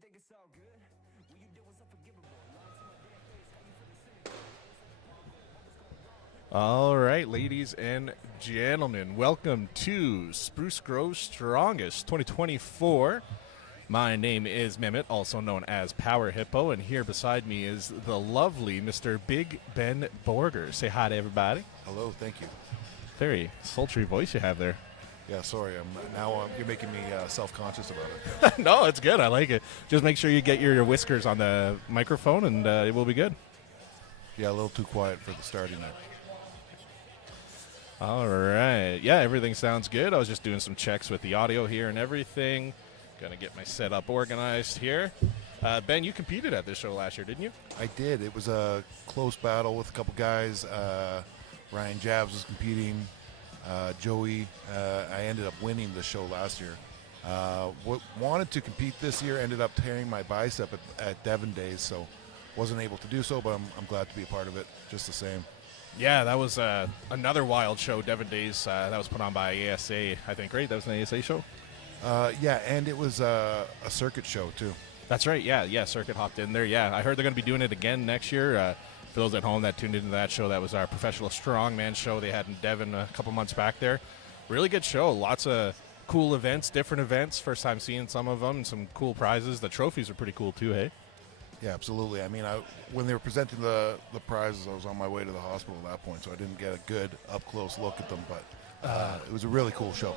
think it's all good? What you did was unforgivable. Lying to my damn face, how you feeling cynical? All right, ladies and gentlemen, welcome to Spruce Groves Strongest 2024. My name is Mehmet, also known as Power Hippo, and here beside me is the lovely Mr. Big Ben Borger. Say hi to everybody. Hello, thank you. Very sultry voice you have there. Yeah, sorry. You're making me self-conscious about it. No, it's good. I like it. Just make sure you get your whiskers on the microphone, and it will be good. Yeah, a little too quiet for the starting there. All right. Yeah, everything sounds good. I was just doing some checks with the audio here and everything. Gonna get my setup organized here. Ben, you competed at this show last year, didn't you? I did. It was a close battle with a couple guys. Ryan Jabs was competing. Joey. I ended up winning the show last year. Wanted to compete this year. Ended up tearing my bicep at Devon Days, so wasn't able to do so. But I'm glad to be a part of it, just the same. Yeah, that was another wild show, Devon Days. That was put on by ASA, I think, right? That was an ASA show? Yeah, and it was a circuit show, too. That's right, yeah, Circuit hopped in there. Yeah, I heard they're going to be doing it again next year. For those at home that tuned into that show, that was our professional strongman show they had in Devon a couple months back there. Really good show. Lots of cool events, different events. First time seeing some of them, and some cool prizes. The trophies are pretty cool, too, hey? Yeah, absolutely. I mean, when they were presenting the prizes, I was on my way to the hospital at that point, so I didn't get a good up-close look at them, but it was a really cool show.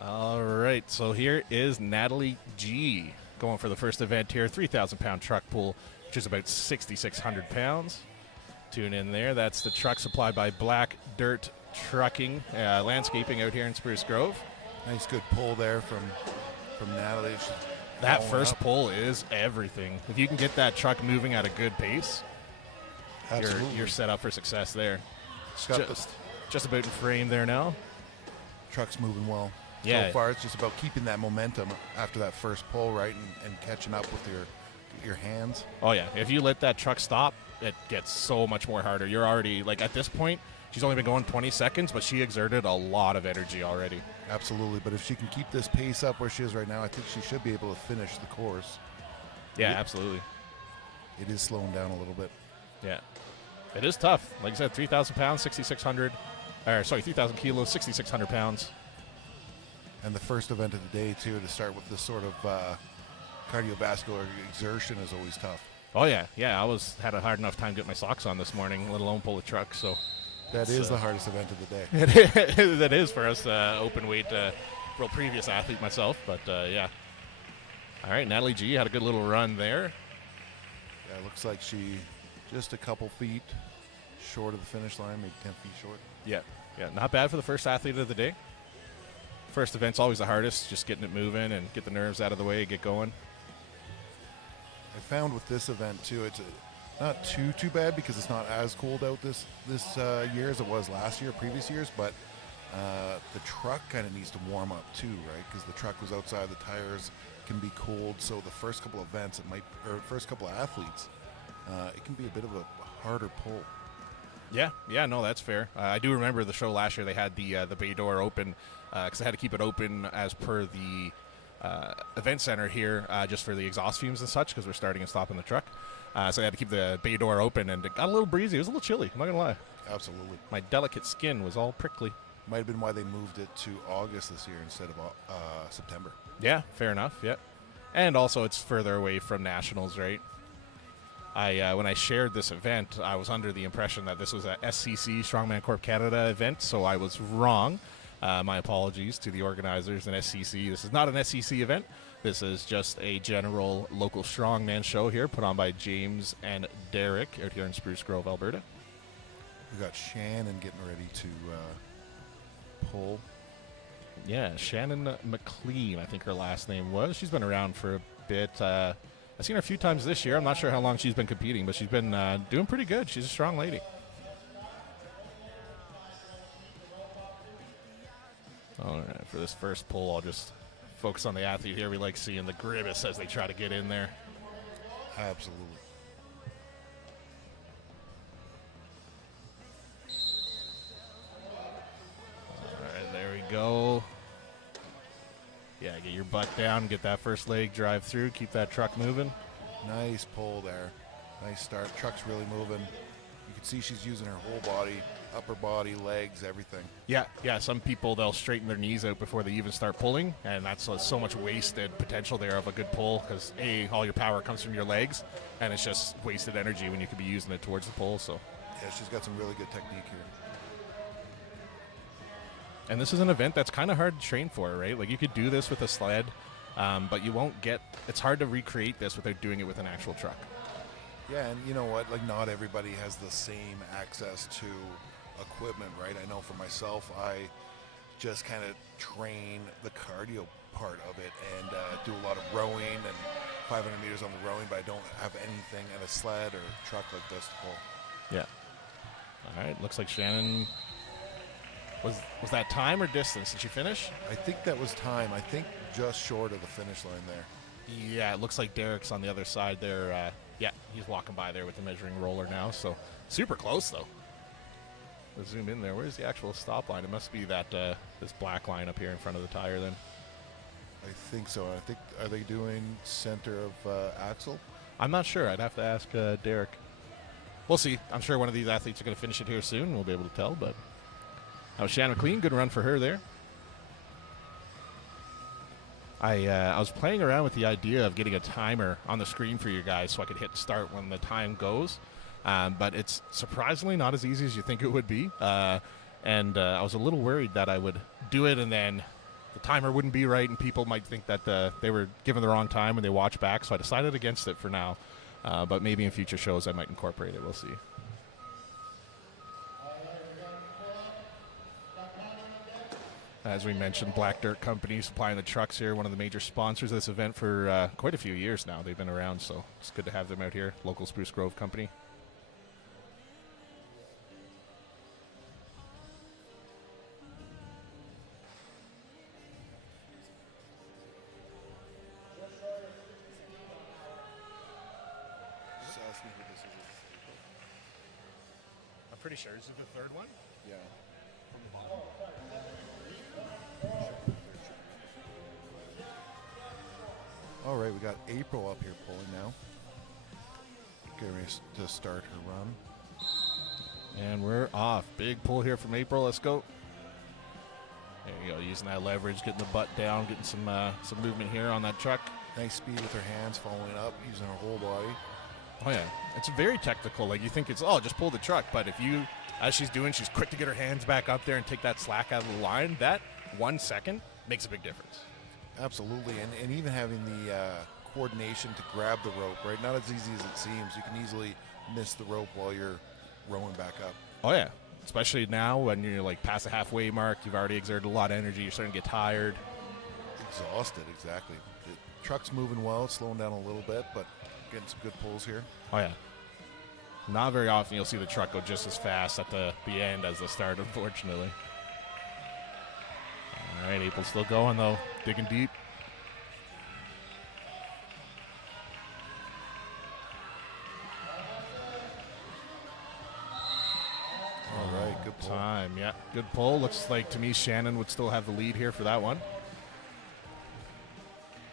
All right, so here is Natalie G. going for the first event here, 3,000-pound truck pull, which is about 6,600 pounds. Tune in there. That's the truck supplied by Black Dirt Trucking, landscaping out here in Spruce Grove. Nice, good pull there from Natalie. That first pull is everything. If you can get that truck moving at a good pace, you're set up for success there. Just about in frame there now. Truck's moving well. Yeah. So far, it's just about keeping that momentum after that first pull, right, and catching up with your hands. Oh, yeah. If you let that truck stop, it gets so much more harder. You're already, like, at this point, she's only been going 20 seconds, but she exerted a lot of energy already. Absolutely. But if she can keep this pace up where she is right now, I think she should be able to finish the course. Yeah, absolutely. It is slowing down a little bit. Yeah. It is tough. Like I said, 3,000 pounds, 3,000 kilos, 6,600 pounds. And the first event of the day, too, to start with this sort of cardiovascular exertion is always tough. Oh, yeah. Yeah, I had a hard enough time getting my socks on this morning, let alone pull a truck, so. That is the hardest event of the day. That is for us, open weight, real previous athlete myself, but yeah. All right, Natalie G had a good little run there. Yeah, it looks like she just a couple feet short of the finish line, maybe 10 feet short. Yeah, not bad for the first athlete of the day. First event's always the hardest, just getting it moving and get the nerves out of the way, get going. I found with this event, too, it's not too bad because it's not as cold out this year as it was last year, previous years, but the truck kind of needs to warm up too, right? Because the truck was outside, the tires can be cold, so the first couple of events, first couple of athletes, it can be a bit of a harder pull. Yeah, no, that's fair. I do remember the show last year, they had the bay door open because they had to keep it open as per the event center here just for the exhaust fumes and such because we're starting and stopping the truck. So they had to keep the bay door open, and it got a little breezy. It was a little chilly, I'm not going to lie. Absolutely. My delicate skin was all prickly. Might have been why they moved it to August this year instead of September. Yeah, fair enough, yeah. And also it's further away from Nationals, right? When I shared this event, I was under the impression that this was a SCC, Strongman Corp Canada event, so I was wrong. My apologies to the organizers and SCC. This is not an SCC event. This is just a general local strongman show here put on by James and Derek out here in Spruce Grove, Alberta. We got Shannon getting ready to pull. Yeah, Shannon McLean, I think her last name was. She's been around for a bit. I've seen her a few times this year. I'm not sure how long she's been competing, but she's been doing pretty good. She's a strong lady. All right, for this first pull, I'll just focus on the athlete here. We like seeing the grimace as they try to get in there. Absolutely. All right, there we go. Yeah, get your butt down, get that first leg, drive through, keep that truck moving. Nice pull there. Nice start. Truck's really moving. You can see she's using her whole body, upper body, legs, everything. Yeah. Some people, they'll straighten their knees out before they even start pulling, and that's so much wasted potential there of a good pull because, A, all your power comes from your legs, and it's just wasted energy when you could be using it towards the pull. So, Yeah, she's got some really good technique here. and this is an event that's kind of hard to train for, right? Like, you could do this with a sled, but you won't get – it's hard to recreate this without doing it with an actual truck. Yeah, and you know what? Like, not everybody has the same access to equipment, right? I know for myself, I just kind of train the cardio part of it and do a lot of rowing and 500 meters on the rowing, but I don't have anything in a sled or truck like this to pull. Yeah. All right, looks like Shannon – was that time or distance? Did she finish? I think that was time. I think just short of the finish line there. Yeah, it looks like Derek's on the other side there. Yeah, he's walking by there with the measuring roller now, so super close, though. Let's zoom in there. Where's the actual stop line? It must be that this black line up here in front of the tire then. I think so. I think, are they doing center of axle? I'm not sure. I'd have to ask Derek. We'll see. I'm sure one of these athletes are going to finish it here soon. We'll be able to tell, but that was Shannon McLean. Good run for her there. I was playing around with the idea of getting a timer on the screen for you guys so I could hit start when the time goes, but it's surprisingly not as easy as you think it would be, and I was a little worried that I would do it and then the timer wouldn't be right and people might think that they were given the wrong time when they watch back, so I decided against it for now, but maybe in future shows I might incorporate it. We'll see. As we mentioned, Black Dirt Company supplying the trucks here, one of the major sponsors of this event for quite a few years now. They've been around, so it's good to have them out here. Local Spruce Grove Company. Just asking who this is. I'm pretty sure this is the third one. Yeah. From the bottom. All right, we got April up here pulling now. Getting ready to start her run. And we're off. Big pull here from April. Let's go. There you go. Using that leverage, getting the butt down, getting some movement here on that truck. Nice speed with her hands, following up, using her whole body. Oh, yeah. It's very technical. Like, you think it's, just pull the truck. But if you, as she's doing, she's quick to get her hands back up there and take that slack out of the line. That 1 second makes a big difference. Absolutely, and even having the coordination to grab the rope, right? Not as easy as it seems. You can easily miss the rope while you're rowing back up. Oh, yeah. Especially now when you're, like, past the halfway mark. You've already exerted a lot of energy. You're starting to get tired. Exhausted, exactly. The truck's moving well. It's slowing down a little bit, but getting some good pulls here. Oh, yeah. Not very often you'll see the truck go just as fast at the end as the start, unfortunately. All right, April's still going, though. Digging deep. All right, good pull. Time, yeah. Good pull. Looks like, to me, Shannon would still have the lead here for that one.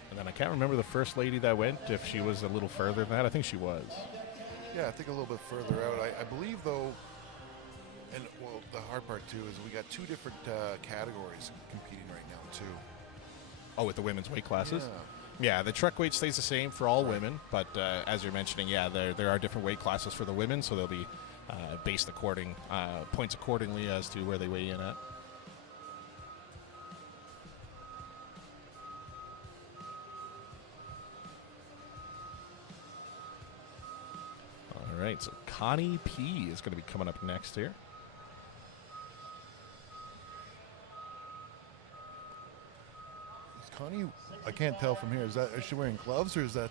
And then I can't remember the first lady that went, if she was a little further than that. I think she was. Yeah, I think a little bit further out. I believe, though, and, well, the hard part, too, is we got two different categories competing right now, too. Oh, with the women's weight classes? Yeah. Yeah, the truck weight stays the same for all women, but as you're mentioning, yeah, there are different weight classes for the women, so they'll be based points accordingly as to where they weigh in at. All right, so Connie P is going to be coming up next here. Connie, I can't tell from here. Is she wearing gloves or is that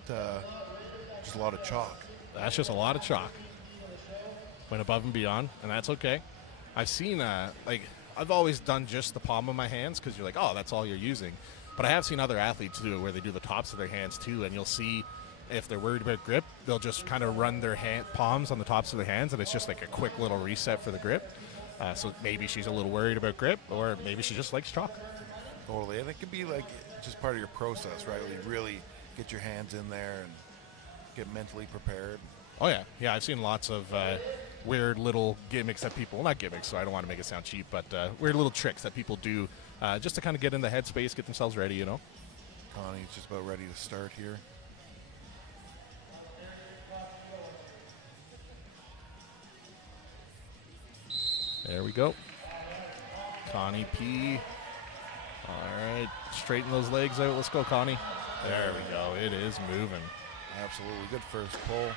just a lot of chalk? That's just a lot of chalk. Went above and beyond, and that's okay. I've seen, I've always done just the palm of my hands because you're like, oh, that's all you're using. But I have seen other athletes do it where they do the tops of their hands too, and you'll see if they're worried about grip, they'll just kind of run their palms on the tops of their hands, and it's just like a quick little reset for the grip. So maybe she's a little worried about grip, or maybe she just likes chalk. Totally, and it can be like just part of your process, right? You really get your hands in there and get mentally prepared. Oh yeah, yeah. I've seen lots of weird little gimmicks that people, well, not gimmicks, so I don't want to make it sound cheap, but weird little tricks that people do just to kind of get in the headspace, get themselves ready, you know. Connie's just about ready to start here. There we go. Connie P. All right, straighten those legs out. Let's go, Connie. There we go. It is moving. Absolutely. Good first pull.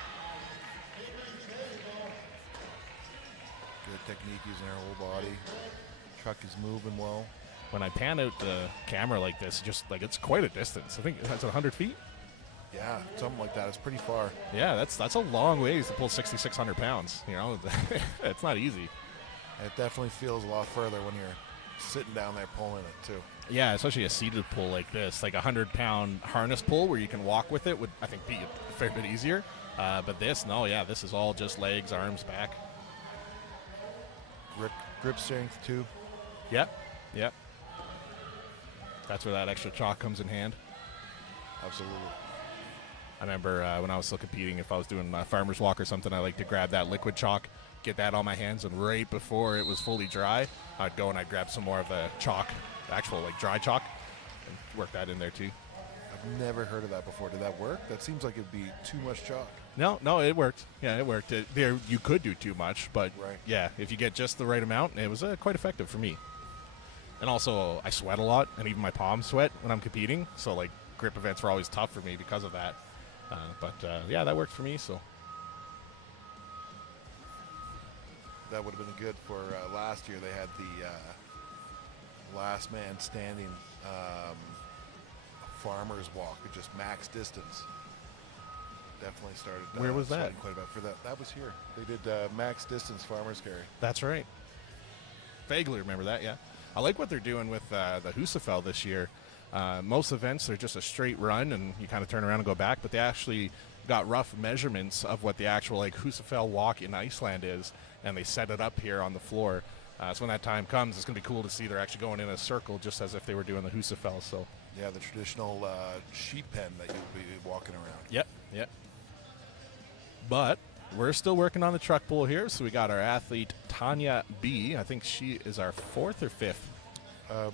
Good technique using her whole body. Truck is moving well. When I pan out the camera like this, just like it's quite a distance. I think that's 100 feet. Yeah, something like that. It's pretty far. Yeah, that's a long ways to pull 6,600 pounds. You know, it's not easy. It definitely feels a lot further when you're sitting down there pulling it too. Yeah, especially a seated pull like this, like a 100-pound harness pull where you can walk with it would, I think, be a fair bit easier. But this, no, yeah, this is all just legs, arms, back. Grip strength too. Yep, yep. That's where that extra chalk comes in hand. Absolutely. I remember when I was still competing, if I was doing a farmer's walk or something, I like to grab that liquid chalk, get that on my hands, and right before it was fully dry, I'd go and I'd grab some more of the chalk, actual like dry chalk, and work that in there too. I've never heard of that before. Did that work? That seems like it'd be too much chalk. No, it worked. Yeah, it worked. There, you could do too much, but right. Yeah, if you get just the right amount, it was quite effective for me. And also, I sweat a lot, and even my palms sweat when I'm competing, so like grip events were always tough for me because of that. But yeah, that worked for me. So that would have been good for last year. They had the last man standing farmer's walk, at just max distance. Definitely started. Where was that? Quite a bit for that. That was here. They did max distance farmer's carry. That's right. Vaguely remember that. Yeah, I like what they're doing with the Husafell this year. Most events they're just a straight run and you kind of turn around and go back, but they actually got rough measurements of what the actual like Husafell walk in Iceland is, and they set it up here on the floor. So when that time comes, it's going to be cool to see they're actually going in a circle just as if they were doing the Husafell. So yeah, the traditional sheep pen that you'll be walking around. Yep. But we're still working on the truck pull here, so we got our athlete Tanya B. I think she is our fourth or fifth.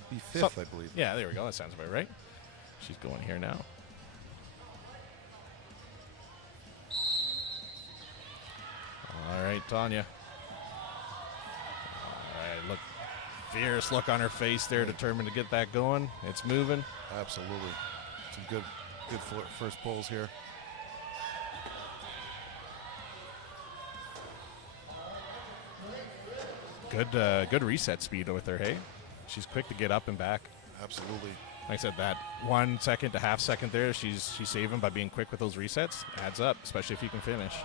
Be fifth, I believe. Yeah, there we go. That sounds about right. She's going here now. All right, Tanya. All right, look, fierce look on her face there, determined to get that going. It's moving. Absolutely. Some good first pulls here. Good reset speed with her, hey? She's quick to get up and back. Absolutely. Like I said, that 1 second to half second there, she's saving by being quick with those resets. Adds up, especially if you can finish.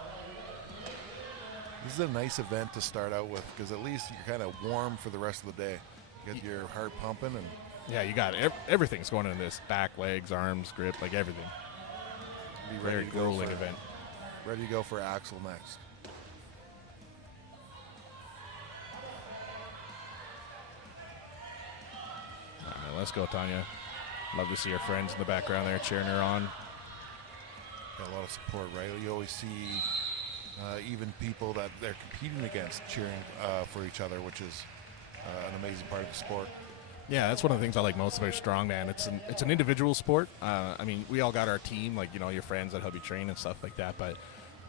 This is a nice event to start out with because at least you're kind of warm for the rest of the day. You get your heart pumping and yeah, you got it. Everything's going in this: back, legs, arms, grip, like everything. Be ready Very grueling event. Ready to go for Axel next. All right, let's go, Tanya. Love to see her friends in the background there cheering her on. Got a lot of support, right? You always see even people that they're competing against cheering for each other, which is an amazing part of the sport. Yeah, that's one of the things I like most about strongman. It's an individual sport. I mean, we all got our team, like, you know, your friends that help you train and stuff like that. But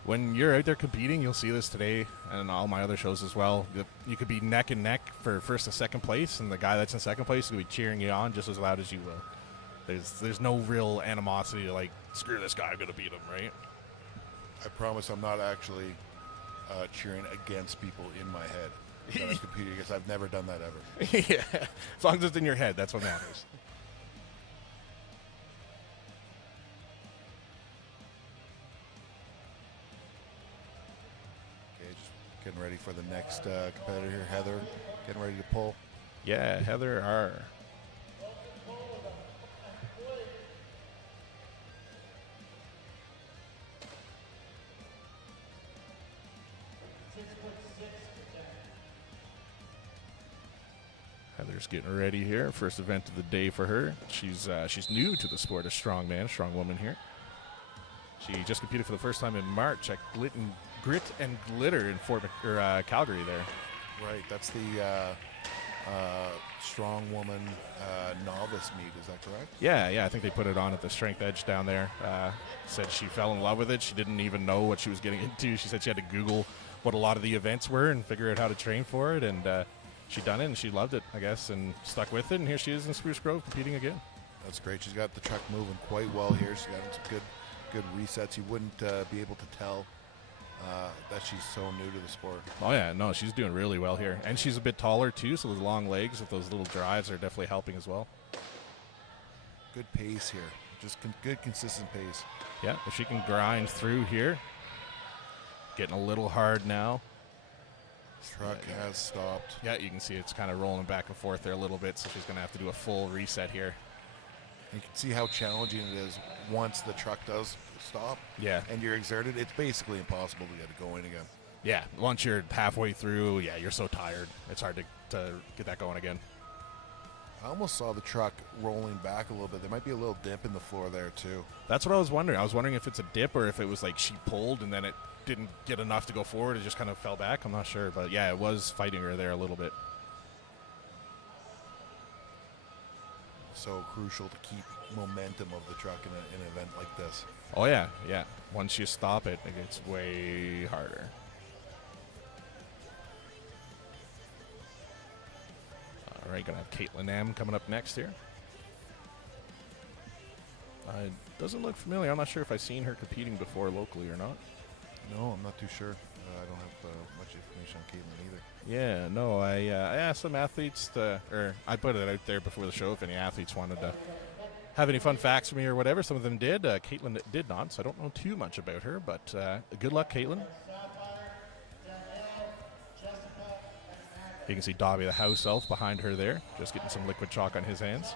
when you're out there competing, you'll see this today and all my other shows as well. You could be neck and neck for first and second place, and the guy that's in second place will be cheering you on just as loud as you will. There's no real animosity to like, screw this guy, I'm gonna beat him, right? I promise I'm not actually cheering against people in my head that I'm competing against. I've never done that ever. Yeah, as long as it's in your head, that's what matters. Okay, just getting ready for the next competitor here, Heather. Getting ready to pull. Yeah, Heather R. just getting ready here. First event of the day for her. She's new to the sport of strong woman here. She just competed for the first time in March at Grit and Glitter in Calgary there. Right, that's the strong woman novice meet, is that correct? Yeah, I think they put it on at the Strength Edge down there. Said she fell in love with it. She didn't even know what she was getting into. She said she had to Google what a lot of the events were and figure out how to train for it, and she done it, and she loved it, I guess, and stuck with it, and here she is in Spruce Grove competing again. That's great. She's got the truck moving quite well here. She's got some good resets. You wouldn't be able to tell that she's so new to the sport. Oh, yeah, no, she's doing really well here. And she's a bit taller, too, so those long legs with those little drives are definitely helping as well. Good pace here. Just good, consistent pace. Yeah, if she can grind through here. Getting a little hard now. Truck has stopped. Yeah, you can see it's kind of rolling back and forth there a little bit, so she's going to have to do a full reset here. You can see how challenging it is once the truck does stop. Yeah. And you're exerted. It's basically impossible to get it going again. Yeah, once you're halfway through, yeah, you're so tired. It's hard to get that going again. I almost saw the truck rolling back a little bit. There might be a little dip in the floor there, too. That's what I was wondering. I was wondering if it's a dip or if it was like she pulled and then it didn't get enough to go forward. It just kind of fell back. I'm not sure. But, yeah, it was fighting her there a little bit. So crucial to keep momentum of the truck in an event like this. Oh, yeah. Once you stop it, it gets way harder. All right, going to have Caitlin M coming up next here. Doesn't look familiar. I'm not sure if I've seen her competing before locally or not. No, I'm not too sure. I don't have much information on Caitlin either. Yeah, no, I asked some athletes or I put it out there before the show if any athletes wanted to have any fun facts for me or whatever. Some of them did. Caitlin did not, so I don't know too much about her, but good luck, Caitlin. You can see Dobby the house elf behind her there, just getting some liquid chalk on his hands.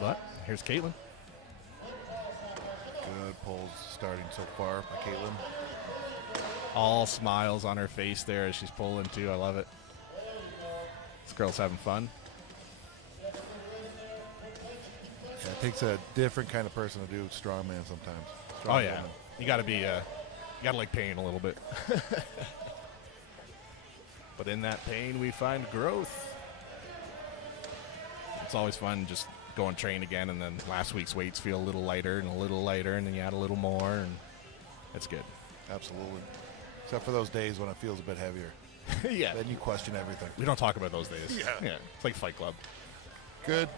But here's Caitlin. Good pulls starting so far by Caitlin. All smiles on her face there as she's pulling too. I love it. This girl's having fun. Yeah, it takes a different kind of person to do strongman sometimes. Oh yeah, you got to be, you got to like pain a little bit. But in that pain, we find growth. It's always fun just go and train again, and then last week's weights feel a little lighter, and then you add a little more, and it's good. Absolutely. Except for those days when it feels a bit heavier. Yeah. Then you question everything. We don't talk about those days. Yeah. It's like Fight Club. Good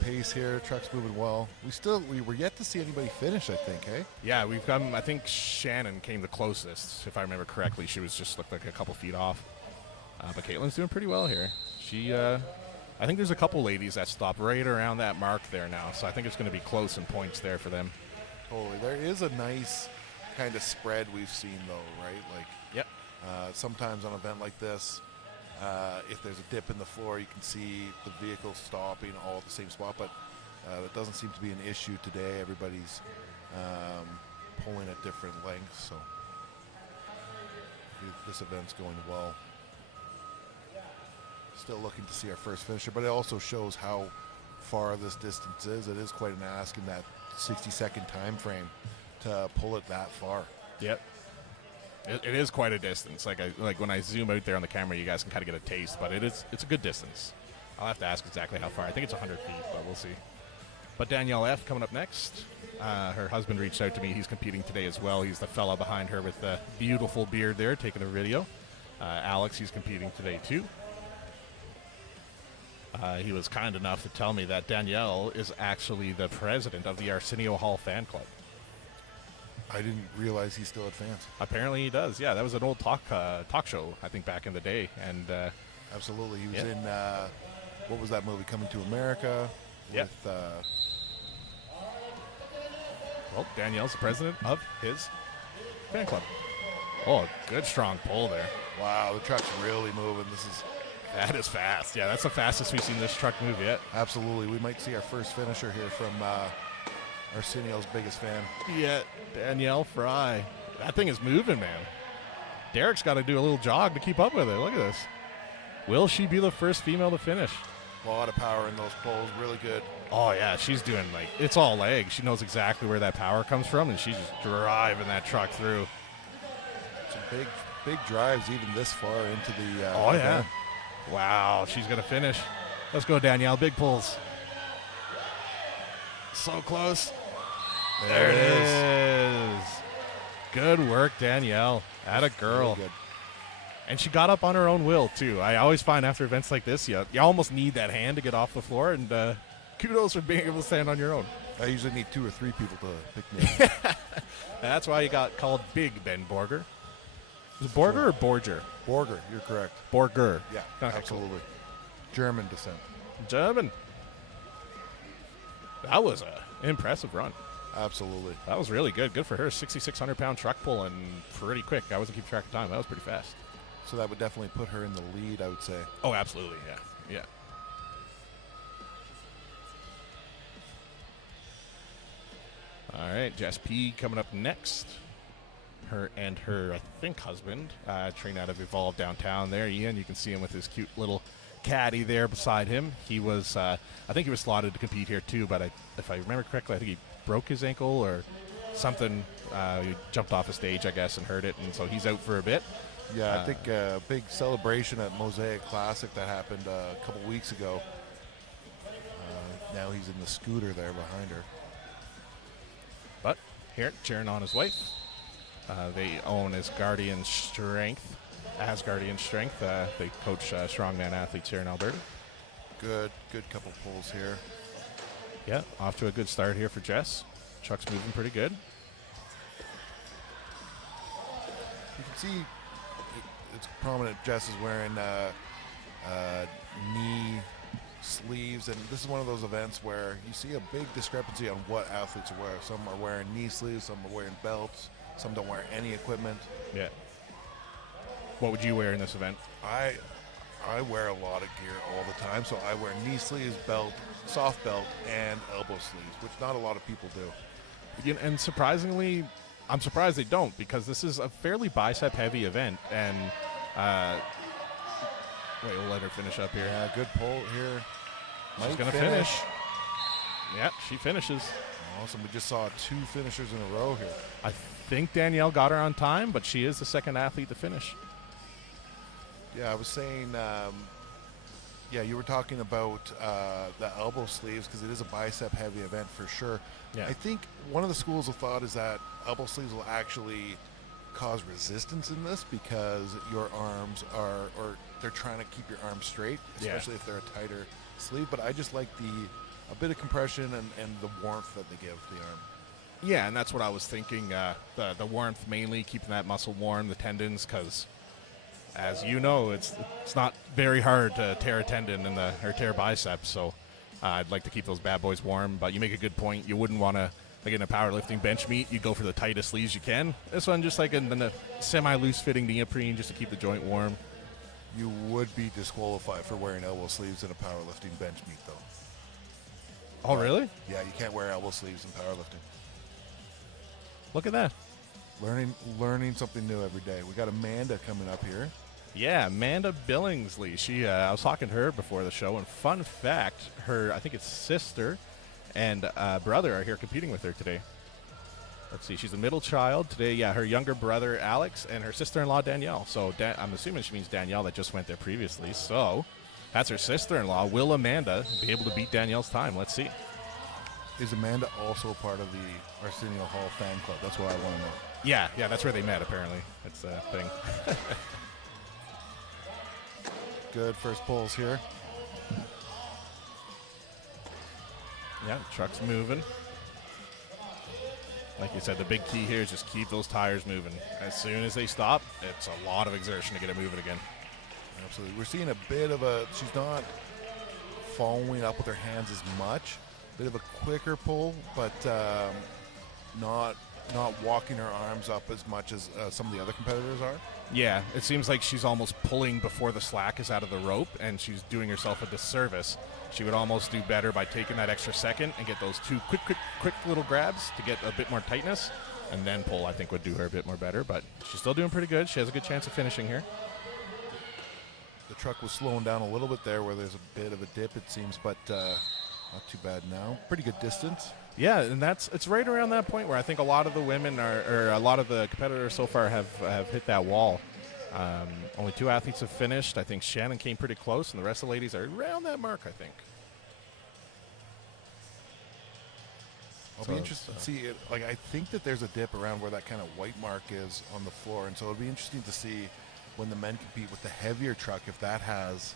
pace here. Truck's moving well. We were yet to see anybody finish, I think, hey? Yeah, we've come, I think Shannon came the closest, if I remember correctly. She was just looked like a couple feet off. But Caitlin's doing pretty well here. She, I think there's a couple ladies that stop right around that mark there now, so I think it's going to be close in points there for them. Totally. There is a nice kind of spread we've seen, though, right? Like, yep. Sometimes on an event like this, if there's a dip in the floor, you can see the vehicle stopping all at the same spot, but that doesn't seem to be an issue today. Everybody's pulling at different lengths, so this event's going well. Still looking to see our first finisher, but it also shows how far this distance is. It is quite an ask in that 60-second time frame to pull it that far. Yep. It is quite a distance. Like when I zoom out there on the camera, you guys can kind of get a taste, but it's a good distance. I'll have to ask exactly how far. I think it's 100 feet, but we'll see. But Danielle F. coming up next. Her husband reached out to me. He's competing today as well. He's the fella behind her with the beautiful beard there, taking a video. Alex, he's competing today too. He was kind enough to tell me that Danielle is actually the president of the Arsenio Hall fan club. I didn't realize he still had fans. Apparently he does. Yeah, that was an old talk show, I think, back in the day. And absolutely. He was in, what was that movie, Coming to America? Yeah. With, well, Danielle's the president of his fan club. Oh, good strong pull there. Wow, the truck's really moving. That is fast. Yeah, that's the fastest we've seen this truck move yet. Absolutely. We might see our first finisher here from Arsenio's biggest fan. Yeah, Danielle Fry. That thing is moving, man. Derek's got to do a little jog to keep up with it. Look at this. Will she be the first female to finish? A lot of power in those pulls, really good. Oh, yeah, she's doing, like, it's all leg. She knows exactly where that power comes from, and she's just driving that truck through. Some big drives even this far into the Oh, yeah. event. Wow, she's going to finish. Let's go, Danielle. Big pulls. So close. There it is. Good work, Danielle. Atta girl. Really good. And she got up on her own will, too. I always find after events like this, you almost need that hand to get off the floor, and kudos for being able to stand on your own. I usually need 2 or 3 people to pick me up. That's why you got called Big Ben Borger. Is it Borger or Borger? Borger, you're correct. Borger. Yeah, Okay, absolutely. cool. German descent. German. That was an impressive run. Absolutely. That was really good. Good for her. 6,600-pound truck pull and pretty quick. I wasn't keeping track of time. That was pretty fast. So that would definitely put her in the lead, I would say. Oh, absolutely. Yeah. All right, Jess P coming up next. Her and her, I think, husband train out of Evolve downtown there. Ian, you can see him with his cute little caddy there beside him. He was, I think he was slotted to compete here too, but if I remember correctly, I think he broke his ankle or something. He jumped off a stage, I guess, and hurt it, and so he's out for a bit. Yeah, I think a big celebration at Mosaic Classic that happened a couple weeks ago. Now he's in the scooter there behind her. But here, cheering on his wife. They own as Guardian Strength. They coach strongman athletes here in Alberta. Good couple pulls here. Yeah, off to a good start here for Jess. Truck's moving pretty good. You can see it's prominent. Jess is wearing knee sleeves, and this is one of those events where you see a big discrepancy on what athletes wear. Some are wearing knee sleeves, some are wearing belts, some don't wear any equipment. Yeah. What would you wear in this event? I wear a lot of gear all the time, so I wear knee sleeves, belt, soft belt, and elbow sleeves, which not a lot of people do. And surprisingly, I'm surprised they don't, because this is a fairly bicep-heavy event. And wait, we'll let her finish up here. Yeah, good pull here. She's going to finish. Yeah, she finishes. Awesome. We just saw 2 finishers in a row here. I think Danielle got her on time, but she is the second athlete to finish. Yeah, I was saying, you were talking about the elbow sleeves because it is a bicep-heavy event for sure. Yeah. I think one of the schools of thought is that elbow sleeves will actually cause resistance in this because your arms are, or they're trying to keep your arms straight, especially if they're a tighter sleeve. But I just like a bit of compression and the warmth that they give the arm. Yeah, and that's what I was thinking. The warmth mainly, keeping that muscle warm, the tendons, because as you know, it's not very hard to tear a tendon or tear biceps. So I'd like to keep those bad boys warm. But you make a good point. You wouldn't want to, like in a powerlifting bench meet, you go for the tightest sleeves you can. This one just like in the semi-loose fitting neoprene just to keep the joint warm. You would be disqualified for wearing elbow sleeves in a powerlifting bench meet, though. Oh, really? Yeah, you can't wear elbow sleeves in powerlifting. Look at that. Learning something new every day. We got Amanda coming up here. Yeah, Amanda Billingsley. I was talking to her before the show, and fun fact, I think it's sister and brother are here competing with her today. Let's see, she's a middle child today. Yeah, her younger brother Alex and her sister-in-law Danielle. So I'm assuming she means Danielle that just went there previously. So that's her sister-in-law. Will Amanda be able to beat Danielle's time? Let's see. Is Amanda also part of the Arsenio Hall fan club? That's what I want to know. Yeah, that's where they met, apparently. It's a thing. Good first pulls here. Yeah, truck's moving. Like you said, the big key here is just keep those tires moving. As soon as they stop, it's a lot of exertion to get it moving again. Absolutely. We're seeing a bit of she's not following up with her hands as much. Bit of a quicker pull, but not walking her arms up as much as some of the other competitors are. Yeah, it seems like she's almost pulling before the slack is out of the rope, and she's doing herself a disservice. She would almost do better by taking that extra second and get those 2 quick little grabs to get a bit more tightness, and then pull, I think, would do her a bit more better. But she's still doing pretty good. She has a good chance of finishing here. The truck was slowing down a little bit there where there's a bit of a dip, it seems, but not too bad now. Pretty good distance. Yeah, and it's right around that point where I think a lot of the women or a lot of the competitors so far have hit that wall. Only 2 athletes have finished. I think Shannon came pretty close, and the rest of the ladies are around that mark, I think. I'll be interested to see it. Like, I think that there's a dip around where that kind of white mark is on the floor, and so it'll be interesting to see when the men compete with the heavier truck if that has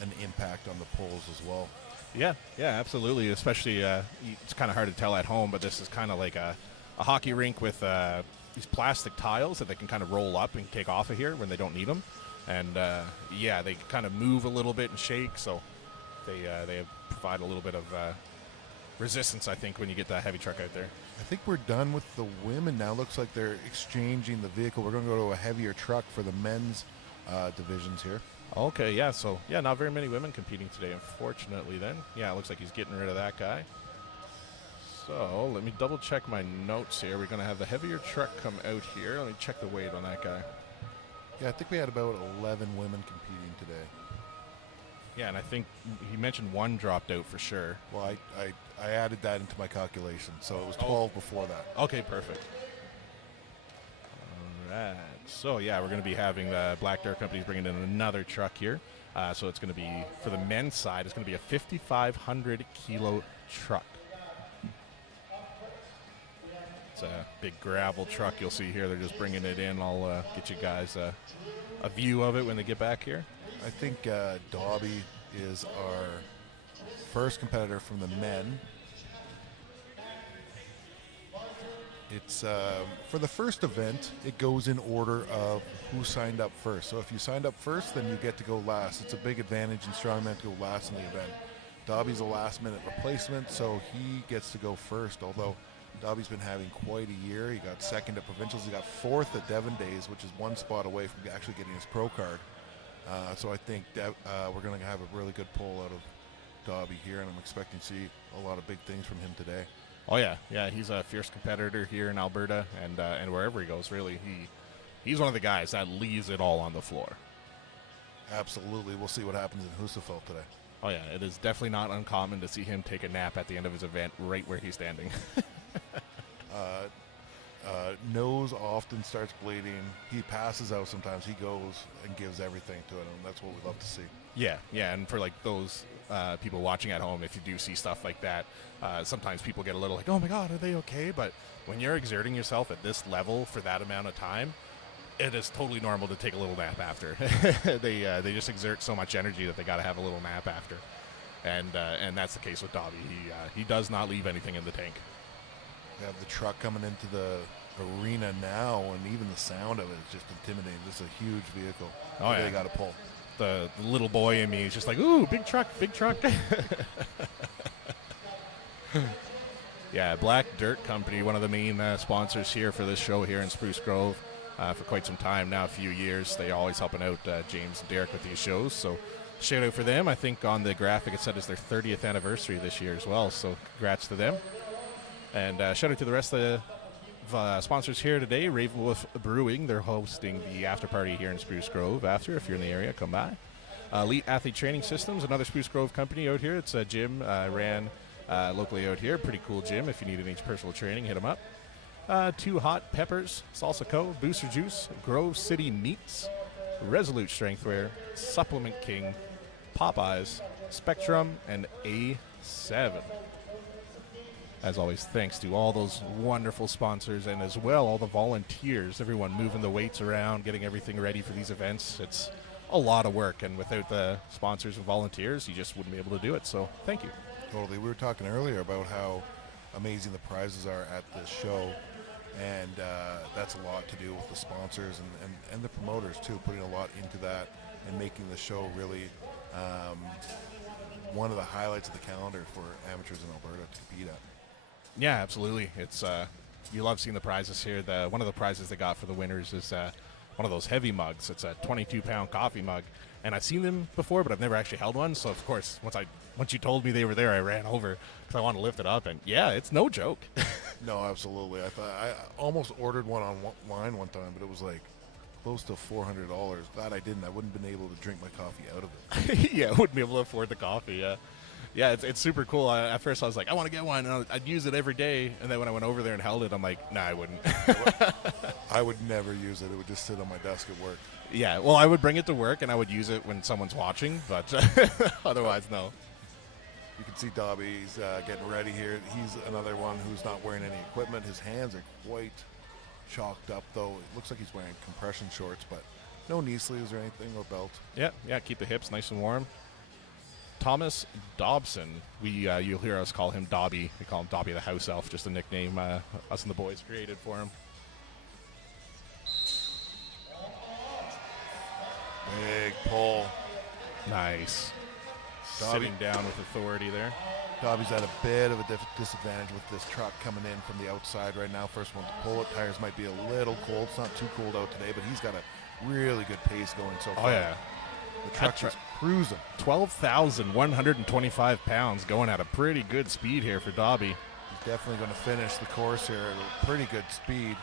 an impact on the poles as well. Yeah, absolutely. Especially, it's kind of hard to tell at home, but this is kind of like a hockey rink with these plastic tiles that they can kind of roll up and take off of here when they don't need them. And, they kind of move a little bit and shake, so they provide a little bit of resistance, I think, when you get that heavy truck out there. I think we're done with the women now. Looks like they're exchanging the vehicle. We're going to go to a heavier truck for the men's divisions here. Okay, yeah, so, not very many women competing today, unfortunately, then. Yeah, it looks like he's getting rid of that guy. So, let me double-check my notes here. We're going to have the heavier truck come out here. Let me check the weight on that guy. Yeah, I think we had about 11 women competing today. Yeah, and I think he mentioned 1 dropped out for sure. Well, I added that into my calculation, so it was 12 before that. Okay, perfect. All right. So, we're going to be having the Black Dirt Company bringing in another truck here. So it's going to be, for the men's side, it's going to be a 5,500 kilo truck. It's a big gravel truck you'll see here. They're just bringing it in. I'll get you guys a view of it when they get back here. I think Dobby is our first competitor from the men. It's for the first event, it goes in order of who signed up first. So if you signed up first, then you get to go last. It's a big advantage in strongman to go last in the event. Dobby's a last-minute replacement, so he gets to go first, although Dobby's been having quite a year. He got second at provincials. He got 4th at Devon Days, which is 1 spot away from actually getting his pro card. So I think we're going to have a really good pull out of Dobby here, and I'm expecting to see a lot of big things from him today. Oh, yeah. He's a fierce competitor here in Alberta, and wherever he goes, really. He's one of the guys that leaves it all on the floor. Absolutely. We'll see what happens in Husafell today. Oh, yeah. It is definitely not uncommon to see him take a nap at the end of his event right where he's standing. Nose often starts bleeding. He passes out sometimes. He goes and gives everything to it, and that's what we love to see. Yeah, and for like those people watching at home, if you do see stuff like that, sometimes people get a little like, oh my God, are they okay? But when you're exerting yourself at this level for that amount of time, it is totally normal to take a little nap after. They just exert so much energy that they got to have a little nap after. And that's the case with Dobby. He does not leave anything in the tank. We have the truck coming into the arena now, and even the sound of it is just intimidating. This is a huge vehicle. Oh, yeah. They got to pull. The little boy in me is just like, ooh, big truck. Yeah, Black Dirt Company, one of the main sponsors here for this show here in Spruce Grove for quite some time now, a few years. They're always helping out James and Derek with these shows, so shout out for them. I think on the graphic it said it's their 30th anniversary this year as well, so congrats to them. And shout out to the rest of the sponsors here today. Ravenwolf Brewing, they're hosting the after party here in Spruce Grove. After, if you're in the area, come by. Elite Athlete Training Systems, another Spruce Grove company out here. It's a gym ran locally out here. Pretty cool gym. If you need any personal training, hit them up. Two Hot Peppers, Salsa Co., Booster Juice, Grove City Meats, Resolute Strengthwear, Supplement King, Popeyes, Spectrum, and A7. As always, thanks to all those wonderful sponsors and as well all the volunteers, everyone moving the weights around, getting everything ready for these events. It's a lot of work, and without the sponsors and volunteers, you just wouldn't be able to do it. So thank you. Totally. We were talking earlier about how amazing the prizes are at this show, and that's a lot to do with the sponsors and the promoters, too, putting a lot into that and making the show really one of the highlights of the calendar for amateurs in Alberta to compete at. Yeah, absolutely. It's you love seeing the prizes here. One of the prizes they got for the winners is one of those heavy mugs. It's a 22-pound coffee mug, and I've seen them before, but I've never actually held one. So of course, once you told me they were there, I ran over because I wanted to lift it up, and yeah, it's no joke. No, absolutely. I almost ordered one online one time, but it was like close to $400. Glad I didn't. I wouldn't have been able to drink my coffee out of it. Yeah, wouldn't be able to afford the coffee. Yeah, yeah, it's super cool. At first, I was like, I want to get one, and I'd use it every day. And then when I went over there and held it, I'm like, nah, I wouldn't. I would never use it. It would just sit on my desk at work. Yeah, well, I would bring it to work, and I would use it when someone's watching, but otherwise, no. You can see Dobby's getting ready here. He's another one who's not wearing any equipment. His hands are quite chalked up, though. It looks like he's wearing compression shorts, but no knee sleeves or anything, or belt. Yeah, keep the hips nice and warm. Thomas Dobson. You'll hear us call him Dobby. We call him Dobby the House Elf, just a nickname us and the boys created for him. Big pull. Nice. Dobby. Sitting down with authority there. Dobby's at a bit of a disadvantage with this truck coming in from the outside right now. First one to pull it. Tires might be a little cold. It's not too cold out today, but he's got a really good pace going so far. Oh, yeah. The truck is cruising. 12,125 pounds, going at a pretty good speed here for Dobby. He's definitely going to finish the course here at a pretty good speed.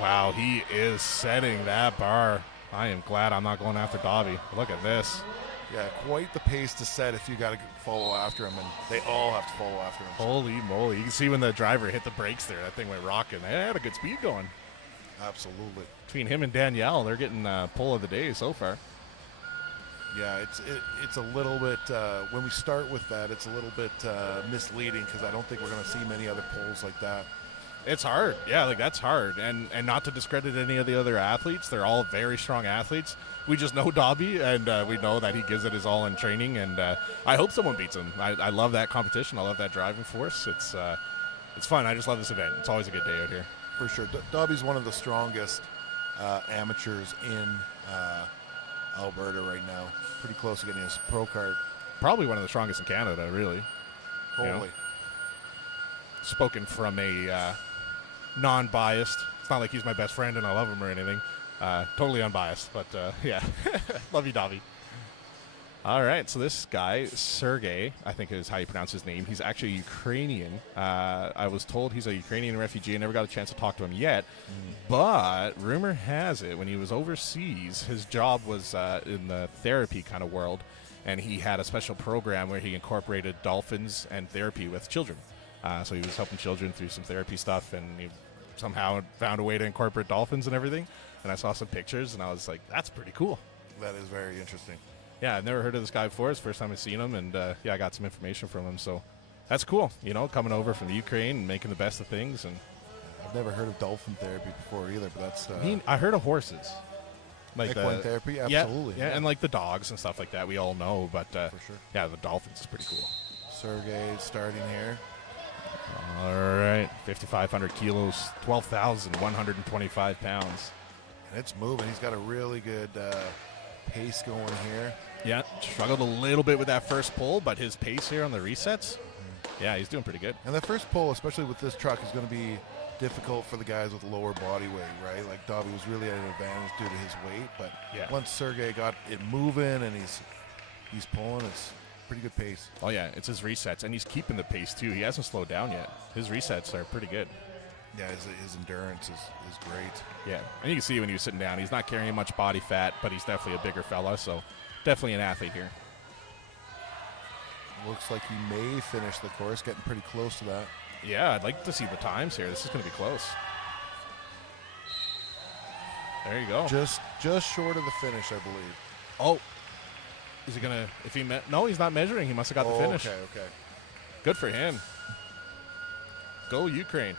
Wow, he is setting that bar. I am glad I'm not going after Dobby. Look at this. Yeah, quite the pace to set if you got to follow after him, and they all have to follow after him. Holy moly. You can see when the driver hit the brakes there, that thing went rocking. They had a good speed going. Absolutely. Between him and Danielle, they're getting pull of the day so far. Yeah, it's a little bit, when we start with that, it's a little bit misleading because I don't think we're going to see many other polls like that. It's hard. Yeah, like that's hard. And not to discredit any of the other athletes. They're all very strong athletes. We just know Dobby, and we know that he gives it his all in training, and I hope someone beats him. I love that competition. I love that driving force. It's fun. I just love this event. It's always a good day out here. For sure. Dobby's one of the strongest amateurs in Alberta right now. Pretty close to getting his pro card. Probably one of the strongest in Canada, really. Totally. You know? Spoken from a non-biased. It's not like he's my best friend and I love him or anything. Totally unbiased, but yeah. Love you, Dobby. All right, so this guy, Sergey, I think is how you pronounce his name. He's actually Ukrainian. I was told he's a Ukrainian refugee. I never got a chance to talk to him yet. But rumor has it, when he was overseas, his job was in the therapy kind of world, and he had a special program where he incorporated dolphins and therapy with children. So he was helping children through some therapy stuff, and he somehow found a way to incorporate dolphins and everything. And I saw some pictures, and I was like, that's pretty cool. That is very interesting. Yeah, I've never heard of this guy before. It's the first time I've seen him, and yeah, I got some information from him. So that's cool, you know, coming over from the Ukraine and making the best of things. And I've never heard of dolphin therapy before either, but that's... I heard of horses. Like equine therapy? Absolutely. Yeah, and like the dogs and stuff like that, we all know. But for sure. Yeah, the dolphins is pretty cool. Sergey starting here. All right, 5,500 kilos, 12,125 pounds. And it's moving. He's got a really good pace going here. Yeah, struggled a little bit with that first pull, but his pace here on the resets, yeah, he's doing pretty good. And the first pull, especially with this truck, is going to be difficult for the guys with lower body weight, right? Like Dobby was really at an advantage due to his weight, but yeah, once Sergey got it moving and he's pulling, it's pretty good pace. Oh yeah, it's his resets, and he's keeping the pace too. He hasn't slowed down yet. His resets are pretty good. Yeah, his endurance is great. Yeah, and you can see when he was sitting down, he's not carrying much body fat, but he's definitely a bigger fella, so definitely an athlete here. Looks like he may finish the course, getting pretty close to that. Yeah, I'd like to see the times here. This is going to be close. There you go. Just short of the finish, I believe. Oh, is he going to, if he, no, he's not measuring. He must have got the finish. Okay. Good for him. Go Ukraine.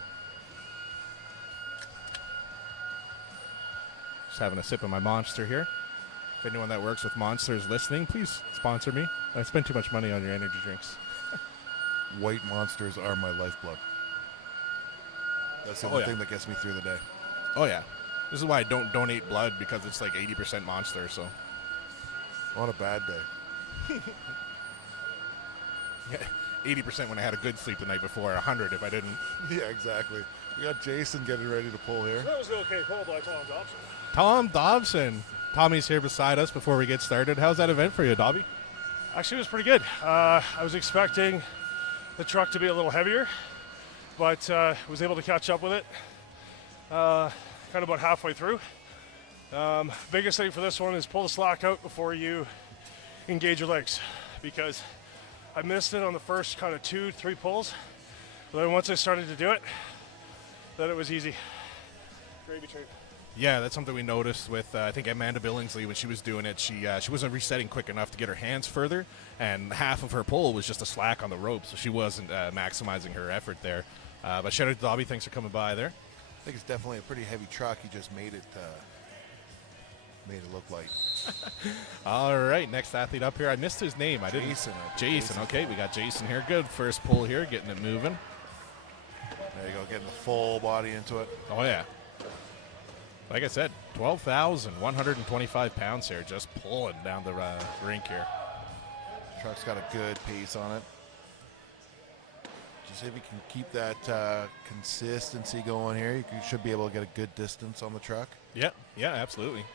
Just having a sip of my Monster here. If anyone that works with Monster is listening, please sponsor me. I spend too much money on your energy drinks. White Monsters are my lifeblood. That's the only thing that gets me through the day. Oh, yeah. This is why I don't donate blood, because it's like 80% Monster, so. On a bad day. Yeah, 80% when I had a good sleep the night before, 100 if I didn't. Yeah, exactly. We got Jason getting ready to pull here. That was okay call by Tom Dobson. Tom Dobson. Tommy's here beside us before we get started. How's that event for you, Dobby? Actually, it was pretty good. I was expecting the truck to be a little heavier, but was able to catch up with it kind of about halfway through. Biggest thing for this one is pull the slack out before you engage your legs, because I missed it on the first kind of 2-3 pulls, but then once I started to do it, then it was easy. Gravy train. Yeah, that's something we noticed with, I think, Amanda Billingsley when she was doing it. She wasn't resetting quick enough to get her hands further, and half of her pull was just a slack on the rope, so she wasn't maximizing her effort there. But shout out to Dobby. Thanks for coming by there. I think it's definitely a pretty heavy truck. He just made it look light. All right, next athlete up here. I missed his name. I didn't. Jason. Okay, we got Jason here. Good first pull here, getting it moving. There you go, getting the full body into it. Oh, yeah. Like I said, 12,125 pounds here, just pulling down the rink here. Truck's got a good pace on it. Just if you can keep that consistency going here, you should be able to get a good distance on the truck. Yeah, absolutely.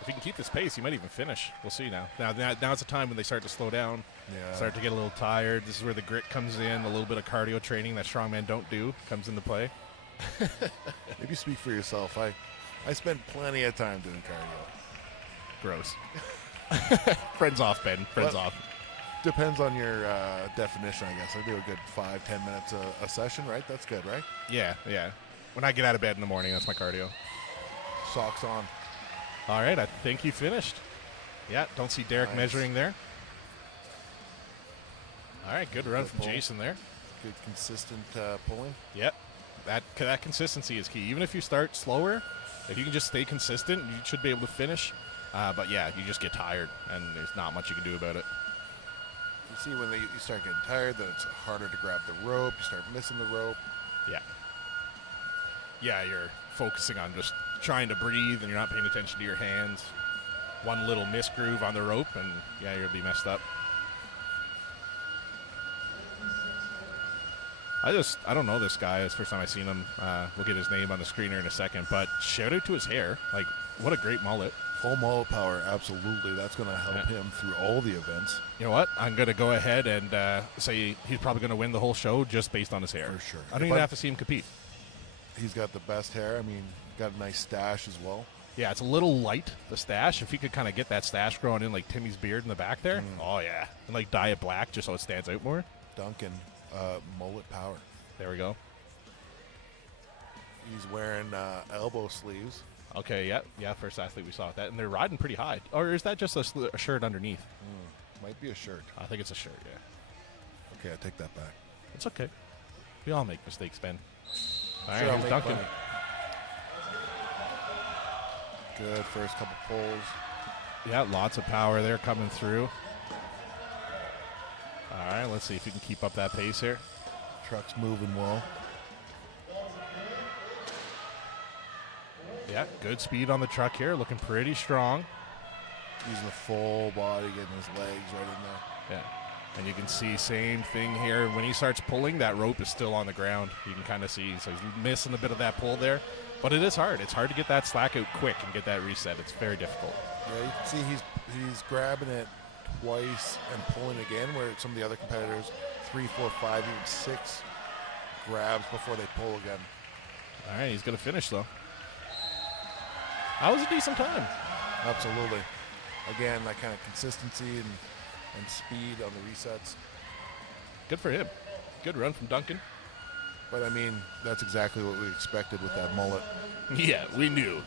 If he can keep this pace, he might even finish. We'll see now. Now's the time when they start to slow down, start to get a little tired. This is where the grit comes in. A little bit of cardio training that strongmen don't do comes into play. Maybe speak for yourself. I spent plenty of time doing cardio. Gross. Friends off, Ben. Friends off. Depends on your definition, I guess. I do a good 5-10 minutes a session, right? That's good, right? Yeah. When I get out of bed in the morning, that's my cardio. Socks on. All right, I think he finished. Yeah, don't see Derek measuring there. All right, good run from Jason there. Good consistent pulling. Yep. That consistency is key. Even if you start slower, if you can just stay consistent, you should be able to finish. But yeah, you just get tired, and there's not much you can do about it. You see when you start getting tired, then it's harder to grab the rope. You start missing the rope. Yeah, you're focusing on just trying to breathe, and you're not paying attention to your hands. One little misgroove on the rope, and yeah, you'll be messed up. I don't know this guy. It's the first time I've seen him. We'll get his name on the screener in a second, but shout out to his hair. Like, what a great mullet. Full mullet power, absolutely. That's going to help him through all the events. You know what? I'm going to go ahead and say he's probably going to win the whole show just based on his hair. For sure. I don't even have to see him compete. He's got the best hair. I mean, got a nice stash as well. Yeah, it's a little light, the stash. If he could kind of get that stash growing in like Timmy's beard in the back there. Oh, yeah. And like dye it black just so it stands out more. Duncan, mullet power. There we go. He's wearing elbow sleeves. Okay, yeah, first athlete we saw with that. And they're riding pretty high. Or is that just a shirt underneath? Might be a shirt. I think it's a shirt, yeah. Okay, I take that back. It's okay. We all make mistakes, Ben. All right, Sure, I'll here's make Duncan. plenty. Good first couple pulls. Yeah, lots of power there coming through. All right, let's see if we can keep up that pace here. Truck's moving well. Yeah, good speed on the truck here, looking pretty strong. Using the full body, getting his legs right in there. Yeah, and you can see same thing here. When he starts pulling, that rope is still on the ground. You can kind of see, so he's missing a bit of that pull there. But it is hard. It's hard to get that slack out quick and get that reset. It's very difficult. Yeah, you can see he's grabbing it twice and pulling again, where some of the other competitors, 3, 4, 5, even 6 grabs before they pull again. All right, he's going to finish, though. That was a decent time. Absolutely. Again, that kind of consistency and speed on the resets. Good for him. Good run from Duncan. But, I mean, that's exactly what we expected with that mullet. Yeah, we knew.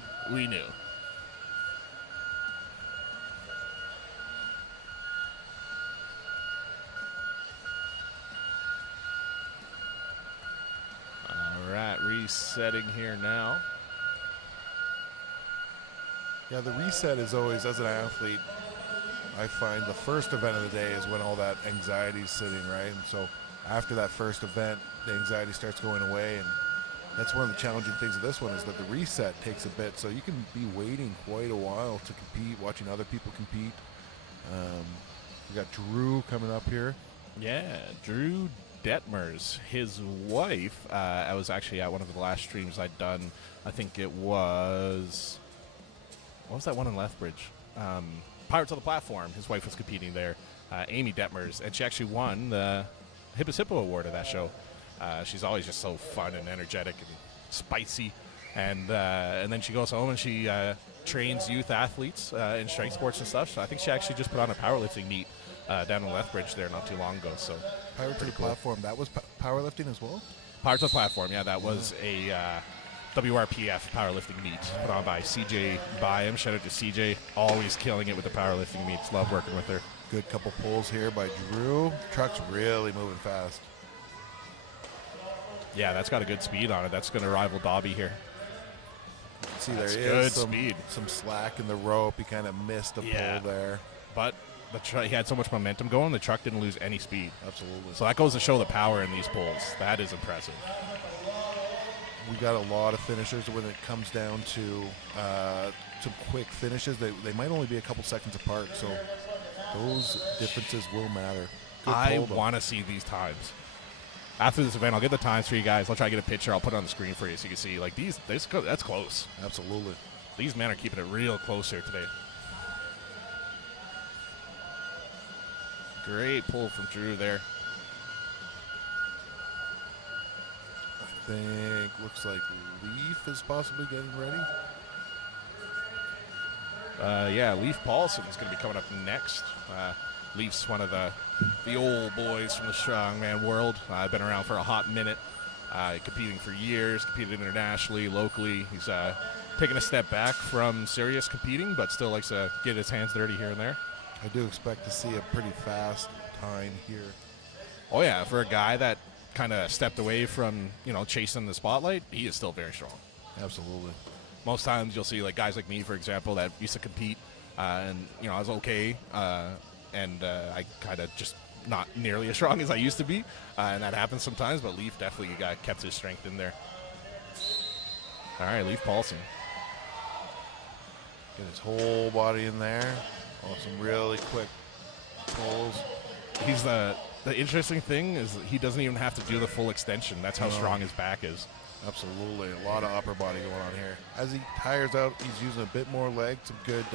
All right, resetting here now. Yeah, the reset is always, as an athlete, I find the first event of the day is when all that anxiety is sitting, right? And so after that first event, the anxiety starts going away, and that's one of the challenging things of this one is that the reset takes a bit, so you can be waiting quite a while to compete, watching other people compete. We got Drew coming up here. Yeah, Drew Detmers, his wife. I was actually at one of the last streams I'd done. I think it was, what was that one in Lethbridge? Pirates of the Platform. His wife was competing there, Amy Detmers, and she actually won the Hippos Hippo Award at that show. She's always just so fun and energetic and spicy. and then she goes home and she trains youth athletes in strength sports and stuff. So I think she actually just put on a powerlifting meet down in Lethbridge there not too long ago. So Power to the platform. That was powerlifting as well? Power to the platform, yeah, that was a WRPF powerlifting meet put on by CJ Byam. Shout out to CJ, always killing it with the powerlifting meets. Love working with her. Good couple pulls here by Drew. Truck's really moving fast. Yeah, that's got a good speed on it. That's going to rival Dobby here. See, That's there good is speed. some slack in the rope. He kind of missed the Yeah. pull there. But he had so much momentum going, the truck didn't lose any speed. Absolutely. So that goes to show the power in these pulls. That is impressive. We got a lot of finishers when it comes down to some quick finishes. They might only be a couple seconds apart, so those differences will matter. Good I pull, though. want to see these times. After this event, I'll get the times for you guys. I'll try to get a picture. I'll put it on the screen for you so you can see. Like that's close. Absolutely. These men are keeping it real close here today. Great pull from Drew there. I think looks like Leaf is possibly getting ready. Yeah, Leaf Paulson is going to be coming up next. Leaf's one of the old boys from the strongman world. Been around for a hot minute, competing for years, competed internationally, locally. He's taking a step back from serious competing, but still likes to get his hands dirty here and there. I do expect to see a pretty fast time here. Oh yeah, for a guy that kind of stepped away from chasing the spotlight, he is still very strong. Absolutely. Most times you'll see like guys like me, for example, that used to compete, and I was okay, and I kind of just not nearly as strong as I used to be, and that happens sometimes. But Leaf definitely kept his strength in there. All right, Leaf Paulson. Get his whole body in there. Oh, some really quick pulls. He's the interesting thing is he doesn't even have to do the full extension. That's how strong his back is. Absolutely. A lot of upper body going on here. As he tires out, he's using a bit more leg. Some good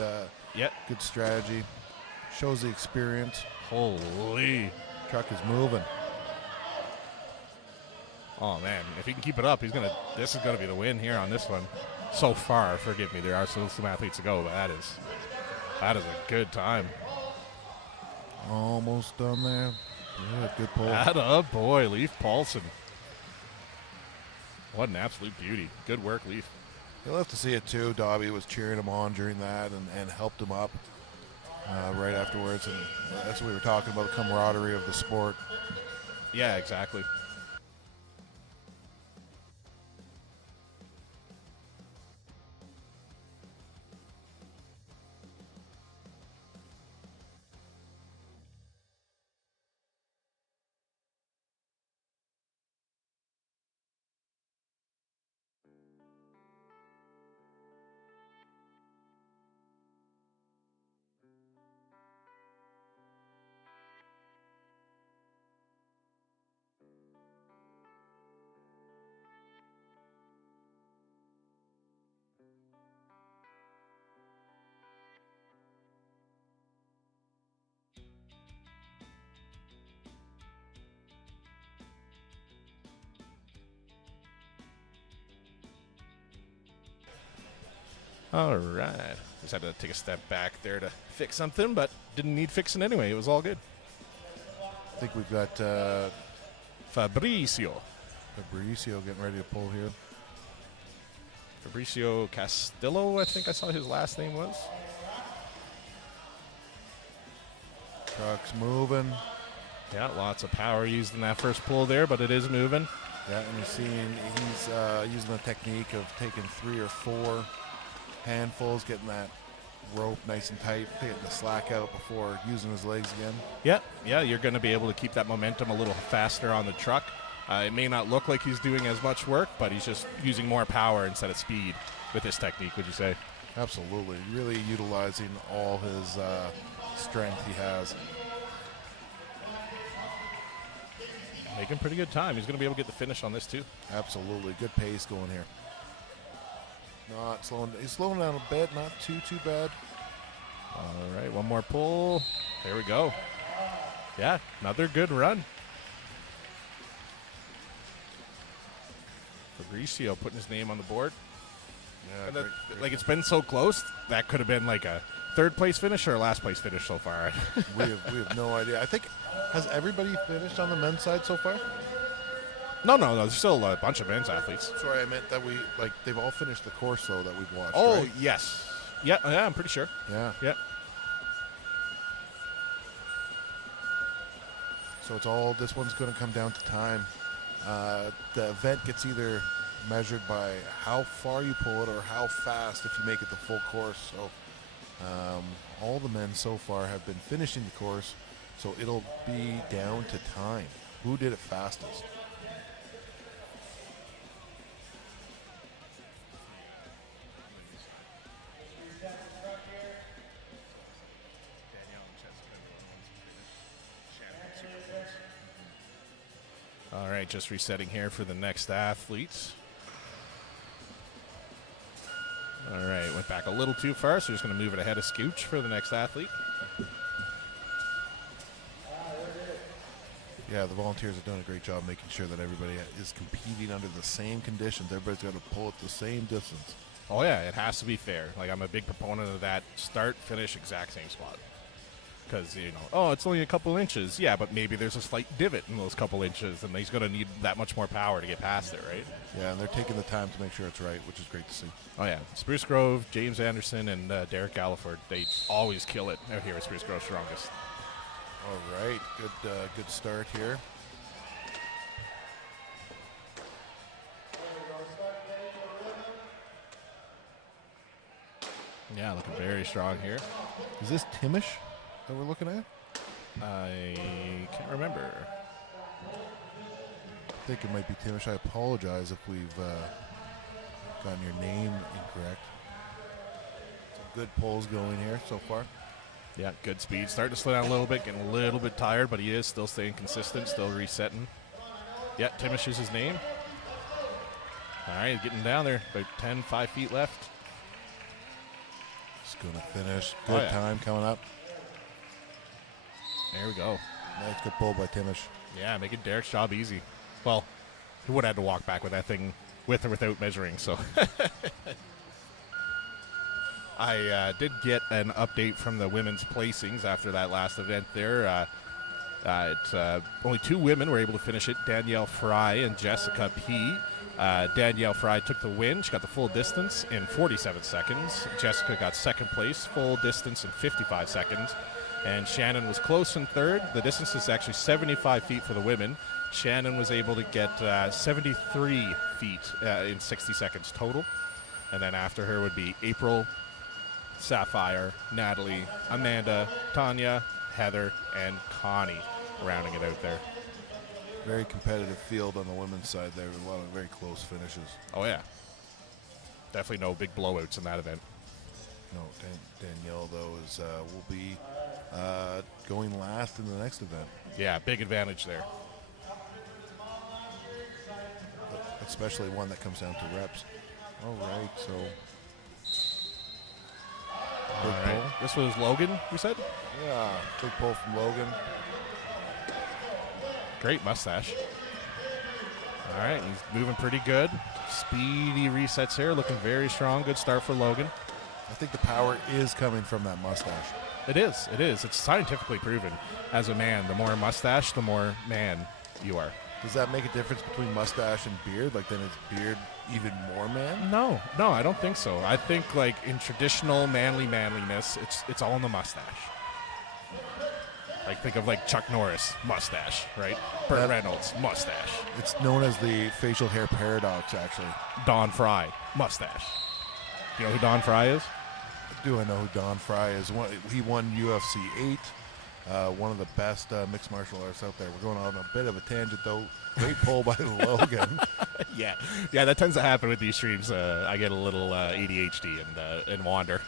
good strategy. Shows the experience. Holy. Truck is moving. Oh man, if he can keep it up, this is gonna be the win here on this one. So far, forgive me, there are still some athletes to go, but that is a good time. Almost done there. Good pull. Atta boy, Leaf Paulson. What an absolute beauty. Good work, Leaf. You'll have to see it too. Dobby was cheering him on during that and helped him up right afterwards. And that's what we were talking about, the camaraderie of the sport. Yeah, exactly. All right. Just had to take a step back there to fix something, but didn't need fixing anyway. It was all good. I think we've got Fabricio getting ready to pull here. Fabricio Castillo, I think I saw his last name was. Truck's moving. Yeah, lots of power used in that first pull there, but it is moving. Yeah, and you're seeing he's using the technique of taking 3 or 4 handfuls, getting that rope nice and tight, getting the slack out before using his legs again. Yeah, you're going to be able to keep that momentum a little faster on the truck. It may not look like he's doing as much work, but he's just using more power instead of speed with this technique, would you say? Absolutely. Really utilizing all his strength he has. Making pretty good time. He's going to be able to get the finish on this, too. Absolutely. Good pace going here. Not slowing. He's slowing down a bit. Not too bad. All right, one more pull. There we go. Yeah, another good run. Fabricio putting his name on the board. Yeah, And great like, it's been so close, that could have been like a third place finish or a last place finish so far. we have no idea. I think, has everybody finished on the men's side so far? No, there's still a bunch of men's athletes. Sorry, I meant that they've all finished the course though that we've watched. Oh, right? yes. Yeah, I'm pretty sure. Yeah. Yeah. So this one's going to come down to time. The event gets either measured by how far you pull it or how fast if you make it the full course. So all the men so far have been finishing the course, so it'll be down to time. Who did it fastest? All right, just resetting here for the next athletes. All right, went back a little too far, so just going to move it ahead of Scooch for the next athlete. Yeah, the volunteers have done a great job making sure that everybody is competing under the same conditions. Everybody's got to pull at the same distance. Oh, yeah, it has to be fair. Like, I'm a big proponent of that start, finish, exact same spot. Because, it's only a couple inches. Yeah, but maybe there's a slight divot in those couple inches, and he's going to need that much more power to get past it, right? Yeah, and they're taking the time to make sure it's right, which is great to see. Oh, yeah. Spruce Grove, James Anderson, and Derek Galliford, they always kill it out here at Spruce Groves Strongest. All right, good start here. Yeah, looking very strong here. Is this Timish that we're looking at? I can't remember. I think it might be Timish. I apologize if we've gotten your name incorrect. Some good pulls going here so far. Yeah, good speed. Starting to slow down a little bit, getting a little bit tired, but he is still staying consistent, still resetting. Yeah, Timish is his name. All right, getting down there. About 5 feet left. Just going to finish. Good time coming up. There we go. Nice good pull by Timish. Yeah, making Derek's job easy. Well, he would have had to walk back with that thing with or without measuring, so. I did get an update from the women's placings after that last event there. Only 2 women were able to finish it, Danielle Fry and Jessica P. Danielle Fry took the win. She got the full distance in 47 seconds. Jessica got second place, full distance in 55 seconds. And Shannon was close in third. The distance is actually 75 feet for the women. Shannon was able to get 73 feet in 60 seconds total. And then after her would be April, Sapphire, Natalie, Amanda, Tanya, Heather, and Connie rounding it out there. Very competitive field on the women's side there with a lot of very close finishes. Oh, yeah. Definitely no big blowouts in that event. No, Danielle, though, will be going last in the next event. Yeah, big advantage there. Especially one that comes down to reps. All right, so... All right. This was Logan, we said? Yeah, big pull from Logan. Great mustache. All right, he's moving pretty good. Speedy resets here, looking very strong. Good start for Logan. I think the power is coming from that mustache. It is. It's scientifically proven. As a man, the more mustache, the more man you are. Does that make a difference between mustache and beard? Like, then is beard even more man? No, I don't think so. I think, like, in traditional manliness, it's all in the mustache. Like, think of, like, Chuck Norris, mustache, right? Burt Reynolds, mustache. It's known as the facial hair paradox, actually. Don Fry, mustache. Do you know who Don Fry is? Do I know who Don Fry is? He won UFC 8. One of the best mixed martial arts out there. We're going on a bit of a tangent, though. Great pull by Logan. Yeah, that tends to happen with these streams. I get a little ADHD and wander.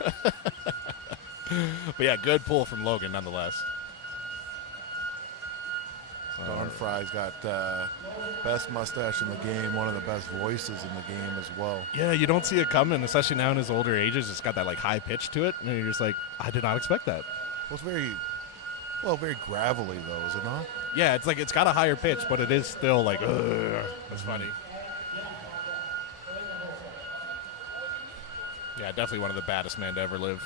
But yeah, good pull from Logan nonetheless. Don Fry's got best mustache in the game, one of the best voices in the game as well. Yeah, you don't see it coming, especially now in his older ages. It's got that like high pitch to it, and you're just like, I did not expect that. Well, it's very gravelly though, is it not? Yeah, it's got a higher pitch, but it is still like, ugh. That's funny. Yeah, definitely one of the baddest men to ever live.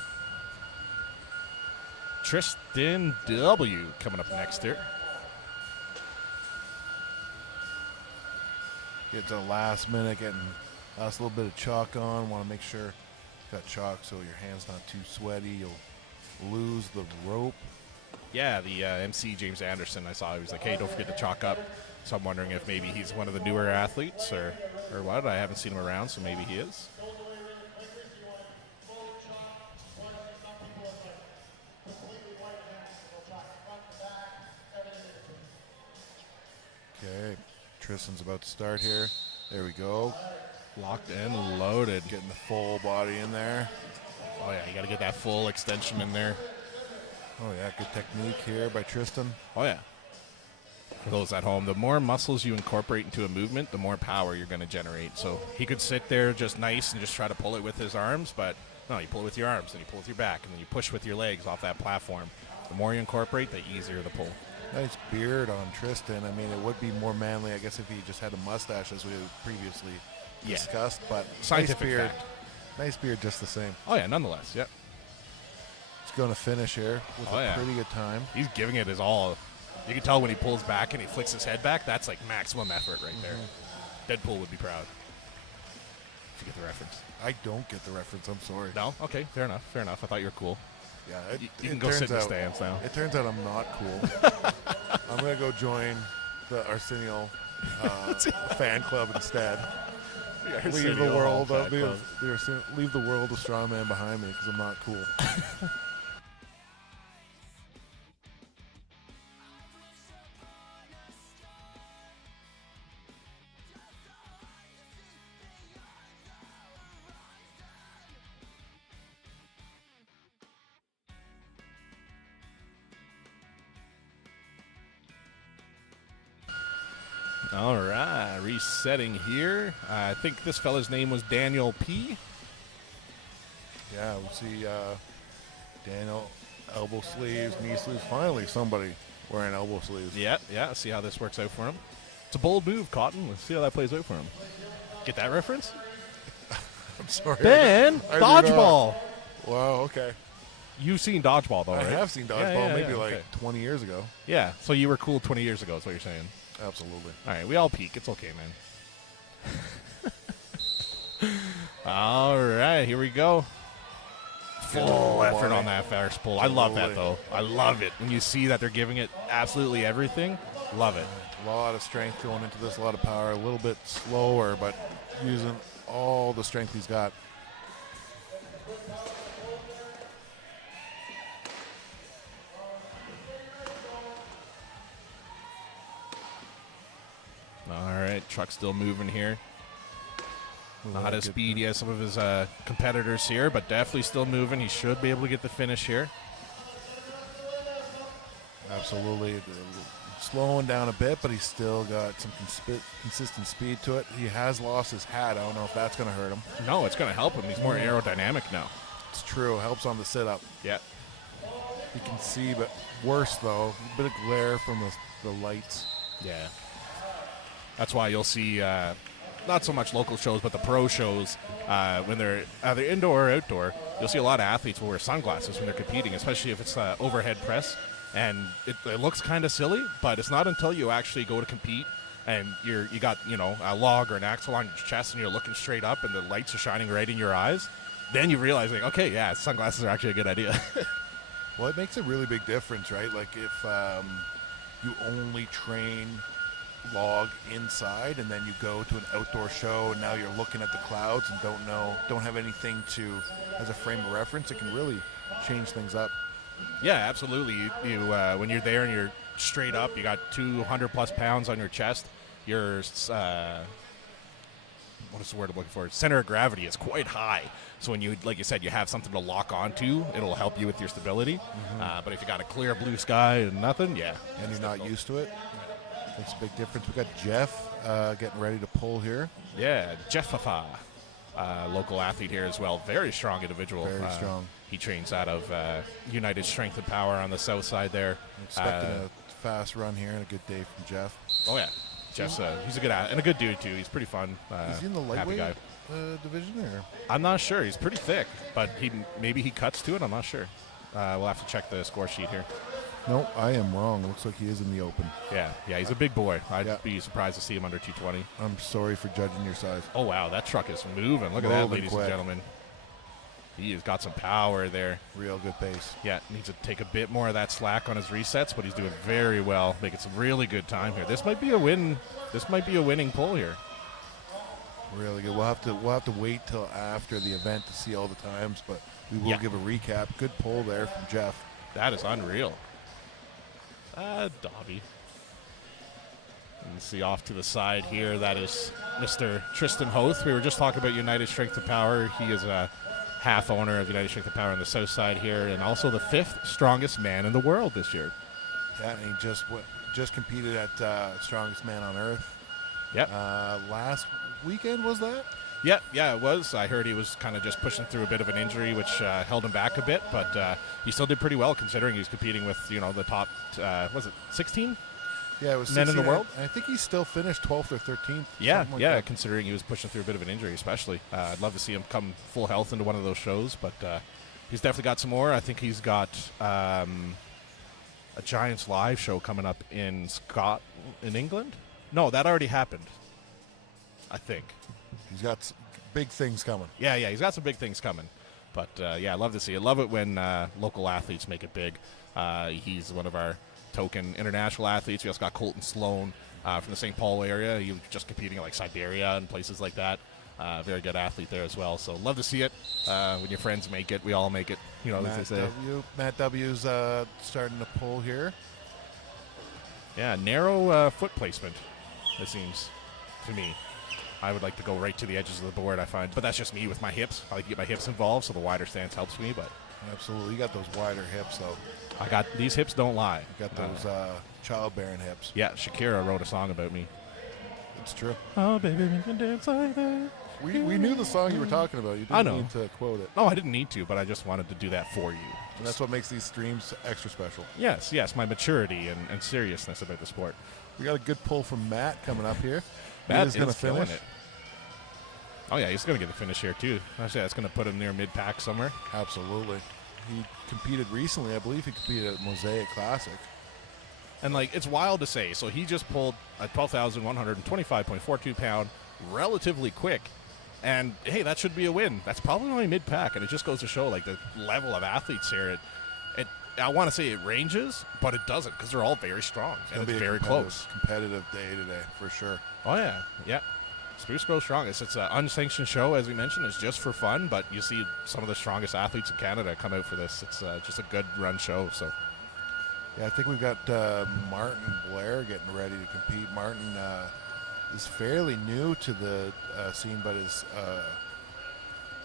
Tristan W. coming up next here. Get to the last minute, getting last little bit of chalk on. Want to make sure you got chalk so your hand's not too sweaty. You'll lose the rope. Yeah, the MC James Anderson, I saw, he was like, hey, don't forget to chalk up. So I'm wondering if maybe he's one of the newer athletes or what. I haven't seen him around, so maybe he is. Okay, Tristan's about to start here. There we go. Locked and loaded. Getting the full body in there. Oh, yeah, you got to get that full extension in there. Oh, yeah, good technique here by Tristan. Oh, yeah. For those at home, the more muscles you incorporate into a movement, the more power you're going to generate. So he could sit there just nice and just try to pull it with his arms, but no, you pull it with your arms, and you pull it with your back, and then you push with your legs off that platform. The more you incorporate, the easier the pull. Nice beard on Tristan. I mean, it would be more manly, I guess, if he just had a mustache, as we previously discussed. But Scientific nice beard. fact. Nice beard, just the same. Oh, yeah, nonetheless, yep. He's going to finish here with a pretty good time. He's giving it his all. You can tell when he pulls back and he flicks his head back, that's like maximum effort right there. Deadpool would be proud. If you get the reference. I don't get the reference, I'm sorry. No? Okay, fair enough, fair enough. I thought you were cool. Yeah, You can go sit in the stands now. It turns out I'm not cool. I'm going to go join the Arsenio fan club instead. Leave the world of strongman behind me because I'm not cool. All right, resetting here. I think this fella's name was Daniel P. Yeah, we see Daniel, elbow sleeves, knee sleeves. Finally, somebody wearing elbow sleeves. Yeah, see how this works out for him. It's a bold move, Cotton. Let's see how that plays out for him. Get that reference? I'm sorry. Ben, I do dodgeball. Wow, okay. You've seen dodgeball, though, I right? have seen dodgeball maybe like okay. 20 years ago. Yeah, so you were cool 20 years ago is what you're saying. Absolutely. All right, we all peak. It's okay, man. All right, here we go. Full effort on that first pull. I love that, though. I love it. When you see that they're giving it absolutely everything, love it. A lot of strength going into this, a lot of power, a little bit slower, but using all the strength he's got. All right, truck still moving here. Not as speedy as some of his competitors here, but definitely still moving. He should be able to get the finish here. Absolutely. Slowing down a bit, but he's still got some consistent speed to it. He has lost his hat. I don't know if that's going to hurt him. No, it's going to help him. He's more aerodynamic now. It's true. Helps on the sit-up. Yeah. You can see, but worse, though, a bit of glare from the lights. Yeah. That's why you'll see not so much local shows, but the pro shows when they're either indoor or outdoor. You'll see a lot of athletes will wear sunglasses when they're competing, especially if it's overhead press. And it looks kind of silly, but it's not until you actually go to compete and you got a log or an axle on your chest and you're looking straight up and the lights are shining right in your eyes, then you realize, like, okay, yeah, sunglasses are actually a good idea. Well, it makes a really big difference, right? Like if you only train log inside and then you go to an outdoor show and now you're looking at the clouds and don't have anything as a frame of reference, it can really change things up. Yeah, absolutely. You when you're there and you're straight up, you got 200 plus pounds on your chest. Your what is the word I'm looking for? Center of gravity is quite high. So when you, like you said, you have something to lock onto, it'll help you with your stability. But if you got a clear blue sky and nothing, yeah. And you're not used to it, makes a big difference. We got Jeff getting ready to pull here. Yeah, Jeff Fafa, local athlete here as well. Very strong individual. Very strong. He trains out of United Strength and Power on the south side there. Expecting a fast run here and a good day from Jeff. Oh, yeah. Jeff's he's a good and a good dude, too. He's pretty fun. Is he in the happy lightweight? guy. division, or I'm not sure. He's pretty thick, but maybe he cuts to it. I'm not sure. We'll have to check the score sheet here. no? I am wrong. Looks like he is in the open. Yeah, he's a big boy. I'd Yeah. be surprised to see him under 220. I'm sorry for judging your size. Oh, wow, that truck is moving. Look at that, Moving ladies quick. and gentlemen. He has got some power there. Real good pace. Yeah, needs to take a bit more of that slack on his resets, but he's doing very well, making some really good time here. This might be a win. This might be a winning pull here. Really good. We'll have to wait till after the event to see all the times, but we will give a recap. Good pull there from Jeff. That is unreal. Dobby. And see off to the side here, that is Mr. Tristan Hoth. We were just talking about United Strength and Power. He is a half owner of United Strength and Power on the south side here, and also the 5th strongest man in the world this year. Yeah, and he just competed at Strongest Man on Earth. Yep. Last weekend, was that? Yeah, it was. I heard he was kind of just pushing through a bit of an injury, which held him back a bit, but he still did pretty well considering he was competing with, the top, was it 16? Yeah, it was Men in the 16. world? I think he still finished 12th or 13th. Yeah, something like that. considering he was pushing through a bit of an injury, especially. I'd love to see him come full health into one of those shows, but he's definitely got some more. I think he's got a Giants live show coming up in England. No, that already happened, I think. He's got big things coming. Yeah, he's got some big things coming. But, I love to see it. Love it when local athletes make it big. He's one of our token international athletes. We also got Colton Sloan from the St. Paul area. He was just competing in, Siberia and places like that. Very good athlete there as well. So love to see it. When your friends make it, we all make it. As they say. Matt W's starting to pull here. Yeah, narrow foot placement, it seems, to me. I would like to go right to the edges of the board, I find. But that's just me with my hips. I like to get my hips involved, so the wider stance helps me. But Absolutely. You got those wider hips, though. I got these hips don't lie. You got those childbearing hips. Yeah, Shakira wrote a song about me. It's true. Oh, baby, we can dance like that. We knew the song you were talking about. You I didn't know. need to quote it. No, I didn't need to, but I just wanted to do that for you. And that's what makes these streams extra special. Yes, my maturity and seriousness about the sport. We got a good pull from Matt coming up here. Matt is going to killing finish. it. Oh, yeah, he's going to get the finish here, too. Actually, that's going to put him near mid-pack somewhere. Absolutely. He competed recently. I believe he competed at Mosaic Classic. And, it's wild to say. So he just pulled a 12,125.42 pound relatively quick. And, hey, that should be a win. That's probably only mid-pack. And it just goes to show, the level of athletes here. I want to say it ranges, but it doesn't because they're all very strong. And it's very close. Competitive day today, for sure. Oh, yeah. Spruce Groves Strongest. It's an unsanctioned show, as we mentioned. It's just for fun, but you see some of the strongest athletes in Canada come out for this. It's just a good run show. So, Yeah, I think we've got Martin Blair getting ready to compete. Martin is fairly new to the scene, but is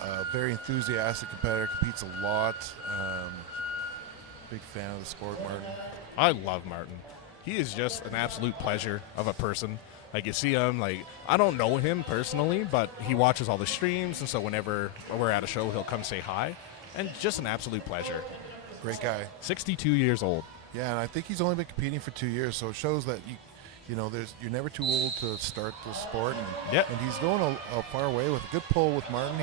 a very enthusiastic competitor, competes a lot. Big fan of the sport, Martin. I love Martin. He is just an absolute pleasure of a person. You see him, I don't know him personally, but he watches all the streams, and so whenever we're at a show, he'll come say hi. And just an absolute pleasure. Great guy. 62 years old. Yeah, and I think he's only been competing for 2 years, so it shows that you're never too old to start the sport. And he's going a far way with a good pull with Martin.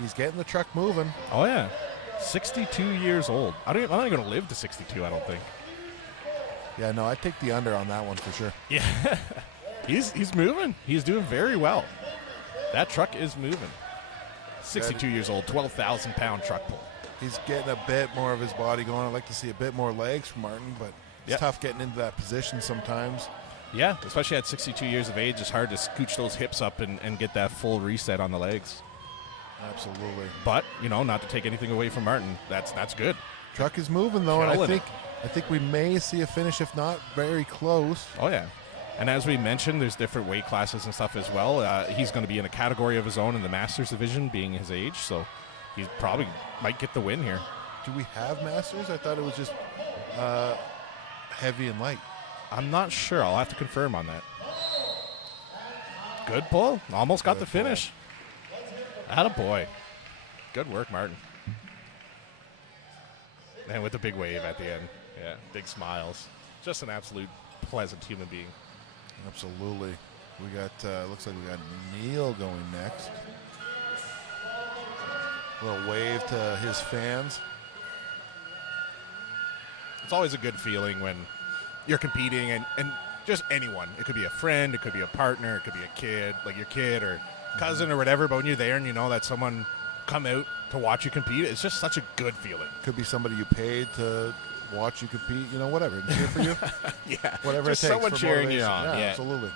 He's getting the truck moving. Oh yeah, 62 years old. I'm not going to live to 62. I don't think. Yeah, no, I'd take the under on that one for sure. Yeah, he's moving. He's doing very well. That truck is moving. 62 years old, 12,000 pound truck pull. He's getting a bit more of his body going. I'd like to see a bit more legs from Martin, but it's tough getting into that position sometimes. Yeah, especially at 62 years of age, it's hard to scooch those hips up and get that full reset on the legs. Absolutely. But, not to take anything away from Martin, that's good. Truck is moving, though, and Killing I think we may see a finish, if not very close. Oh, yeah. And as we mentioned, there's different weight classes and stuff as well. He's going to be in a category of his own in the Masters division, being his age, so he probably might get the win here. Do we have Masters? I thought it was just heavy and light. I'm not sure. I'll have to confirm on that. Good pull. Almost got the finish. Attaboy. Good work, Martin. And with the big wave at the end. Yeah, big smiles. Just an absolute pleasant human being. Absolutely. We got, looks like we got Neil going next. A little wave to his fans. It's always a good feeling when you're competing and just anyone. It could be a friend, it could be a partner, it could be a kid, like your kid or cousin or whatever, but when you're there and you know that someone come out to watch you compete, it's just such a good feeling. Could be somebody you paid to watch you compete, you know, whatever. And cheer for you. Yeah. Whatever just it takes someone for cheering you motivation. on. Yeah, Yeah. absolutely.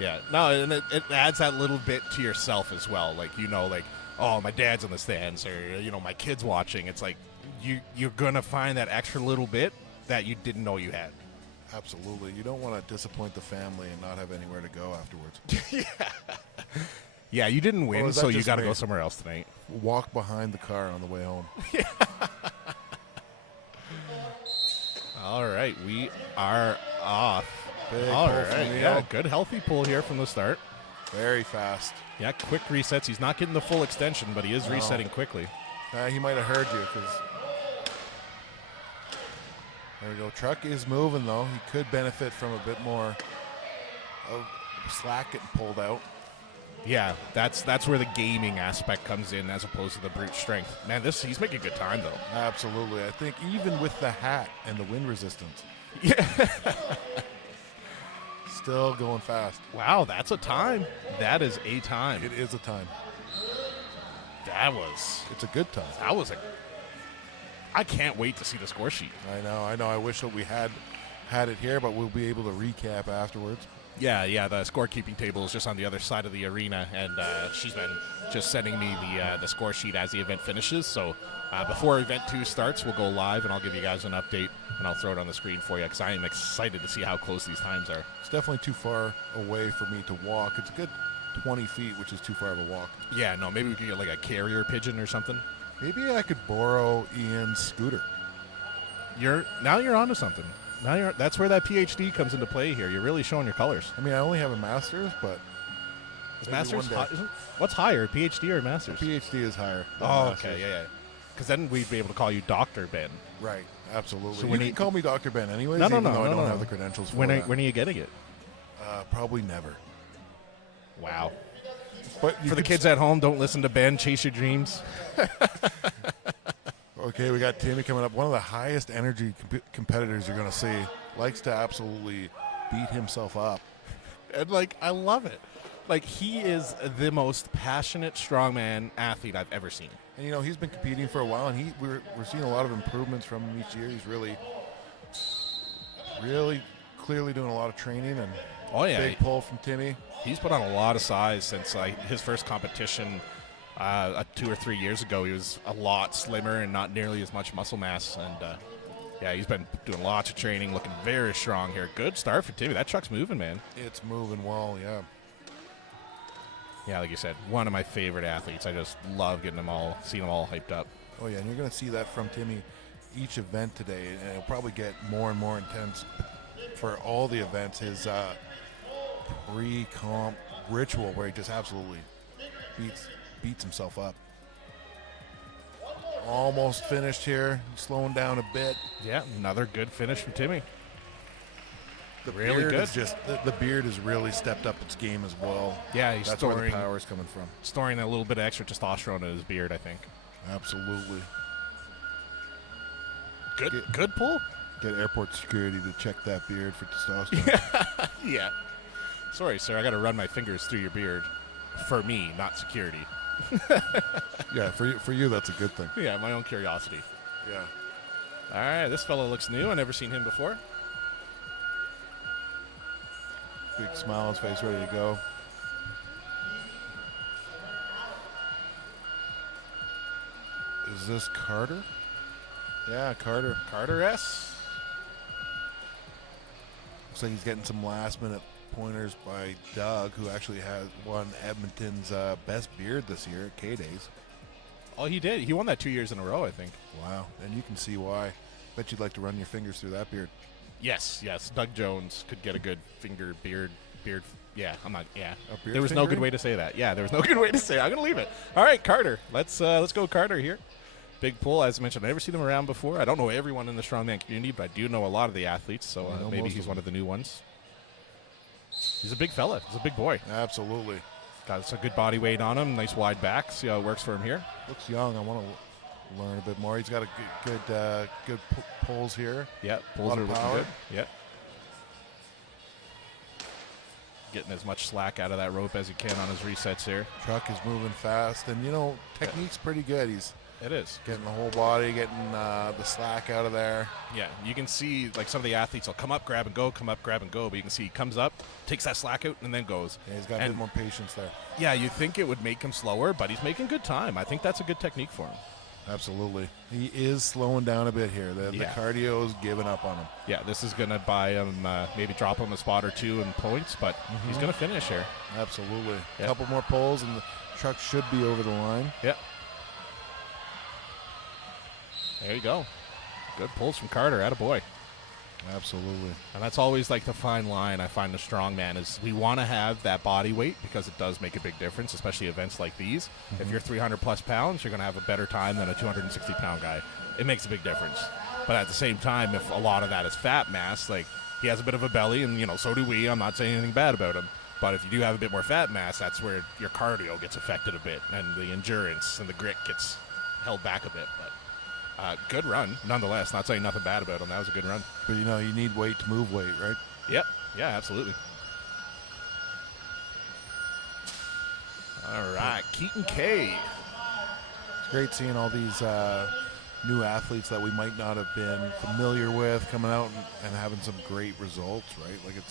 Yeah. No, and it adds that little bit to yourself as well. Like, you know, like, oh, my dad's in the stands or, you know, my kid's watching. It's like you're going to find that extra little bit that you didn't know you had. Absolutely. You don't want to disappoint the family and not have anywhere to go afterwards. Yeah, you didn't win, is that so you just got to me? go somewhere else tonight. Walk behind the car on the way home. All right, we are off. Big All pull from right, Neil. yeah, good healthy pull here from the start. Very fast. Yeah, quick resets. He's not getting the full extension, but he is resetting quickly. He might have heard you because. There we go. Truck is moving, though. He could benefit from a bit more of slack getting pulled out. Yeah, that's where the gaming aspect comes in as opposed to the brute strength. Man, he's making good time, though. Absolutely. I think even with the hat and the wind resistance. Yeah. Still going fast. Wow, that's a time. That is a time. It is a time. It's a good time. That was a. I can't wait to see the score sheet. I know. I wish that we had it here, but we'll be able to recap afterwards. Yeah, the scorekeeping table is just on the other side of the arena, and she's been just sending me the score sheet as the event finishes. So before Event 2 starts, we'll go live, and I'll give you guys an update, and I'll throw it on the screen for you, because I am excited to see how close these times are. It's definitely too far away for me to walk. It's a good 20 feet, which is too far of a walk. Yeah, no, maybe we could get like a carrier pigeon or something. Maybe I could borrow Ian's scooter. You're onto something. That's where that PhD comes into play here. You're really showing your colors. I mean, I only have a master's, but Is maybe master's one day. what's higher, PhD or master's? PhD is higher. than Oh, master's. okay, yeah. Because then we'd be able to call you Dr. Ben. Right, absolutely. So You when can he- call me Dr. Ben anyways, No, even though I no. don't have the credentials for When that. are you getting it? Probably never. Wow. But you For the could kids at home, don't listen to Ben. Chase your dreams. Okay, we got Timmy coming up. One of the highest energy competitors you're going to see. Likes to absolutely beat himself up. And, like, I love it. Like, he is the most passionate strongman athlete I've ever seen. And, you know, he's been competing for a while, and we're seeing a lot of improvements from him each year. He's really clearly doing a lot of training, and Oh, yeah. big pull from Timmy. He's put on a lot of size since his first competition 2 or 3 years ago. He was a lot slimmer and not nearly as much muscle mass. And, yeah, he's been doing lots of training, looking very strong here. Good start for Timmy. That truck's moving, man. It's moving well, yeah. Yeah, like you said, one of my favorite athletes. I just love seeing them all hyped up. Oh, yeah, and you're going to see that from Timmy each event today, and it'll probably get more and more intense for all the events. His pre-comp ritual where he just absolutely beats himself up. Almost finished here, slowing down a bit. Yeah, another good finish from Timmy. The Really beard good. is just the beard has really stepped up its game as well. Yeah, he's That's where the storing power is coming from. storing a little bit of extra testosterone in his beard, I think. Absolutely. Good pull. Get airport security to check that beard for testosterone. Yeah. Sorry, sir. I got to run my fingers through your beard. For me, not security. Yeah, for you that's a good thing. Yeah, my own curiosity. Yeah. All right, this fellow looks new. I've never seen him before. Big smile on his face, ready to go. Is this Carter? Yeah, Carter. Carter S. Looks like he's getting some last-minute pointers by Doug, who actually has won Edmonton's best beard this year at K-Days. Oh, he did. He won that 2 years in a row, I think. Wow, and you can see why. Bet you'd like to run your fingers through that beard. Yes. Doug Jones could get a good beard. Yeah, I'm not. Yeah, A beard there was no good fingering? way to say that. Yeah, there was no good way to say it. I'm gonna leave it. All right, Carter. Let's go, Carter here. Big pull, as I mentioned. I've never seen him around before. I don't know everyone in the strongman community, but I do know a lot of the athletes. So I know maybe most he's of one them. of the new ones. He's a big fella. He's a big boy. Absolutely. Got some good body weight on him. Nice wide back. See how it works for him here. Looks young. I want to learn a bit more. He's got a good pulls here. Yeah, A pulls lot are of looking power. good. Yeah. Getting as much slack out of that rope as he can on his resets here. Truck is moving fast, and technique's pretty good. He's It is. getting the whole body, getting the slack out of there. Yeah, you can see like some of the athletes will come up, grab and go, come up, grab and go, but you can see he comes up, takes that slack out, and then goes. Yeah, he's got a bit more patience there. Yeah, you'd think it would make him slower, but he's making good time. I think that's a good technique for him. Absolutely. He is slowing down a bit here. The cardio is giving up on him. Yeah, this is going to buy him, maybe drop him a spot or two in points, but he's going to finish here. Absolutely. Yep. A couple more pulls, and the truck should be over the line. Yep. There you go. Good pulls from Carter. Attaboy. Absolutely. And that's always like the fine line I find the strongman is we want to have that body weight because it does make a big difference, especially events like these. If you're 300 plus pounds, you're going to have a better time than a 260 pound guy. It makes a big difference. But at the same time, if a lot of that is fat mass, like he has a bit of a belly and, so do we. I'm not saying anything bad about him. But if you do have a bit more fat mass, that's where your cardio gets affected a bit and the endurance and the grit gets held back a bit. But good run, nonetheless. Not saying nothing bad about him. That was a good run. But you need weight to move weight, right? Yep. Yeah, absolutely. All right, Keaton K. It's great seeing all these new athletes that we might not have been familiar with coming out and having some great results, right? Like the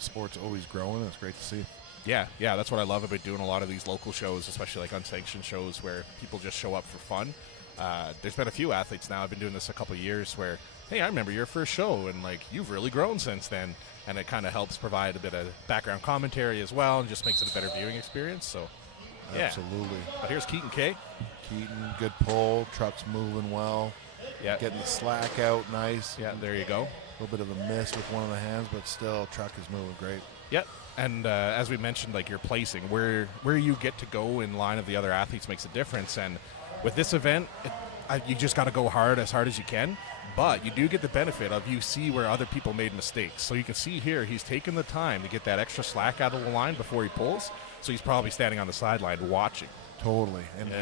sport's always growing. It's great to see. Yeah, that's what I love about doing a lot of these local shows, especially like unsanctioned shows where people just show up for fun. There's been a few athletes now. I've been doing this a couple of years where, hey, I remember your first show, and like you've really grown since then, and it kind of helps provide a bit of background commentary as well, and just makes it a better viewing experience. So, yeah. Absolutely. But here's Keaton K. Keaton, good pull. Truck's moving well. Yeah, getting the slack out, nice. Yeah, there you go. A little bit of a miss with one of the hands, but still, truck is moving great. Yep. And as we mentioned, like your placing, where you get to go in line of the other athletes makes a difference. And with this event, you just got to go as hard as you can. But you do get the benefit of you see where other people made mistakes. So you can see here he's taken the time to get that extra slack out of the line before he pulls. So he's probably standing on the sideline watching. Totally. And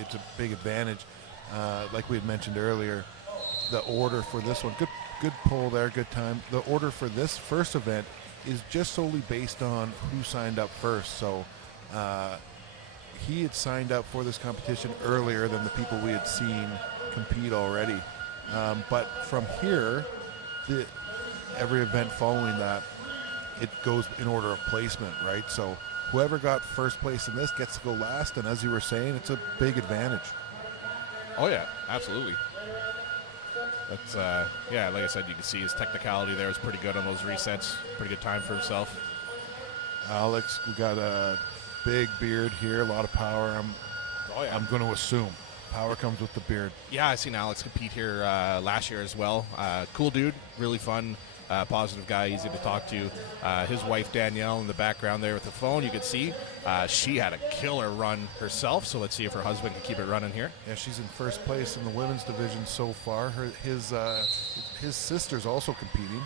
it's a big advantage. Like we had mentioned earlier, the order for this one, good pull there, good time. The order for this first event is just solely based on who signed up first. So he had signed up for this competition earlier than the people we had seen compete already. But from here, every event following that, it goes in order of placement, right? So whoever got first place in this gets to go last, and as you were saying, it's a big advantage. Oh, yeah, absolutely. That's, like I said, you can see his technicality there is pretty good on those resets. Pretty good time for himself. Alex, we got a big beard here, a lot of power. I'm going to assume power comes with the beard. Yeah, I seen Alex compete here last year as well. Cool dude, really fun, positive guy, easy to talk to. His wife Danielle in the background there with the phone, you could see she had a killer run herself. So let's see if her husband can keep it running here. Yeah, she's in first place in the women's division so far. His sister's also competing.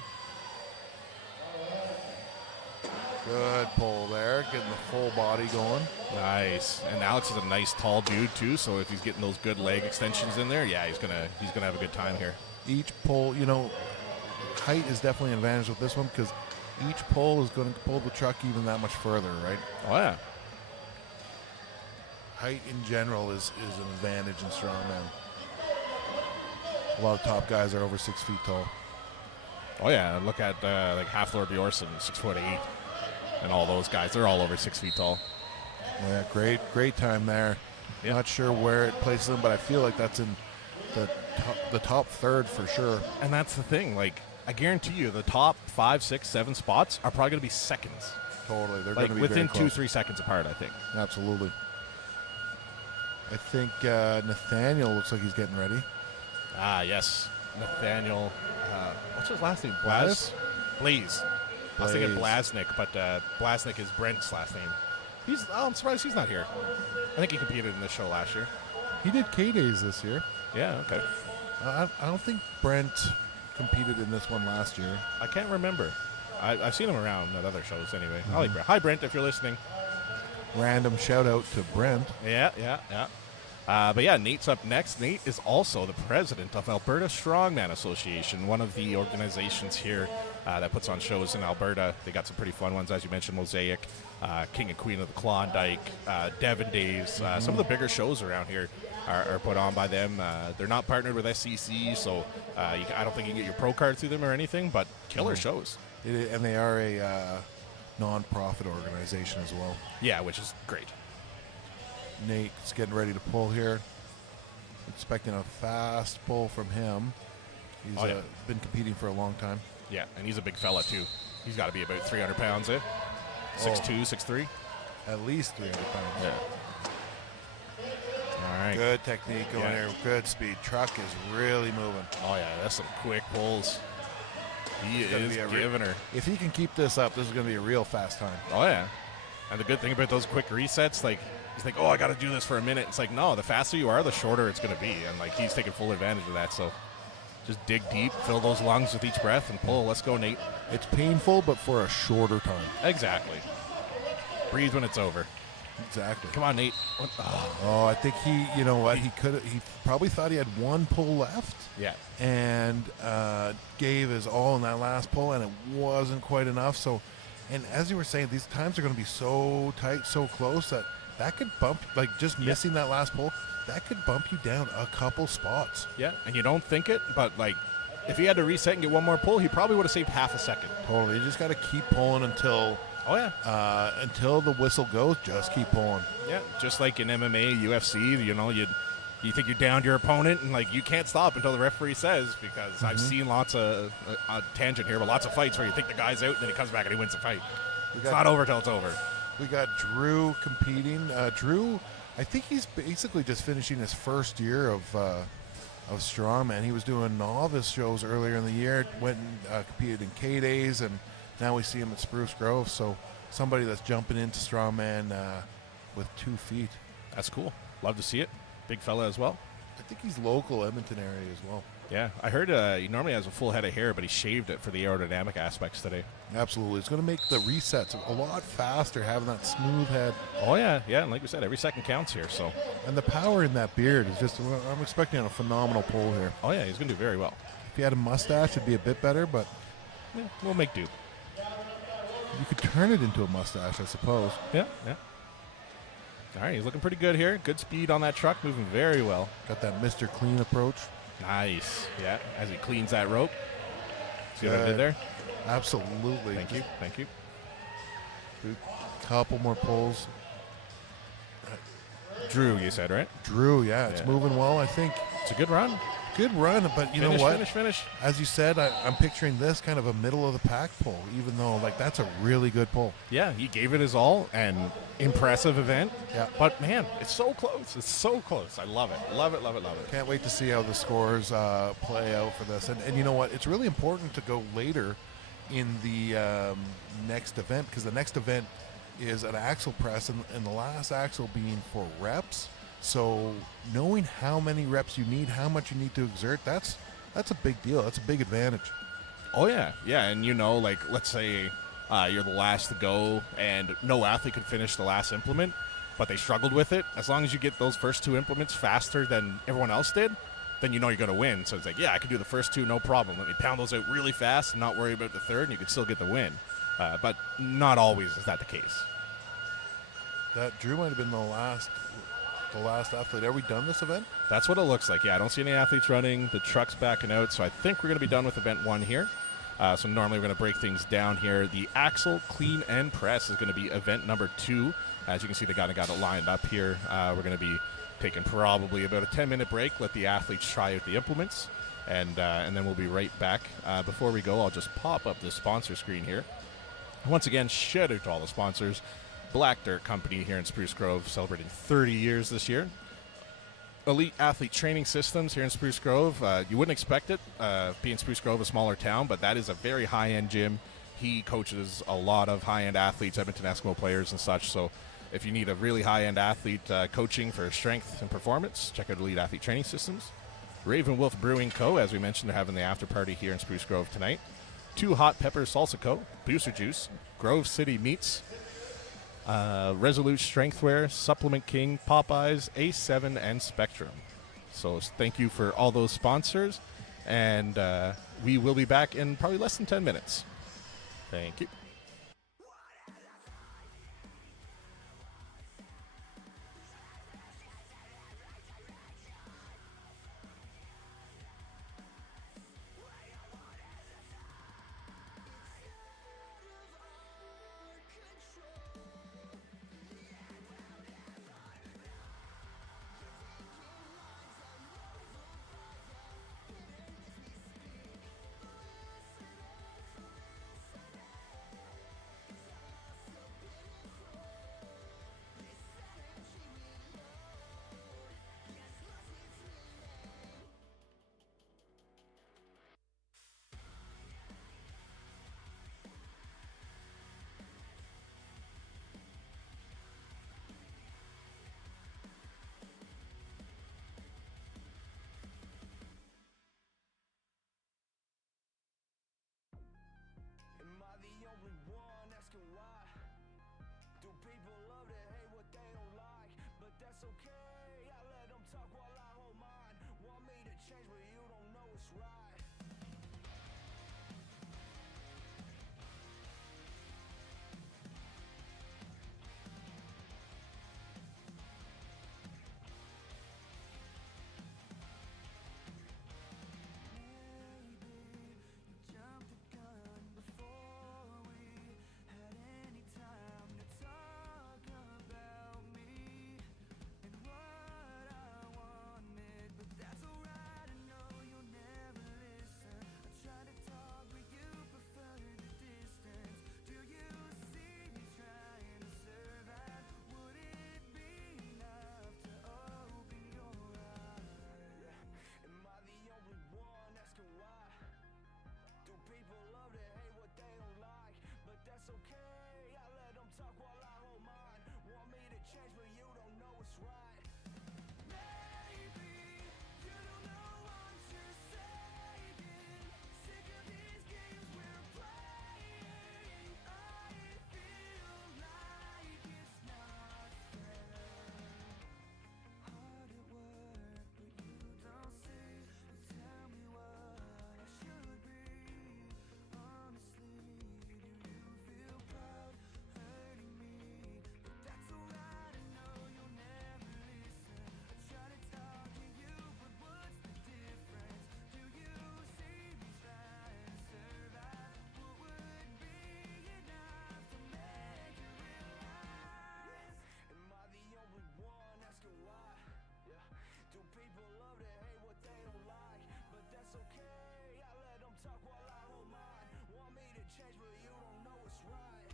Good pull there, getting the full body going. Nice. And Alex is a nice tall dude too, so if he's getting those good leg extensions in there, yeah, he's gonna have a good time here. Each pull, height is definitely an advantage with this one because each pull is going to pull the truck even that much further, right? Oh yeah. Height in general is an advantage in strongman. A lot of top guys are over 6 feet tall. Oh yeah, look at like Hafler Bjorsen, 6'8", and all those guys. They're all over 6 feet tall. Yeah, great time there. Yep. Not sure where it places them, but I feel like that's in the top third for sure. And that's the thing. Like I guarantee you, the top 5, 6, 7 spots are probably going to be seconds. Totally, they're like going to be within very close. 2-3 seconds apart. I think. Absolutely. I think Nathaniel looks like he's getting ready. Ah, yes, Nathaniel. What's his last name? Blaze? Blaze. I was thinking Blasnik, but Blasnik is Brent's last name. I'm surprised he's not here. I think he competed in this show last year. He did K-Days this year. Yeah, okay. I don't think Brent competed in this one last year. I can't remember. I've seen him around at other shows anyway. I like Brent. Hi, Brent, if you're listening. Random shout out to Brent. Yeah. But yeah, Nate's up next. Nate is also the president of Alberta Strongman Association, one of the organizations here that puts on shows in Alberta. They got some pretty fun ones, as you mentioned, Mosaic, King and Queen of the Klondike, Devon Days. Some of the bigger shows around here are put on by them. They're not partnered with SCC, so I don't think you can get your pro card through them or anything, but killer shows. And they are a non-profit organization as well. Yeah, which is great. Nate's getting ready to pull here. Expecting a fast pull from him. He's been competing for a long time. Yeah, and he's a big fella, too. He's got to be about 300 pounds, 6'2", 6'3"? At least 300 pounds. Yeah. All right. Good technique going here. Good speed. Truck is really moving. Oh, yeah, that's some quick pulls. He is giving her. If he can keep this up, this is going to be a real fast time. Oh, yeah. And the good thing about those quick resets, like, he's like, oh, I got to do this for a minute. It's like, no, the faster you are, the shorter it's going to be. And, like, he's taking full advantage of that. So just dig deep, fill those lungs with each breath, and pull. Let's go, Nate. It's painful, but for a shorter time. Exactly. Breathe when it's over. Exactly. Come on, Nate. I think he probably thought he had one pull left. Yeah. And gave his all in that last pull, and it wasn't quite enough. So, and as you were saying, these times are going to be so tight, so close that could bump, like just missing that last pull, that could bump you down a couple spots. Yeah, and you don't think it, but like if he had to reset and get one more pull, he probably would have saved half a second. Totally. You just got to keep pulling until until the whistle goes. Just keep pulling. Yeah, just like in MMA, UFC, you think you're down to your opponent, and like you can't stop until the referee says, because I've seen lots of tangent here, but lots of fights where you think the guy's out and then he comes back and he wins the fight. It's not over till it's over. We got Drew competing. Drew, I think he's basically just finishing his first year of strongman. He was doing novice shows earlier in the year, went and competed in K-Days, and now we see him at Spruce Groves. So somebody that's jumping into strongman with 2 feet. That's cool. Love to see it. Big fella as well. I think he's local Edmonton area as well. Yeah, I heard he normally has a full head of hair, but he shaved it for the aerodynamic aspects today. Absolutely. It's going to make the resets a lot faster, having that smooth head. Oh, yeah. Yeah, and like we said, every second counts here. So. And the power in that beard is just, I'm expecting a phenomenal pull here. Oh, yeah, he's going to do very well. If he had a mustache, it'd be a bit better, but... Yeah, we'll make do. You could turn it into a mustache, I suppose. Yeah. All right, he's looking pretty good here. Good speed on that truck, moving very well. Got that Mr. Clean approach. Nice. Yeah, as he cleans that rope. See what I did there? Absolutely. Thank you. Couple more pulls. Drew, you said, right? Drew, yeah. It's moving well, I think. It's a good run. Good run, but you know what? Finish. As you said, I'm picturing this kind of a middle-of-the-pack pull, even though, like, that's a really good pull. Yeah, he gave it his all, and impressive event. Yeah. But, man, it's so close. It's so close. I love it. Love it. Can't wait to see how the scores play out for this. And you know what? It's really important to go later in the next event, because the next event is an axle press, and the last axle being for reps. So knowing how many reps you need, how much you need to exert, that's a big deal. That's a big advantage. Oh, yeah. Yeah, and like, let's say you're the last to go, and no athlete could finish the last implement, but they struggled with it. As long as you get those first 2 implements faster than everyone else did, then you know you're going to win. So it's like, yeah, I can do the first 2, no problem. Let me pound those out really fast and not worry about the third, and you can still get the win. But not always is that the case. That Drew might have been the last athlete. Are we done this event? That's what it looks like. Yeah, I don't see any athletes running. The truck's backing out, so I think we're going to be done with event 1 here. So normally we're going to break things down here. The axle, clean, and press is going to be event number 2. As you can see, they got it lined up here. We're going to be taking probably about a 10-minute break, let the athletes try out the implements, and then we'll be right back. Before we go, I'll just pop up the sponsor screen here. Once again, shout out to all the sponsors. Black Dirt Company here in Spruce Grove, celebrating 30 years this year. Elite Athlete Training Systems here in Spruce Grove. You wouldn't expect it, being Spruce Grove, a smaller town, but that is a very high-end gym. He coaches a lot of high-end athletes, Edmonton Eskimo players and such, so if you need a really high-end athlete coaching for strength and performance, check out Elite Athlete Training Systems. Raven Wolf Brewing Co., as we mentioned, they're having the after party here in Spruce Grove tonight. Two Hot Pepper Salsa Co., Booster Juice, Grove City Meats, Resolute Strengthwear, Supplement King, Popeyes, A7, and Spectrum. So thank you for all those sponsors, and we will be back in probably less than 10 minutes. Thank you. Am I the only one asking why? Do people love to hate what they don't like? But that's okay, I let them talk while I hold mine. Want me to change but you don't know it's right. That's okay, I let them talk while I hold mine. Want me to change but you don't know it's right. Maybe you don't know what you're saying. Sick of these games we're playing. I feel like it's not fair. Hard at work but you don't see. You tell me what I should be. Honestly, hurting me, but that's alright. I know you'll never listen. I try to talk to you, but what's the difference? Do you see me trying to survive? What would be enough to make you realize? Am I the only one asking why? Yeah. Do people love to hate what they don't like? But that's okay, I let them talk while I hold mine. Want me to change but you don't know it's right.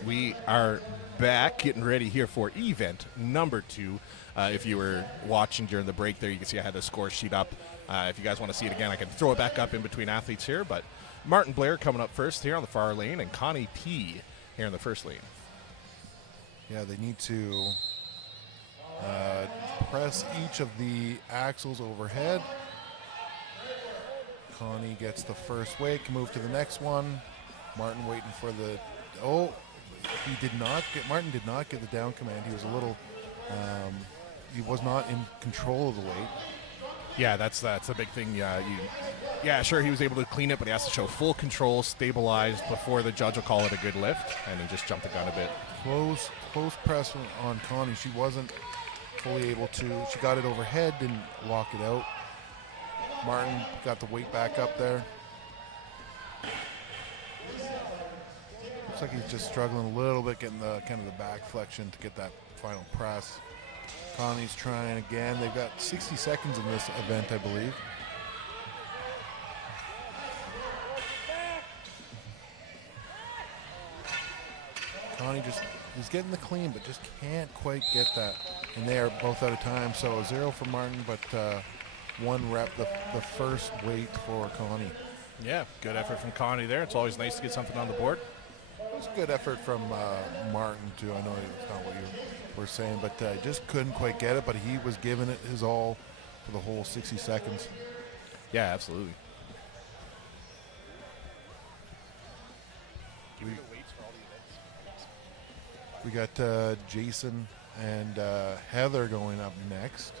right, we are back getting ready here for event number 2. If you were watching during the break there, you can see I had the score sheet up. If you guys want to see it again, I can throw it back up in between athletes here. But Martin Blair coming up first here on the far lane, and Connie P here in the first lane. Yeah, they need to press each of the axles overhead. Connie gets the first weight, can move to the next one. Martin waiting for the, Martin did not get the down command. He was a little, he was not in control of the weight. Yeah, that's a big thing. Yeah, sure, he was able to clean it, but he has to show full control, stabilized before the judge will call it a good lift, and he just jumped the gun a bit. Close press on Connie. She wasn't fully able to. She got it overhead, didn't lock it out. Martin got the weight back up there. Looks like he's just struggling a little bit, getting the kind of the back flexion to get that final press. Connie's trying again. They've got 60 seconds in this event, I believe. Connie just is getting the clean, but just can't quite get that. And they are both out of time, so 0 for Martin, but 1 rep, the first weight for Connie. Yeah, good effort from Connie there. It's always nice to get something on the board. It was a good effort from Martin, too. I know it's not what you were saying, but just couldn't quite get it, but he was giving it his all for the whole 60 seconds. Yeah, absolutely. We got Jason and Heather going up next.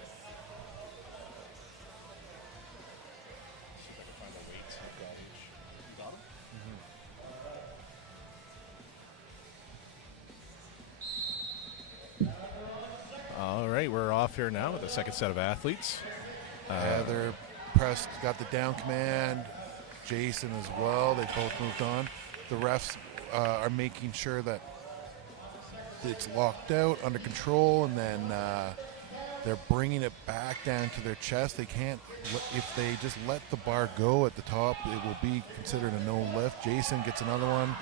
All right, we're off here now with the second set of athletes. Heather pressed, got the down command. Jason as well. They both moved on. The refs are making sure that it's locked out, under control, and then they're bringing it back down to their chest. They can't, if they just let the bar go at the top, it will be considered a no lift. Jason gets another one.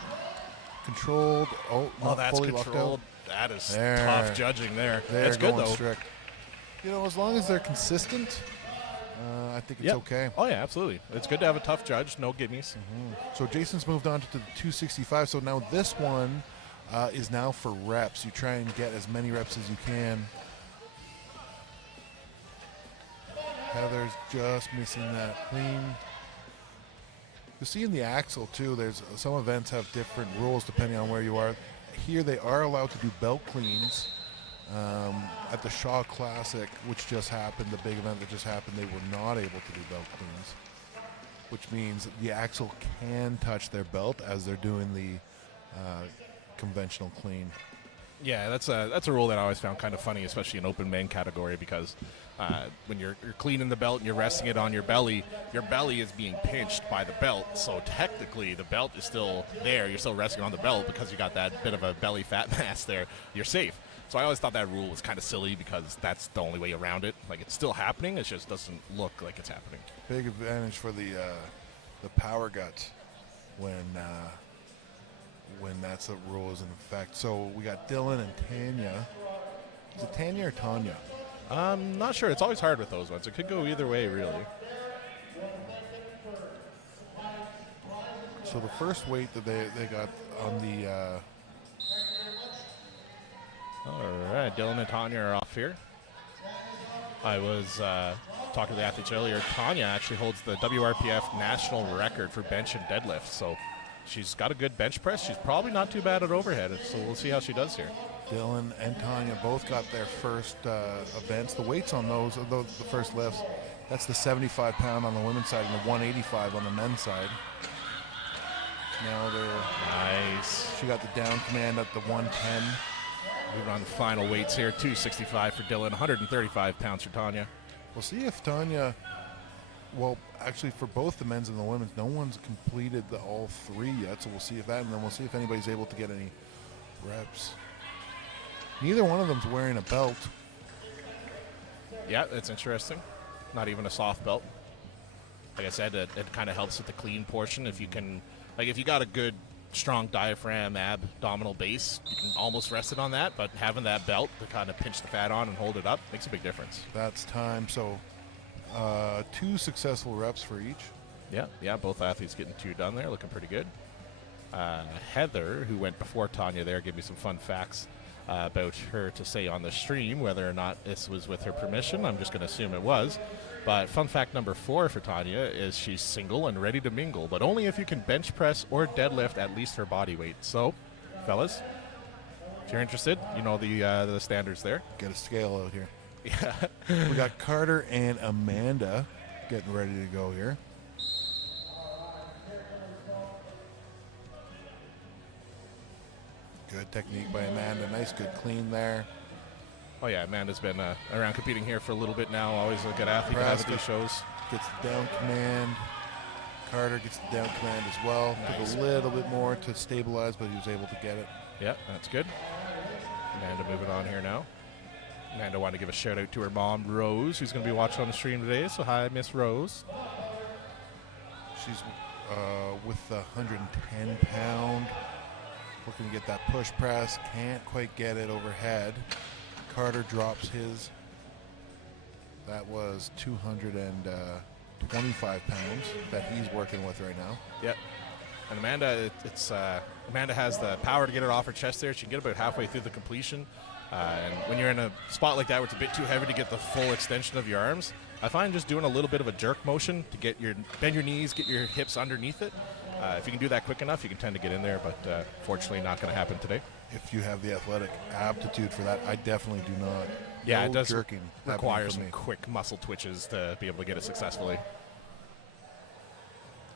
Controlled. Not that's fully controlled. locked out. That is There. tough judging there. They're That's good, going though. strict. You know, as long as they're consistent, I think it's Yep. okay. Oh, yeah, absolutely. It's good to have a tough judge, no gimmies. So Jason's moved on to the 265. So now this one is now for reps. You try and get as many reps as you can. Heather's just missing that clean. You see in the axle too, there's some events have different rules depending on where you are. Here they are allowed to do belt cleans. At the Shaw Classic, which just happened, the big event that just happened, they were not able to do belt cleans, which means the axle can touch their belt as they're doing the conventional clean. Yeah, that's a rule that I always found kind of funny, especially in open men category, because when you're cleaning the belt and you're resting it on your belly is being pinched by the belt. So technically, the belt is still there. You're still resting on the belt because you got that bit of a belly fat mass there. You're safe. So I always thought that rule was kind of silly because that's the only way around it. Like, it's still happening. It just doesn't look like it's happening. Big advantage for the power gut when that's a rule is in effect. So we got Dylan and Tanya. Is it Tanya or Tanya? I'm not sure. It's always hard with those ones. It could go either way, really. So the first weight that they got on the All right, Dylan and Tanya are off here. I was talking to the athletes earlier. Tanya actually holds the WRPF national record for bench and deadlift, so she's got a good bench press. She's probably not too bad at overhead, so we'll see how she does here. Dylan and Tanya both got their first events. The weights on those are the first lifts. That's the 75-pound on the women's side and the 185 on the men's side. Now they're Nice. She got the down command at the 110. Moving on to final weights here. 265 for Dylan, 135 pounds for Tanya. We'll see if Tanya, well, actually for both the men's and the women's, no one's completed all three yet, so we'll see if that, and then we'll see if anybody's able to get any reps. Neither one of them's wearing a belt. Yeah, that's interesting. Not even a soft belt. Like I said, it kind of helps with the clean portion. If you can, like, if you got a good strong diaphragm, abdominal base, you can almost rest it on that, but having that belt to kind of pinch the fat on and hold it up makes a big difference. That's time. So 2 successful reps for each. Yeah, both athletes getting 2 done there, looking pretty good. Heather, who went before Tanya there, gave me some fun facts about her to say on the stream. Whether or not this was with her permission, I'm just going to assume it was. But fun fact number 4 for Tanya is she's single and ready to mingle, but only if you can bench press or deadlift at least her body weight. So, fellas, if you're interested, you know the standards there. Get a scale out here. Yeah. We got Carter and Amanda getting ready to go here. Good technique by Amanda. Nice, good clean there. Oh, yeah, Amanda's been around competing here for a little bit now. Always a good athlete to have at these shows. Gets the down command. Carter gets the down command as well. Nice. Took a little bit more to stabilize, but he was able to get it. Yeah, that's good. Amanda moving on here now. Amanda wanted to give a shout out to her mom, Rose, who's going to be watching on the stream today. So hi, Miss Rose. She's with the 110 pound. Looking to get that push press. Can't quite get it overhead. Carter drops his. That was 225 pounds that he's working with right now. Yep. And Amanda, Amanda has the power to get it off her chest there. She can get about halfway through the completion. And when you're in a spot like that where it's a bit too heavy to get the full extension of your arms, I find just doing a little bit of a jerk motion to bend your knees, get your hips underneath it. If you can do that quick enough, you can tend to get in there, but fortunately not going to happen today. If you have the athletic aptitude for that, I definitely do not. Yeah, No it does jerking require happening for some me. quick muscle twitches to be able to get it successfully.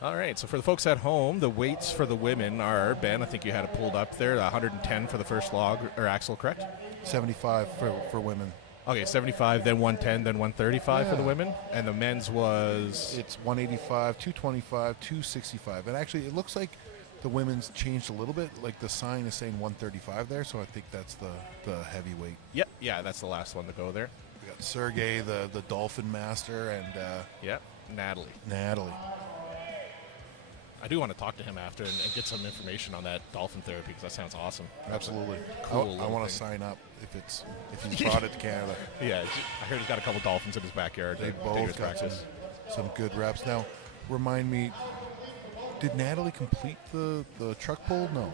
All right, so for the folks at home, the weights for the women are, Ben, I think you had it pulled up there, 110 for the first log or axle, correct? 75 for women. Okay, 75, then 110, then 135 for the Yeah. women. And the men's was... It's 185, 225, 265. And actually, it looks like the women's changed a little bit. Like the sign is saying 135 there, so I think that's the heavyweight. Yep, yeah, that's the last one to go there. We got Sergey, the dolphin master, and Yep, Natalie. Natalie. I do want to talk to him after and get some information on that dolphin therapy because that sounds awesome. Absolutely. Cool I little want to thing. sign up if he's brought it to Canada. Yeah, I heard he's got a couple dolphins in his backyard. They to both do his got practice. some good reps. Now, remind me, did Natalie complete the truck pull? No.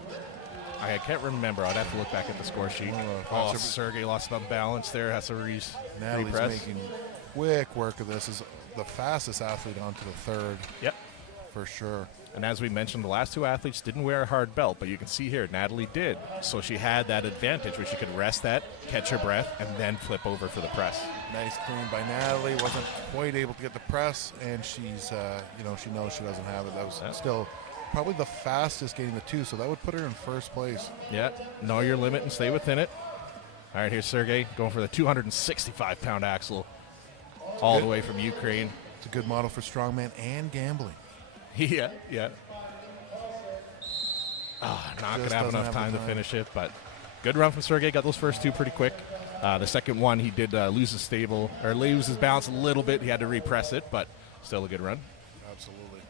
I can't remember. I'd have to look back at the score sheet. Oh, Sergey lost some balance there. Has to Natalie's repress. making quick work of this. Is the fastest athlete onto the third Yep. for sure. And as we mentioned, the last 2 athletes didn't wear a hard belt, but you can see here, Natalie did. So she had that advantage where she could rest that, catch her breath, and then flip over for the press. Nice clean by Natalie. Wasn't quite able to get the press, and she's, she knows she doesn't have it. That was still probably the fastest getting the 2, so that would put her in first place. Yeah, know your limit and stay within it. All right, here's Sergey going for the 265-pound axle all the way from Ukraine. It's a good model for strongman and gambling. Yeah. Not going to have doesn't enough have time the to time. finish it, but good run from Sergey. Got those first 2 pretty quick. The second one, he did lose his balance a little bit. He had to repress it, but still a good run. Absolutely.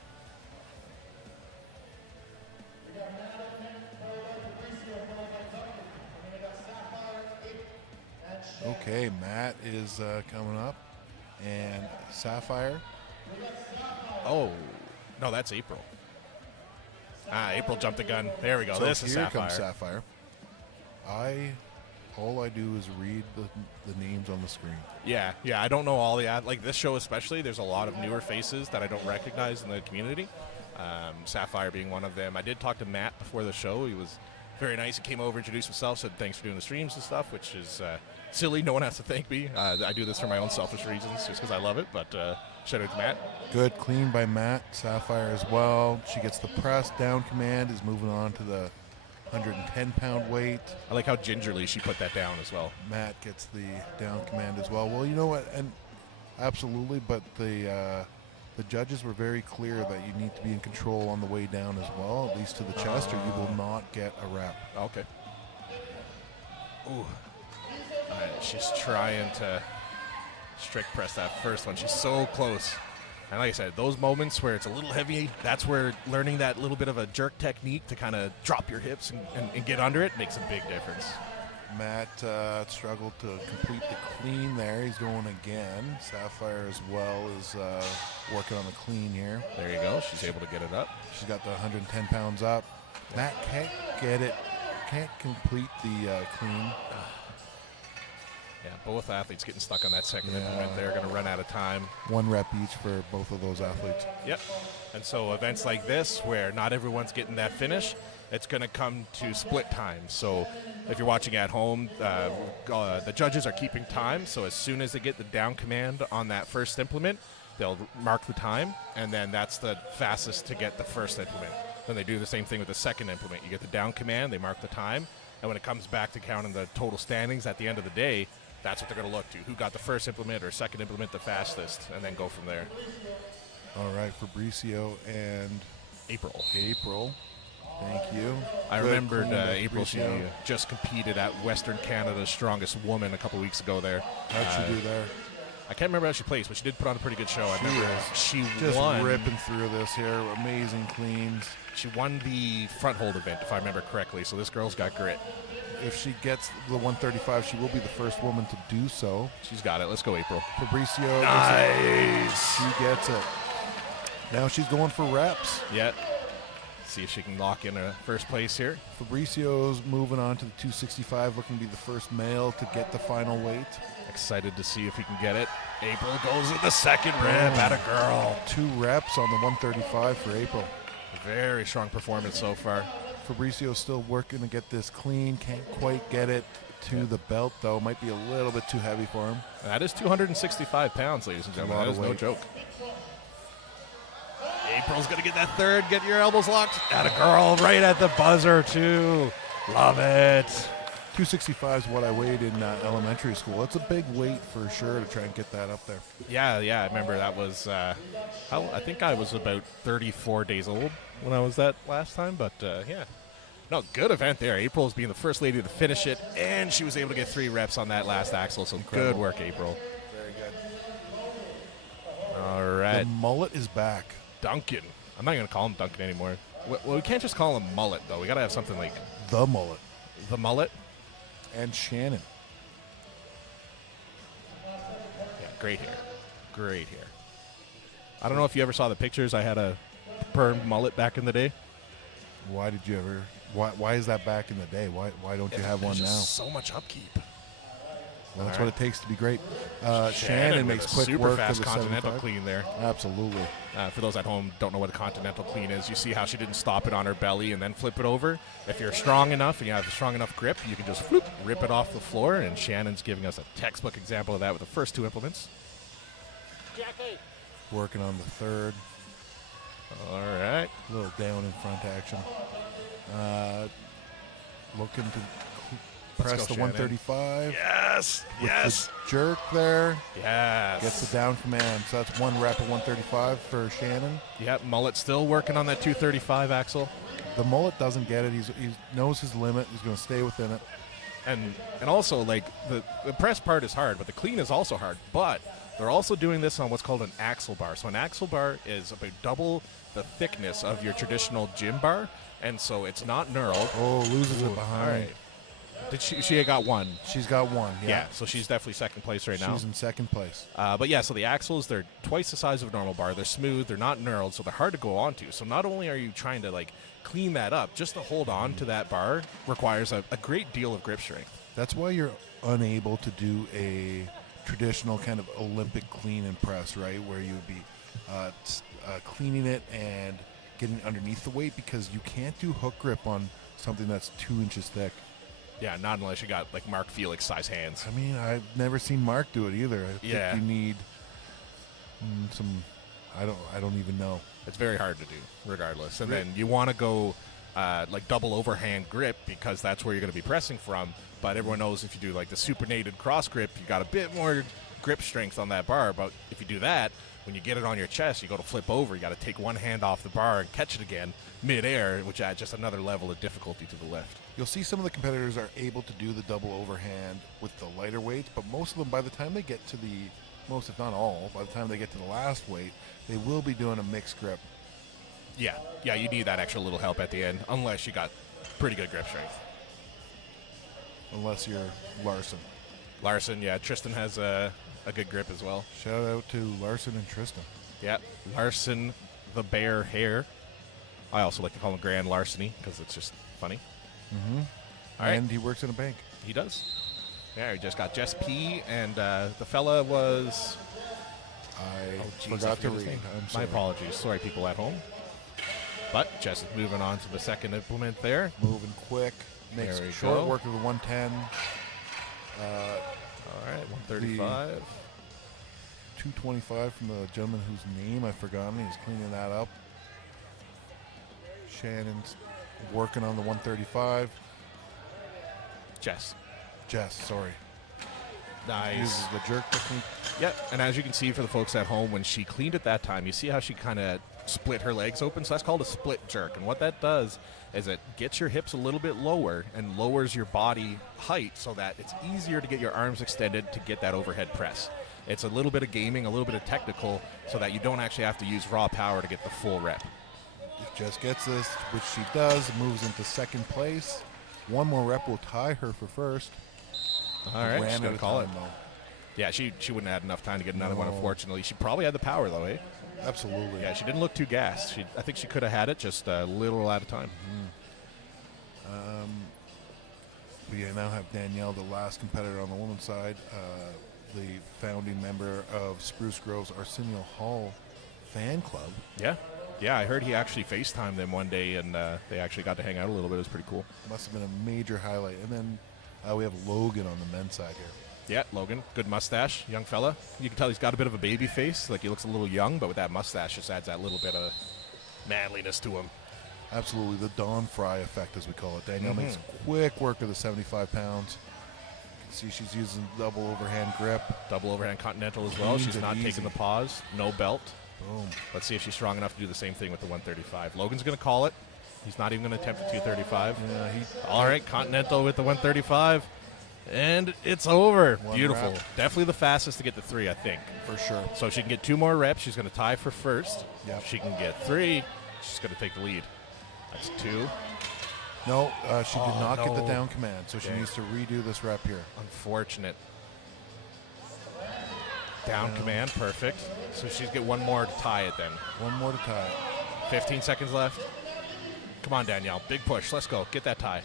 Okay, Matt is coming up, and Sapphire. Oh, no, that's April. April jumped the gun. There we go. So this is here Sapphire. comes Sapphire. All I do is read the names on the screen. Yeah. I don't know all the like this show especially. There's a lot of newer faces that I don't recognize in the community. Sapphire being one of them. I did talk to Matt before the show. He was very nice. He came over, introduced himself, said thanks for doing the streams and stuff, which is silly. No one has to thank me. I do this for my own selfish reasons, just because I love it. But shout out to Matt. Good clean by Matt. Sapphire as well. She gets the press. Down command is moving on to the 110-pound weight. I like how gingerly she put that down as well. Matt gets the down command as well. Well, you know what? And absolutely, but the judges were very clear that you need to be in control on the way down as well, at least to the chest, or you will not get a rep. Okay. Ooh. All right, she's trying to strict press that first one. She's so close. And like I said, those moments where it's a little heavy, that's where learning that little bit of a jerk technique to kind of drop your hips and get under it makes a big difference. Matt struggled to complete the clean there. He's going again. Sapphire as well is working on the clean here. There you go. She's able to get it up. She's got the 110 pounds up. Matt can't get it, can't complete the clean. Yeah, both athletes getting stuck on that second implement. They're going to run out of time. 1 rep each for both of those athletes. Yep. And so events like this, where not everyone's getting that finish, it's going to come to split time. So if you're watching at home, the judges are keeping time. So as soon as they get the down command on that first implement, they'll mark the time, and then that's the fastest to get the first implement. Then they do the same thing with the second implement. You get the down command, they mark the time, and when it comes back to counting the total standings at the end of the day, that's what they're going to look to. Who got the first implement or second implement the fastest, and then go from there. All right, Fabricio and April. Thank you. I Good remembered clean by April, she Fabricio. just competed at Western Canada's Strongest Woman a couple weeks ago there. How'd she do there? I can't remember how she placed, but she did put on a pretty good show. I remember she Just won. ripping through this here. Amazing cleans. She won the front hold event, if I remember correctly, so this girl's got grit. If she gets the 135, she will be the first woman to do so. She's got it. Let's go, April. Fabricio, Nice. she gets it. Now she's going for reps. Yeah. See if she can lock in a first place here. Fabricio's moving on to the 265, looking to be the first male to get the final weight. Excited to see if he can get it. April goes with the second rep. Atta girl. 2 reps on the 135 for April. Very strong performance so far. Fabricio's still working to get this clean. Can't quite get it to the belt, though. Might be a little bit too heavy for him. That is 265 pounds, ladies and gentlemen. lot That of is no weight. joke. April's going to get that third. Get your elbows locked. Atta girl, right at the buzzer, too. Love it. 265 is what I weighed in elementary school. It's a big weight for sure to try and get that up there. Yeah, I remember that was, I think I was about 34 days old when I was that last time, but yeah. No, good event there. April's being the first lady to finish it, and she was able to get 3 reps on that last axle, so Incredible. good work, April. Very good. All right. The mullet is back. Duncan. I'm not going to call him Duncan anymore. Well, we can't just call him Mullet, though. We got to have something like The mullet. the Mullet. And Shannon. Yeah, great hair. Great hair. I don't know if you ever saw the pictures. I had a permed mullet back in the day. Why did you ever? Why is that back in the day? Why don't you have one There's now? just so much upkeep. Well, that's All what right. it takes to be great. Shannon with makes a quick super work fast of the continental 75. clean there. Absolutely. For those at home don't know what a continental clean is, you see how she didn't stop it on her belly and then flip it over. If you're strong enough and you have a strong enough grip, you can just whoop, rip it off the floor, and Shannon's giving us a textbook example of that with the first 2 implements. Working on the third. All right. A little down in front action. Looking to press go, the Shannon. 135. Yes. With the jerk there. Yes. Gets the down command. So that's 1 rep of 135 for Shannon. Yep, Mullet still working on that 235 axle. The mullet doesn't get it. He knows his limit. He's going to stay within it. And also, like, the press part is hard, but the clean is also hard. But they're also doing this on what's called an axle bar. So an axle bar is about double the thickness of your traditional gym bar, and so it's not knurled. Oh, loses it All behind. right. Did she got 1? She's got 1. Yeah, so she's definitely second place right now. She's in second place. But yeah, so the axles, they're twice the size of a normal bar. They're smooth, they're not knurled, so they're hard to go onto. So not only are you trying to like clean that up, just to hold on to that bar requires a great deal of grip strength. That's why you're unable to do a traditional kind of Olympic clean and press, right? Where you would be cleaning it and getting underneath the weight, because you can't do hook grip on something that's 2 inches thick. Yeah, not unless you got like Mark Felix size hands. I mean, I've never seen Mark do it either. I Yeah. think you need some. I don't even know. It's very hard to do, regardless. And then you want to go like double overhand grip, because that's where you're going to be pressing from. But everyone knows if you do like the supinated cross grip, you got a bit more grip strength on that bar. But if you do that, when you get it on your chest, you go to flip over, you got to take one hand off the bar and catch it again mid-air, which adds just another level of difficulty to the lift. You'll see some of the competitors are able to do the double overhand with the lighter weights, but most of them, by the time they get to the most, if not all, by the time they get to the last weight, they will be doing a mixed grip. Yeah, you need that extra little help at the end, unless you got pretty good grip strength. Unless you're Larson. Larson, yeah, Tristan has a good grip as well. Shout out to Larson and Tristan. Yeah, Larson the Bear Hair. I also like to call him Grand Larceny because it's just funny. Mm-hmm. All right. And he works in a bank. He does. Yeah, he just got Jess P, and the fella was... I geez, forgot I to his read. name. I'm My sorry. apologies. Sorry, people at home. But Jess is moving on to the second implement there. Moving quick. Makes There we short go. work of the 110. All right, 135. 225 from the gentleman whose name I've forgotten. He's cleaning that up. Shannon's working on the 135. Jess. Jess, sorry. Nice. Uses the jerk technique. Yep, and as you can see for the folks at home, when she cleaned it that time, you see how she kind of split her legs open? So that's called a split jerk. And what that does is it gets your hips a little bit lower and lowers your body height so that it's easier to get your arms extended to get that overhead press. It's a little bit of gaming, a little bit of technical, so that you don't actually have to use raw power to get the full rep. If Jess gets this, which she does, moves into second place. One more rep will tie her for first. All right, she's Ran going out to of call it. time, though. Yeah, she wouldn't have had enough time to get another one, No. unfortunately. She probably had the power, though, eh? Absolutely. Yeah, she didn't look too gassed. I think she could have had it, just a little out of time. We now have Danielle, the last competitor on the women's side, the founding member of Spruce Groves Arsenio Hall fan club. Yeah, I heard he actually FaceTimed them one day, and they actually got to hang out a little bit. It was pretty cool. Must have been a major highlight. And then we have Logan on the men's side here. Yeah, Logan, good mustache, young fella. You can tell he's got a bit of a baby face, like he looks a little young, but with that mustache just adds that little bit of manliness to him. Absolutely, the Dawn Fry effect, as we call it. Danielle makes quick work of the 75 pounds. You can see she's using double overhand grip. Double overhand continental as well. Cleans She's it not easy. taking the pause, no belt. Boom. Let's see if she's strong enough to do the same thing with the 135. Logan's going to call it. He's not even going to attempt the 235. Yeah, All right, continental with the 135. And it's over. One Beautiful. rep. Definitely the fastest to get to 3, I think. for sure. So if she can get 2 more reps, she's going to tie for first. Yep. If she can get 3, she's going to take the lead. That's 2. No, she did not get the no. down command, so she Okay. needs to redo this rep here. Unfortunate. Down command, perfect. So she's get 1 more to tie it then. One more to tie. 15 seconds left. Come on, Danielle. Big push. Let's go. Get that tie.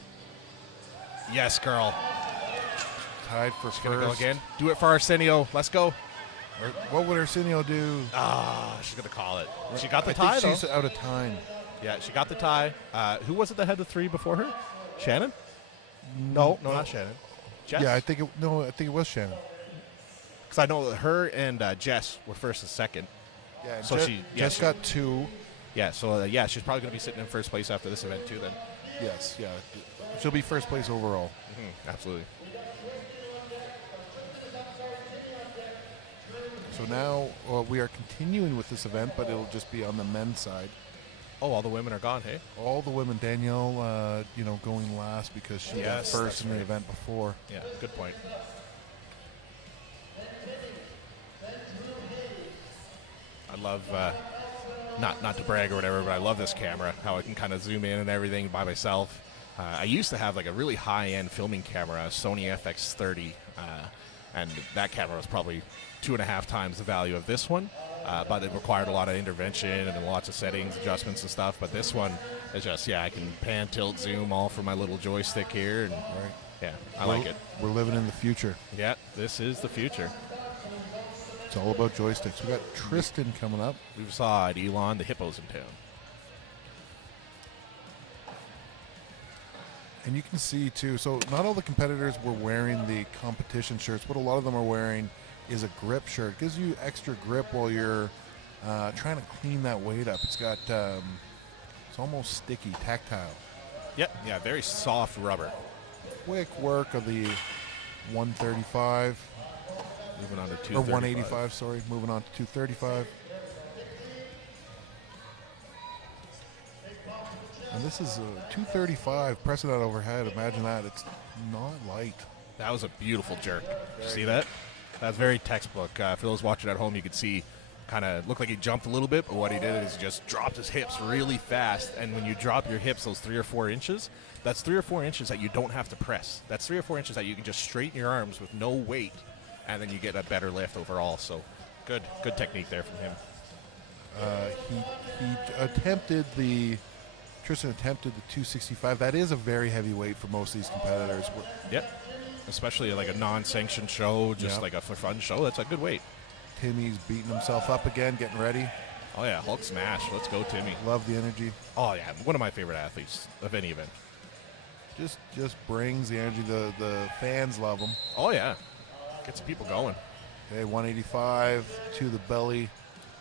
Yes, girl. Tied for She's going to first. go again. Do it for Arsenio. Let's go. Or what would Arsenio do? She's going to call it. She got the I tie, think though. she's out of time. Yeah, she got the tie. Who was it that had the 3 before her? Shannon? No, not Shannon. Jess? Yeah, I think it was Shannon. Because I know that her and Jess were first and second. Yeah, So she- yeah, just she- got 2. Yeah, so yeah, she's probably going to be sitting in first place after this event too then. Yes, yeah. She'll be first place overall. Absolutely. So now we are continuing with this event, but it'll just be on the men's side. Oh, all the women are gone, hey? All the women, Danielle, going last because she got Yes, first that's in the right. event before. Yeah, good point. I love, not to brag or whatever, but I love this camera, how I can kind of zoom in and everything by myself. I used to have like a really high-end filming camera, a Sony FX30, and that camera was probably 2.5 times the value of this one, but it required a lot of intervention and lots of settings, adjustments and stuff. But this one is just, I can pan, tilt, zoom all from my little joystick here, and Right. yeah, I like it. We're living in the future. Yeah, this is the future. It's all about joysticks. We got Tristan coming up. We saw at Elon, the hippos in town. And you can see, too, so not all the competitors were wearing the competition shirts. What a lot of them are wearing is a grip shirt. It gives you extra grip while you're trying to clean that weight up. It's got, it's almost sticky, tactile. Yep, yeah, very soft rubber. Quick work of the 135, Moving on to or 235. 185, sorry. Moving on to 235. And this is 235, pressing that overhead. Imagine that. It's not light. That was a beautiful jerk. Did you see that? That's very textbook. For those watching at home, you could see kind of looked like he jumped a little bit, but what he did is he just dropped his hips really fast. And when you drop your hips those 3 or 4 inches, that's 3 or 4 inches that you don't have to press. That's 3 or 4 inches that you can just straighten your arms with no weight, and then you get a better lift overall. So good technique there from him. Tristan attempted the 265. That is a very heavy weight for most of these competitors. Yep. Especially like a non-sanctioned show, just like a for fun show. That's a good weight. Timmy's beating himself up again, getting ready. Oh yeah, Hulk smash. Let's go, Timmy. Love the energy. Oh yeah, one of my favorite athletes of any event. Just brings the energy. The fans love him. Oh yeah, gets people going. Okay, 185 to the belly.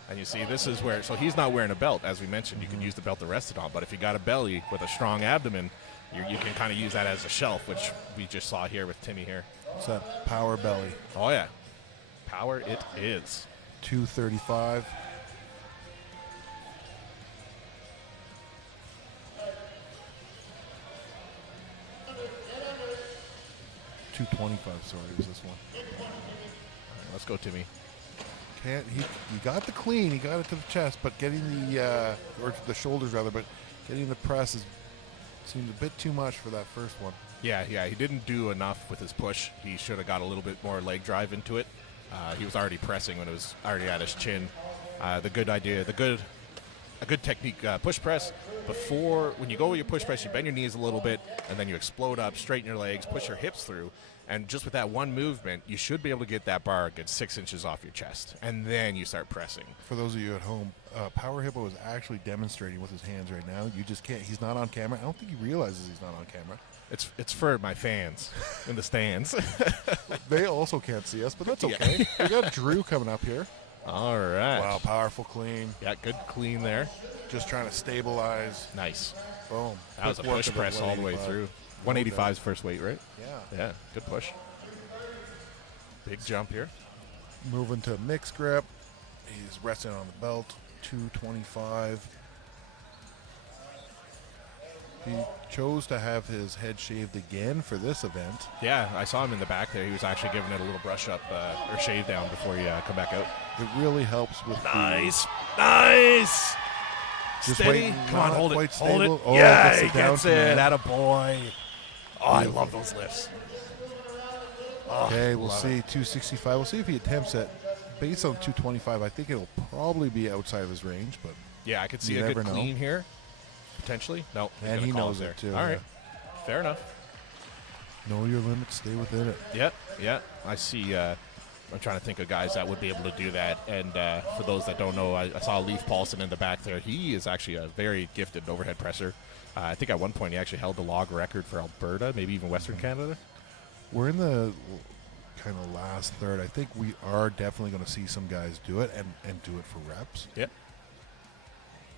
And you see, this is where, so he's not wearing a belt. As we mentioned, you can use the belt to rest it on. But if you got a belly with a strong abdomen, you can kind of use that as a shelf, which we just saw here with Timmy here. It's that power belly. Oh yeah, power it is. 235. $225, sorry, is this one. Let's go, Timmy. He got the clean, he got it to the chest, but getting or the shoulders rather, but getting the press seemed a bit too much for that first one. Yeah, he didn't do enough with his push. He should have got a little bit more leg drive into it. He was already pressing when it was already at his chin. A good technique, push press. When you go with your push press, you bend your knees a little bit, and then you explode up, straighten your legs, push your hips through, and just with that one movement, you should be able to get that bar a good 6 inches off your chest, and then you start pressing. For those of you at home, Power Hippo is actually demonstrating with his hands right now. You just can't. He's not on camera. I don't think he realizes he's not on camera. It's for my fans in the stands. They also can't see us, but that's okay. We got Drew coming up here. All right. Wow, powerful clean. Yeah, good clean there. Just trying to stabilize. Nice. Boom. That was a push press all the way through. 185's first weight, right? Yeah. Yeah, good push. Big jump here. Moving to mixed grip. He's resting on the belt. 225. He chose to have his head shaved again for this event. Yeah, I saw him in the back there. He was actually giving it a little brush up or shave down before you come back out. It really helps with Nice. Just Steady. waiting, Come on, not hold quite it. Hold stable. it. Oh, Yeah, gets he it down gets from it. there. Attaboy. Oh, I love those lifts. Okay, we'll see. 265. We'll see if he attempts it. Based on 225, I think it'll probably be outside of his range, but Yeah, I could see You a never good know. clean here. Potentially. No. he's And gonna he call knows there. it, too, All yeah. right. Fair enough. know your limits, stay within it. Yeah. I see. I'm trying to think of guys that would be able to do that. And for those that don't know, I saw Leif Paulson in the back there. He is actually a very gifted overhead presser. I think at one point he actually held the log record for Alberta, maybe even Western Canada. We're in the kind of last third. I think we are definitely going to see some guys do it and do it for reps. Yep.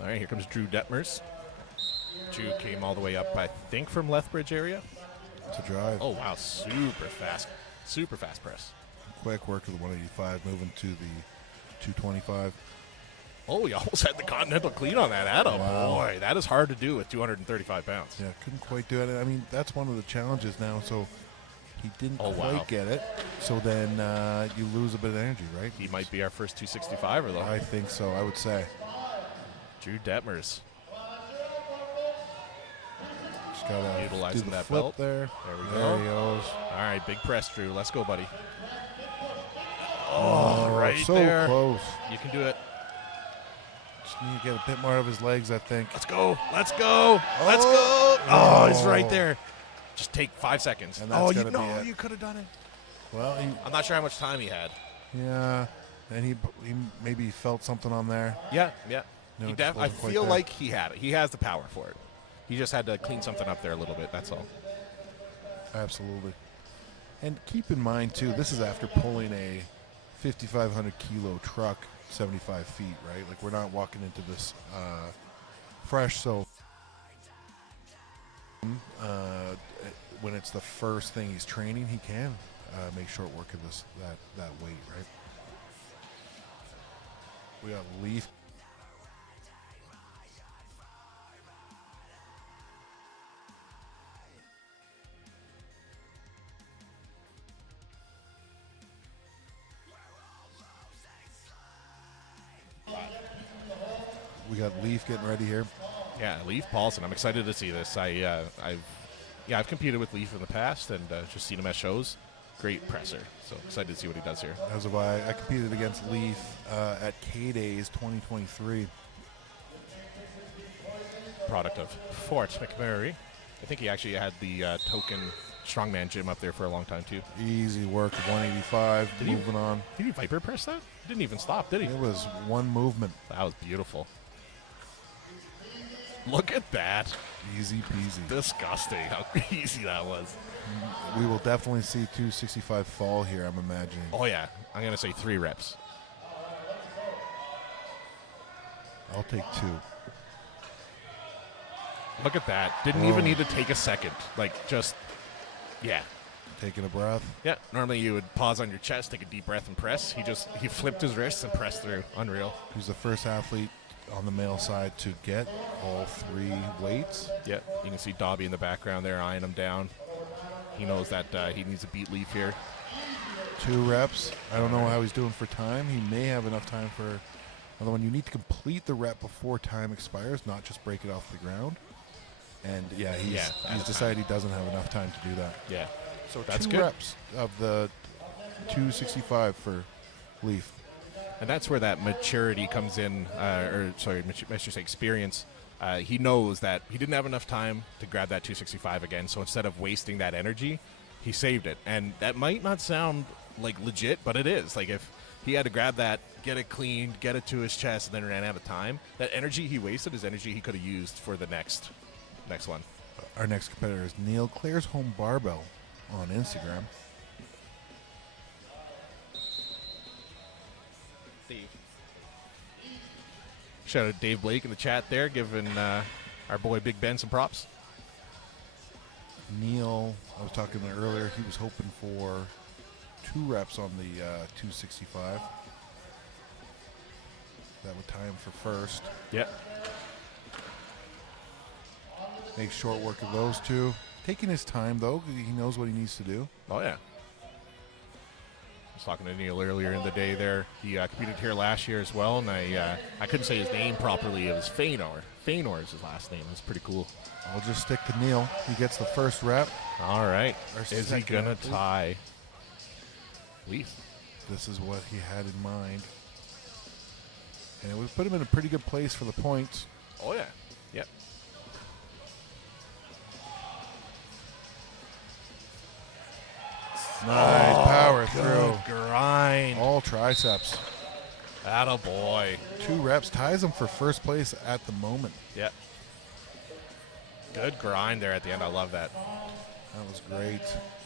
All right, here comes Drew Detmers. Drew came all the way up, I think, from Lethbridge area. To drive. Oh, wow, super fast press. Quick work to the 185, moving to the 225. Oh, he almost had the Continental clean on that. Atta Wow. boy, that is hard to do with 235 pounds. Yeah, couldn't quite do it. I mean, that's one of the challenges now. So he didn't Oh, quite wow. get it. So then you lose a bit of energy, right? He might be our first 265er, though. I think so, I would say. Drew Detmers. Just got to Utilizing do the that flip belt. there. There we There go. he goes. All right, big press, Drew. Let's go, buddy. Oh, right so there. close. You can do it. Just need to get a bit more of his legs, I think. Let's go. Let's go. Let's go. Oh, he's right there. Just take 5 seconds. And that's Oh, gonna be it. you could have done it. Well, I'm not sure how much time he had. yeah. And he maybe felt something on there. Yeah. No, He it just I wasn't quite feel there. like he had it. He has the power for it. He just had to clean something up there a little bit. That's all. Absolutely. And keep in mind, too, this is after pulling a 5,500 kilo truck 75 feet, right? Like, we're not walking into this fresh. So when it's the first thing he's training, he can make short work of that weight, right? We got Leaf. We got Leaf getting ready here. Yeah, Leaf Paulson. I'm excited to see this. I've competed with Leaf in the past and just seen him at shows. Great presser. So excited to see what he does here. As have I. I competed against Leaf at K-Days 2023. Product of Fort McMurray. I think he actually had the token strongman gym up there for a long time too. Easy work, 185. Moving on. Did he Viper press that? Didn't even stop, did he? It was one movement. That was beautiful. Look at that. Easy peasy. Disgusting how easy that was. We will definitely see 265 fall here, I'm imagining. Oh, yeah. I'm going to say 3 reps. I'll take 2. Look at that. Didn't even need to take a second. Like, just, yeah. Taking a breath. Yeah. Normally you would pause on your chest, take a deep breath, and press. He flipped his wrists and pressed through. Unreal. He's the first athlete on the male side to get all 3 weights. Yeah. You can see Dobby in the background there eyeing him down. He knows that he needs to beat Leaf here. 2 reps. I don't know how he's doing for time. He may have enough time for another one. You need to complete the rep before time expires, not just break it off the ground. And yeah, he's decided he doesn't have enough time to do that. Yeah. So that's 2 good. reps of the 265 for Leaf. And that's where that maturity comes in, I should say experience. He knows that he didn't have enough time to grab that 265 again, so instead of wasting that energy, he saved it. And that might not sound like legit, but it is. Like if he had to grab that, get it cleaned, get it to his chest, and then ran out of time, that energy he wasted is energy he could have used for the next one. Our next competitor is Neil Claire's Home Barbell on Instagram. Shout out to Dave Blake in the chat there, giving our boy Big Ben some props. Neil, I was talking to earlier, he was hoping for 2 reps on the 265. That would tie him for first. Yep. Make short work of those 2. Taking his time, though. He knows what he needs to do. Oh, yeah. I was talking to Neil earlier in the day there. He competed here last year as well, and I couldn't say his name properly. It was Feanor. Feanor is his last name. It's pretty cool. I'll just stick to Neil. He gets the first rep. All right. Or Is he second going rep, to tie Leaf? This is what he had in mind. And it would put him in a pretty good place for the points. Oh, yeah. Yep. Nice power through. Grind. All triceps. Attaboy. 2 reps ties him for first place at the moment. Yep. Good grind there at the end. I love that. That was great.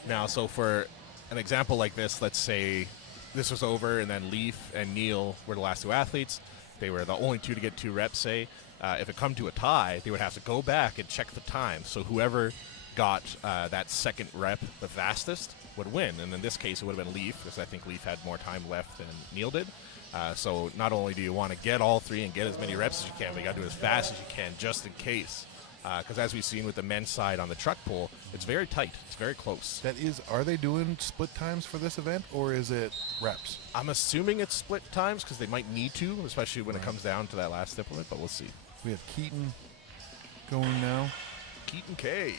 Now, so for an example like this, let's say this was over and then Leaf and Neil were the last 2 athletes. They were the only 2 to get 2 reps, say. If it come to a tie, they would have to go back and check the time. So whoever got that second rep the fastest would win. And in this case, it would have been Leaf, because I think Leaf had more time left than Neil did. So not only do you want to get all 3 and get as many reps as you can, but you got to do it as fast as you can just in case. Because as we've seen with the men's side on the truck pull, it's very tight. It's very close. That is, are they doing split times for this event, or is it reps? I'm assuming it's split times because they might need to, especially when it comes down to that last step of it, but we'll see. We have Keaton going now. Keaton K.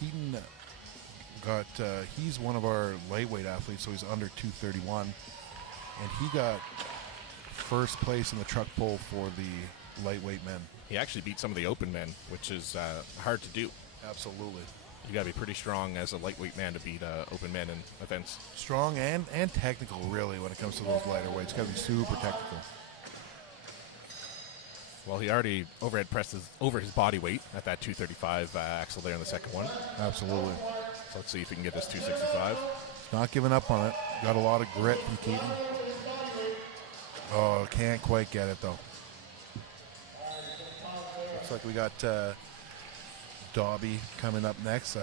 Keaton got, he's one of our lightweight athletes, so he's under 231. And he got first place in the truck pull for the lightweight men. He actually beat some of the open men, which is hard to do. Absolutely. You got to be pretty strong as a lightweight man to beat open men in events. Strong and technical, really, when it comes to those lighter weights. Got to be super technical. Well, he already overhead pressed over his body weight at that 235 axle there in the second one. Absolutely. So let's see if he can get this 265. He's not giving up on it. Got a lot of grit from Keaton. Oh, can't quite get it, though. Looks like we got Dobby coming up next.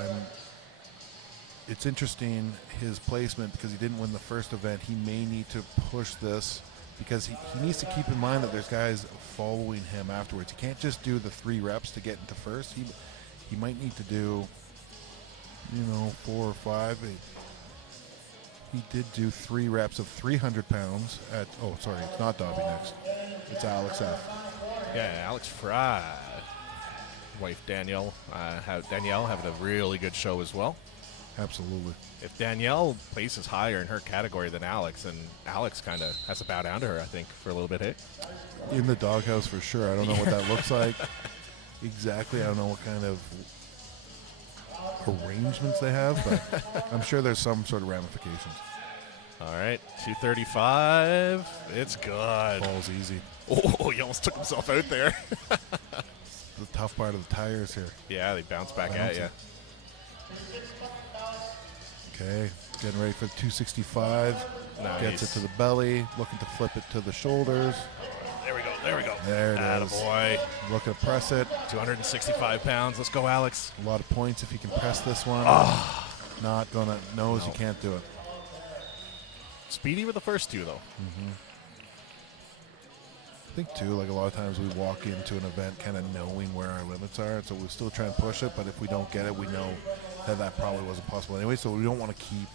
It's interesting, his placement, because he didn't win the first event. He may need to push this because he needs to keep in mind that there's guys following him afterwards. He can't just do the 3 reps to get into first. He might need to do, 4 or 5. He did do 3 reps of 300 pounds at, oh, sorry, it's not Dobby next. It's Alex F. Yeah, Alex Fry. Wife Danielle, Danielle having a really good show as well. Absolutely. If Danielle places higher in her category than Alex, then Alex kind of has to bow down to her, I think, for a little bit, hey? In the doghouse for sure. I don't know what that looks like exactly. I don't know what kind of arrangements they have, but I'm sure there's some sort of ramifications. All right, 235. It's good. Ball's easy. Oh, he almost took himself out there. The tough part of the tires here. Yeah, they bounce back at you. Okay, getting ready for the 265. Nice. Gets it to the belly, looking to flip it to the shoulders. There we go. There we go. There it is. Attaboy. Looking to press it. 265 pounds. Let's go, Alex. A lot of points if you can press this one. Not gonna. Knows you can't do it. Speedy with the first two, though. I think too, like a lot of times we walk into an event kind of knowing where our limits are, so we still try and push it, but if we don't get it, we know that probably wasn't possible anyway, so we don't want to keep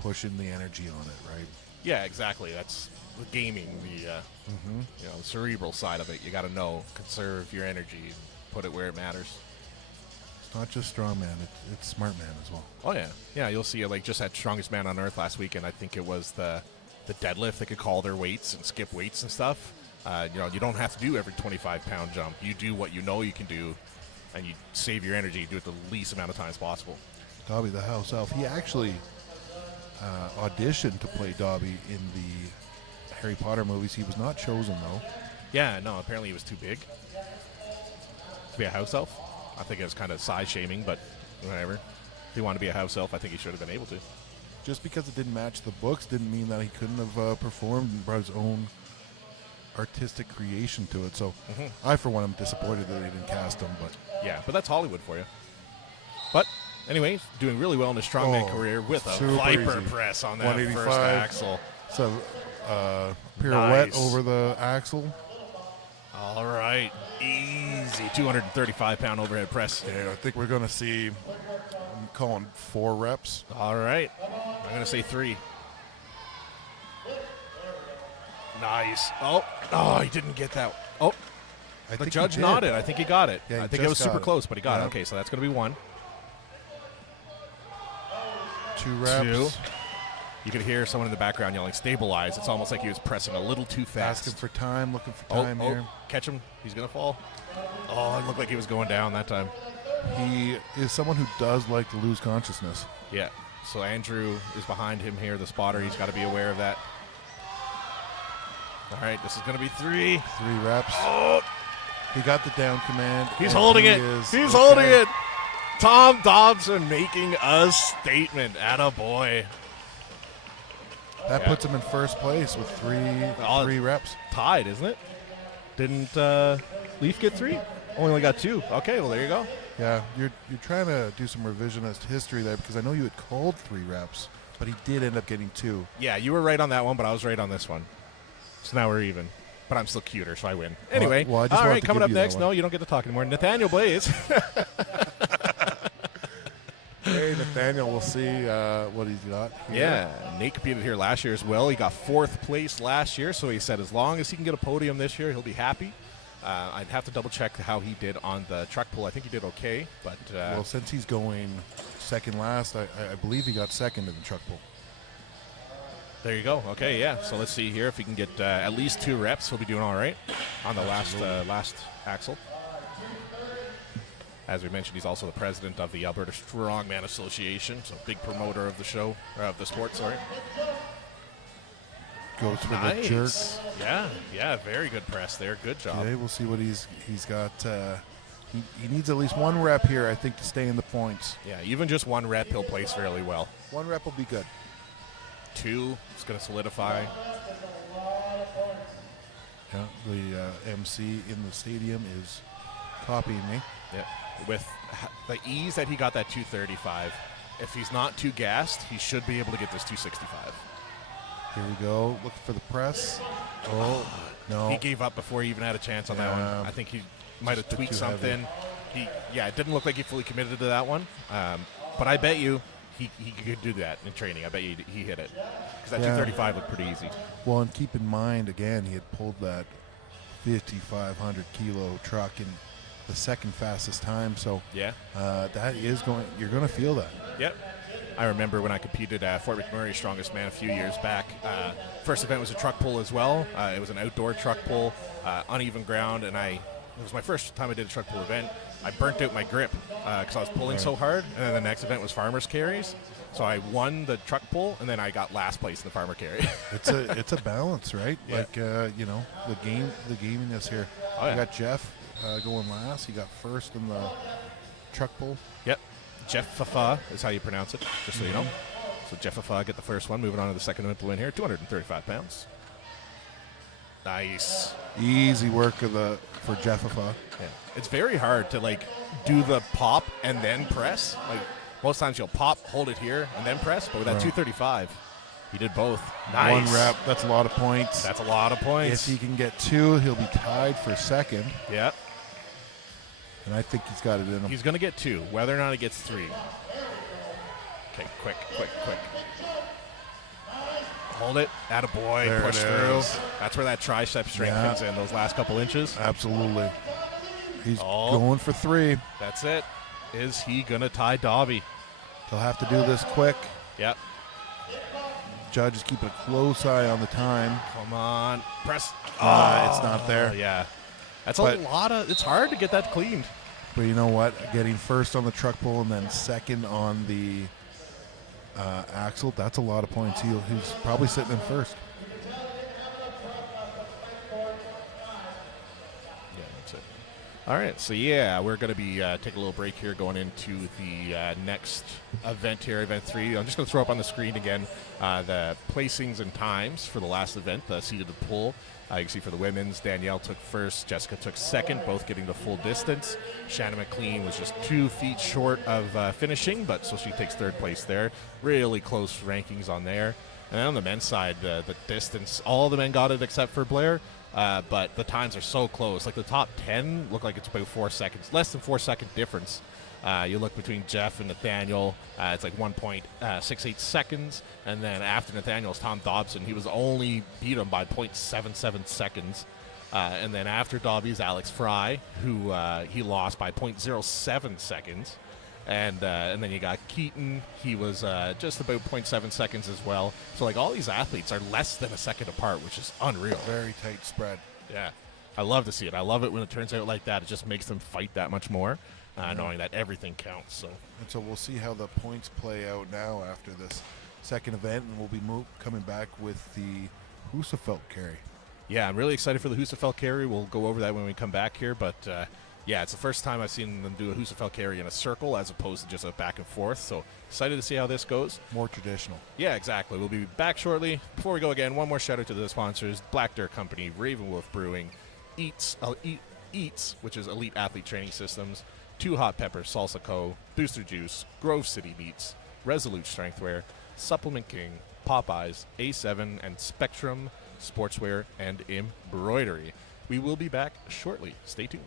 pushing the energy on it, right? Yeah, exactly. That's the gaming, the the cerebral side of it. You got to know, conserve your energy, and put it where it matters. It's not just strongman, it's smart man as well. Oh yeah, yeah. You'll see it like just at Strongest Man on Earth last weekend. I think it was the deadlift. They could call their weights and skip weights and stuff. You don't have to do every 25-pound jump. You do what you know you can do, and you save your energy. Do it the least amount of times possible. Dobby the house elf. He actually auditioned to play Dobby in the Harry Potter movies. He was not chosen though. Yeah, no. Apparently he was too big to be a house elf. I think it was kind of size shaming, but whatever. If he wanted to be a house elf, I think he should have been able to. Just because it didn't match the books didn't mean that he couldn't have performed and brought his own artistic creation to it. So I, for one, am disappointed that they didn't cast him. But yeah, but that's Hollywood for you. But anyway, he's doing really well in his strongman career with a Viper easy. press on that first 185. axle. So pirouette Nice. over the axle. All right, easy 235-pound overhead press. And I think we're going to see, I'm calling 4 reps. All right, I'm going to say 3. Nice. Oh, he didn't get that. Oh, I the think judge he did. nodded. I think he got it. Yeah, he I think it was just super got it. close, but he got it. Yeah. Okay, so that's going to be 1. 2 reps. 2. You could hear someone in the background yelling, stabilize. It's almost like he was pressing a little too fast. Asking for time, looking for time here. Catch him. He's going to fall. Oh, it looked like he was going down that time. He is someone who does like to lose consciousness. Yeah. So Andrew is behind him here, the spotter. He's got to be aware of that. All right, this is going to be 3. 3 reps. Oh, He got the down command. he's and holding he it. is He's okay. holding it. Tom Dobson making a statement. Attaboy. That puts him in first place with 3 reps. Tied, isn't it? Didn't Leaf get 3? Only got 2. Okay, well, there you go. Yeah, you're trying to do some revisionist history there because I know you had called 3 reps, but he did end up getting 2. Yeah, you were right on that one, but I was right on this one. So now we're even. But I'm still cuter, so I win. Anyway, well, I just all wanted right, to coming give up you that next. one. No, you don't get to talk anymore. Nathaniel Blaze. Hey, Nathaniel, we'll see what he's got here. Yeah, Nate competed here last year as well. He got 4th place last year, so he said as long as he can get a podium this year, he'll be happy. I'd have to double-check how he did on the truck pull. I think he did okay, but... well, since he's going second last, I believe he got second in the truck pull. There you go. Okay, yeah. So let's see here if he can get at least 2 reps. He'll be doing all right on the last axle. As we mentioned, he's also the president of the Alberta Strongman Association, so big promoter of the show, or of the sport, sorry. Goes for the jerk. Yeah, very good press there. Good job. Okay, we'll see what he's got. He needs at least 1 rep here, I think, to stay in the points. Yeah, even just 1 rep, he'll place fairly well. 1 rep will be good. 2, it's going to solidify. Yeah, the MC in the stadium is copying me. Yeah, with the ease that he got that 235, if he's not too gassed, he should be able to get this 265. Here we go. Looking for the press. Oh, no. He gave up before he even had a chance on that one. Yeah. I think he might have Just a bit tweaked too heavy. something. It didn't look like he fully committed to that one. But I bet you he could do that in training. I bet he hit it because that Yeah. 235 looked pretty easy. Well, and keep in mind, again, he had pulled that 5,500 kilo truck in the second fastest time. So Yeah. that is going. You're going to feel that. Yep. I remember when I competed at Fort McMurray Strongest Man a few years back. First event was a truck pull as well. It was an outdoor truck pull, uneven ground, and it was my first time I did a truck pull event. I burnt out my grip because I was pulling so hard, and then the next event was farmers carries. So I won the truck pull, and then I got last place in the farmer carry. It's a balance, right? Yeah. Like the gaminess here. Oh, yeah. You got Jeff going last. He got first in the truck pull. Yep. Jeff Fafa is how you pronounce it, just so you know. So Jeff Fafa get the first one. Moving on to the second event to win here, 235 pounds. Nice. Easy work for Jeffafa. Yeah. It's very hard to like do the pop and then press. Like most times you'll pop, hold it here, and then press. But with that 235, he did both. Nice. One rep. That's a lot of points. That's a lot of points. If he can get 2, he'll be tied for second. Yeah. And I think he's got it in him. He's going to get 2. Whether or not he gets 3. Okay, quick. Hold it. Attaboy. There Push it through. is. That's where that tricep strength Yeah. comes in, those last couple inches. Absolutely. He's Oh. going for 3. That's it. Is he going to tie Dobby? He'll have to do this quick. Yep. Judge is keeping a close eye on the time. Come on. Press. It's not there. Yeah. That's But- a lot of. It's hard to get that cleaned. But you know what? Getting first on the truck pull and then second on the axle, that's a lot of points. He's probably sitting in first. Yeah, that's it. All right, so yeah, we're going to be taking a little break here going into the next event here, Event 3. I'm just going to throw up on the screen again the placings and times for the last event, the seated pull. You can see for the women's, Danielle took first, Jessica took second, both getting the full distance. Shannon McLean was just 2 feet short of finishing, but so she takes third place there. Really close rankings on there. And then on the men's side, the distance, all the men got it except for Blair. But the times are so close. Like the top 10 look like it's about 4 seconds, less than 4 second difference. You look between Jeff and Nathaniel, it's like 1.68 seconds. And then after Nathaniel's Tom Dobson, he was only beat him by 0.77 seconds. And then after Dobby's Alex Fry, who he lost by 0.07 seconds. And then you got Keaton. He was just about 0.7 seconds as well. So like all these athletes are less than a second apart, which is unreal. Very tight spread. Yeah, I love to see it. I love it when it turns out like that. It just makes them fight that much more, knowing that everything counts. So And so we'll see how the points play out now after this second event, and we'll be coming back with the Husafell carry. yeah, I'm really excited for the Husafell carry. We'll go over that when we come back here, but yeah, it's the first time I've seen them do a Husafell carry in a circle as opposed to just a back and forth. So excited to see how this goes. More traditional. Yeah, exactly. We'll be back shortly. Before we go again, one more shout out to the sponsors: Black Dirt Company, Raven Wolf Brewing, Eats, which is Elite Athlete Training Systems, Two Hot Peppers Salsa Co., Booster Juice, Grove City Meats, Resolute Strengthwear, Supplement King, Popeyes, A7, and Spectrum Sportswear and Embroidery. We will be back shortly. Stay tuned.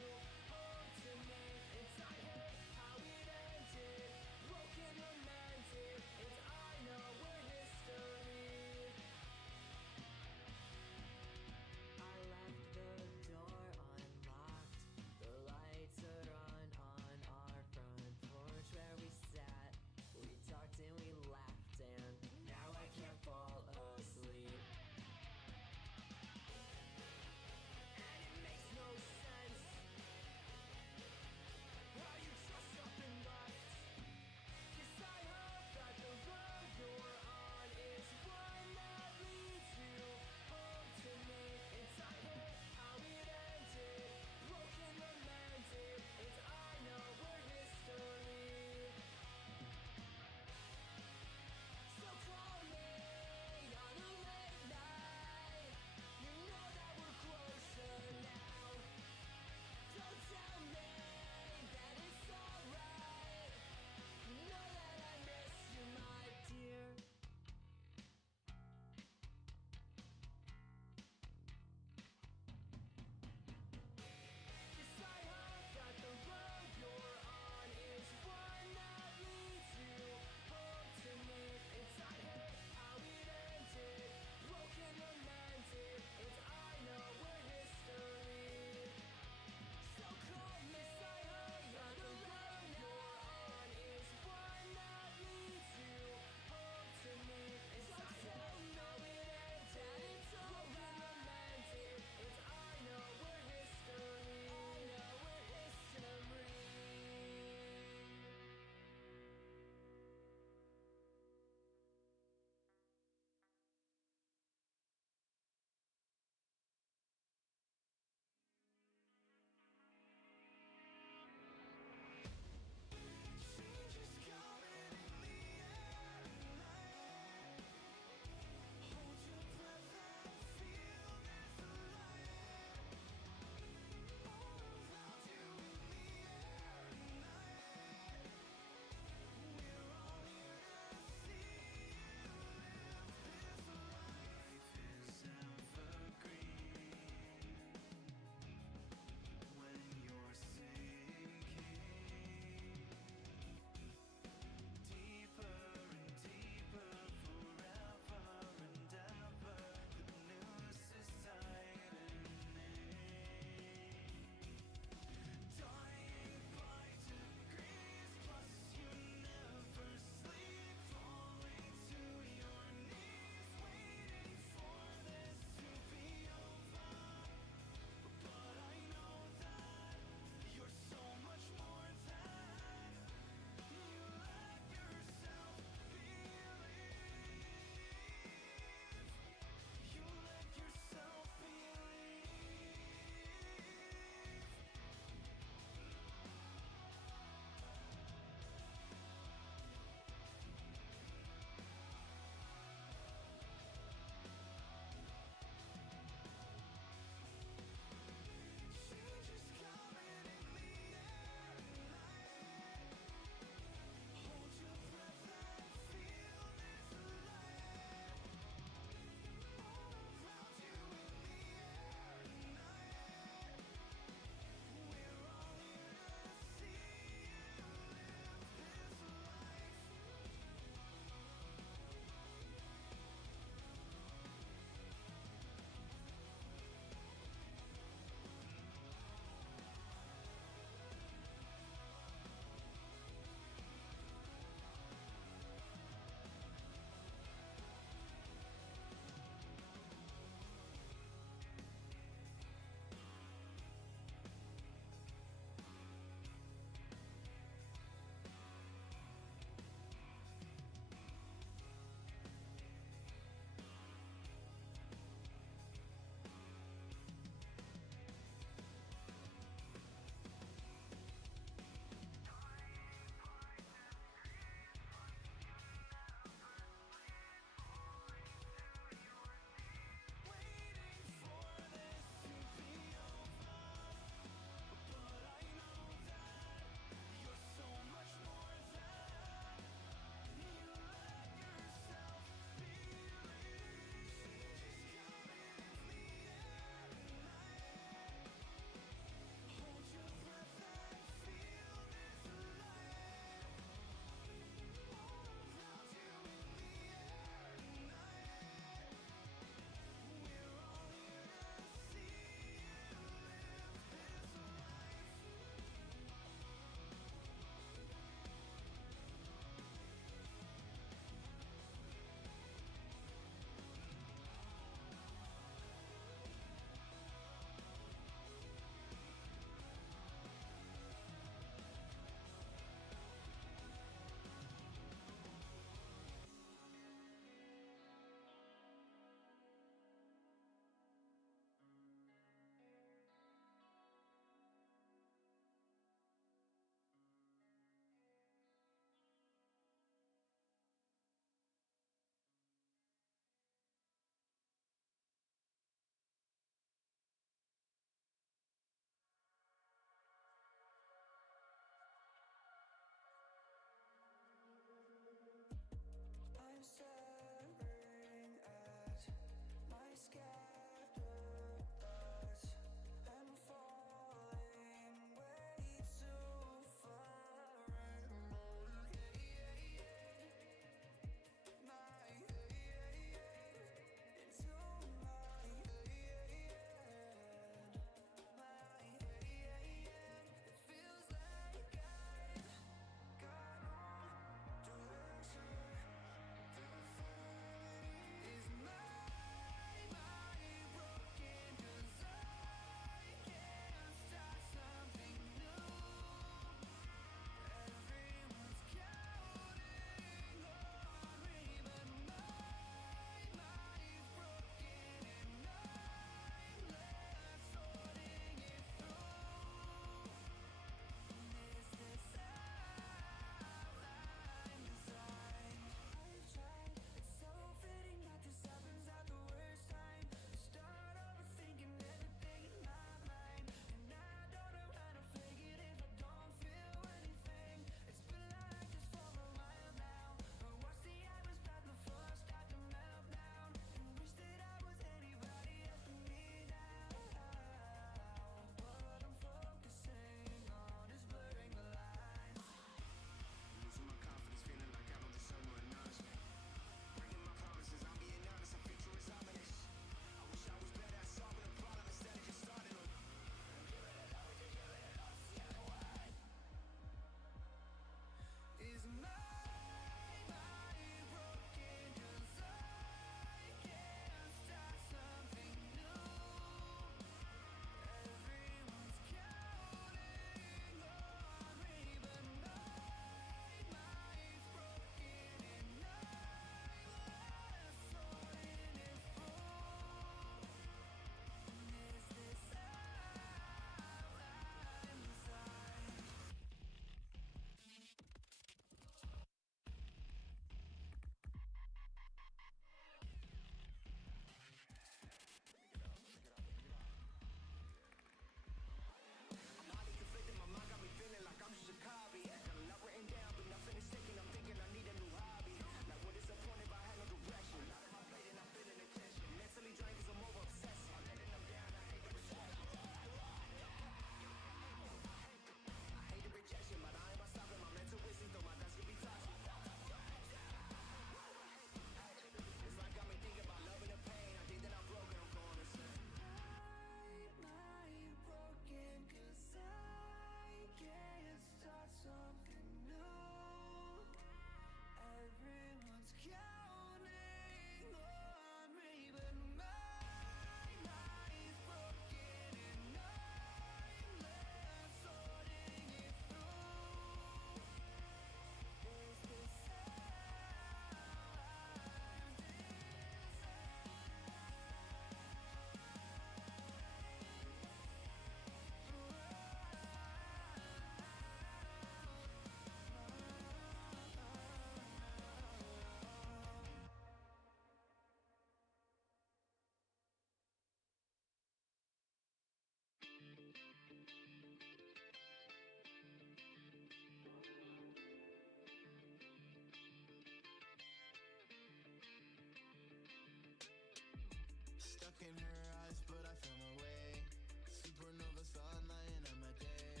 a sun lying in my day.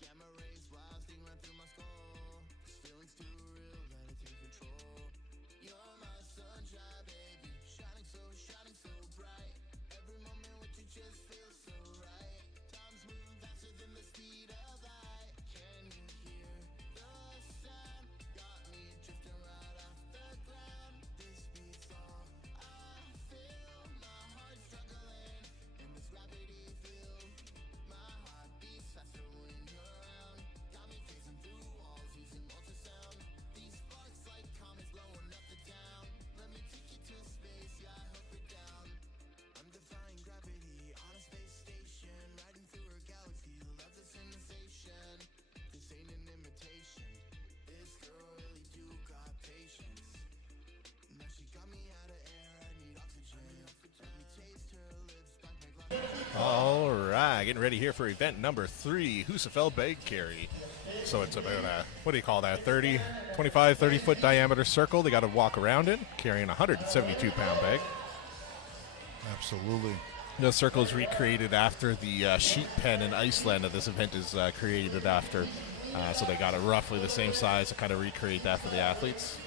Gamma rays wild sting run through my skull. This feeling's too real, let it take control. You're my sunshine, baby, shining so bright. Every moment with you just feels so right. Time's moving faster than the speed of light. Can you hear the sound? Got me drifting right off the ground. This beats all I feel. My heart struggling in this gravity field. My heart beats faster when you're around. Got me phasing through walls using ultrasound. These sparks like comets blowing up the town. Let me take you to space, yeah, I hope you're down. I'm defying gravity on a space station, riding through a galaxy, love the sensation. This ain't an imitation. This girl really do got patience. Now she got me out of air, I need oxygen. Let me taste her lips, back my glycogen. All right, getting ready here for event number 3, Husafell bag carry. So it's about a, what do you call that, 30 foot diameter circle they got to walk around in, carrying a 172-pound bag. Absolutely. The circle is recreated after the sheep pen in Iceland that this event is created after. So they got it roughly the same size to kind of recreate that for the athletes.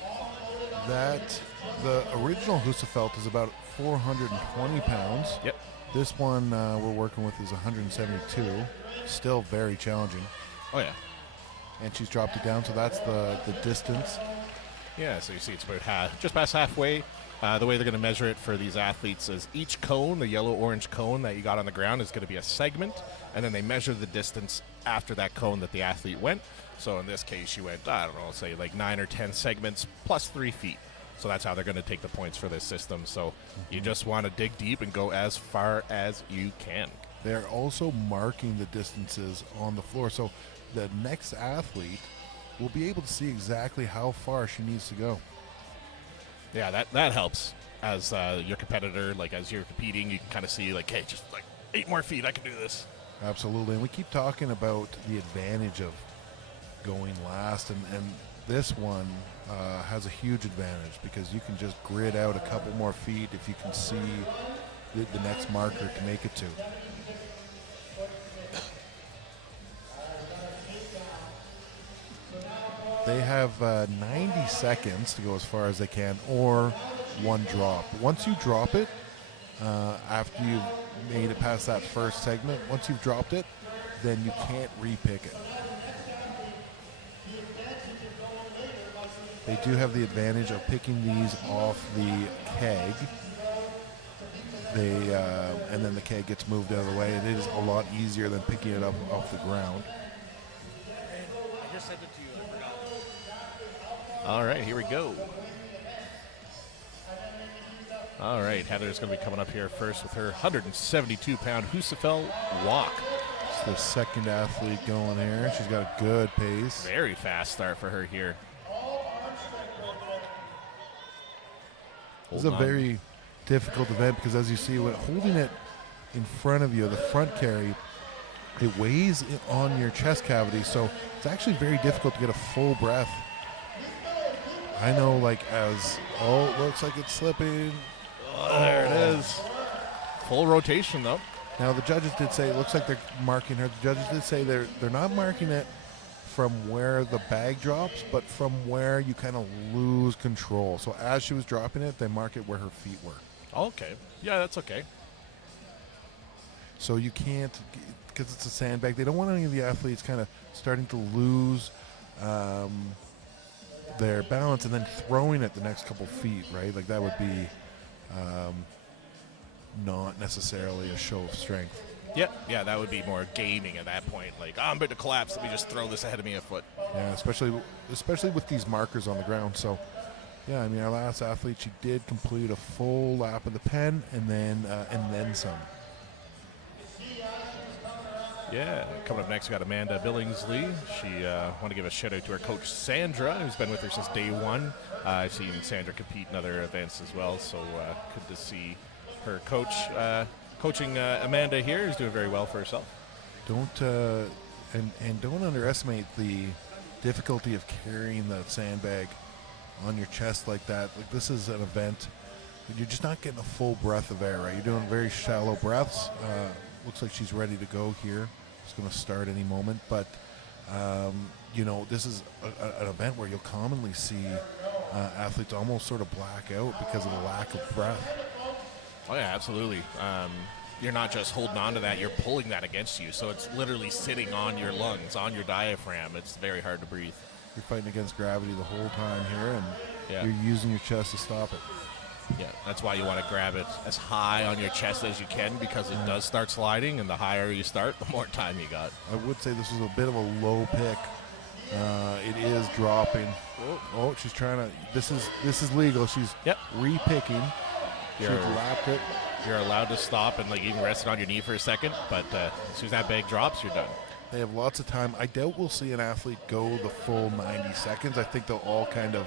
That the original Husafell is about 420 pounds. Yep. This one we're working with is 172. Still very challenging. Oh, yeah. And she's dropped it down, so that's the distance. Yeah, so you see it's about just past halfway. The way they're going to measure it for these athletes is each cone, the yellow-orange cone that you got on the ground, is going to be a segment, and then they measure the distance after that cone that the athlete went. So in this case, she went, I don't know, say like 9 or 10 segments plus 3 feet. So that's how they're going to take the points for this system. So you just want to dig deep and go as far as you can. They're also marking the distances on the floor, so the next athlete will be able to see exactly how far she needs to go. Yeah, that helps as your competitor, like as you're competing, you can kind of see like, hey, just like 8 more feet, I can do this. Absolutely, and we keep talking about the advantage of going last, and this one has a huge advantage because you can just grid out a couple more feet if you can see the next marker to make it to. They have 90 seconds to go as far as they can, or 1 drop. Once you drop it, after you've made it past that first segment, once you've dropped it, then you can't repick it. They do have the advantage of picking these off the keg. And then the keg gets moved out of the way. It is a lot easier than picking it up off the ground. I just sent it to you. I forgot. All right, here we go. All right, Heather's going to be coming up here first with her 172-pound Husafell walk. It's the second athlete going here. She's got a good pace. Very fast start for her here. This is a very difficult event because, as you see, when holding it in front of you, the front carry, it weighs on your chest cavity, so it's actually very difficult to get a full breath. I know, like, it looks like it's slipping. Oh, there it is. Full rotation, though. Now, the judges did say it looks like they're marking her. The judges did say they're not marking it from where the bag drops, but from where you kind of lose control. So as she was dropping it, they mark it where her feet were. Okay. Yeah, that's okay. So you can't, because it's a sandbag, they don't want any of the athletes kind of starting to lose their balance and then throwing it the next couple feet, right? Like that would be not necessarily a show of strength. Yeah, that would be more gaming at that point. Like, I'm about to collapse, let me just throw this ahead of me a foot. Yeah, especially with these markers on the ground. So, yeah, I mean, our last athlete, she did complete a full lap of the pen and then some. Yeah, coming up next, we got Amanda Billingsley. She want to give a shout out to her coach Sandra, who's been with her since day one. I've seen Sandra compete in other events as well, so good to see her coach coaching Amanda here. Who's doing very well for herself. Don't underestimate the difficulty of carrying the sandbag on your chest like that. Like, this is an event, you're just not getting a full breath of air, right? You're doing very shallow breaths. looks like she's ready to go here. It's going to start any moment, but this is an event where you'll commonly see athletes almost sort of black out because of the lack of breath. Oh yeah, absolutely. You're not just holding on to that, you're pulling that against you. So it's literally sitting on your lungs, on your diaphragm. It's very hard to breathe. You're fighting against gravity the whole time here, and Yeah. you're using your chest to stop it. Yeah, that's why you want to grab it as high on your chest as you can, because it does start sliding, and the higher you start, the more time you got. I would say this was a bit of a low pick. It is dropping. Oh, she's trying to. This is legal. She's re-picking. She's lapped it. You're allowed to stop and even rest it on your knee for a second, but as soon as that bag drops, you're done. They have lots of time. I doubt we'll see an athlete go the full 90 seconds. I think they'll all kind of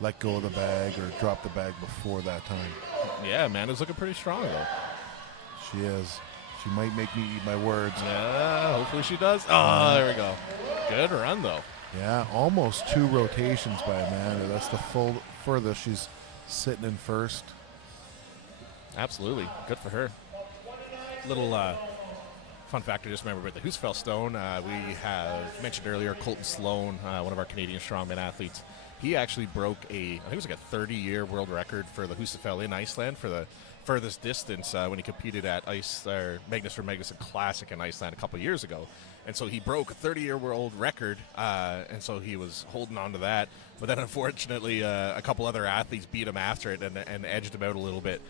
let go of the bag or drop the bag before that time. Yeah, Amanda's looking pretty strong, though. She is. She might make me eat my words. Yeah, hopefully she does. Oh, there we go. Good run, though. Yeah, almost 2 rotations by Amanda. That's the full furthest. She's sitting in first. Absolutely. Good for her. Little fun fact I just remembered with the Husafell Stone. We have mentioned earlier Colton Sloan, one of our Canadian strongman athletes. He actually broke I think it was like a 30-year world record for the Husafell in Iceland for the furthest distance when he competed at Magnus for Magnuson Classic in Iceland a couple years ago. And so he broke a 30-year world record, and so he was holding on to that. But then, unfortunately, a couple other athletes beat him after it and edged him out a little bit,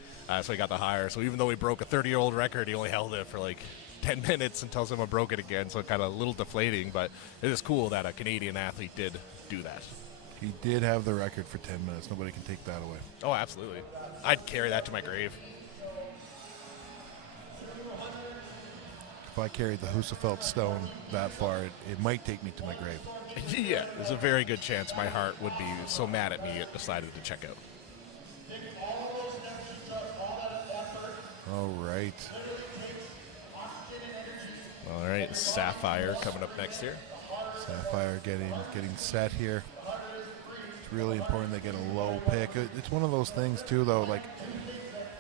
so he got the higher. So even though he broke a 30-year-old record, he only held it for 10 minutes until someone broke it again, so kind of a little deflating. But it is cool that a Canadian athlete did do that. He did have the record for 10 minutes. Nobody can take that away. Oh, absolutely. I'd carry that to my grave. If I carried the Husafell Stone that far, it might take me to my grave. Yeah, there's a very good chance my heart would be so mad at me it decided to check out. All right. All right, Sapphire coming up next here. Sapphire getting set here. It's really important they get a low pick. It's one of those things too, though.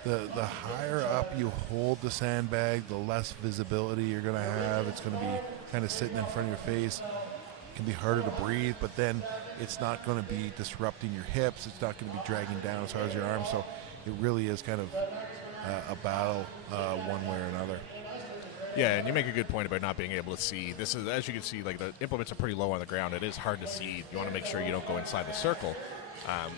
The higher up you hold the sandbag, the less visibility you're going to have. It's going to be kind of sitting in front of your face. It can be harder to breathe, but then it's not going to be disrupting your hips. It's not going to be dragging down as hard as your arms. So it really is kind of a battle one way or another. Yeah, and you make a good point about not being able to see. This is, as you can see, the implements are pretty low on the ground. It is hard to see. You want to make sure you don't go inside the circle.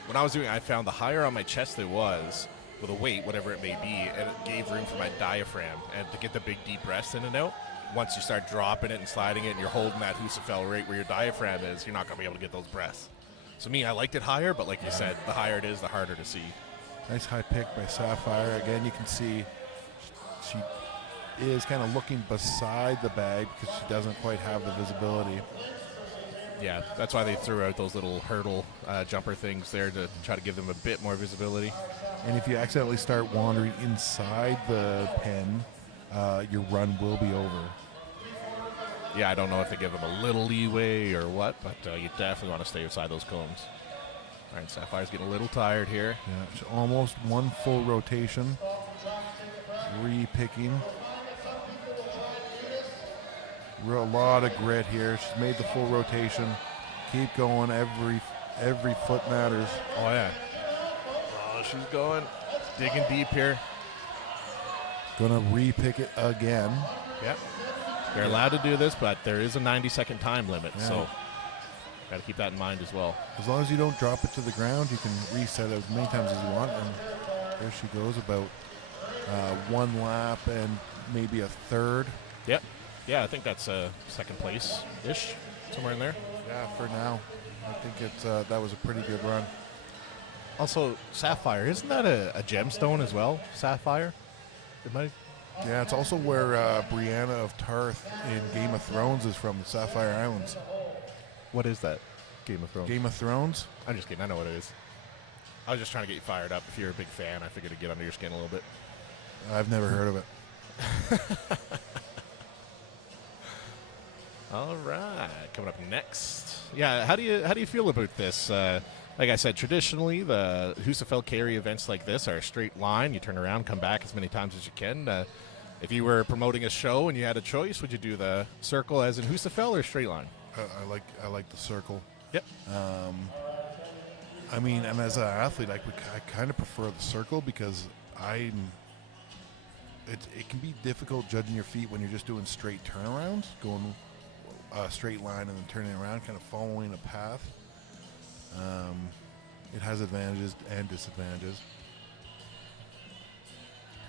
When I was doing it, I found the higher on my chest it was, with a weight, whatever it may be, and it gave room for my diaphragm and to get the big deep breaths in and out. Once you start dropping it and sliding it and you're holding that Husafell right where your diaphragm is, you're not going to be able to get those breaths. So I liked it higher, but like you said, the higher it is, the harder to see. Nice high pick by Sapphire. Again, you can see she is kind of looking beside the bag because she doesn't quite have the visibility. Yeah, that's why they threw out those little hurdle jumper things there to try to give them a bit more visibility. And if you accidentally start wandering inside the pen, your run will be over. Yeah, I don't know if they give them a little leeway or what, but you definitely want to stay inside those cones. All right, Sapphire's getting a little tired here. Yeah, she's almost one full rotation. Re-picking. A lot of grit here. She's made the full rotation. Keep going. Every foot matters. Oh, yeah. Oh, she's going. Digging deep here. Gonna re-pick it again. Yep. They're allowed to do this, but there is a 90-second time limit, so got to keep that in mind as well. As long as you don't drop it to the ground, you can reset it as many times as you want. And there she goes, about one lap and maybe a third. Yep. Yeah, I think that's second place-ish, somewhere in there. Yeah, for now. I think it's that was a pretty good run. Also, Sapphire, isn't that a gemstone as well? Sapphire? It might. Yeah, it's also where Brianna of Tarth in Game of Thrones is from, the Sapphire Islands. What is that? Game of Thrones. Game of Thrones? I'm just kidding. I know what it is. I was just trying to get you fired up. If you're a big fan, I figured it'd get under your skin a little bit. I've never heard of it. All right, coming up next. Yeah, how do you feel about this? Like I said, traditionally, the Husafell carry events like this are a straight line. You turn around, come back as many times as you can. If you were promoting a show and you had a choice, would you do the circle as in Husafell or straight line? I like the circle. Yep. I mean, and as an athlete, I kind of prefer the circle because it can be difficult judging your feet when you're just doing straight turnarounds, going a straight line and then turning around, kind of following a path. It has advantages and disadvantages.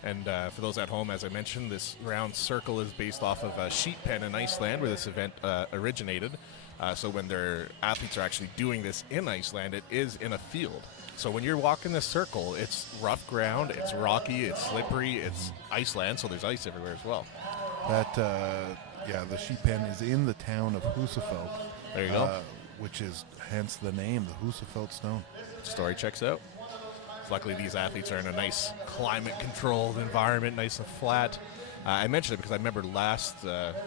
And for those at home, as I mentioned, this round circle is based off of a sheep pen in Iceland where this event originated. So when their athletes are actually doing this in Iceland, it is in a field. So when you're walking this circle, it's rough ground, it's rocky, it's slippery, it's Iceland, so there's ice everywhere as well. The sheep pen is in the town of Husafell. There you go. Which is hence the name, the Husafell stone. Story checks out. Luckily, these athletes are in a nice climate-controlled environment, nice and flat. I mentioned it because I remember last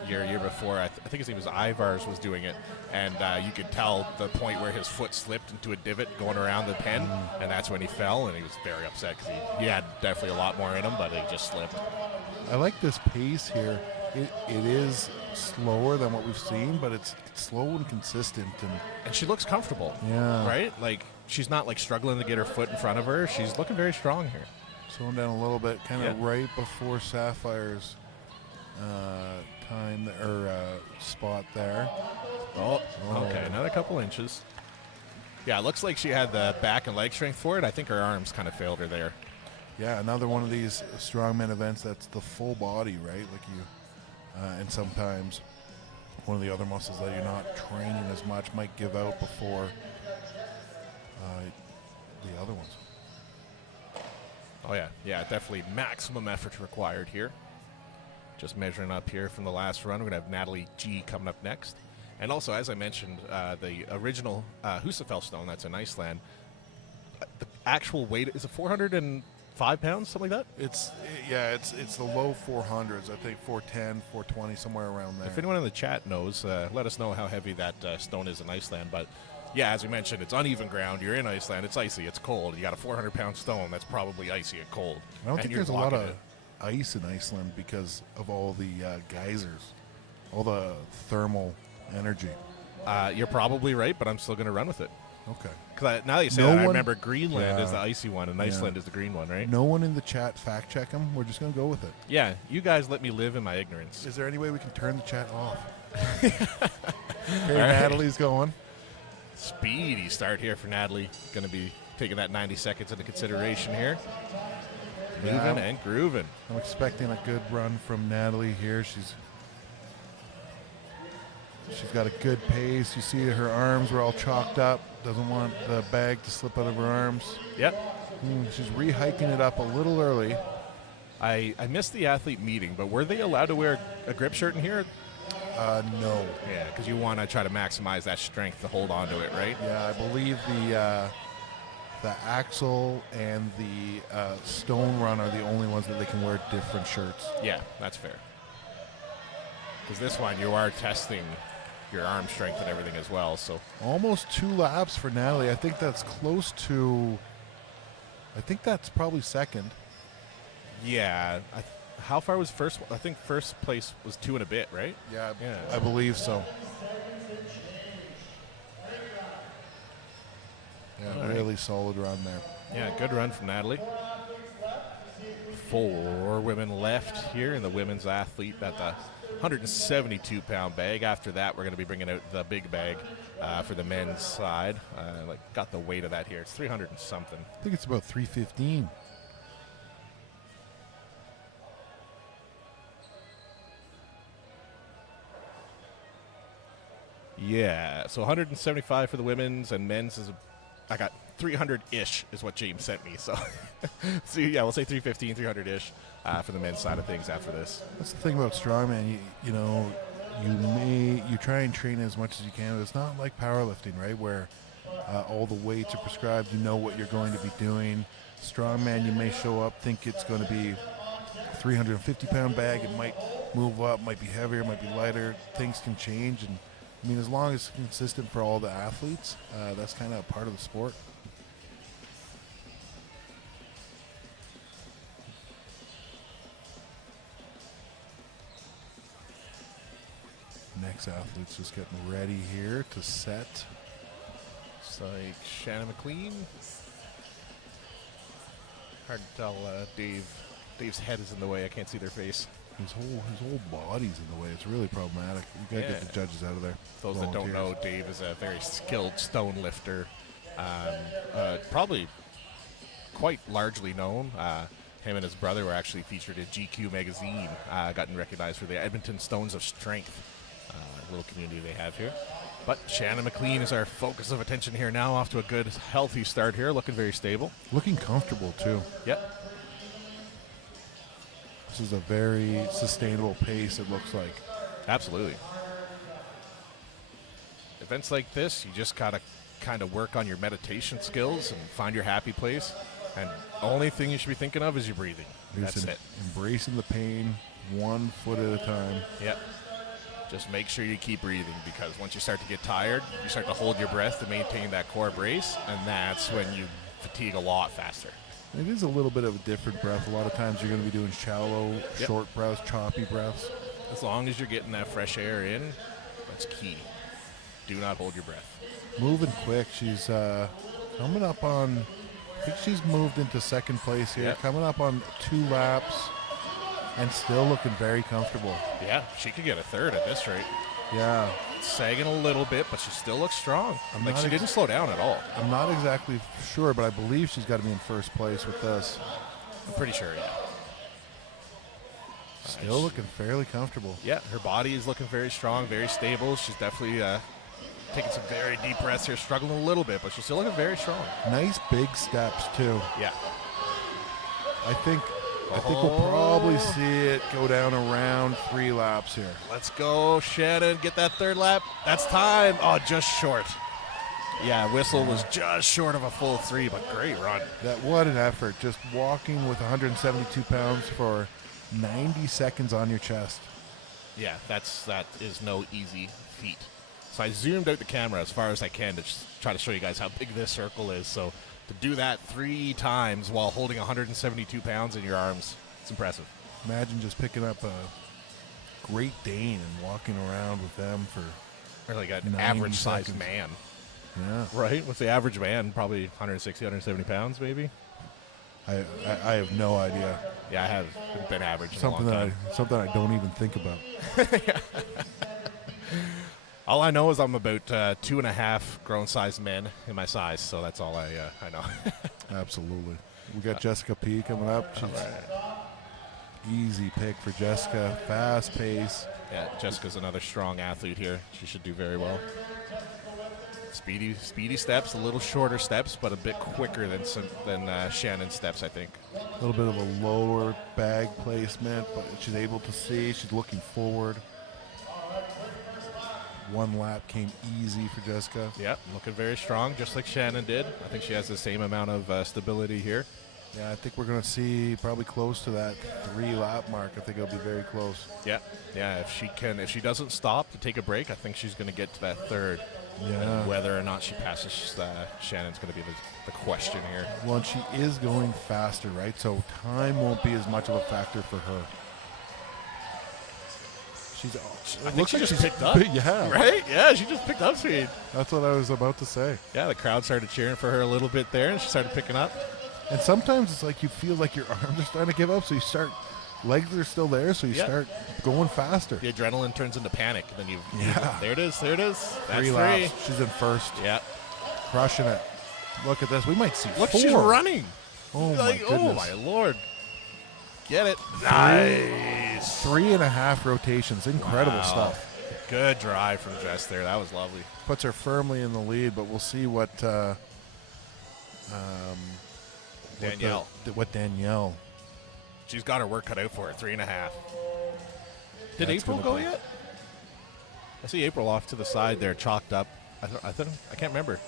year before, I think his name was Ivars was doing it, and you could tell the point where his foot slipped into a divot going around the pen, and that's when he fell, and he was very upset because he had definitely a lot more in him, but he just slipped. I like this pace here. It is slower than what we've seen, but it's slow and consistent. And she looks comfortable, yeah, right? Like, she's not, like, struggling to get her foot in front of her. She's looking very strong here. Slowing down a little bit, kind of right before Sapphire's time or spot there. Oh, okay, another couple inches. Yeah, it looks like she had the back and leg strength for it. I think her arms kind of failed her there. Yeah, another one of these strongman events that's the full body, right? Like you, and sometimes one of the other muscles that you're not training as much might give out before the other ones. Oh, yeah, definitely maximum effort required here. Just measuring up here from the last run. We're going to have Natalie G coming up next. And also, as I mentioned, the original Husafell stone that's in Iceland, the actual weight, is it 405 pounds, something like that? It's the low 400s, I think 410, 420, somewhere around there. If anyone in the chat knows, let us know how heavy that stone is in Iceland. But yeah, as we mentioned, it's uneven ground. You're in Iceland. It's icy. It's cold. You got a 400-pound stone that's probably icy and cold. I don't think there's a lot of ice in Iceland because of all the geysers, all the thermal energy. You're probably right, but I'm still going to run with it. Okay. Because now that you say that, I remember Greenland is the icy one, and Iceland is the green one, right? No one in the chat fact check them. We're just going to go with it. Yeah, you guys let me live in my ignorance. Is there any way we can turn the chat off? Okay, Natalie's going. Speedy start here for Natalie. Going to be taking that 90 seconds into consideration here. Moving and grooving. I'm expecting a good run from Natalie here. She's got a good pace. You see her arms were all chalked up. Doesn't want the bag to slip out of her arms. Yep. She's re-hiking it up a little early. I missed the athlete meeting, but were they allowed to wear a grip shirt in here? No. Yeah, because you want to try to maximize that strength to hold on to it, right? Yeah, I believe the axle and the stone run are the only ones that they can wear different shirts. Yeah, that's fair. Because this one, you are testing your arm strength and everything as well. So almost 2 laps for Natalie. I think that's close to. I think that's probably second. Yeah. How far was first? I think first place was 2 and a bit, right? Yeah. I believe so. Yeah, really solid run there. Yeah, good run from Natalie. 4 women left here in the women's athlete at the 172-pound bag. After that, we're going to be bringing out the big bag for the men's side. Got the weight of that here. It's 300 and something. I think it's about 315. Yeah, so 175 for the women's, and men's is, I got 300-ish is what James sent me. So, yeah, we'll say 315, 300-ish for the men's side of things after this. That's the thing about strongman. You try and train as much as you can. But it's not like powerlifting, right, where all the weights are prescribed. You know what you're going to be doing. Strongman, you may show up, think it's going to be a 350-pound bag. It might move up, might be heavier, might be lighter. Things can change, and I mean, as long as it's consistent for all the athletes, that's kind of a part of the sport. Next athlete's just getting ready here to set. It's like Shannon McLean. Hard to tell. Dave's head is in the way. I can't see their face. His whole body's in the way. It's really problematic. You gotta get the judges out of there. Those that don't know, Dave is a very skilled stone lifter. Probably quite largely known. Him and his brother were actually featured in GQ magazine. Gotten recognized for the Edmonton Stones of Strength. Little community they have here. But Shannon McLean is our focus of attention here now. Off to a good, healthy start here. Looking very stable. Looking comfortable too. Yep. This is a very sustainable pace, it looks like. Absolutely. Events like this, you just gotta kind of work on your meditation skills and find your happy place. And only thing you should be thinking of is your breathing. That's it. Embracing the pain, 1 foot at a time. Yep. Just make sure you keep breathing, because once you start to get tired, you start to hold your breath to maintain that core brace, and that's when you fatigue a lot faster. It is a little bit of a different breath. A lot of times you're going to be doing shallow, short breaths, choppy breaths. As long as you're getting that fresh air in, that's key. Do not hold your breath. Moving quick. She's coming up on, I think she's moved into second place here. Yep. Coming up on 2 laps and still looking very comfortable. Yeah, she could get a third at this rate. Yeah. Sagging a little bit, but she still looks strong. She didn't slow down at all. I'm not exactly sure, but I believe she's got to be in first place with this. I'm pretty sure, yeah. Still looking fairly comfortable. Yeah, her body is looking very strong, very stable. She's definitely taking some very deep breaths here, struggling a little bit, but she's still looking very strong. Nice big steps, too. Yeah. I think we'll probably see it go down around 3 laps here. Let's go, Shannon. Get that third lap. That's time. Oh, just short. Yeah, whistle was just short of a full 3, but great run. What an effort. Just walking with 172 pounds for 90 seconds on your chest. Yeah, that is no easy feat. So I zoomed out the camera as far as I can to just try to show you guys how big this circle is. So to do that 3 times while holding 172 pounds in your arms, it's impressive. Imagine just picking up a Great Dane and walking around with them for or like an average-sized man. Yeah. Right? What's the average man? Probably 160, 170 pounds, maybe? I have no idea. Yeah, I haven't been average in Something a long time. something I don't even think about. All I know is I'm about 2.5 grown-sized men in my size, so that's all I know. Absolutely. We got Jessica P coming up. Easy pick for Jessica. Fast pace. Yeah, Jessica's another strong athlete here. She should do very well. Speedy steps, a little shorter steps, but a bit quicker than Shannon's steps, I think. A little bit of a lower bag placement, but she's able to see. She's looking forward. 1 lap came easy for Jessica. Yep, looking very strong, just like Shannon did. I think she has the same amount of stability here. Yeah, I think we're going to see probably close to that 3 lap mark. I think it'll be very close. Yeah. If she doesn't stop to take a break, I think she's going to get to that third. Yeah. And whether or not she passes Shannon's going to be the question here. Well, and she is going faster, right? So time won't be as much of a factor for her. I think she just picked up. Yeah. Right? Yeah, she just picked up speed. That's what I was about to say. Yeah, the crowd started cheering for her a little bit there, and she started picking up. And sometimes it's like you feel like your arms are starting to give up, so you start, legs are still there, so you start going faster. The adrenaline turns into panic. And then there it is. That's 3 laps. She's in first. Yeah. Crushing it. Look at this. We might see 4. She's running. Oh, my goodness. Oh, my Lord. Get it. Nice. 3.5 rotations. Incredible stuff. Good drive from Jess there. That was lovely. Puts her firmly in the lead, but we'll see what Danielle. What Danielle. She's got her work cut out for her. 3.5. Did That's April gonna go be- yet? I see April off to the side there, chalked up. I can't remember.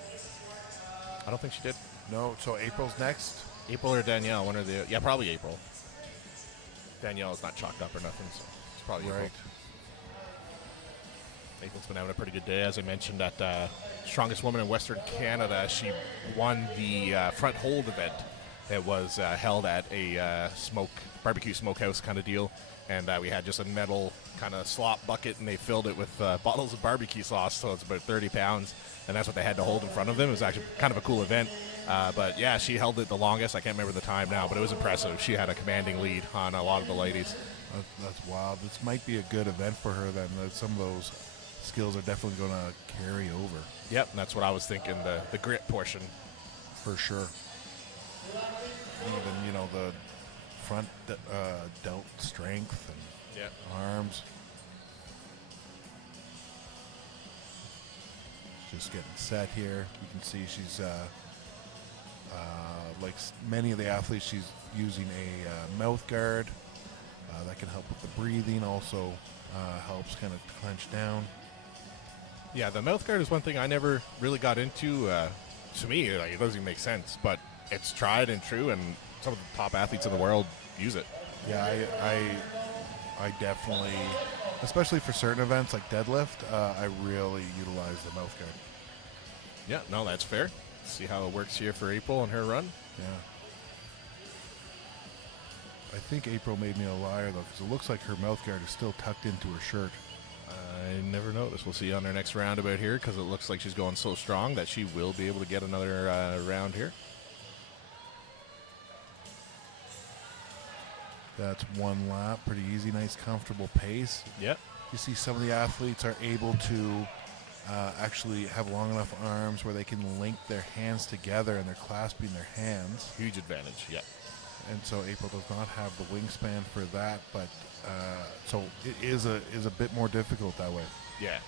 I don't think she did. No, so April's next. April or Danielle, one or the yeah, probably April. Danielle is not chalked up or nothing, so it's probably April. April's been having a pretty good day, as I mentioned at Strongest Woman in Western Canada. She won the front hold event It was held at a barbecue smokehouse kind of deal, and we had just a metal kind of slop bucket, and they filled it with bottles of barbecue sauce, so it's about 30 pounds, and that's what they had to hold in front of them. It was actually kind of a cool event, but yeah, she held it the longest. I can't remember the time now, but it was impressive. She had a commanding lead on a lot of the ladies. That's wild. This might be a good event for her then. Some of those skills are definitely going to carry over. Yep, and that's what I was thinking, the grit portion. For sure. Even, the front delt strength and arms. Just getting set here. You can see she's, like many of the athletes, she's using a mouth guard. That can help with the breathing. Also helps kind of clench down. Yeah, the mouth guard is one thing I never really got into. To me, it doesn't even make sense, but it's tried and true, and some of the top athletes in the world use it. Yeah, I definitely, especially for certain events like deadlift, I really utilize the mouth guard. Yeah, no, that's fair. See how it works here for April and her run. Yeah. I think April made me a liar, though, because it looks like her mouth guard is still tucked into her shirt. I never noticed. We'll see on her next roundabout here, because it looks like she's going so strong that she will be able to get another round here. That's one lap. Pretty easy, nice, comfortable pace. Yep. You see some of the athletes are able to actually have long enough arms where they can link their hands together and they're clasping their hands. Huge advantage, yeah. And so April does not have the wingspan for that, but so it is a bit more difficult that way. Yeah.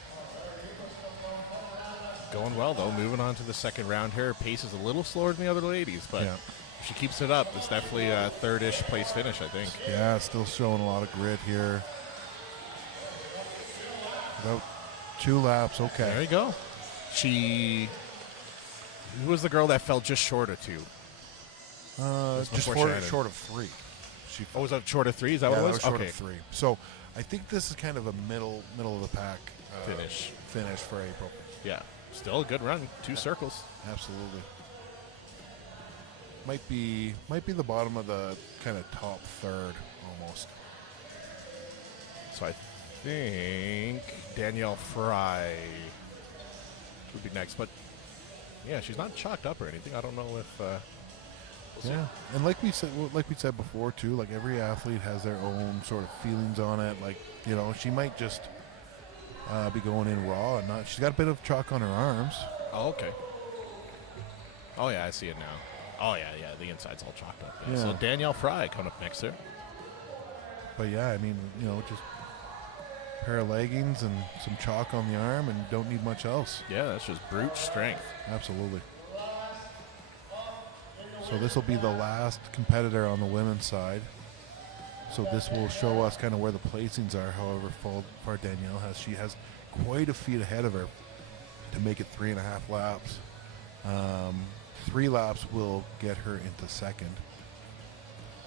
Going well, though. Moving on to the second round here. Pace is a little slower than the other ladies, but if she keeps it up, it's definitely a third-ish place finish, I think. Yeah, still showing a lot of grit here. About 2 laps, okay. There you go. Who was the girl that fell just short of 2? Just short of 3. Was that short of 3? Is that what it was? Short of 3. So I think this is kind of a middle of the pack finish for April. Yeah, still a good run. 2 circles. Absolutely. Might be the bottom of the kind of top third almost. So I think Danielle Fry would be next, but yeah, she's not chalked up or anything. I don't know if. We'll see. And like we said before too, like every athlete has their own sort of feelings on it. Like she might just be going in raw and not. She's got a bit of chalk on her arms. Oh, okay. Oh yeah, I see it now. Oh yeah, the inside's all chalked up. Yeah. Yeah. So Danielle Fry coming up next there. But yeah, I mean, just a pair of leggings and some chalk on the arm, and don't need much else. Yeah, that's just brute strength. Absolutely. So this will be the last competitor on the women's side. So this will show us kind of where the placings are. However far Danielle has. She has quite a feet ahead of her to make it 3.5 laps. 3 laps will get her into second.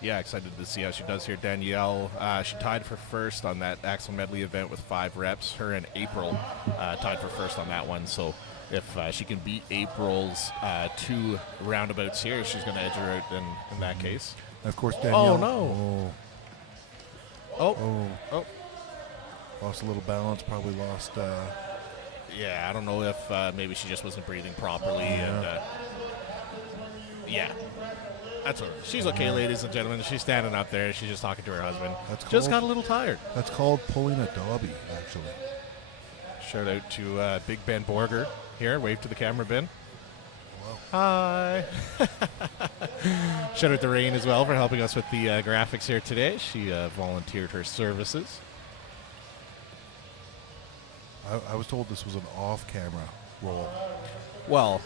Yeah, excited to see how she does here. Danielle, she tied for first on that Axel Medley event with 5 reps. Her and April tied for first on that one. So if she can beat April's 2 roundabouts here, she's going to edge her out in that case. And of course, Danielle. Oh, no. Oh. Lost a little balance, probably lost. Yeah, I don't know if maybe she just wasn't breathing properly. And that's what. She's okay, ladies and gentlemen. She's standing up there. She's just talking to her husband. Just got a little tired. That's called pulling a Dobby, actually. Shout out to Big Ben Borger here. Wave to the camera, Ben. Hi. Shout out to Rain as well for helping us with the graphics here today. She volunteered her services. I was told this was an off-camera roll. Well,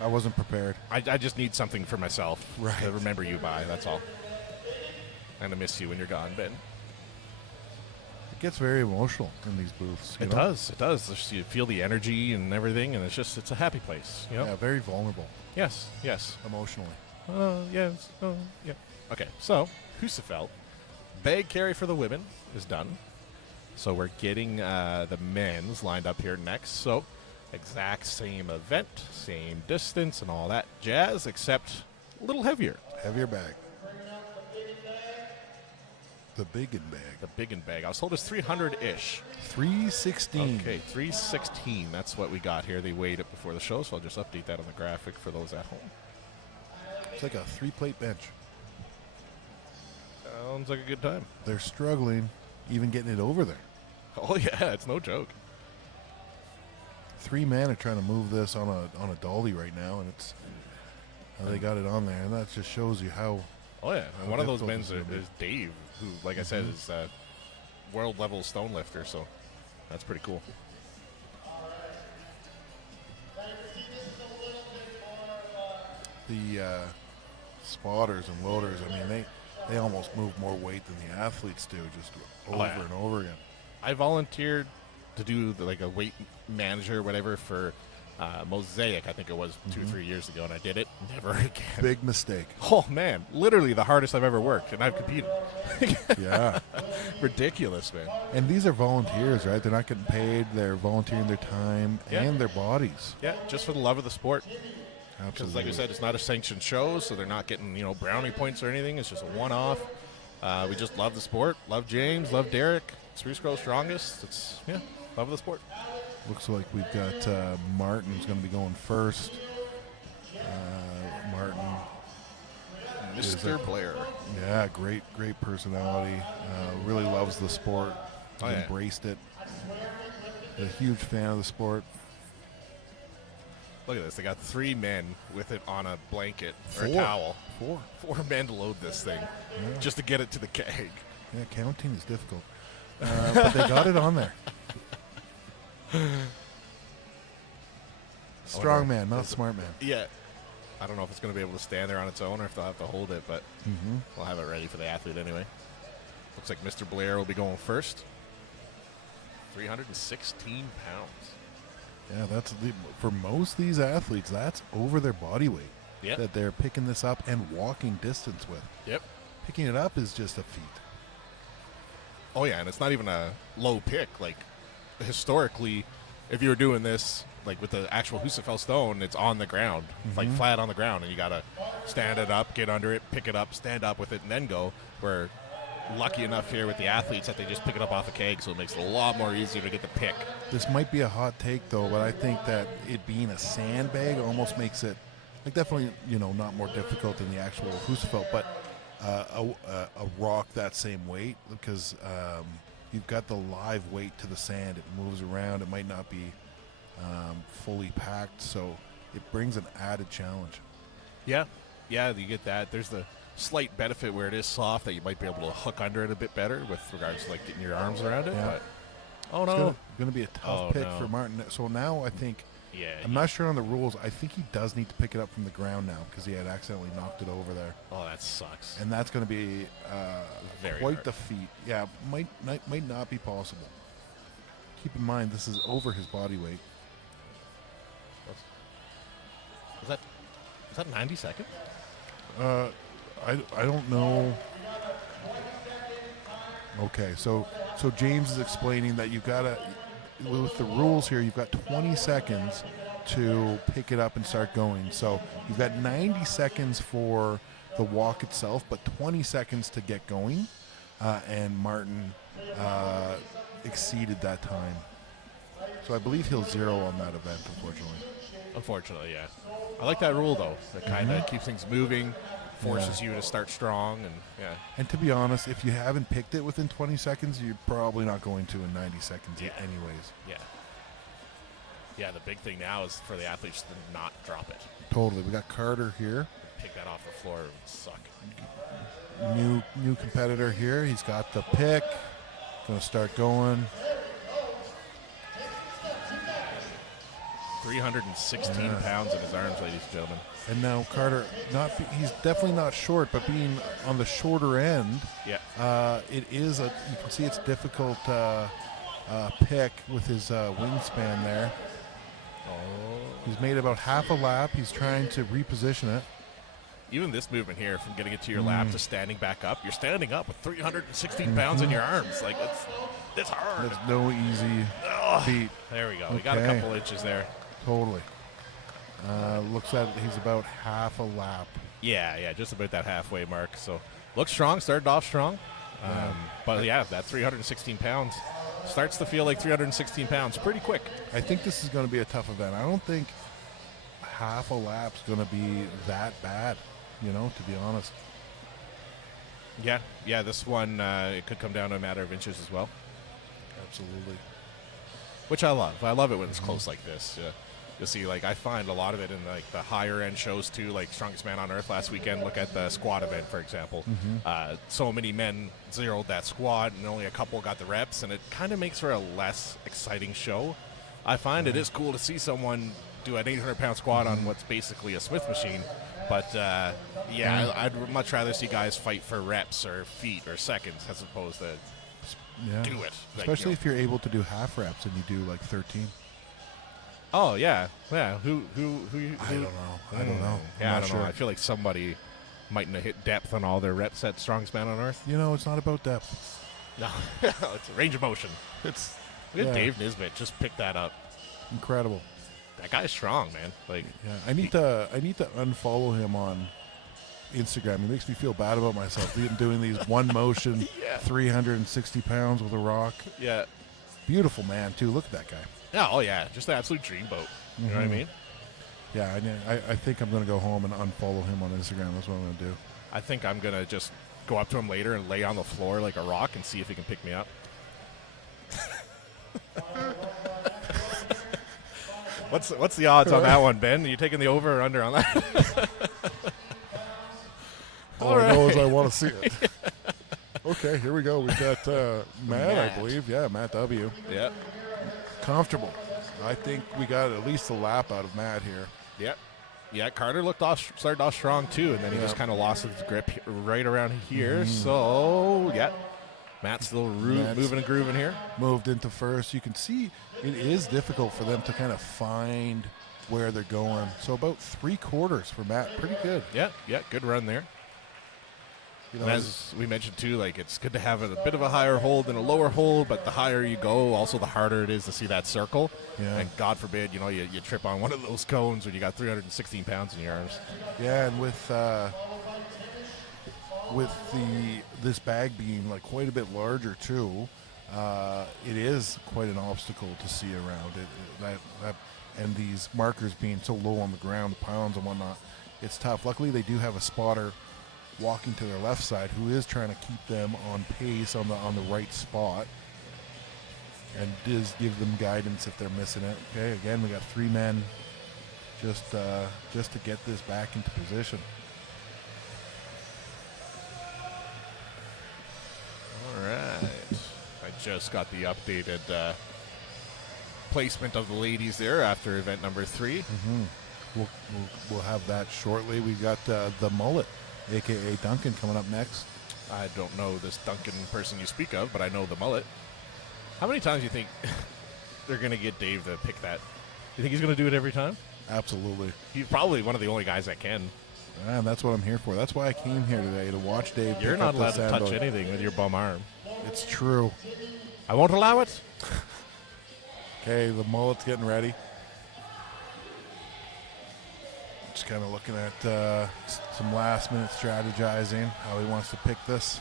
I wasn't prepared. I just need something for myself to remember you by, that's all. And to miss you when you're gone, Ben. It gets very emotional in these booths. It does. You feel the energy and everything, and it's a happy place. Yeah, very vulnerable. Yes. Emotionally. Yes. Yeah. Okay, so Husafell, bag carry for the women is done. So we're getting the men's lined up here next. So exact same event, same distance and all that jazz, except a little heavier. Heavier bag. The biggin bag. The biggin bag. I was told it's 300-ish. 316. Okay, 316. That's what we got here. They weighed it before the show, so I'll just update that on the graphic for those at home. It's like a 3-plate bench. Sounds like a good time. They're struggling even getting it over there. Oh, yeah, it's no joke. 3 men are trying to move this on a dolly right now, and it's they got it on there, and that just shows you how. Oh, yeah. And one of those difficult men this is gonna is Dave, who, like I said, is a world-level stone lifter, so that's pretty cool. The spotters and loaders, I mean, they almost move more weight than the athletes do, just over and over again. I volunteered to do like a weight manager or whatever for Mosaic, I think it was 2 or 3 years ago, and I did it. Never again. Big mistake. Oh, man. Literally the hardest I've ever worked, and I've competed. Yeah. Ridiculous, man. And these are volunteers, right? They're not getting paid. They're volunteering their time and their bodies. Yeah, just for the love of the sport. Because, Absolutely. like I said, it's not a sanctioned show, so they're not getting, brownie points or anything. It's just a one-off. We just love the sport. Love James. Love Derek. Spruce Groves Strongest. It's, love of the sport. Looks like we've got Martin's going to be going first. Martin. Mr. Blair. Yeah, great personality. Really loves the sport. Oh, yeah. Embraced it. A huge fan of the sport. Look at this. They got 3 men with it on a blanket or a 4. towel. 4. 4 men to load this thing just to get it to the keg. Yeah, counting is difficult. But they got it on there. Strong man, not smart man. Yeah. I don't know if it's going to be able to stand there on its own or if they'll have to hold it, but we'll have it ready for the athlete anyway. Looks like Mr. Blair will be going first. 316 pounds. Yeah, for most of these athletes, that's over their body weight that they're picking this up and walking distance with. Yep. Picking it up is just a feat. Oh, yeah, and it's not even a low pick. Like, historically, if you were doing this, like with the actual Husafell stone, it's on the ground, like flat on the ground, and you got to stand it up, get under it, pick it up, stand up with it, and then go. We're lucky enough here with the athletes that they just pick it up off a keg, so it makes it a lot more easier to get the pick. This might be a hot take, though, but I think that it being a sandbag almost makes it, like, definitely, not more difficult than the actual Husafell, but a rock that same weight, because you've got the live weight to the sand. It moves around. It might not be fully packed, so it brings an added challenge. Yeah, you get that. There's the slight benefit where it is soft that you might be able to hook under it a bit better with regards to like getting your arms around it. Yeah. But It's going to be a tough pick for Martin. So now I think, I'm not sure on the rules. I think he does need to pick it up from the ground now because he had accidentally knocked it over there. Oh, that sucks. And that's going to be Very quite hard. the feat. Yeah, might not be possible. Keep in mind, this is over his body weight. Is that 90 seconds? I don't know. Okay, so James is explaining that you've got to, with the rules here, you've got 20 seconds to pick it up and start going. So you've got 90 seconds for the walk itself, but 20 seconds to get going. And Martin exceeded that time. So I believe he'll zero on that event, unfortunately. Unfortunately, yeah. I like that rule, though. That kind of keeps things moving, forces you to start strong, and And to be honest, if you haven't picked it within 20 seconds, you're probably not going to in 90 seconds anyways. Yeah, the big thing now is for the athletes to not drop it. Totally. We got Carter here. Pick that off the floor and suck. New competitor here. He's got the pick. Going to start going. 316 pounds in his arms, ladies and gentlemen. And now Carter, he's definitely not short, but being on the shorter end, it is you can see it's difficult pick with his wingspan there. He's made about half a lap. He's trying to reposition it. Even this movement here, from getting it to your lap to standing back up, you're standing up with 316 pounds in your arms. Like, it's hard. That's no easy feat. There we go. We got a couple inches there. Totally. Looks like he's about half a lap. Yeah, just about that halfway mark. So looks strong, started off strong. But yeah, that 316 pounds starts to feel like 316 pounds pretty quick. I think this is going to be a tough event. I don't think half a lap's going to be that bad, to be honest. Yeah, this one, it could come down to a matter of inches as well. Absolutely. Which I love. I love it when it's close like this. You'll see, like, I find a lot of it in, like, the higher-end shows, too, like Strongest Man on Earth last weekend. Look at the squat event, for example. So many men zeroed that squat, and only a couple got the reps, and it kind of makes for a less exciting show. I find it is cool to see someone do an 800-pound squat on what's basically a Smith machine. But, I'd much rather see guys fight for reps or feet or seconds as opposed to do it. Especially if you're able to do half reps and you do, like, 13. Oh, yeah. Who I don't know. Yeah, I don't know. I feel like somebody mightn't have hit depth on all their reps at Strongest Man on Earth. It's not about depth. No, it's a range of motion. Look at Dave Nisbet just picked that up. Incredible. That guy's strong, man. Like, yeah, I need to unfollow him on Instagram. It makes me feel bad about myself doing these one motion, 360 pounds with a rock. Yeah, beautiful man too. Look at that guy. Yeah, oh yeah, just an absolute dreamboat. You know what I mean? Yeah, I think I'm going to go home and unfollow him on Instagram. That's what I'm going to do. I think I'm going to just go up to him later and lay on the floor like a rock and see if he can pick me up. What's the odds on that one, Ben? Are you taking the over or under on that? All I know is I want to see it. Okay, here we go. We've got Matt, I believe. Yeah, Matt W. Yeah. Comfortable. I think we got at least a lap out of Matt here. Yeah, Carter started off strong too, and then he just kind of lost his grip right around here. So, Matt's still moving and grooving here. Moved into first. You can see it is difficult for them to kind of find where they're going. So about 3/4 for Matt. Pretty good. Yeah, good run there. And as we mentioned too, like, it's good to have a bit of a higher hold than a lower hold, but the higher you go, also the harder it is to see that circle. Yeah. And God forbid, you trip on one of those cones when you got 316 pounds in your arms. Yeah, and with this bag being like quite a bit larger too, it is quite an obstacle to see around it. And these markers being so low on the ground, the pounds and whatnot, it's tough. Luckily, they do have a spotter walking to their left side who is trying to keep them on pace on the right spot and does give them guidance if they're missing it. Okay, again, we got 3 men just to get this back into position. All right. I just got the updated placement of the ladies there after event number 3. We'll have that shortly. We got the mullet, a.k.a. Duncan, coming up next. I don't know this Duncan person you speak of, but I know the mullet. How many times do you think they're going to get Dave to pick that? You think he's going to do it every time? Absolutely. He's probably one of the only guys that can. And that's what I'm here for. That's why I came here today, to watch Dave. You're not allowed to touch anything with your bum arm. It's true. I won't allow it. Okay, the mullet's getting ready. Just kind of looking at some last-minute strategizing, how he wants to pick this.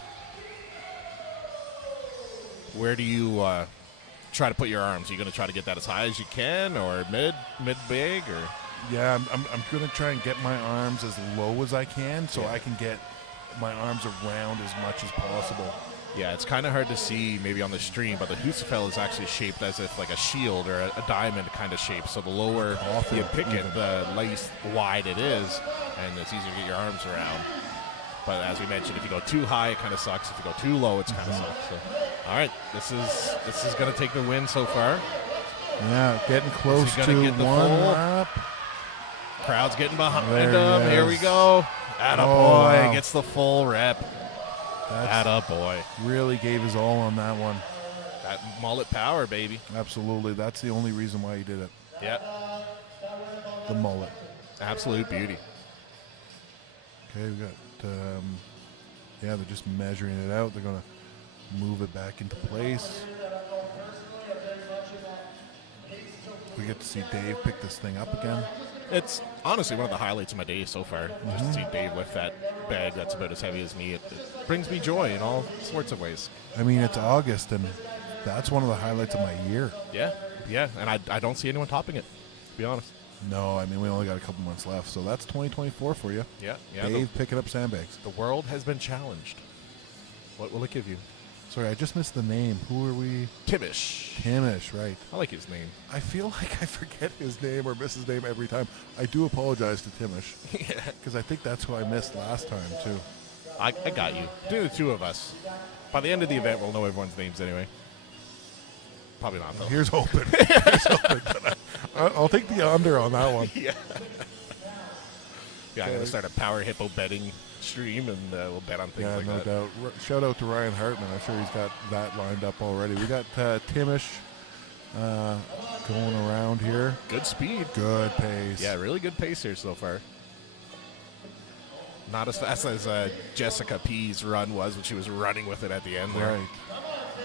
Where do you try to put your arms? Are you going to try to get that as high as you can, or mid-big, or? Yeah, I'm going to try and get my arms as low as I can, so I can get my arms around as much as possible. Yeah, it's kind of hard to see maybe on the stream, but the Husafell is actually shaped as if like a shield or a diamond kind of shape. So the lower you pick it, the less wide it is, and it's easier to get your arms around. But as we mentioned, if you go too high, it kind of sucks. If you go too low, it's kind of sucks. So, all right, this is going to take the win so far. Yeah, getting close to get the one full lap. Crowd's getting behind him. Here we go. Attaboy gets the full rep. Attaboy. Really gave his all on that one. That mullet power, baby. Absolutely. That's the only reason why he did it. Yep. The mullet. Absolute beauty. Okay, we got, they're just measuring it out. They're going to move it back into place. We get to see Dave pick this thing up again. It's honestly one of the highlights of my day so far. Just to see Dave lift that bag that's about as heavy as me. It brings me joy in all sorts of ways. I mean, it's August, and that's one of the highlights of my year. Yeah, and I don't see anyone topping it, to be honest. No, I mean, we only got a couple months left, so that's 2024 for you. Yeah. Dave picking up sandbags. The world has been challenged. What will it give you? Sorry, I just missed the name. Who are we? Timish. Timish, right. I like his name. I feel like I forget his name or miss his name every time. I do apologize to Timish. Yeah. Because I think that's who I missed last time, too. I got you. Between the two of us. By the end of the event, we'll know everyone's names anyway. Probably not, though. Here's hoping. I'll take the under on that one. Yeah. I'm going to start a Power Hippo betting stream, and we'll bet on things like no that. doubt. Shout out to Ryan Hartman. I'm sure he's got that lined up already. We got Timish going around here. Good speed. Good pace. Yeah, really good pace here so far. Not as fast as Jessica P's run was when she was running with it at the end there. Right.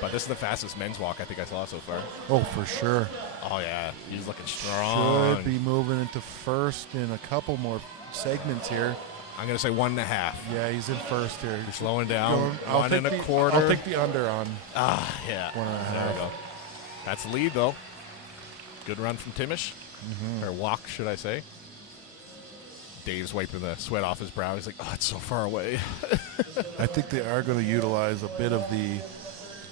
But this is the fastest men's walk I think I saw so far. Oh, for sure. Oh, yeah. He's looking strong. Should be moving into first in a couple more segments here. I'm going to say 1.5. Yeah, he's in first here. He's slowing down. I'll 1 take1/4. I'll take the under on. Yeah. 1.5. There we go. That's the lead, though. Good run from Timish. Or walk, should I say. Dave's wiping the sweat off his brow. He's like, oh, it's so far away. I think they are going to utilize a bit of the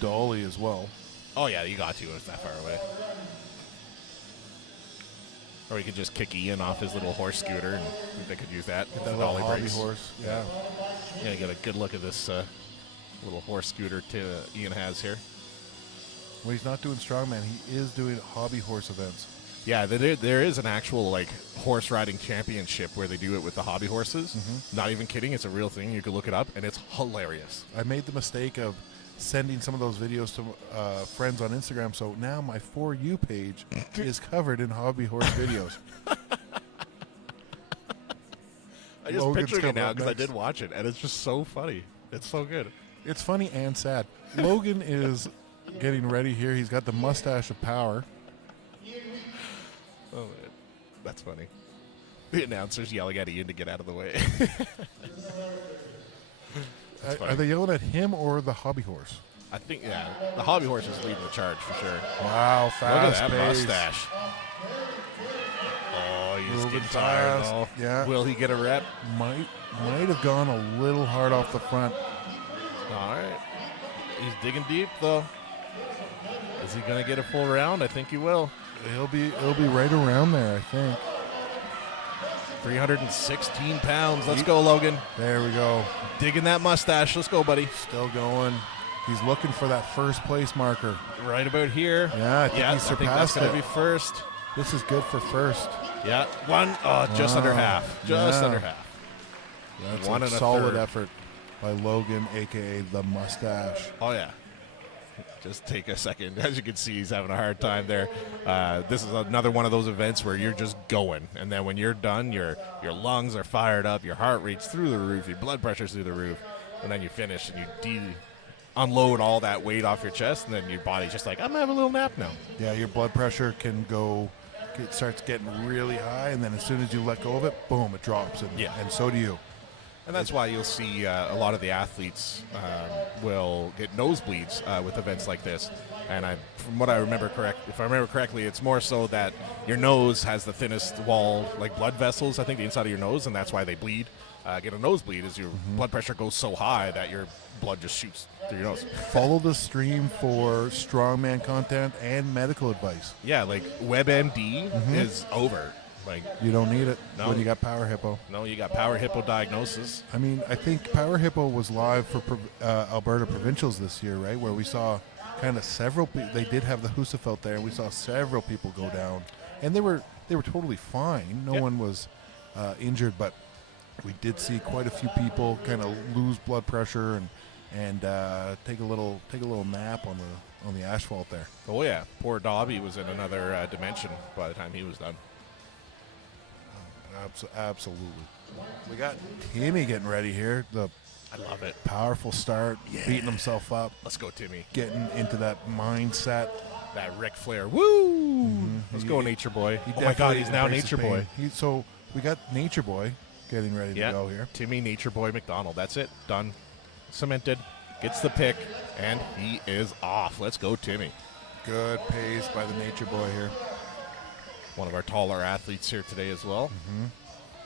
dolly as well. Oh, yeah, you got to. It's that far away. Or you could just kick Ian off his little horse scooter, and they could use that. Get The that little dolly hobby brakes. horse. Yeah. Yeah, get a good look at this little horse scooter Ian has here. Well, he's not doing strongman. He is doing hobby horse events. Yeah, there is an actual like horse riding championship where they do it with the hobby horses. Not even kidding, it's a real thing. You can look it up, and it's hilarious. I made the mistake of sending some of those videos to friends on Instagram, so now my For You page is covered in hobby horse videos. I just Logan's pictured it coming now up because I next. did watch it, and it's just so funny. It's so good. It's funny and sad. Logan is getting ready here. He's got the mustache of power. Oh, man. That's funny. The announcer's yelling at Ian to get out of the way. Are they yelling at him or the hobby horse? I think, yeah, the hobby horse is leading the charge for sure. Wow, Look at fast that pace. mustache. Oh, he's Moving getting tired. fast. Oh. Yeah. Will he get a rep? Might have gone a little hard off the front. All right. He's digging deep, though. Is he going to get a full round? I think he will. It'll be right around there, I think. 316 pounds. Let's go, Logan. There we go. Digging that mustache. Let's go, buddy. Still going. He's looking for that first place marker. Right about here. Yeah, I think he I think that's surpassed going to it. be first. This is good for first. Yeah, just under half. Just Yeah. under half. That's One a and a solid third. effort by Logan, a.k.a. the mustache. Oh, yeah. Just take a second. As you can see, he's having a hard time there. This is another one of those events where you're just going. And then when you're done, your lungs are fired up, your heart rate's through the roof, your blood pressure's through the roof. And then you finish and you unload all that weight off your chest, and then your body's just like, I'm going to have a little nap now. Yeah, your blood pressure can go, it starts getting really high, and then as soon as you let go of it, boom, it drops. And, Yeah. and so do you. And that's why you'll see a lot of the athletes will get nosebleeds with events like this. And from what I remember if I remember correctly, it's more so that your nose has the thinnest wall, like blood vessels, I think, the inside of your nose, and that's why they bleed. Get a nosebleed is your blood pressure goes so high that your blood just shoots through your nose. Follow the stream for strongman content and medical advice. Yeah, like WebMD is over. Like, You don't need it No. when you got Power Hippo. no, you got Power Hippo diagnosis. I mean, I think Power Hippo was live for Alberta Provincials this year, right? Where we saw kind of several people. They did have the Husafell there, and we saw several people go down, and they were totally fine. No Yep. one was injured, but we did see quite a few people kind of lose blood pressure and take a little nap on the asphalt there. Oh, yeah. Poor Dobby was in another dimension by the time he was done. Absolutely. We got Timmy getting ready here. The I love it. powerful start, beating himself up, Let's go, Timmy. getting into that mindset. That Ric Flair. Woo! Let's go, Nature Boy. Oh my God, he's now Nature Boy. So we got Nature Boy getting ready to go here. Timmy Nature Boy McDonald. That's it. Done. Cemented. Gets the pick, and he is off. Let's go, Timmy. Good pace by the Nature Boy here. One of our taller athletes here today as well.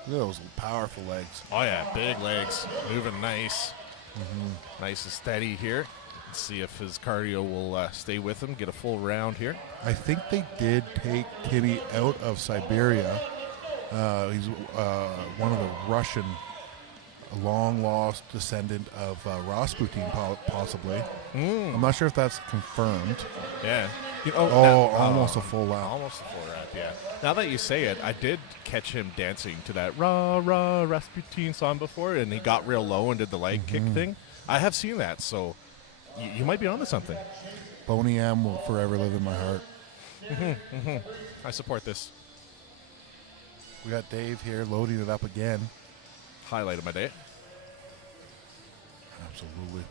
Look at those powerful legs. Oh, yeah. Big legs. Moving nice. Nice and steady here. Let's see if his cardio will stay with him. Get a full round here. I think they did take Timmy out of Siberia. He's one of the Russian, long-lost descendant of Rasputin, possibly. I'm not sure if that's confirmed. Yeah. Almost a full lap. Almost a full lap, yeah. Now that you say it, I did catch him dancing to that Rah Rah Rasputin song before, and he got real low and did the leg kick thing. I have seen that, so you might be onto something. Boney M will forever live in my heart. I support this. We got Dave here loading it up again. Highlight of my day. Absolutely.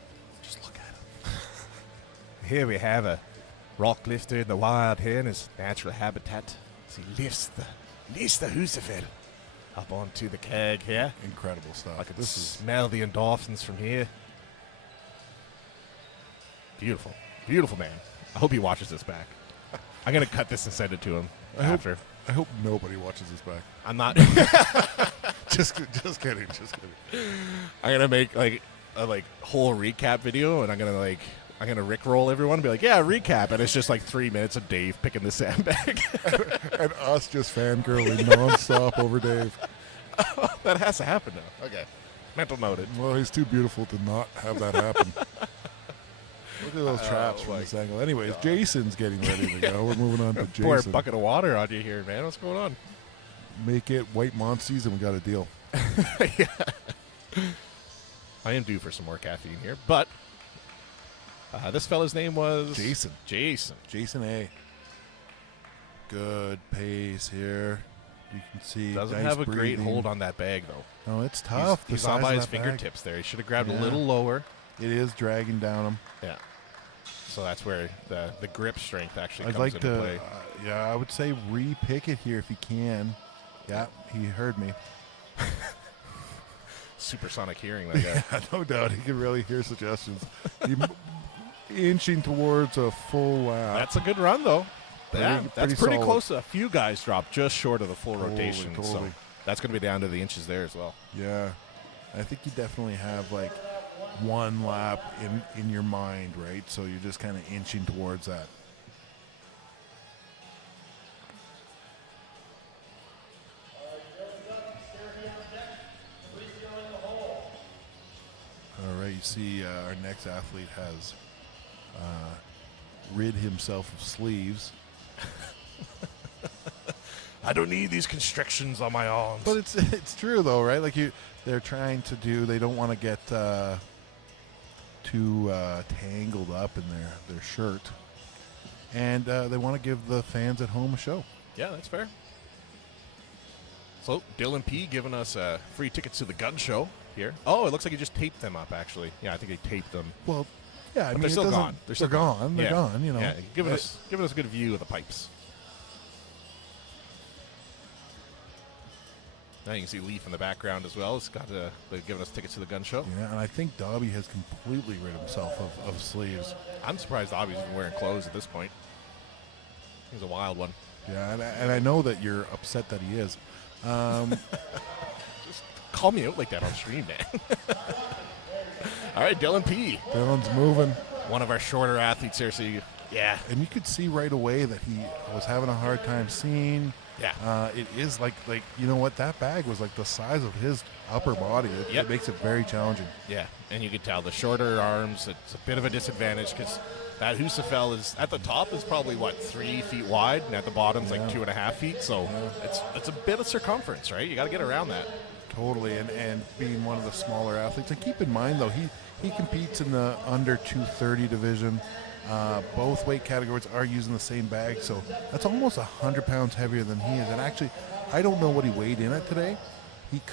Just look at him. Here we have a rock lifter in the wild here in his natural habitat. As he lifts the Husafell up onto the keg here. Incredible stuff. I can smell the endorphins from here. Beautiful. Beautiful man. I hope he watches this back. I'm going to cut this and send it to him after. I hope nobody watches this back. I'm not. just kidding. I'm going to make like a whole recap video, and I'm going to rickroll everyone and be like, yeah, recap. And it's just like 3 minutes of Dave picking the sandbag. and us just fangirling nonstop over Dave. That has to happen now. Okay. Mental noted. Well, he's too beautiful to not have that happen. Look at those traps from this angle. Anyways, Jason's getting ready to go. We're moving on to Jason. Pour a bucket of water on you here, man. What's going on? Make it white monsters and we got a deal. Yeah. I am due for some more caffeine here, but this fella's name was Jason. Jason A. Good pace here. You can see. Doesn't nice have a breathing. great hold on that bag, though. No, it's tough. He's on by his fingertips there. He should have grabbed a little lower. It is dragging down him. Yeah. So that's where the grip strength actually comes into play. I would say re-pick it here if you can. Yeah, he heard me. Supersonic hearing, that guy. Yeah, no doubt. He can really hear suggestions. Inching towards a full lap. That's a good run, though. That's pretty solid. close. A few guys dropped just short of the full rotation. Totally. So that's going to be down to the inches there as well. Yeah. I think you definitely have like one lap in your mind, right? So you're just kind of inching towards that. All right, you see our next athlete has rid himself of sleeves. I don't need these constrictions on my arms. But it's true though, right? Like they're trying to do. They don't want to get too tangled up in their shirt, and they want to give the fans at home a show. Yeah, that's fair. So Dylan P giving us free tickets to the gun show here. Oh, it looks like he just taped them up. Actually, yeah, I think he taped them. Well, yeah, I mean, they're still gone. They're gone. They're gone. You know, yeah, giving us a good view of the pipes. Now you can see Leaf in the background as well. It's got they're giving us tickets to the gun show. Yeah, and I think Dobby has completely rid himself of sleeves. I'm surprised Dobby's even wearing clothes at this point. He's a wild one. Yeah, and I know that you're upset that he is. Just call me out like that on stream, man. All right, Dylan P. Dylan's moving. One of our shorter athletes here, so yeah. And you could see right away that he was having a hard time seeing. Yeah. It is like you know what, that bag was like the size of his upper body. It makes it very challenging. Yeah, and you could tell the shorter arms, it's a bit of a disadvantage because that Husafell is at the top is probably 3 feet wide, and at the bottom is like 2.5 feet. So it's a bit of circumference, right? You got to get around that. Totally, and being one of the smaller athletes, and keep in mind though he competes in the under 230 division. Both weight categories are using the same bag, so that's almost 100 pounds heavier than he is. And actually, I don't know what he weighed in at today. It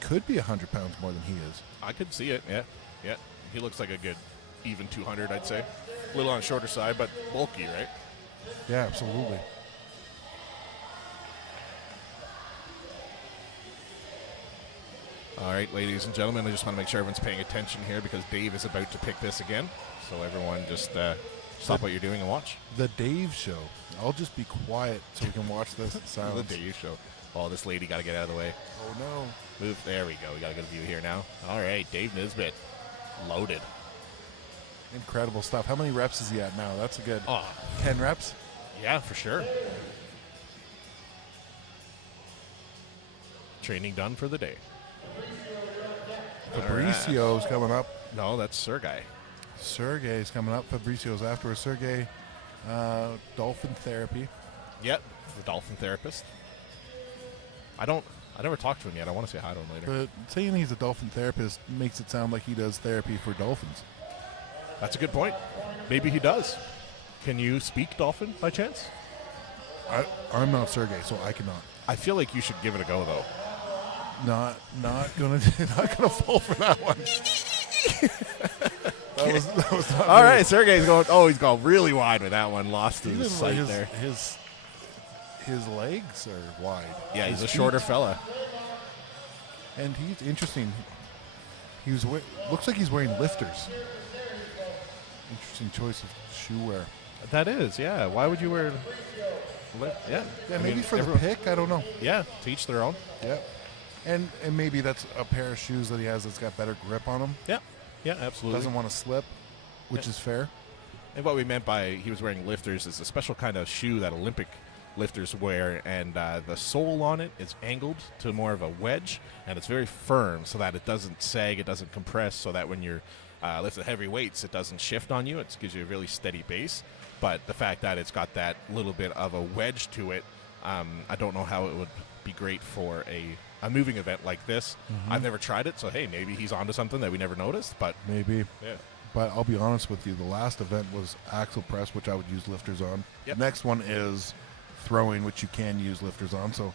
could be 100 pounds more than he is. I could see it. Yeah. He looks like a good even 200, I'd say. A little on the shorter side, but bulky, right? Yeah, absolutely. All right, ladies and gentlemen, I just want to make sure everyone's paying attention here because Dave is about to pick this again. So everyone just stop what you're doing and watch. The Dave Show. I'll just be quiet so we can watch this in The silence. Dave Show. Oh, this lady got to get out of the way. Oh, no. Move. There we go. We got a good view here now. All right, Dave Nisbet. Loaded. Incredible stuff. How many reps is he at now? That's a good 10 10 reps. Yeah, for sure. Training done for the day. Fabricio's coming up. No, that's Sergey. Sergey's coming up. Fabricio's afterwards. Sergey, dolphin therapy. Yep, the dolphin therapist. I never talked to him yet. I want to say hi to him later. But saying he's a dolphin therapist makes it sound like he does therapy for dolphins. That's a good point. Maybe he does. Can you speak dolphin by chance? I'm not Sergey, so I cannot. I feel like you should give it a go, though. Not gonna fall for that one. that was not All very- right, Sergey's going. Oh, he's gone really wide with that one. Lost his Even sight his, there. his legs are wide. Yeah, His he's a feet- shorter fella. and he's interesting. Looks like he's wearing lifters. Interesting choice of shoe wear. That is, yeah. Why would you wear? Yeah, Yeah, I maybe mean, for everyone- the pick. I don't know. Yeah, to each their own. Yeah, and maybe that's a pair of shoes that he has that's got better grip on them. Yeah, yeah, absolutely. Doesn't want to slip, which is fair. And what we meant by he was wearing lifters is a special kind of shoe that Olympic lifters wear, and the sole on it is angled to more of a wedge, and it's very firm so that it doesn't sag, it doesn't compress, so that when you're lifting heavy weights, it doesn't shift on you. It gives you a really steady base. But the fact that it's got that little bit of a wedge to it, I don't know how it would be great for a moving event like this. I've never tried it, so hey, maybe he's onto something that we never noticed. But Maybe. yeah. But I'll be honest with you, the last event was axle press, which I would use lifters on. Yep. The next one is throwing, which you can use lifters on. So,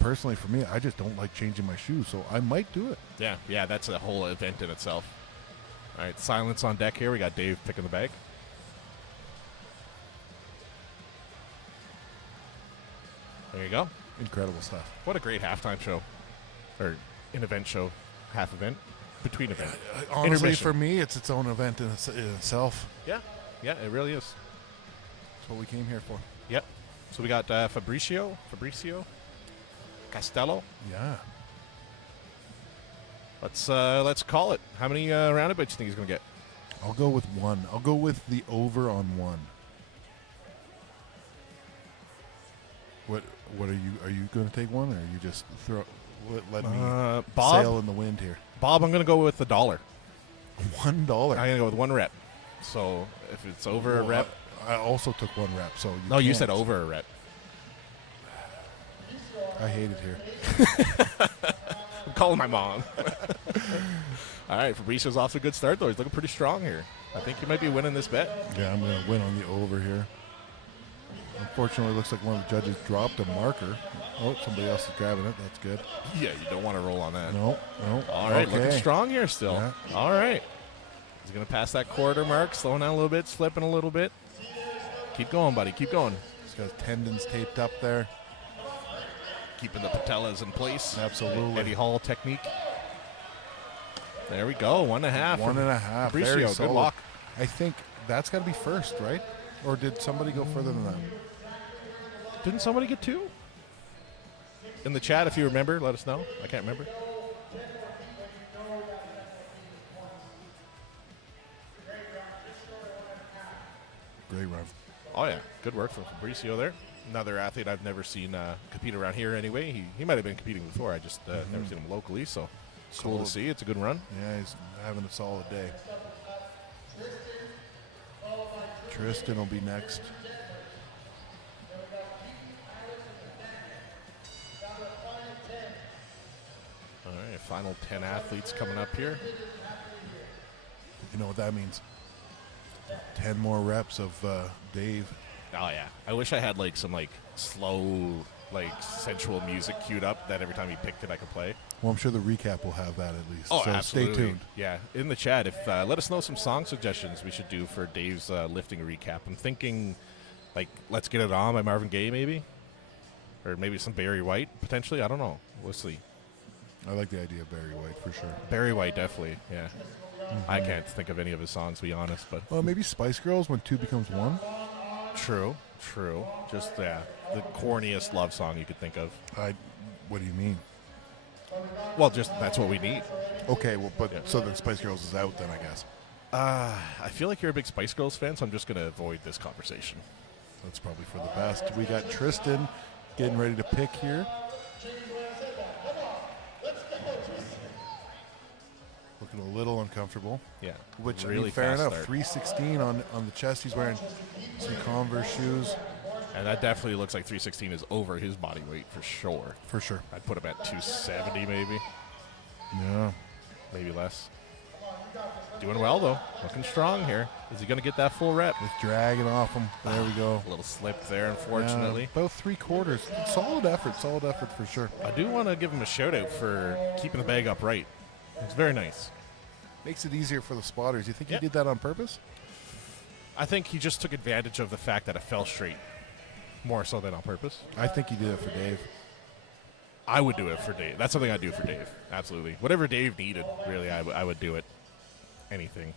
personally for me, I just don't like changing my shoes, so I might do it. Yeah, that's a whole event in itself. All right, silence on deck here. We got Dave picking the bag. There you go. Incredible stuff. What a great halftime show. Or an event show. Half event. Between event. Honestly, Intermission. for me, it's its own event in itself. Yeah. Yeah, it really is. That's what we came here for. Yep. So we got Fabricio, Castello. Yeah. Let's call it. How many roundabouts do you think he's going to get? I'll go with one. I'll go with the over on one. What are you? Are you going to take one, or are you just let me Bob? sail in the wind here? Bob, I'm going to go with the $1. $1. I'm going to go with 1 rep. So if it's over a rep. I also took 1 rep. So You can't. said over a rep. I hate it here. I'm calling my mom. All right, Fabricio's off to a good start, though. He's looking pretty strong here. I think he might be winning this bet. Yeah, I'm going to win on the over here. Unfortunately, it looks like one of the judges dropped a marker. Oh, somebody else is grabbing it. That's good. Yeah, you don't want to roll on that. No. All right, looking Okay. strong here still. Yeah. All right. He's going to pass that quarter mark, slowing down a little bit, slipping a little bit. Keep going, buddy. Keep going. He's got his tendons taped up there. Keeping the patellas in place. Absolutely. Eddie Hall technique. There we go. 1.5. 1.5. Very Fabricio, good solid. luck. I think that's got to be first, right? Or did somebody go further than that? Didn't somebody get 2? In the chat, if you remember, let us know. I can't remember. Great run. Oh, yeah. Good work from Fabricio there. Another athlete I've never seen compete around here anyway. He might have been competing before. I just never seen him locally, so it's cool to Solid. see. It's a good run. Yeah, he's having a solid day. Tristan will be next. All right, final 10 athletes coming up here. You know what that means? 10 more reps of Dave. Oh, yeah. I wish I had, like, some, like, slow like sensual music queued up that every time he picked it I could play. Well, I'm sure the recap will have that at least. Oh, so absolutely. Stay tuned. Yeah, in the chat, if let us know some song suggestions we should do for Dave's lifting recap. I'm thinking, like, "Let's Get It On" by Marvin Gaye, maybe, or maybe some Barry White potentially. I don't know. We'll see. I like the idea of Barry White for sure. Barry White, definitely. Yeah, I can't think of any of his songs, to be honest. But Well, maybe Spice Girls when 2 becomes 1. true. Just the corniest love song you could think of. What do you mean? Well, just that's what we need. Okay, well, but Yeah. so then Spice Girls is out then, I guess. I feel like you're a big Spice Girls fan, so I'm just going to avoid this conversation. That's probably for the best. We got Tristan getting ready to pick here. Looking a little uncomfortable. Yeah, Which, really I mean, fair fast enough. start. 316 on the chest. He's wearing some Converse shoes. And that definitely looks like 316 is over his body weight for sure. For sure. I'd put him at 270 maybe, Yeah. maybe less. Doing well though, looking strong here. Is he going to get that full rep? Just dragging off him. There we go. A little slip there, unfortunately. Yeah, about 3/4. Solid effort for sure. I do want to give him a shout out for keeping the bag upright. It's very nice. Makes it easier for the spotters. You think Yeah. he did that on purpose? I think he just took advantage of the fact that it fell straight, more so than on purpose. I think he did it for Dave. I would do it for Dave. That's something I'd do for Dave. Absolutely. Whatever Dave needed, really, I would do it. Anything.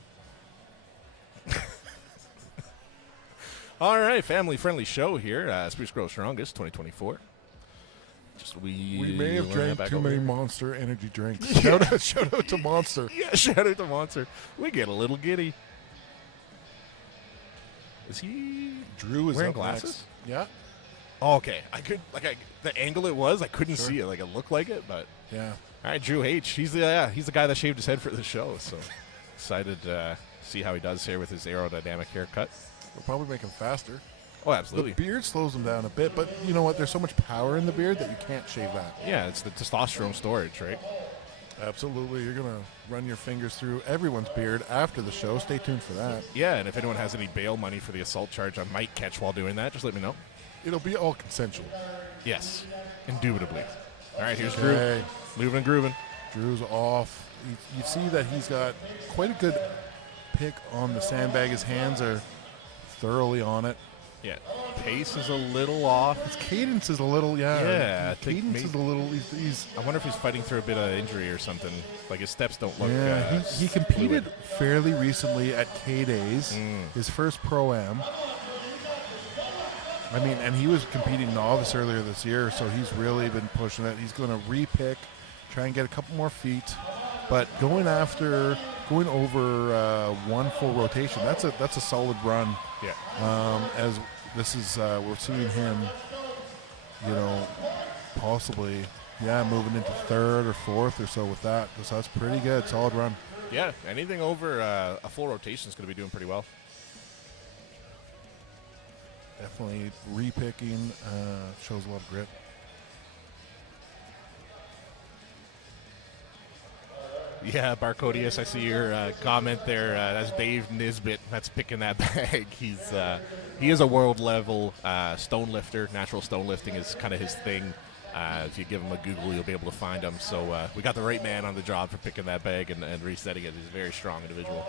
All right, family-friendly show here. Spruce Groves Strongest 2024. We may have drank back too over many here. Monster energy drinks. Shout out to Monster. Yeah, shout out to Monster. We get a little giddy. Is he Drew is wearing up glasses? next. Yeah. Oh, okay. I could the angle it was, I couldn't see it. Like it looked like it, but Yeah. all right, Drew H. He's the guy that shaved his head for the show. So excited to see how he does here with his aerodynamic haircut. We'll probably make him faster. Oh, The absolutely. beard slows him down a bit, but you know what? There's so much power in the beard that you can't shave that. Yeah, it's the testosterone storage, right? Absolutely. You're going to run your fingers through everyone's beard after the show. Stay tuned for that. Yeah, and if anyone has any bail money for the assault charge I might catch while doing that, just let me know. It'll be all consensual. Yes, indubitably. All right, here's Okay. Drew. Moving and grooving. Drew's off. You see that he's got quite a good pick on the sandbag. His hands are thoroughly on it. Yeah, pace is a little off. His cadence is a little, Yeah, I His think cadence is a little. He's I wonder if he's fighting through a bit of injury or something. Like his steps don't look. yeah. He competed fluid. fairly recently at K-Days, his first Pro-Am. I mean, and he was competing novice earlier this year, so he's really been pushing it. He's going to re-pick, try and get a couple more feet, but going over one full rotation, that's a solid run. Yeah. As this is, we're seeing him, possibly, moving into third or fourth or so with that. So that's pretty good, solid run. Yeah, anything over a full rotation is going to be doing pretty well. Definitely re-picking, shows a lot of grit. Yeah, Barcodius, I see your comment there. That's Dave Nisbet. That's picking that bag. He is a world level stone lifter. Natural stone lifting is kind of his thing. If you give him a Google, you'll be able to find him. So we got the right man on the job for picking that bag and resetting it. He's a very strong individual.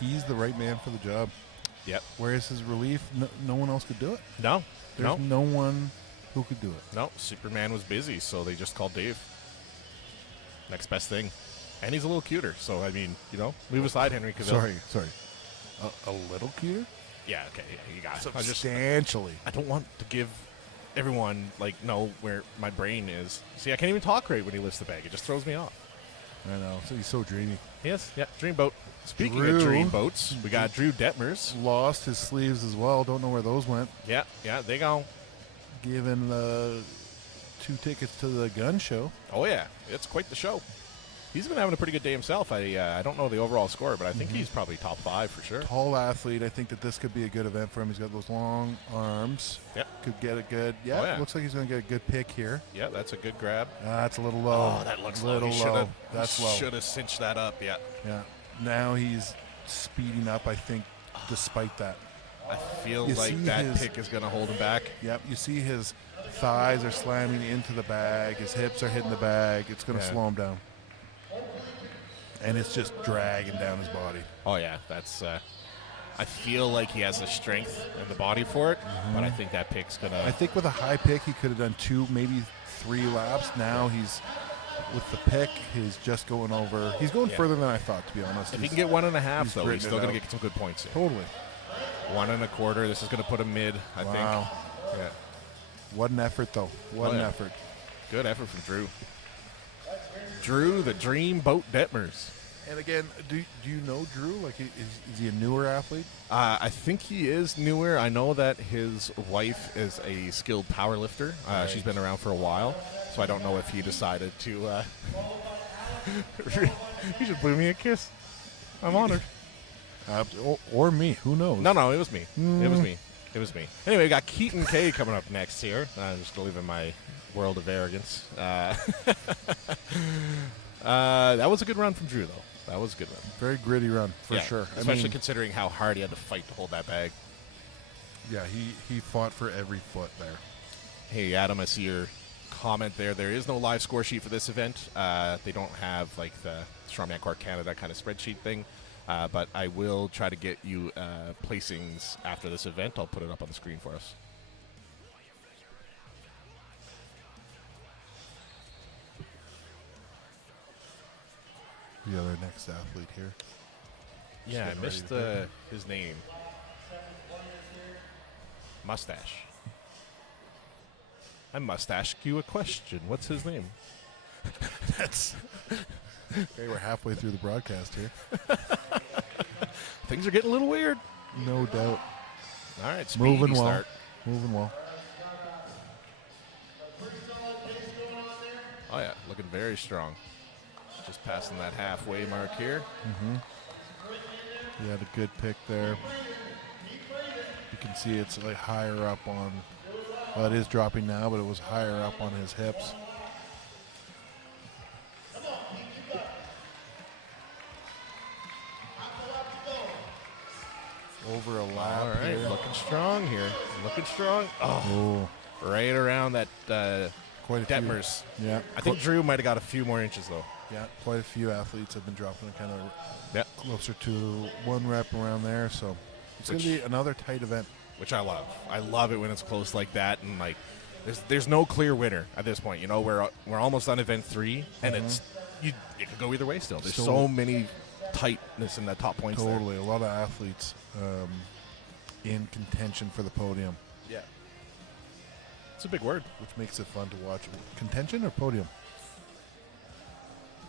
He's the right man for the job. Yep. Whereas his relief, no one else could do it. No. There's no one who could do it. No, Superman was busy, so they just called Dave. Next best thing. And he's a little cuter, so, I mean, move aside, Henry Cavill. Sorry. A little cuter? Yeah, okay, yeah, you got it. Substantially. I don't want to give everyone, know where my brain is. See, I can't even talk right when he lifts the bag. It just throws me off. I know. So he's so dreamy. Yes, yeah, Dreamboat. Speaking Drew. of dream boats, we got Drew Detmers. Lost his sleeves as well. Don't know where those went. Yeah, they go. Given 2 tickets to the gun show. Oh, yeah, it's quite the show. He's been having a pretty good day himself. I don't know the overall score, but I think he's probably top 5 for sure. Tall athlete. I think that this could be a good event for him. He's got those long arms. Yep. Could get a good. Yeah, Oh, yeah. looks like he's going to get a good pick here. Yeah, that's a good grab. That's a little low. Oh, that looks a little low. low. That's low. Should have cinched that up, yeah. Yeah. Now he's speeding up, I think, despite that. I feel You like see that his- pick is going to hold him back. Yep, you see his thighs are slamming into the bag, his hips are hitting the bag. It's going to slow him down. And it's just dragging down his body. Oh, yeah. That's. I feel like he has the strength and the body for it, but I think that pick's going I to. think with a high pick, he could have done 2, maybe 3 laps. Now he's, with the pick, he's just going over. He's going further than I thought, to be honest. If he can get 1.5, he's though, gritting he's still it going to out. get some good points here. Totally. 1.25. This is going to put him mid, I think. Wow. Yeah. What an effort, though. What an effort. Good effort from Drew. Drew, the Dream Boat Detmers. And again, do you know Drew? Like, is he a newer athlete? I think he is newer. I know that his wife is a skilled power lifter. She's been around for a while, so I don't know if he decided to. You should blow me a kiss. I'm honored. Or me. Who knows? No, it was me. It was me. It was me. Anyway, we got Keaton K coming up next here. I'm just going to live in my world of arrogance. That was a good run from Drew, though. That was a good run. Very gritty run, for Yeah, sure. Especially considering how hard he had to fight to hold that bag. Yeah, he fought for every foot there. Hey, Adam, I see your comment there. There is no live score sheet for this event. They don't have, like, the Strongman Corp Canada kind of spreadsheet thing. But I will try to get you placings after this event. I'll put it up on the screen for us. The other next athlete here. Yeah, I getting missed ready to his name. Mustache. I must ask you a question. What's his name? That's. Okay, we're halfway through the broadcast here. Things are getting a little weird. No doubt. All right, speedy Moving well. start. Moving well. Oh, yeah, looking very strong. Just passing that halfway mark here. He had a good pick there. You can see it's like higher up on. Well, it is dropping now, but it was higher up on his hips. Over a lap. All right, here. looking strong here. Looking strong. Oh, Oh, right around that quite a few. Detmers. Yeah, I think Drew might have got a few more inches, though. yeah, quite a few athletes have been dropping it kind of Yep. closer to 1 rep around there. So it's going to be another tight event. Which I love. I love it when it's close like that, and like there's no clear winner at this point. You know, we're almost on event 3, and it could go either way still. There's so many tightness in that top points there. Totally, a lot of athletes in contention for the podium, Yeah. It's a big word. which makes it fun to watch. Contention or podium?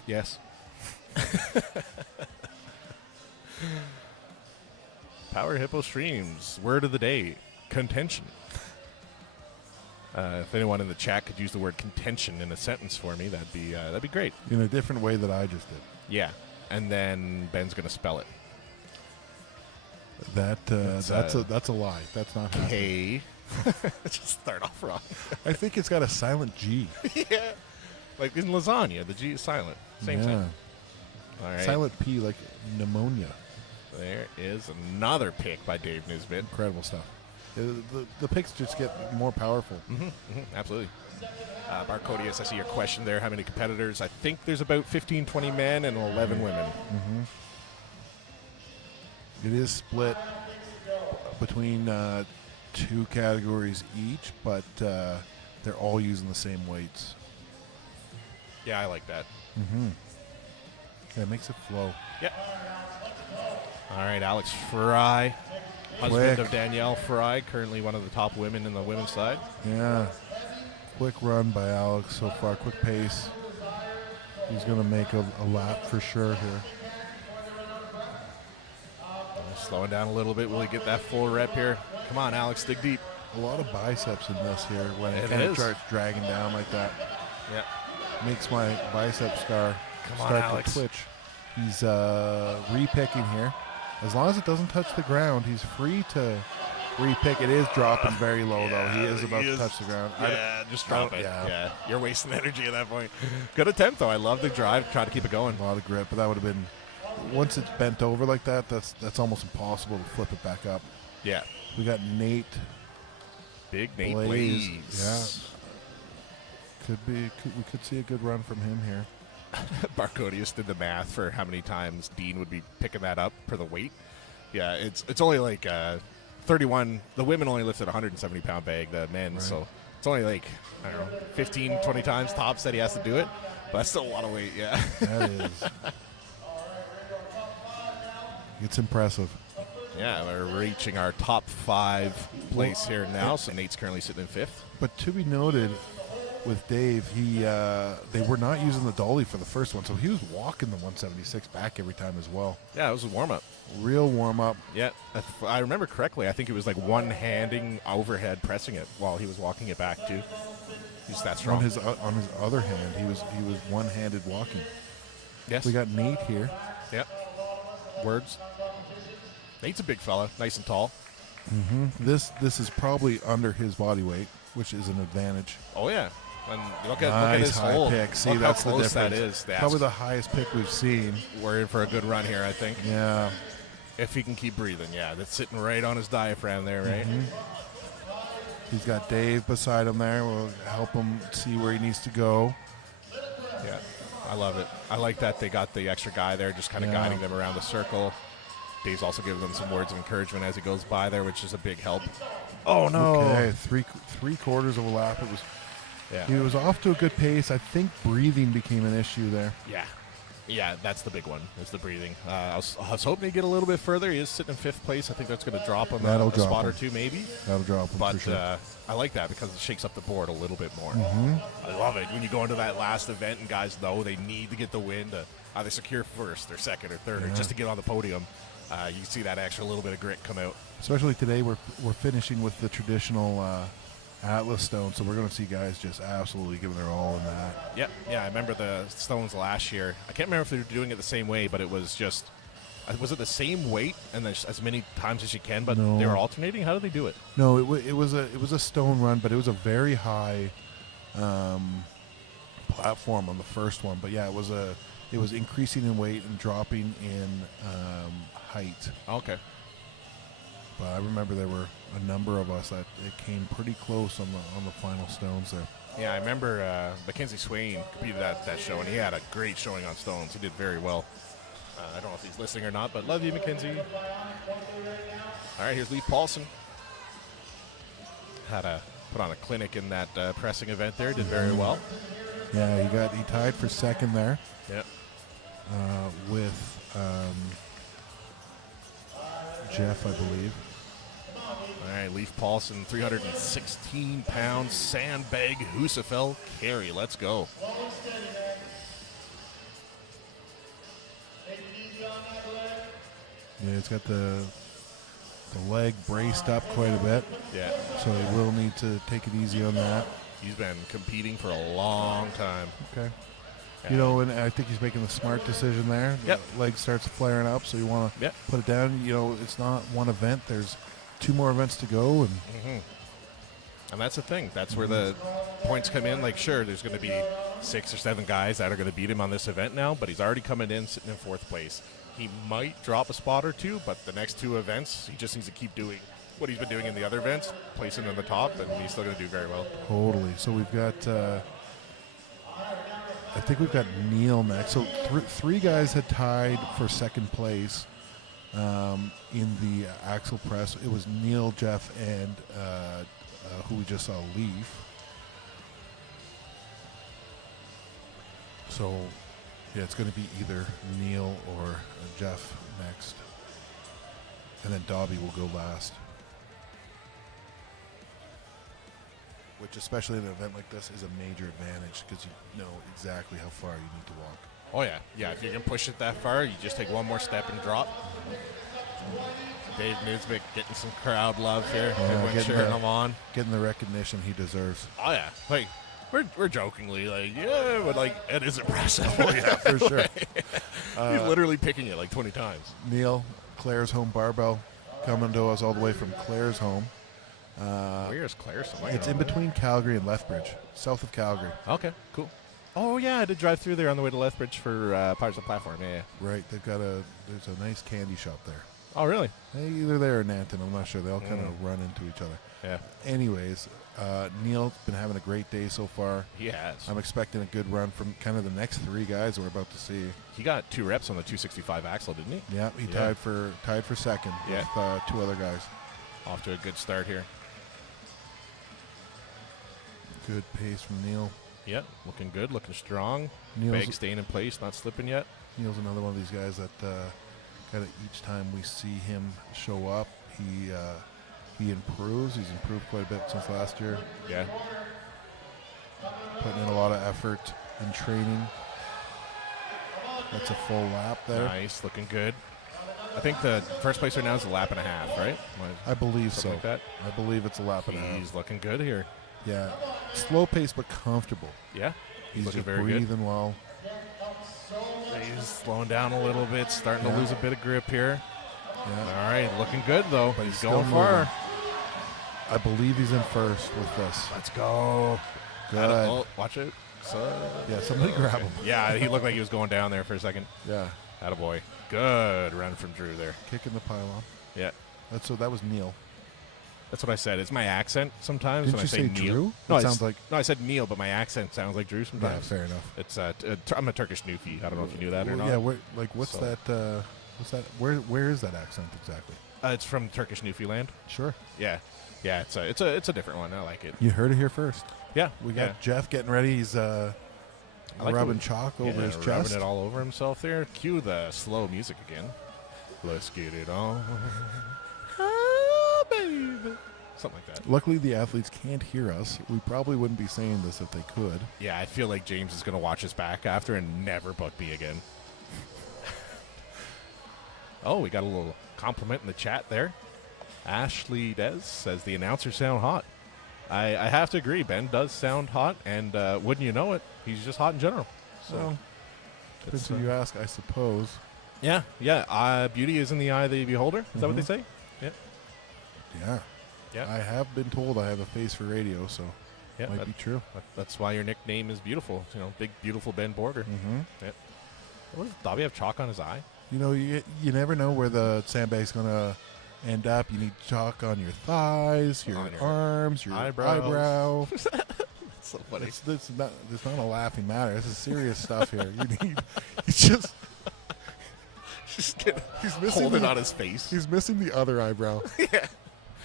Yes. Power Hippo Streams. Word of the day. Contention. If anyone in the chat could use the word contention in a sentence for me, that'd be great. In a different way that I just did. Yeah. And then Ben's going to spell it. That's a lie. That's not happening. K. Just start off wrong. I think it's got a silent G. Yeah. Like in lasagna, the G is silent. Same thing. All right. Silent P, like pneumonia. There is another pick by Dave Nisbet. Incredible stuff. The picks just get more powerful. Absolutely. Barcodius, I see your question there. How many competitors? I think there's about 15, 20 men and 11 women. It is split between 2 categories each, but they're all using the same weights. Yeah, I like that. Yeah, it makes it flow. Yeah. All right, Alex Fry, husband Quick. of Danielle Fry, currently one of the top women in the women's side. Yeah. Quick run by Alex so far. Quick pace. He's going to make a lap for sure here. Slowing down a little bit. Will he get that full rep here? Come on, Alex, dig deep. A lot of biceps in this here when it It kind of is. starts dragging down like that. Yeah. Makes my bicep scar Come on, start Alex. to twitch. He's re-picking here. As long as it doesn't touch the ground, he's free to re-pick. It is dropping very low, though. He is about to touch the ground. Yeah, just drop it. Yeah. Yeah, you're wasting energy at that point. Good attempt, though. I love the drive. Try to keep it going. A lot of grip, but that would have been, once it's bent over like that, that's almost impossible to flip it back up. Yeah. We got Nate Big Nate Blaze. Blaze. Yeah. We could see a good run from him here. Barcodius did the math for how many times Dean would be picking that up for the weight. Yeah, it's only like 31. The women only lifted a 170-pound bag, the men, so it's only like, I don't know, 15, 20 times tops that he has to do it. But that's still a lot of weight, yeah. That is. It's impressive. Yeah, we're reaching our top 5 place here now, so Nate's currently sitting in 5th. But to be noted, with Dave, they were not using the dolly for the first one, so he was walking the 176 back every time as well. Yeah, it was a warm-up. Real warm-up. Yeah, if I remember correctly, I think it was like one-handing overhead pressing it while he was walking it back, too. He's that strong. On his other hand, he was one-handed walking. Yes. We got Nate here. Yep. Words. Nate's a big fella, nice and tall. Mm-hmm. This is probably under his body weight, which is an advantage. Oh, yeah. And look at Nice his high hole. pick. See, Look that's how the close difference. that is. That's, Probably the highest pick we've seen. we're in for a good run here, I think. Yeah. If he can keep breathing, yeah. That's sitting right on his diaphragm there, right? Mm-hmm. He's got Dave beside him there. We'll help him see where he needs to go. Yeah. I love it. I like that they got the extra guy there just kind of guiding them around the circle. Dave's also giving them some words of encouragement as he goes by there, which is a big help. Oh, no. Okay, three quarters of a lap. He was off to a good pace. I think breathing became an issue there. Yeah. Yeah, that's the big one, is the breathing. I was hoping to get a little bit further. He is sitting in 5th place. I think that's going to drop him a spot or two maybe. That'll drop him But for sure. I like that because it shakes up the board a little bit more. Mm-hmm. I love it when you go into that last event and guys know they need to get the win to either secure first or second or third or just to get on the podium. You see that extra little bit of grit come out. Especially today, we're finishing with the traditional Atlas stone, so we're going to see guys just absolutely giving their all in that. Yeah. I remember the stones last year. I can't remember if they were doing it the same way, but it was just, was it the same weight and then as many times as you can, but No. they were alternating? How did they do it? No, it was a stone run, but it was a very high platform on the first one. But yeah, it was increasing in weight and dropping in height. Okay. But I remember there were a number of us that it came pretty close on the final stones there. Yeah, I remember Mackenzie Swain competed at that show, and he had a great showing on stones. He did very well. I don't know if he's listening or not, but love you, Mackenzie. All right, here's Leif Paulson. Had to put on a clinic in that pressing event there. Did very well. Yeah, he tied for second there. Yep. With Jeff, I believe. All right, Leif Paulson, 316 pounds, sandbag Husafell carry. Let's go. Yeah, it's got the leg braced up quite a bit, Yeah, so he will need to take it easy on that. he's been competing for a long time. Okay. Yeah. You know, and I think he's making the smart decision there. Yep. The leg starts flaring up, so you want to Yep. put it down. You know, it's not one event. There's 2 more events to go, and And that's the thing. That's where the points come in. Like, sure, there's going to be 6 or 7 guys that are going to beat him on this event now, but he's already coming in, sitting in 4th place. He might drop a spot or 2, but the next 2 events, he just needs to keep doing what he's been doing in the other events, placing in the top, and he's still going to do very well. totally. So we've got, I think we've got Neil next. So 3 guys had tied for second place in the axle press. It was Neil, Jeff, and who we just saw, Leaf. So, yeah, it's going to be either Neil or Jeff next. And then Dobby will go last. Which, especially in an event like this, is a major advantage because you know exactly how far you need to walk. Oh, yeah. Yeah, if you can push it that far, you just take one more step and drop. Dave Nisbick getting some crowd love here. Everyone cheering him on. Getting the recognition he deserves. Oh, yeah. Like, we're jokingly like, yeah, but, like, it is impressive. Oh, yeah, for sure. He's literally picking it like 20 times. Neil, Claire's Home Barbell, coming to us all the way from Claire's Home. Where's Claire? It's in between Calgary and Lethbridge, south of Calgary. Okay, cool. Oh, yeah, I did drive through there on the way to Lethbridge for Pirates of the Platform. Yeah, yeah. Right, there's a nice candy shop there. Oh, really? Either there or Nanton. I'm not sure. They all kind of run into each other. Yeah. Anyways, Neil's been having a great day so far. He has. I'm expecting a good run from kind of the next 3 guys we're about to see. He got 2 reps on the 265 axle, didn't he? Yeah, he tied for second with 2 other guys. Off to a good start here. Good pace from Neil. Yep, looking good, looking strong. Neil's- Bag staying in place, not slipping yet. Neil's another one of these guys that kind of each time we see him show up, he improves. He's improved quite a bit since last year. Yeah. Putting in a lot of effort in training. That's a full lap there. Nice, looking good. I think the first place right now is a lap and a half, right? I believe so. Something like that. I believe it's a lap and a half. He's looking good here. Yeah, slow pace but comfortable. Yeah, He's looking just very breathing good. well. He's slowing down a little bit, starting to lose a bit of grip here. Yeah. All right, looking good though. But He's still going far. moving. I believe he's in first with this. Let's go. Good. Oh, watch it. Yeah, somebody grab him. Yeah, he looked like he was going down there for a second. Yeah, Attaboy. Good run from Drew there. kicking the pylon. Yeah, That was Neil. that's what I said. It's my accent sometimes Didn't when you I say say Neil. Drew? No, It sounds like- no, I said Neil, but my accent sounds like Drew Yeah, sometimes. fair enough. It's I'm a Turkish newfie. I don't know if you knew that or not. Yeah, what's So- that? What's that? Where is that accent exactly? It's from Turkish Newfoundland. Sure. Yeah, it's a different one. I like it. You heard it here first. Yeah, We got Jeff getting ready. He's I like rubbing it. chalk over his rubbing chest. it all over himself there. Cue the slow music again. Let's get it on. Ah, baby. Something like that. Luckily, the athletes can't hear us. We probably wouldn't be saying this if they could. Yeah, I feel like James is going to watch us back after and never book me again. Oh, we got a little compliment in the chat there. Ashley Des says the announcers sound hot. I have to agree. Ben does sound hot, and wouldn't you know it, he's just hot in general. So, Depends who you ask, I suppose. yeah. Beauty is in the eye of the beholder. Is that what they say? Yeah. Yeah. Yeah. I have been told I have a face for radio, so Yeah. might be true. That's why your nickname is beautiful. You know, big, beautiful Ben Border. Mm-hmm. Yeah. What does Dobby have chalk on his eye? You know, you never know where the sandbag's going to end up. You need chalk on your thighs, your On your arms, your eyebrows. eyebrow. That's so funny. It's not a laughing matter. This is serious stuff here. He's just he's missing Holding the, on his face. He's missing the other eyebrow. Yeah.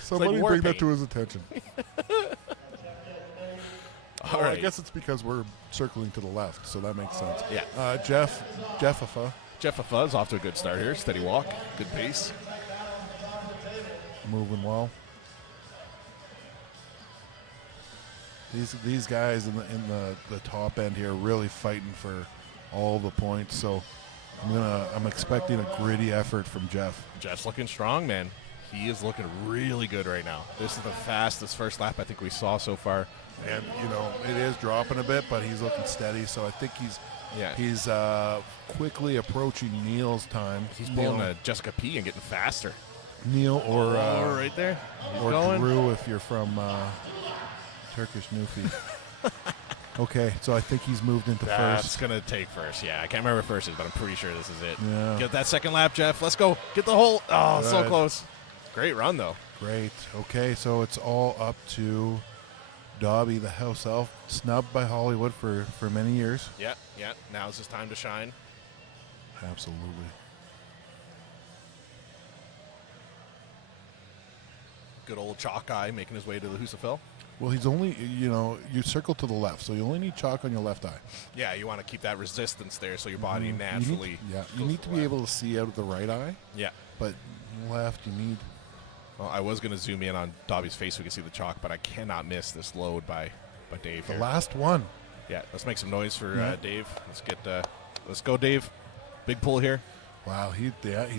Somebody war bring that paint. to his attention. All right. I guess it's because we're circling to the left, so that makes sense. Yeah. Jeffafa, Jeff Fuzz off to a good start here. Steady walk. Good pace. moving well. These guys in the top end here are really fighting for all the points. So I'm expecting a gritty effort from Jeff. Jeff's looking strong, man. He is looking really good right now. This is the fastest first lap I think we saw so far. And it is dropping a bit, but he's looking steady. So I think he's quickly approaching Neil's time. He's pulling a Jessica P and getting faster. Neil or right there. He's or going. Drew if you're from Turkish Newfie. Okay, so I think he's moved into That's first. going to take first. Yeah, I can't remember first is, but I'm pretty sure this is it. Yeah. Get that second lap, Jeff. Let's go. Get the hole. Oh, so Good. close. Great run, though. Great. Okay, so it's all up to Dobby, the house elf, snubbed by Hollywood for many years. Yeah. Now's his time to shine. Absolutely. Good old chalk eye making his way to the Husafell. Well, he's only, you circle to the left, so you only need chalk on your left eye. Yeah, you want to keep that resistance there so your body naturally. You need to be able to see out of the right eye, Yeah. but left you need. Well, I was going to zoom in on Dobby's face so we can see the chalk, but I cannot miss this load by Dave The here. last one. Yeah, let's make some noise for Yeah. Dave. Let's go, Dave. Big pull here. Wow, he's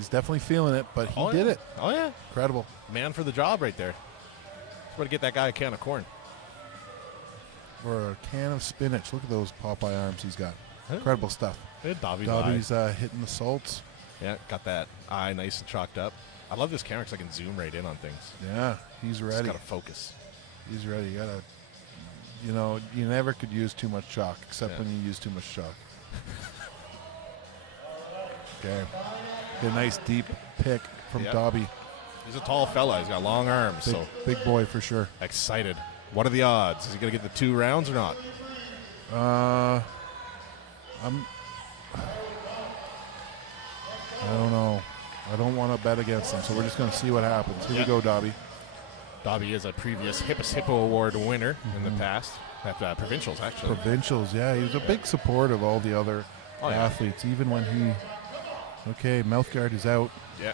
definitely feeling it, but he did it. Oh, yeah. Incredible. Man for the job right there. Just want to get that guy a can of corn. Or a can of spinach. Look at those Popeye arms he's got. Incredible stuff. Good Dobby's Dobby's hitting the salts. Yeah, got that eye nice and chalked up. I love this camera because I can zoom right in on things. Yeah, he's Just ready. got to focus. He's ready. You gotta, you never could use too much chalk, except when you use too much chalk. Okay. A nice deep pick from Yep. Dobby. He's a tall fella. He's got long arms, Big, so big boy for sure. excited. What are the odds? Is he going to get the 2 rounds or not? I don't know. I don't want to bet against him, so we're just going to see what happens. Here Yeah. we go, Dobby. Dobby is a previous Hippus Hippo Award winner in the past, at provincials, actually. Provincials, yeah. He was a big support of all the other Oh, yeah. athletes, even when he... Okay, mouth guard is out. Yeah.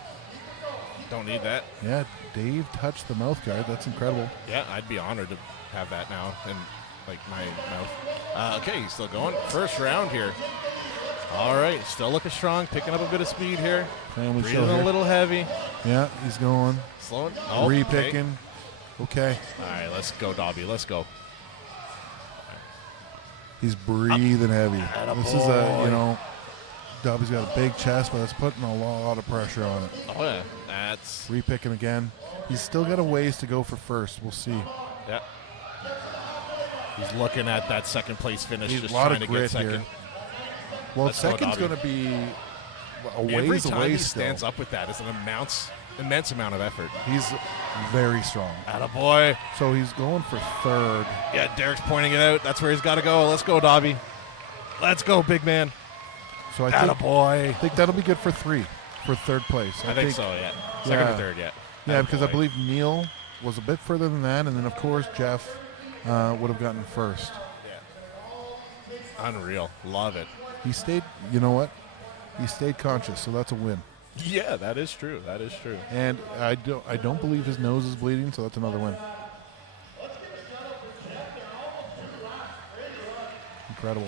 Don't need that. Yeah, Dave touched the mouth guard. That's incredible. Yeah, I'd be honored to have that now in like my mouth. Okay, he's still going. First round here. All right, still looking strong, picking up a bit of speed here. Family show Breathing here. a little heavy. Yeah, he's going. Slowing. Oh, Re-picking. Okay. All right, let's go, Dobby. Let's go. He's breathing heavy. This is Attaboy. Dobby's got a big chest, but it's putting a lot of pressure on it. Oh, yeah. That's, Re-picking again. He's still got a ways to go for first. We'll see. yeah. He's looking at that second place finish, He's just a lot trying of to get grit second. here. Well, Let's go, second's Dobby. going to be a Every ways time away he still. stands up with that is an immense amount of effort. He's very strong. Attaboy. So he's going for third. Yeah, Derek's pointing it out. That's where he's got to go. Let's go, Dobby. Let's go, big man. So I Attaboy. think that'll be good for third place. I think so, yeah. Second Yeah. or third, yeah. Yeah, because I Attaboy. believe Neil was a bit further than that, and then of course Jeff would have gotten first. Unreal. Love it. He stayed. You know what? He stayed conscious, so that's a win. Yeah, that is true. That is true. And I don't believe his nose is bleeding, so that's another win. Incredible.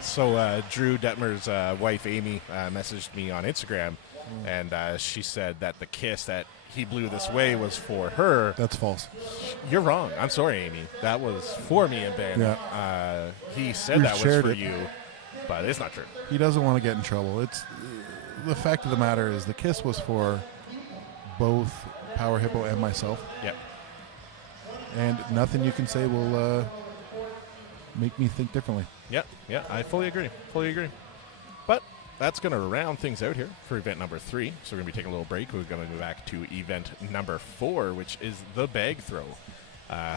So Drew Detmer's wife, Amy, messaged me on Instagram, and she said that the kiss that he blew this way was for her. That's false. You're wrong. I'm sorry, Amy. That was for me and Ben. Yeah. He said We that was shared for it. you, but it's not true. He doesn't want to get in trouble. It's the fact of the matter is the kiss was for both Power Hippo and myself, Yep. and nothing you can say will make me think differently. Yeah, I fully agree. But that's going to round things out here for event number 3. So we're going to be taking a little break. We're going to go back to event number 4, which is the bag throw.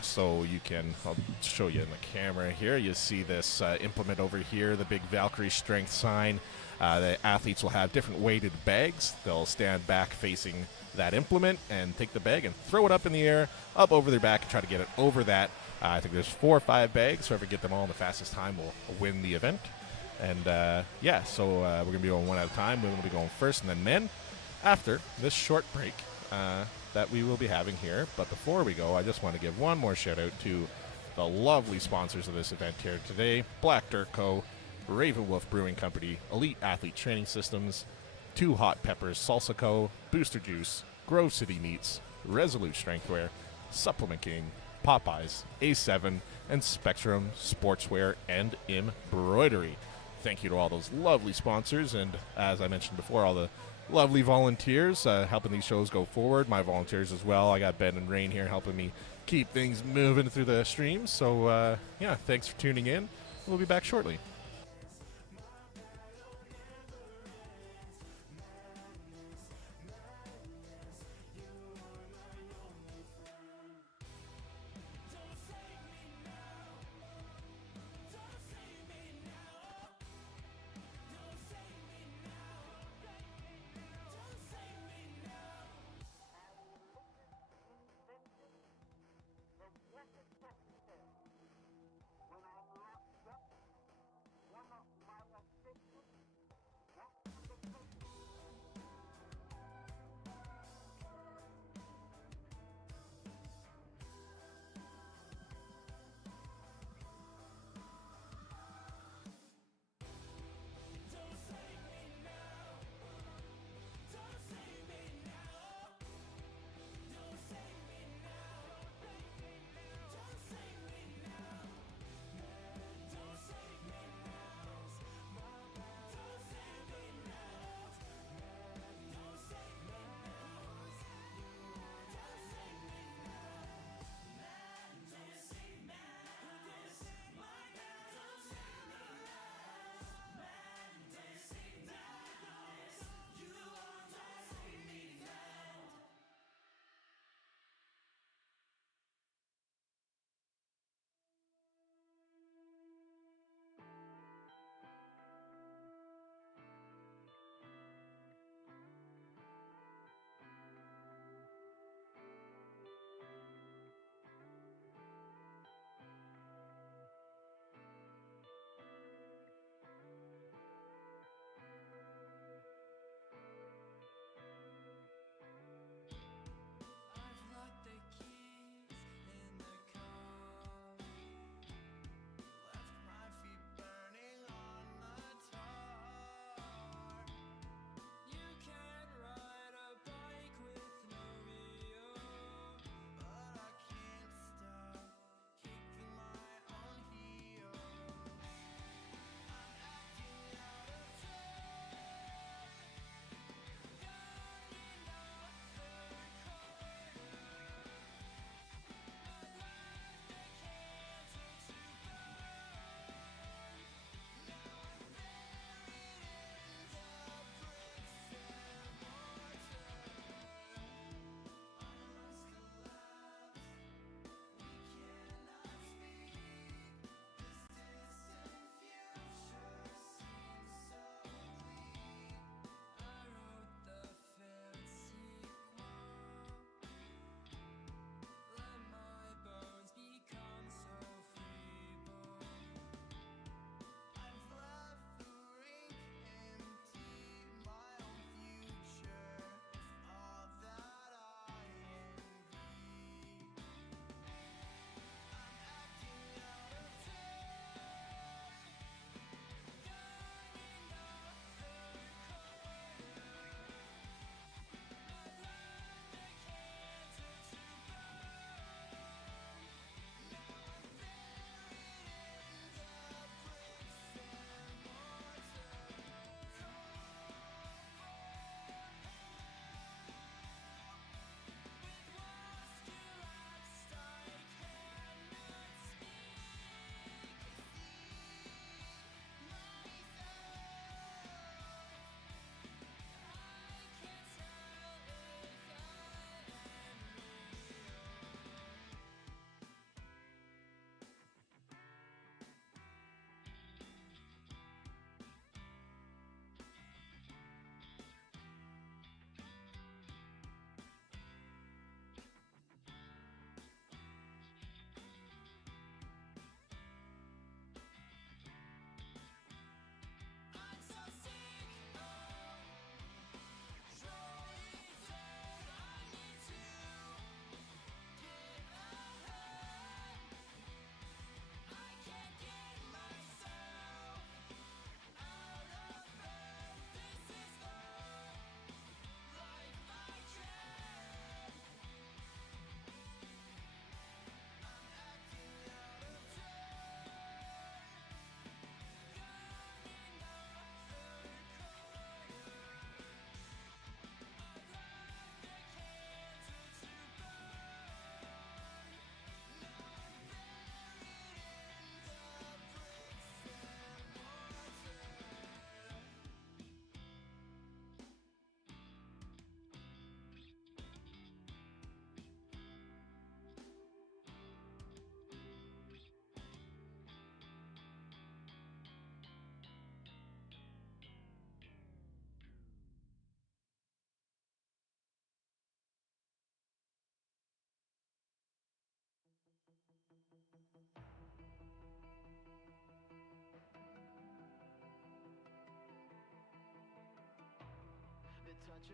So you can, I'll show you in the camera here. You see this implement over here, the big Valkyrie strength sign. The athletes will have different weighted bags. They'll stand back facing that implement and take the bag and throw it up in the air, up over their back, and try to get it over that. I think there's 4 or 5 bags, so if we get them all in the fastest time, we'll win the event. And so we're going to be going one at a time. We're going to be going first and then men after this short break that we will be having here. But before we go, I just want to give one more shout out to the lovely sponsors of this event here today: Black Dirt Co., Raven Wolf Brewing Company, Elite Athlete Training Systems, Two Hot Peppers Salsa Co., Booster Juice, Grove City Meats, Resolute Strengthwear, Supplement King, Popeyes, A7, and Spectrum Sportswear and Embroidery. Thank you to all those lovely sponsors, and as I mentioned before, all the lovely volunteers helping these shows go forward. My volunteers as well. I got Ben and Rain here helping me keep things moving through the streams. So, thanks for tuning in. We'll be back shortly.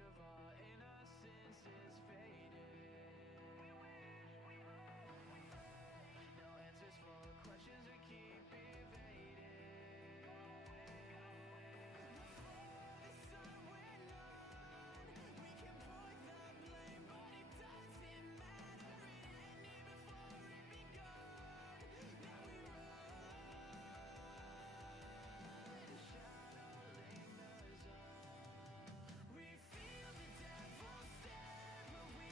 of our innocence is fading. No answers for questions we keep evading. Before the sun went on, we can point the blame, but it doesn't matter. It ended before it begun. Now we run. The shadow lingers on. We feel the devil stare, but we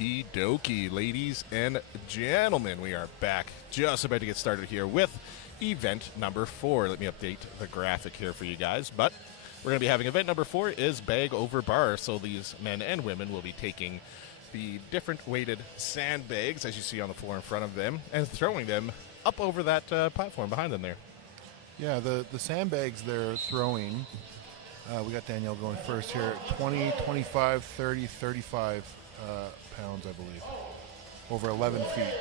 Okie dokie, ladies and gentlemen, we are back. Just about to get started here with event number 4. Let me update the graphic here for you guys. But we're going to be having event number 4 is bag over bar. So these men and women will be taking the different weighted sandbags, as you see on the floor in front of them, and throwing them up over that platform behind them there. Yeah, the sandbags they're throwing, we got Danielle going first here, 20, 25, 30, 35 pounds, I believe, over 11 feet.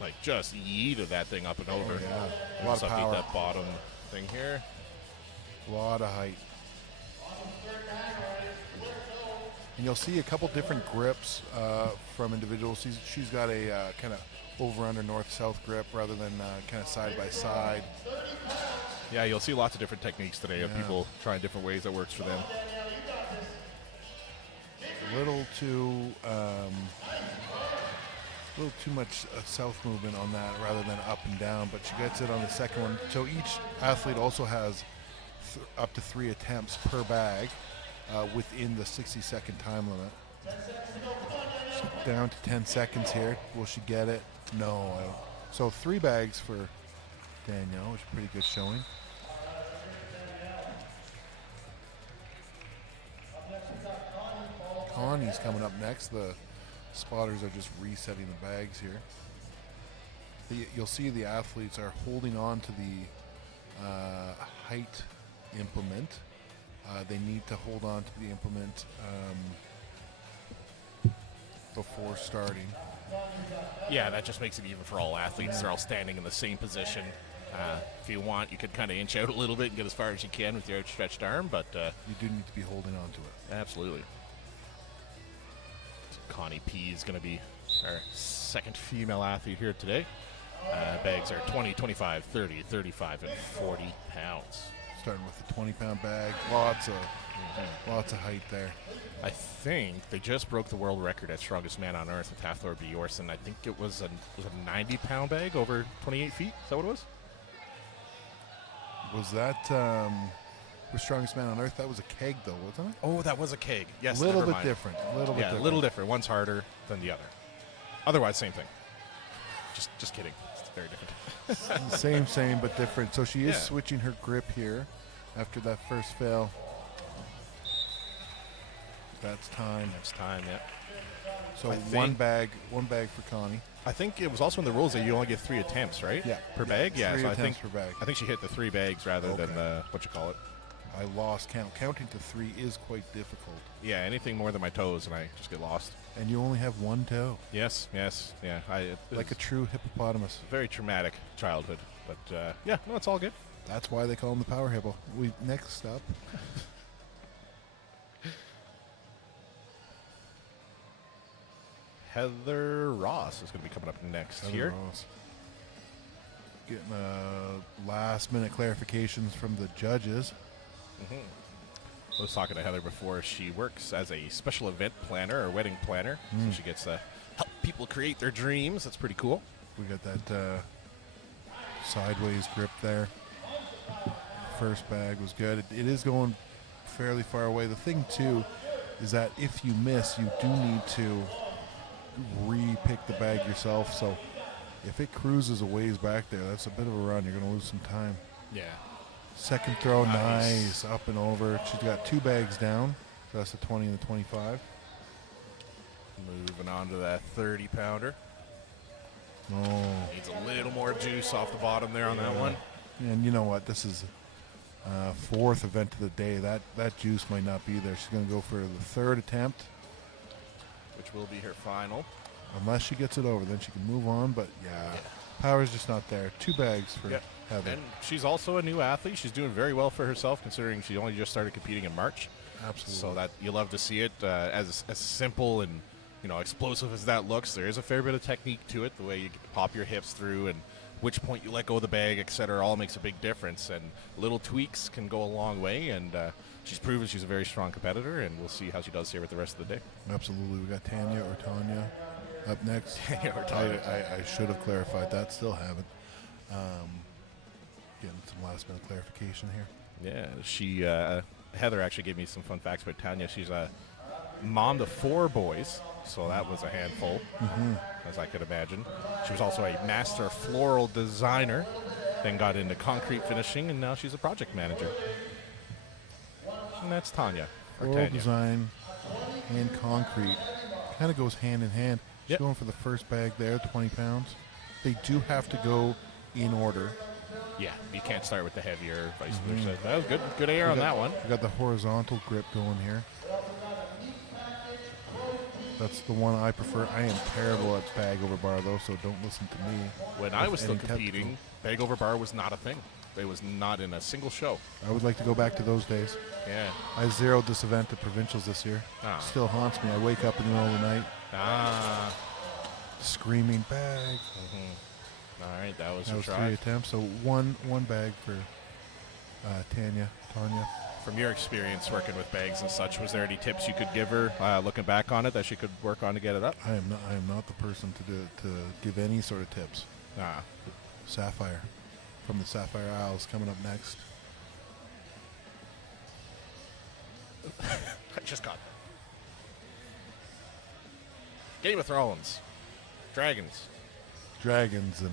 Like, just yeeted that thing up and over. Yeah, a lot of power. That bottom thing here. A lot of height. And you'll see a couple different grips from individuals. She's got a kind of over-under north-south grip rather than kind of side-by-side. Yeah, you'll see lots of different techniques today of people trying different ways that works for them. A little too much south movement on that rather than up and down, but she gets it on the second one. So each athlete also has up to 3 attempts per bag within the 60-second time limit. She's down to 10 seconds here. Will she get it? No. I don't. So 3 bags for Danielle, which is a pretty good showing. Connie's coming up next. The spotters are just resetting the bags here. You'll see the athletes are holding on to the height implement. They need to hold on to the implement before starting. Yeah, that just makes it even for all athletes. They're all standing in the same position. If you want, you could kind of inch out a little bit and get as far as you can with your outstretched arm, but you do need to be holding on to it. Absolutely. Connie P is going to be our second female athlete here today. Bags are 20, 25, 30, 35, and 40 pounds. Starting with the 20-pound bag. Lots of height there. I think they just broke the world record at strongest man on earth with Hathor Bjorson. I think it was a 90-pound bag over 28 feet. Is that what it was? Was that the strongest man on earth? That was a keg, though, wasn't it? Oh, that was a keg. Yes, a little bit different. A little different. One's harder than the other. Otherwise, same thing. Just kidding. It's very different. same, but different. So she is switching her grip here after that first fail. That's time. Yeah. So one bag for Connie. I think it was also in the rules that you only get 3 attempts, right? Yeah. Per bag? Yeah. 3 So attempts per bag. I think she hit the 3 bags rather than what you call it. I lost count. Counting to 3 is quite difficult. Yeah, anything more than my toes and I just get lost. And you only have 1 toe. Yes. Yeah. Like a true hippopotamus. Very traumatic childhood. But, it's all good. That's why they call him the power hippo. Next up. Heather Ross is going to be coming up next here. Ross. Getting last-minute clarifications from the judges. Mm-hmm. I was talking to Heather before. She works as a special event planner or wedding planner, so she gets to help people create their dreams. That's pretty cool. We got that sideways grip there. First bag was good. It is going fairly far away. The thing, too, is that if you miss, you do need to re-pick the bag yourself. So if it cruises a ways back there, that's a bit of a run. You're going to lose some time. Yeah. Second throw, nice. Up and over. She's got 2 bags down. So that's the 20 and the 25. Moving on to that 30-pounder. Oh. Needs a little more juice off the bottom there on that one. And you know what? This is 4th event of the day. That juice might not be there. She's going to go for the 3rd attempt. Which will be her final. Unless she gets it over, then she can move on. But, power's just not there. 2 bags for Heather. And she's also a new athlete. She's doing very well for herself, considering she only just started competing in March. Absolutely. So that you love to see it. As simple and explosive as that looks, there is a fair bit of technique to it. The way you pop your hips through and which point you let go of the bag, etc., all makes a big difference. And little tweaks can go a long way. And she's proven she's a very strong competitor, and we'll see how she does here with the rest of the day. Absolutely. We got Tanya or Tanya up next. Tanya or Tanya. I should have clarified that. Still haven't. Getting some last-minute clarification here. Yeah, she Heather actually gave me some fun facts about Tanya. She's mom to 4 boys, so that was a handful, as I could imagine. She was also a master floral designer, then got into concrete finishing, and now she's a project manager. And that's Tanya. Or Floral Tanya. design and concrete kind of goes hand in hand. She's Yep. going for the first bag there, 20 pounds. They do have to go in order. Yeah, you can't start with the heavier, vice versa. That was good. Good air on that one. We got the horizontal grip going here. That's the one I prefer. I am terrible at bag over bar though, so don't listen to me. When I With was still any technical- competing, bag over bar was not a thing. It was not in a single show. I would like to go back to those days. Yeah. I zeroed this event at provincials this year. Ah. Still haunts me. I wake up in the middle of the night Ah. screaming bag. All right, that was That a was try. 3 attempts, so one bag for Tanya. From your experience working with bags and such, was there any tips you could give her, looking back on it, that she could work on to get it up? I am not the person to give any sort of tips. Ah. Sapphire from the Sapphire Isles coming up next. I just got that. Game of Thrones. Dragons. Dragons and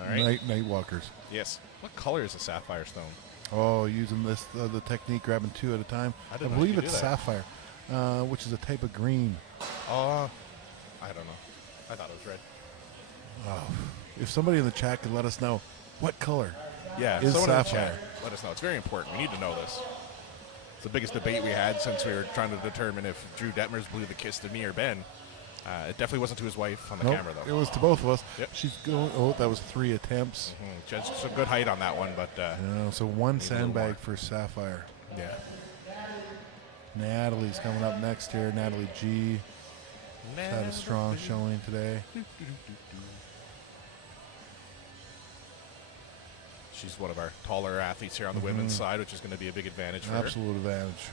All right. night walkers. Yes. What color is a sapphire stone? Oh, using this the technique, grabbing 2 at a time. I I didn't know believe you could it's do that. sapphire, which is a type of green. I don't know. I thought it was red. If somebody in the chat could let us know what color Yeah, is someone in the sapphire. chat, let us know. It's very important. We need to know this. It's the biggest debate we had since we were trying to determine if Drew Detmers blew the kiss to me or Ben. It definitely wasn't to his wife on the Nope, camera, it though. was to both of us. Yep. She's going. Oh, that was 3 attempts. Just some good height on that one, but So 1 Need a little sandbag more. for Sapphire. yeah. Natalie's coming up next here. Natalie G. She's had a strong showing today. She's one of our taller athletes here on the women's side, which is going to be a big advantage for her. Absolute advantage.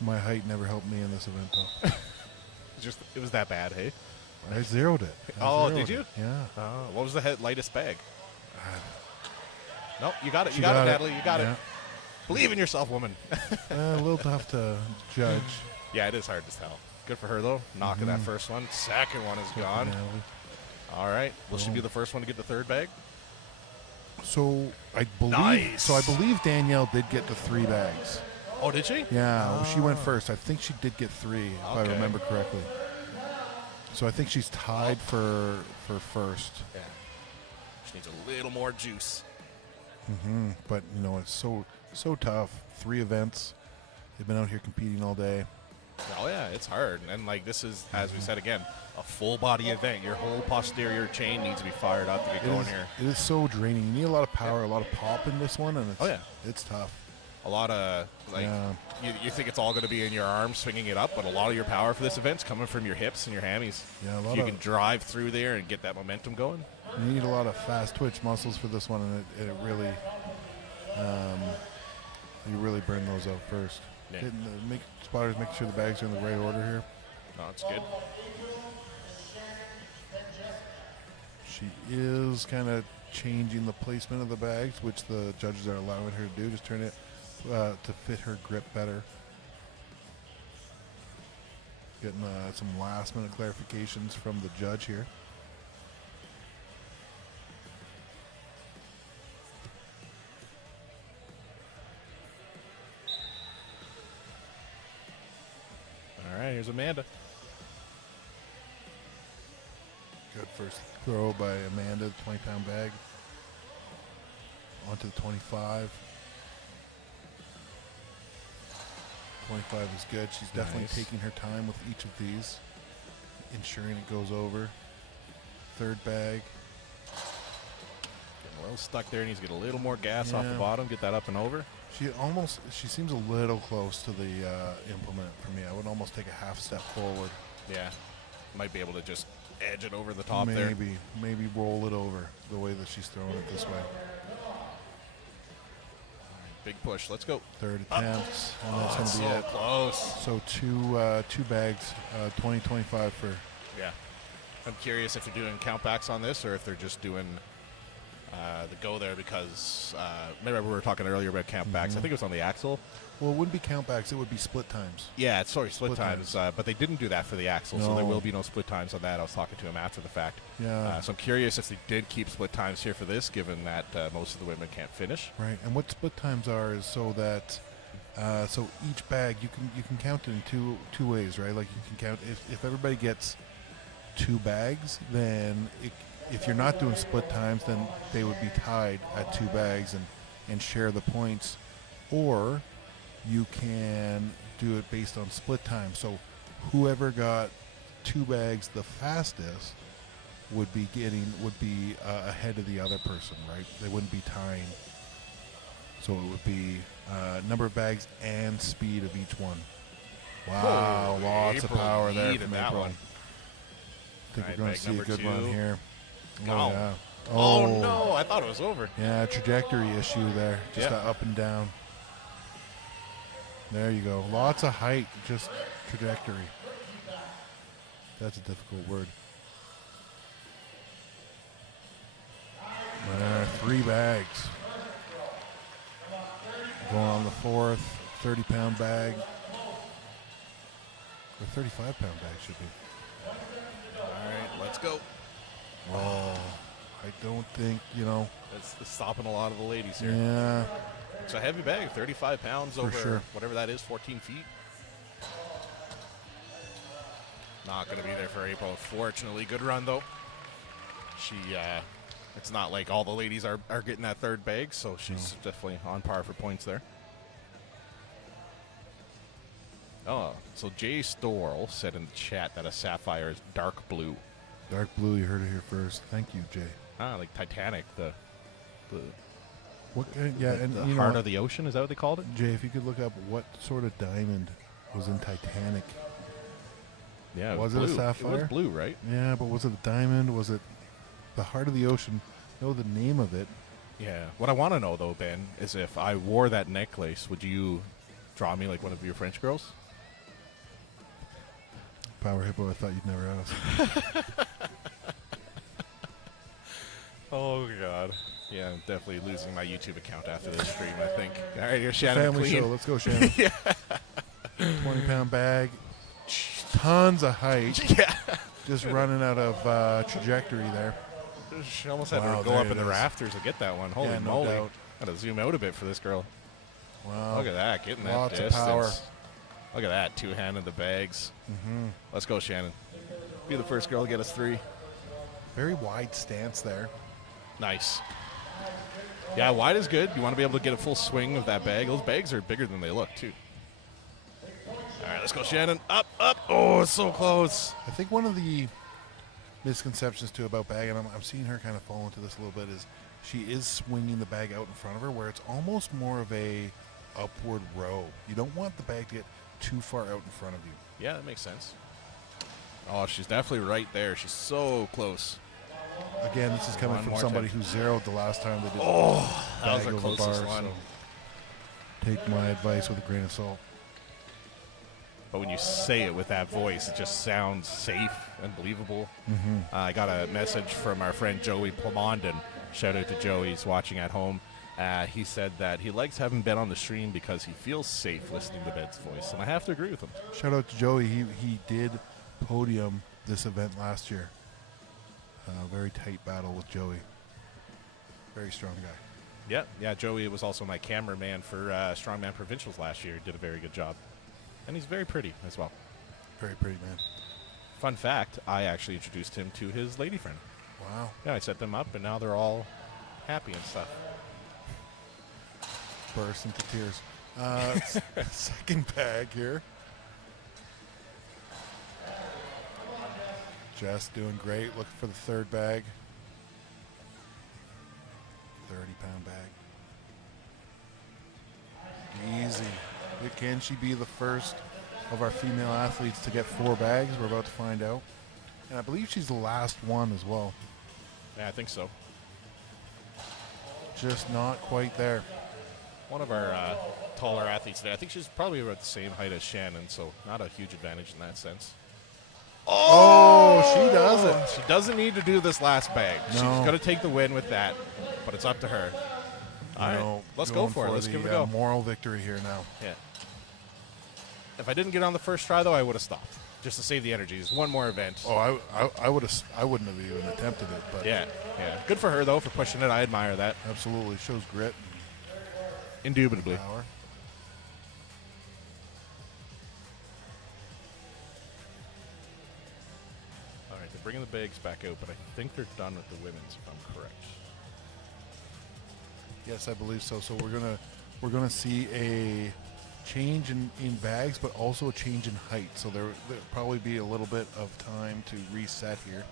My height never helped me in this event, though. It was that bad, hey? I zeroed it. Oh, did you? Yeah. What was the lightest bag? No, you got it. She You got it, got it. Natalie. You got Yeah. it. Believe in yourself, woman. A little tough to judge. Yeah, it is hard to tell. Good for her, though. Knocking that first one. Second one is gone. Natalie. All right. Will she be the first one to get the third bag? So I believe. Nice. So I believe Danielle did get the 3 bags. Oh, did she? Yeah, she went first. I think she did get 3, if I Okay. remember correctly. So I think she's tied for first. Yeah. She needs a little more juice. But it's so tough. 3 events. They've been out here competing all day. Oh, yeah, it's hard. And, this is, as we said again, a full-body event. Your whole posterior chain needs to be fired up to get going here. It is so draining. You need a lot of power, a lot of pop in this one, and it's, Oh, yeah. it's tough. A lot of, Yeah. you think it's all going to be in your arms swinging it up, but a lot of your power for this event's coming from your hips and your hammies. Yeah, a If lot you of- can drive through there and get that momentum going. You need a lot of fast twitch muscles for this one, and it really, you really burn those out first. Yeah. Spotters make sure the bags are in the right order here. No, it's good. She is kind of changing the placement of the bags, which the judges are allowing her to do. Just turn it to fit her grip better. Getting some last minute clarifications from the judge here. All right, here's Amanda. Good first throw by Amanda, the 20-pound bag. Onto the 25. 25 is good. She's definitely Nice. taking her time with each of these, ensuring it goes over. Third bag. Getting a little stuck there. Needs to get a little more gas off the Yeah. bottom. Get that up and over. She seems a little close to the implement for me. I would almost take a half step forward. Yeah. Might be able to just edge it over the top there. Maybe roll it over the way that she's throwing it this way. Big push. Let's go. Third attempt, and that's going to be So it. close. So two bags, 20-25 for. Yeah. I'm curious if they're doing countbacks on this or if they're just doing the go there because remember we were talking earlier about count backs. I think it was on the axle. Well, it wouldn't be countbacks. It would be split times. Yeah, sorry, split times. But they didn't do that for the axle, so there will be no split times on that. I was talking to him after the fact. Yeah. So I'm curious if they did keep split times here for this, given that most of the women can't finish. Right. And what split times are is so that so each bag you can count it in two ways, right? Like you can count if everybody gets 2 bags, then if you're not doing split times, then they would be tied at 2 bags and share the points, or you can do it based on split time. So whoever got 2 bags the fastest would be ahead of the other person, right? They wouldn't be tying. So it would be number of bags and speed of each one. Wow, lots of power there from that April. one. I think All right, we're going to see a bag good number run 2. here. Oh. Yeah. Oh no, I thought it was over. Yeah, trajectory issue there. Just Yeah. up and down. There you go. Lots of height, just trajectory. That's a difficult word. 3 bags. Going on the 4th, 30-pound bag. Or 35-pound bag should be. All right, let's go. Oh, I don't think, It's stopping a lot of the ladies here. Yeah. It's a heavy bag, 35 pounds For over sure. whatever that is, 14 feet. Not going to be there for April, unfortunately. Good run, though. She, it's not like all the ladies are getting that 3rd bag, so she's definitely on par for points there. Oh, so Jay Storl said in the chat that a sapphire is dark blue. Dark blue, you heard it here first. Thank you, Jay. Like Titanic, the What? Yeah, and the you heart know, of the ocean. Is that what they called it? Jay, if you could look up what sort of diamond was in Titanic. Yeah, Was it a blue. It sapphire? was blue, right? Yeah, but was it a diamond? Was it the heart of the ocean? Know the name of it. Yeah. What I want to know, though, Ben, is if I wore that necklace, would you draw me like one of your French girls? Power Hippo, I thought you'd never ask. Oh, God. Yeah, I'm definitely losing my YouTube account after this stream, I think. All right, here's Shannon Family clean. show. Let's go, Shannon. 20-pound bag. Tons of height. Yeah. Just running out of trajectory there. She almost had Wow, to go there up it in the is. rafters to get that one. Holy Yeah, no moly. doubt. Got to zoom out a bit for this girl. Wow. Look at that, getting that Lots of distance. power. Look at that, 2-handed the bags. Let's go, Shannon. Be the first girl to get us 3. Very wide stance there. Nice. Yeah, wide is good. You want to be able to get a full swing of that bag. Those bags are bigger than they look, too. All right, let's go, Shannon. Up, up. Oh, it's so close. I think one of the misconceptions too about bag, and I'm seeing her kind of fall into this a little bit, is she is swinging the bag out in front of her, where it's almost more of a upward row. You don't want the bag to get too far out in front of you. Yeah, that makes sense. Oh, she's definitely right there. She's so close. Again, this is coming One from more somebody time. who zeroed the last time they did. Oh, that was bag the over closest bar, one. so take my advice with a grain of salt. But when you say it with that voice, it just sounds safe and believable. I got a message from our friend Joey Plamondon. Shout out to Joey. He's watching at home. He said that he likes having Ben on the stream because he feels safe listening to Ben's voice. And I have to agree with him. Shout out to Joey. He did podium this event last year. Very tight battle with Joey. Very strong guy. Yeah, Joey was also my cameraman for Strongman Provincials last year. Did a very good job. And he's very pretty as well. Very pretty man. Fun fact, I actually introduced him to his lady friend. Wow. Yeah, I set them up, and now they're all happy and stuff. Burst into tears. Second bag here. Jess doing great. Looking for the 3rd bag. 30-pound bag. Easy. Can she be the first of our female athletes to get 4 bags? We're about to find out. And I believe she's the last one as well. Yeah, I think so. Just not quite there. One of our taller athletes today. I think she's probably about the same height as Shannon, so not a huge advantage in that sense. Oh, she does it. She doesn't need to do this last bag. No. She's going to take the win with that, but it's up to her. All right, No, let's go going for it. Let's give it a the, go. Moral victory here now. Yeah. If I didn't get on the first try, though, I would have stopped just to save the energy. There's one more event. Oh, I wouldn't have even attempted it, but Yeah. Good for her, though, for pushing it. I admire that. absolutely shows grit Indubitably. and power. All right, they're bringing the bags back out, but I think they're done with the women's, if I'm correct. Yes, I believe so. So we're gonna see a change in bags, but also a change in height. So there'll probably be a little bit of time to reset here.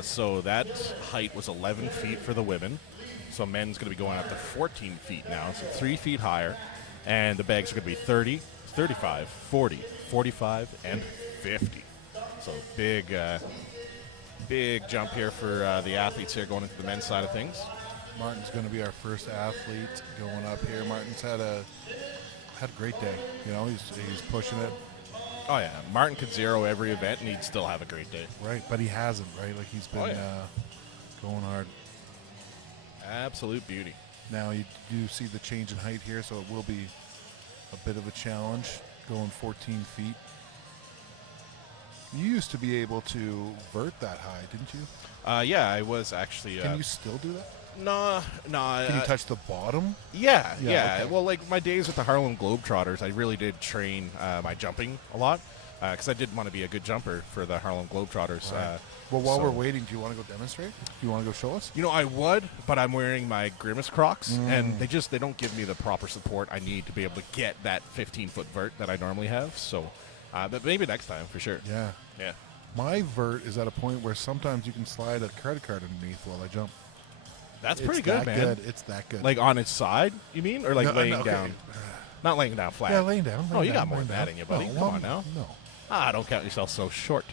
So that height was 11 feet for the women. So men's going to be going up to 14 feet now, so 3 feet higher. And the bags are going to be 30, 35, 40, 45, and 50. So big jump here for the athletes here going into the men's side of things. Martin's going to be our first athlete going up here. Martin's had a great day. You know, he's pushing it. Oh, yeah. Martin could zero every event, and he'd still have a great day. Right, but he hasn't, right? Like, he's been going hard. Absolute beauty. Now, you do see the change in height here, so it will be a bit of a challenge going 14 feet. You used to be able to vert that high, didn't you? Yeah, I was actually... Can you still do that? No. Can you touch the bottom? Yeah. Okay. Well, like my days with the Harlem Globetrotters, I really did train my jumping a lot because I did want to be a good jumper for the Harlem Globetrotters. Right. Well, while we're waiting, do you want to go demonstrate? Do you want to go show us? You know, I would, but I'm wearing my Grimace Crocs, and they don't give me the proper support I need to be able to get that 15-foot vert that I normally have. So, but maybe next time for sure. Yeah. Yeah. My vert is at a point where sometimes you can slide a credit card underneath while I jump. That's pretty good, man. It's that good. Like on its side, you mean, or like No, laying okay. down? Not laying down flat. Yeah, laying down. Oh, you got more than that in you, buddy. No, Come on now. No. Don't count yourself so short.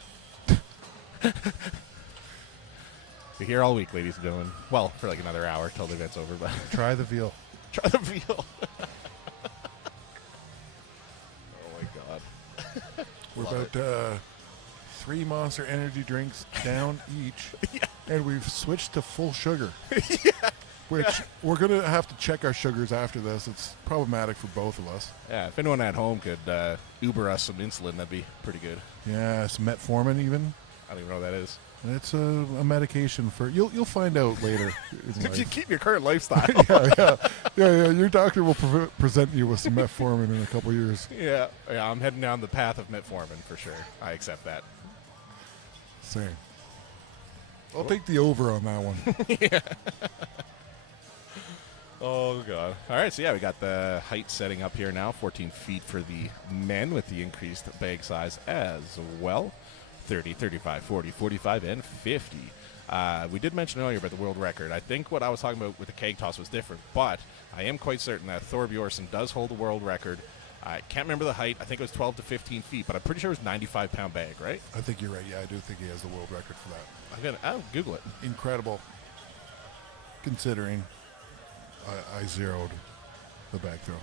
You're here all week, ladies and gentlemen. Well, for like another hour till the event's over, but Try the veal. try the veal. Oh my god. We're Love about 3 Monster Energy drinks down each, and we've switched to full sugar. Which we're going to have to check our sugars after this. It's problematic for both of us. Yeah, if anyone at home could Uber us some insulin, that'd be pretty good. Yeah, some metformin even. I don't even know what that is. It's a medication for you'll find out later. in If you life. keep your current lifestyle. yeah. Your doctor will present you with some metformin in a couple years. yeah, I'm heading down the path of metformin for sure. I accept that. Same. I'll take the over on that one. Oh, God. All right, so yeah, we got the height setting up here now, 14 feet for the men with the increased bag size as well. 30, 35, 40, 45, and 50. We did mention earlier about the world record. I think what I was talking about with the keg toss was different, but I am quite certain that Thor Bjornsson does hold the world record. I can't remember the height. I think it was 12 to 15 feet, but I'm pretty sure it was 95-pound bag, right? I think you're right. Yeah, I do think he has the world record for that. I'll Google it. Incredible. Considering I zeroed the bag throw.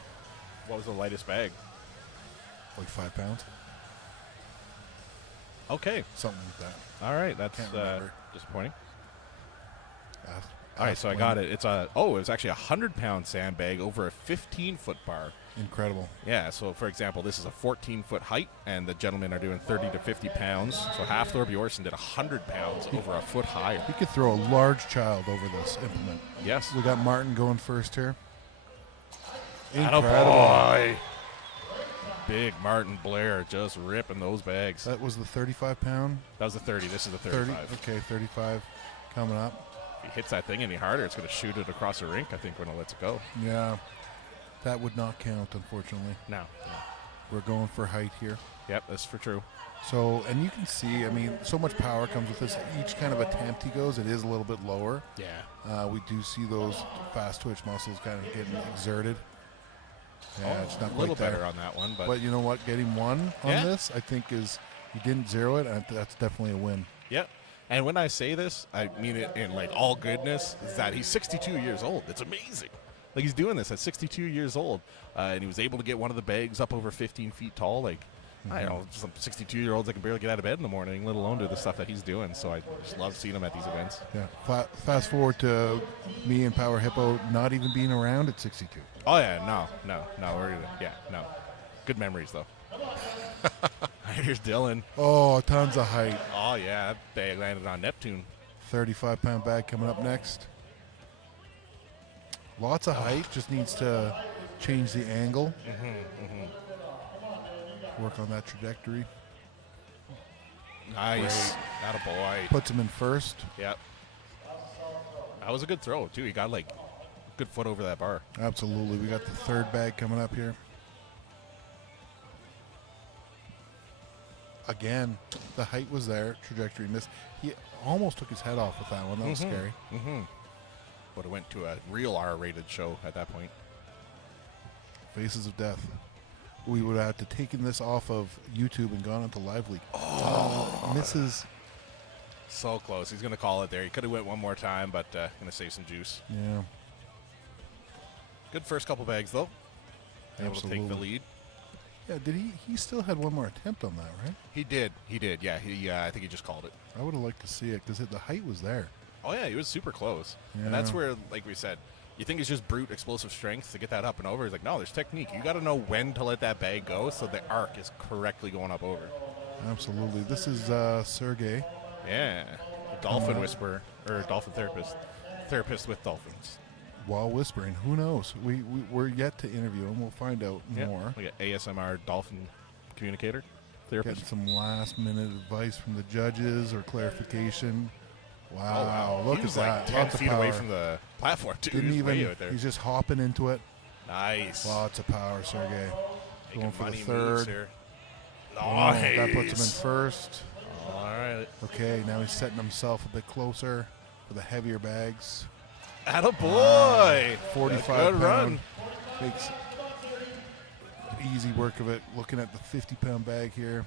What was the lightest bag? Like 5 pounds? Okay. Something like that. All right, that's Can't remember. disappointing. Ask All right, so I Wayne. got it. It was actually a 100-pound sandbag over a 15-foot bar. Incredible. Yeah, so for example, this is a 14-foot height, and the gentlemen are doing 30 to 50 pounds. So half Thor Bjornsson did 100 pounds over a foot higher. You could throw a large child over this implement. Yes. We got Martin going first here. Attaboy. Big Martin Blair just ripping those bags. That was the 35-pound. That was the 30. This is the 30. 35. Okay, 35 coming up. If he hits that thing any harder, it's going to shoot it across the rink, I think, when it lets it go. Yeah. That would not count, unfortunately. No. We're going for height here. Yep, that's for true. So, and you can see, I mean, so much power comes with this. Each kind of attempt he goes, it is a little bit lower. Yeah. We do see those fast twitch muscles kind of getting exerted. Yeah, it's not a quite little there. better on that one, but But you know what? Getting one on Yeah. this, I think, is you didn't zero it, and that's definitely a win. yeah. And when I say this, I mean it in like all goodness. Is that he's 62 years old? It's amazing. Like he's doing this at 62 years old, and he was able to get one of the bags up over 15 feet tall. Like I don't know, some 62-year-olds that can barely get out of bed in the morning, let alone do the stuff that he's doing. So I just love seeing him at these events. Yeah. Fast forward to me and Power Hippo not even being around at 62. Oh yeah, no. Good memories though. Here's Dylan. Oh, tons of height. Oh yeah, that bag landed on Neptune. 35-pound bag coming up next. Lots of height. Just needs to change the angle. Work on that trajectory. Nice. Not a boy. Puts him in first. Yep. That was a good throw too. He got like a good foot over that bar. Absolutely. We got the third bag coming up here. Again, the height was there. Trajectory missed. He almost took his head off with that one. That was scary. But it went to a real R-rated show at that point. Faces of Death. We would have to taken this off of YouTube and gone onto Live League. Oh, misses. So close. He's going to call it there. He could have went one more time, but going to save some juice. Yeah. Good first couple bags, though. Able to take the Absolutely. lead. Yeah, did he still had one more attempt on that, right? He did. Yeah, I think he just called it. I would have liked to see it because the height was there. Oh, yeah, he was super close. Yeah. And that's where, like we said, you think it's just brute explosive strength to get that up and over. He's like, no, there's technique. You got to know when to let that bag go so the arc is correctly going up over. Absolutely. This is Sergey. Yeah. Dolphin whisperer, or dolphin therapist. Therapist with dolphins. While whispering, who knows? We're yet to interview him. We'll find out Yeah. more. We got ASMR dolphin communicator therapist. Getting some last-minute advice from the judges or clarification. Oh, Wow, wow. look He at was that. like 10 Lots of feet power. away from the platform, too. Didn't He was way even, out there. he's just hopping into it. Nice. Lots of power, Sergey. Making Going for the money moves third. here. Oh, Nice. that puts him in first. All right. Okay, now he's setting himself a bit closer for the heavier bags. Attaboy. 45 Good pound. run. Makes easy work of it. Looking at the 50-pound bag here.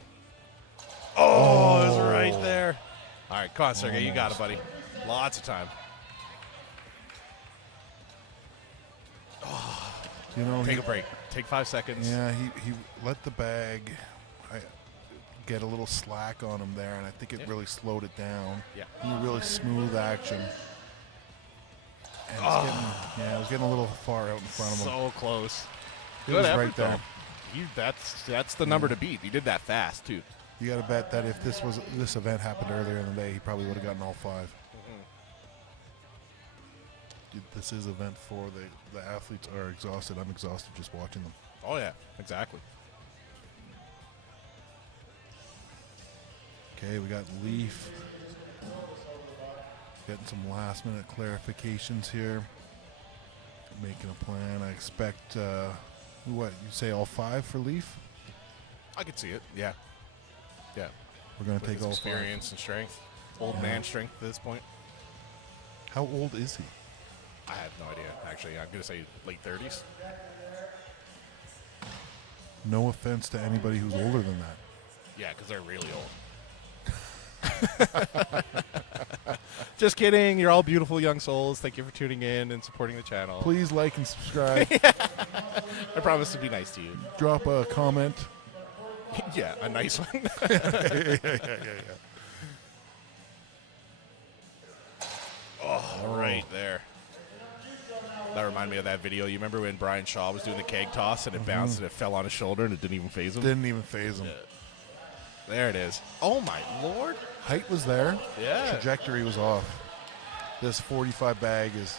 Oh, it was right there. All right, come on, Sergey. You got it, buddy. Lots of time. You know, Take a break. Take 5 seconds. Yeah, he let the bag get a little slack on him there, and I think it really slowed it down. Yeah. He really smooth action. And it was getting a little far out in front of him. So close. It Good was effort, right there. though. That's the number to beat. He did that fast, too. You got to bet that if this event happened earlier in the day, he probably would have gotten all five. Dude, this is event 4. The athletes are exhausted. I'm exhausted just watching them. Oh, yeah. Exactly. Okay, we got Leaf. Getting some last-minute clarifications here. Making a plan. I expect, what, you say all 5 for Leaf? I could see it. Yeah. Yeah. We're going to With take his all experience and strength. Old man strength at this point. 5. How old is he? I have no idea, actually. I'm going to say late 30s. No offense to anybody who's older than that. Yeah, because they're really old. Just kidding. You're all beautiful young souls. Thank you for tuning in and supporting the channel. Please like and subscribe. I promise to be nice to you. Drop a comment. Yeah, a nice one. yeah. Oh, right there. That reminded me of that video. You remember when Brian Shaw was doing the keg toss and it bounced and it fell on his shoulder and it didn't even phase him? Didn't even phase him. There it is. Oh, my Lord. Height was there. Yeah. Trajectory was off. This 45 bag is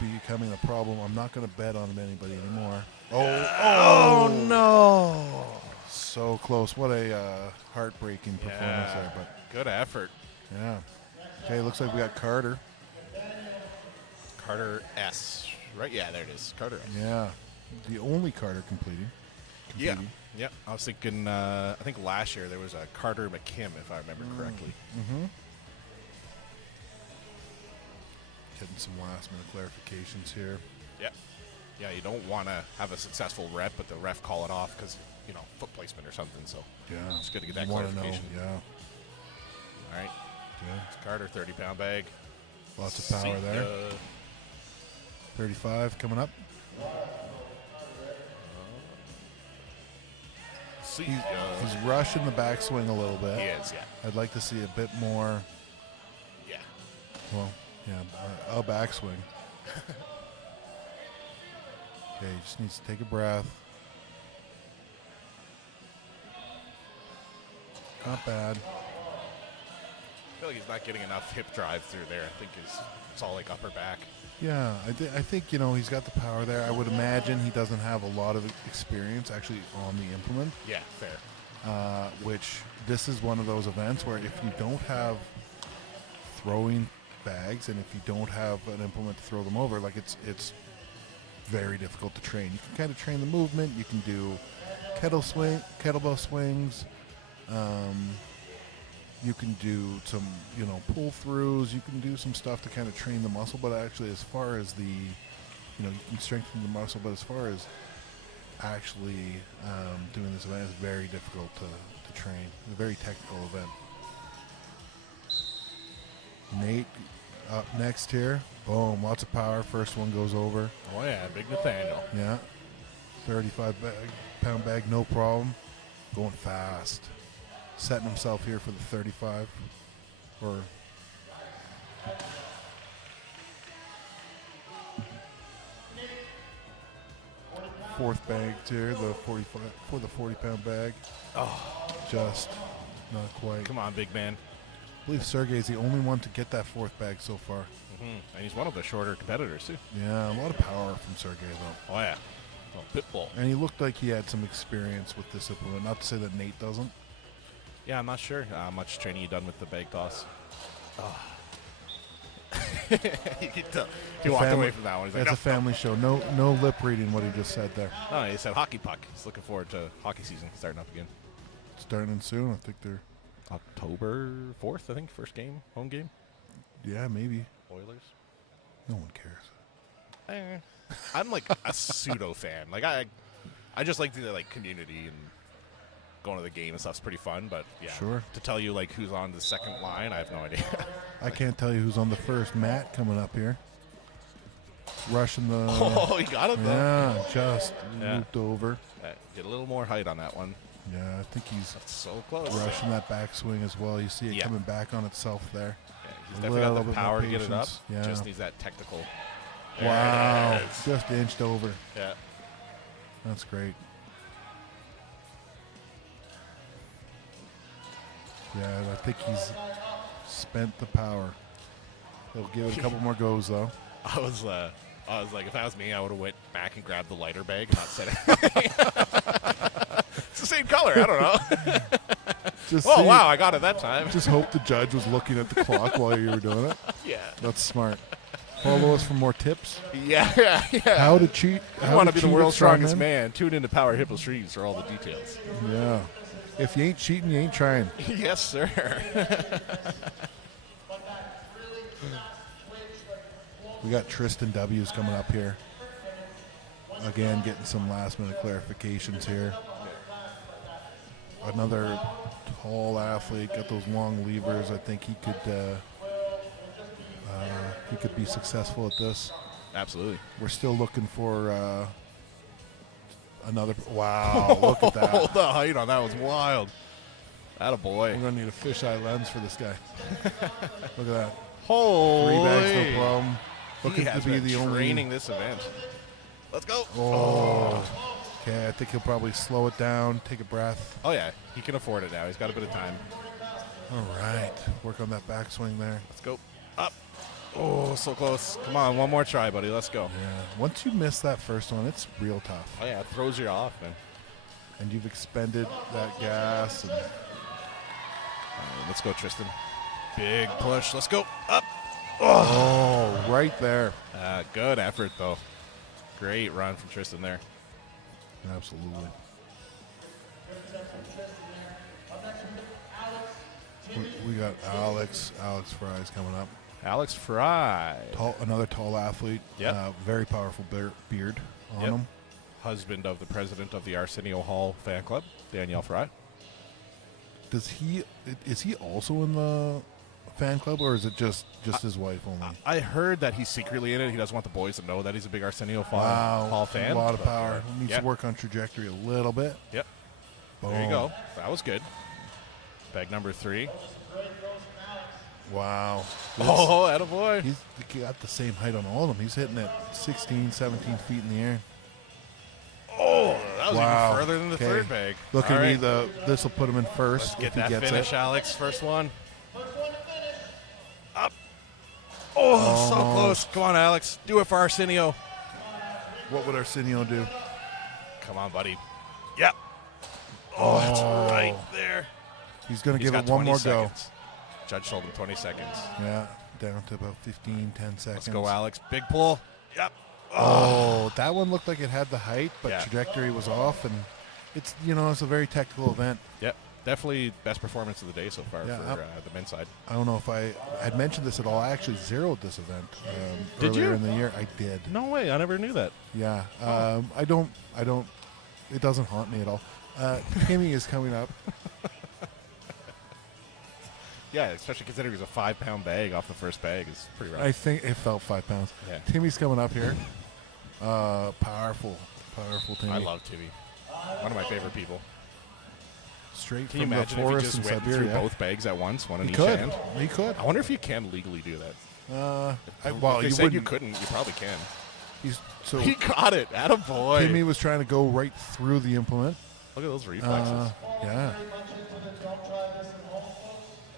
becoming a problem. I'm not going to bet on anybody anymore. Oh, no. So close. What a heartbreaking performance there. But Good effort. yeah. Okay, looks like we got Carter. Carter S. Right? Yeah, there it is. Carter S. Yeah. The only Carter completing. Yeah. Yep. I was thinking, I think last year there was a Carter McKim, if I remember correctly. Mm-hmm. Getting some last minute clarifications here. Yep. Yeah, you don't want to have a successful rep, but the ref call it off because, foot placement or something. So Yeah. it's good to get that You wanna clarification. know, yeah. All right. Yeah. It's Carter, 30-pound bag. Lots of power See there. ya. 35 coming up. See He's ya. rushing the backswing a little bit. He is, yeah. I'd like to see a bit more, Yeah. well, yeah, a backswing. Okay, he just needs to take a breath. Not bad. I feel like he's not getting enough hip drive through there. I think it's all like upper back. Yeah, I think, he's got the power there. I would imagine he doesn't have a lot of experience actually on the implement, Yeah, fair. which this is one of those events where if you don't have throwing bags and if you don't have an implement to throw them over, like it's very difficult to train. You can kind of train the movement. You can do kettlebell swings. You can do some, pull throughs. You can do some stuff to kind of train the muscle. But actually, as far as you can strengthen the muscle. But as far as actually doing this event, it's very difficult to train. It's a very technical event. Nate up next here. Boom, lots of power. First one goes over. Oh, yeah, big Nathaniel. Yeah. 35-pound bag, no problem. Going fast. Setting himself here for the 35. Or fourth bag here, the 45 for the 40-pound bag. Oh, Just not quite. come on, big man. I believe Sergey's the only one to get that fourth bag so far. And he's one of the shorter competitors, too. Yeah, a lot of power from Sergey, though. Oh, yeah. Oh, Pitbull. And he looked like he had some experience with this implement. Not to say that Nate doesn't. Yeah, I'm not sure how much training you done with the bag toss. You can tell. He walked away from that one. He's like, It's a family show. No lip reading what he just said there. no, he said hockey puck. He's looking forward to hockey season starting up again. Starting soon. I think they're, October 4th, I think, first game, home game. yeah, maybe. Oilers. No one cares. I'm like a pseudo fan. Like I just like the community and going to the game and stuff's pretty fun. But yeah, Sure. to tell you who's on the second line, I have no idea. I can't tell you who's on the first. Matt coming up here. Rushing the. Oh, he got it though. Yeah, just Yeah. looped over. Get a little more height on that one. Yeah, I think he's That's so close. rushing that backswing as well. You see it Yeah. coming back on itself there. Yeah, he's A definitely got little the bit more power to get it up. patience. Yeah. Just needs that technical. There Wow, it is. just inched over. Yeah. That's great. Yeah, I think he's spent the power. He'll give it a couple more goes though. I was like, if that was me, I would have went back and grabbed the lighter bag and not said it. It's the same color. I don't know. Just Oh, see- wow, I got it that time. Just hope the judge was looking at the clock while you were doing it. Yeah. That's smart. Follow us for more tips. Yeah. How to cheat. You How want to to be the cheat world's at strongest strongman. man. Tune into Power Hippo Streams for all the details. Yeah. If you ain't cheating, you ain't trying. Yes, sir. We got Tristan W's coming up here. Again, getting some last minute clarifications here. Another tall athlete, got those long levers. I think he could be successful at this. Absolutely. We're still looking for another. Wow, look at that. The height on that was wild. Atta We're boy. gonna need a fisheye lens for this guy. Look at that. Holy. 3 bags, no problem. He Looking has to be been the only. training this event. Let's go. Oh. Okay, I think he'll probably slow it down, take a breath. Oh, yeah. He can afford it now. He's got a bit of time. All right, work on that backswing there. Let's go. Up. Oh, so close. Come on, one more try, buddy. Let's go. Yeah, once you miss that first one, it's real tough. Oh, yeah. It throws you off, man. And you've expended that gas. And Let's go, Tristan. Big push. Let's go. Up. oh, right there. Good effort, though. Great run from Tristan there. Absolutely. We got Alex Fry's coming up. Alex Fry. Another tall athlete. Yep. Very powerful beard. on Yep. him. Husband of the president of the Arsenio Hall fan club, Danielle Fry. Is he also in the fan club, or is it just his wife only? I heard that he's secretly in it. He doesn't want the boys to know that he's a big Arsenio Wow, Hall fan. a lot of but, power. Needs yeah. to work on trajectory a little bit. Yep. Boom. There you go. That was good. Bag number 3. Wow. Oh, attaboy. He's got the same height on all of them. He's hitting it 16, 17 feet in the air. Oh, that was Wow. even further than the Okay. third bag. Look All at me. right. This will put him in first Get if he that gets finish, it. Alex. First one. Up. Oh, so close. Come on, Alex. Do it for Arsenio. What would Arsenio do? Come on, buddy. Yep. Oh, that's right there. He's going to He's give got it one 20 more seconds. Judge told him 20 seconds. go. Yeah, down to about 15, 10 seconds. Let's go, Alex. Big pull. Yep. Oh, that one looked like it had the height, but Yeah. trajectory was off, and it's it's a very technical event. Yep. Definitely best performance of the day so far Yeah, for the men's side. I don't know if I had mentioned this at all. I actually zeroed this event Did earlier you? in the year. I did. No way. I never knew that. Yeah. I don't. It doesn't haunt me at all. Timmy is coming up. Yeah, especially considering it was a 5-pound bag off the first bag. It's pretty rough. I think it felt 5 pounds. Yeah. Timmy's coming up here. Powerful Timmy. I love Timmy. One of my favorite people. Straight Can you from the imagine if he forest in just went Siberia. through both bags at once, one in He each could. hand? He could. I wonder if you can legally do that. Well, if they you said you wouldn't. couldn't, you probably can. So He got it. Attaboy. Timmy was trying to go right through the implement. Look at those reflexes. Yeah.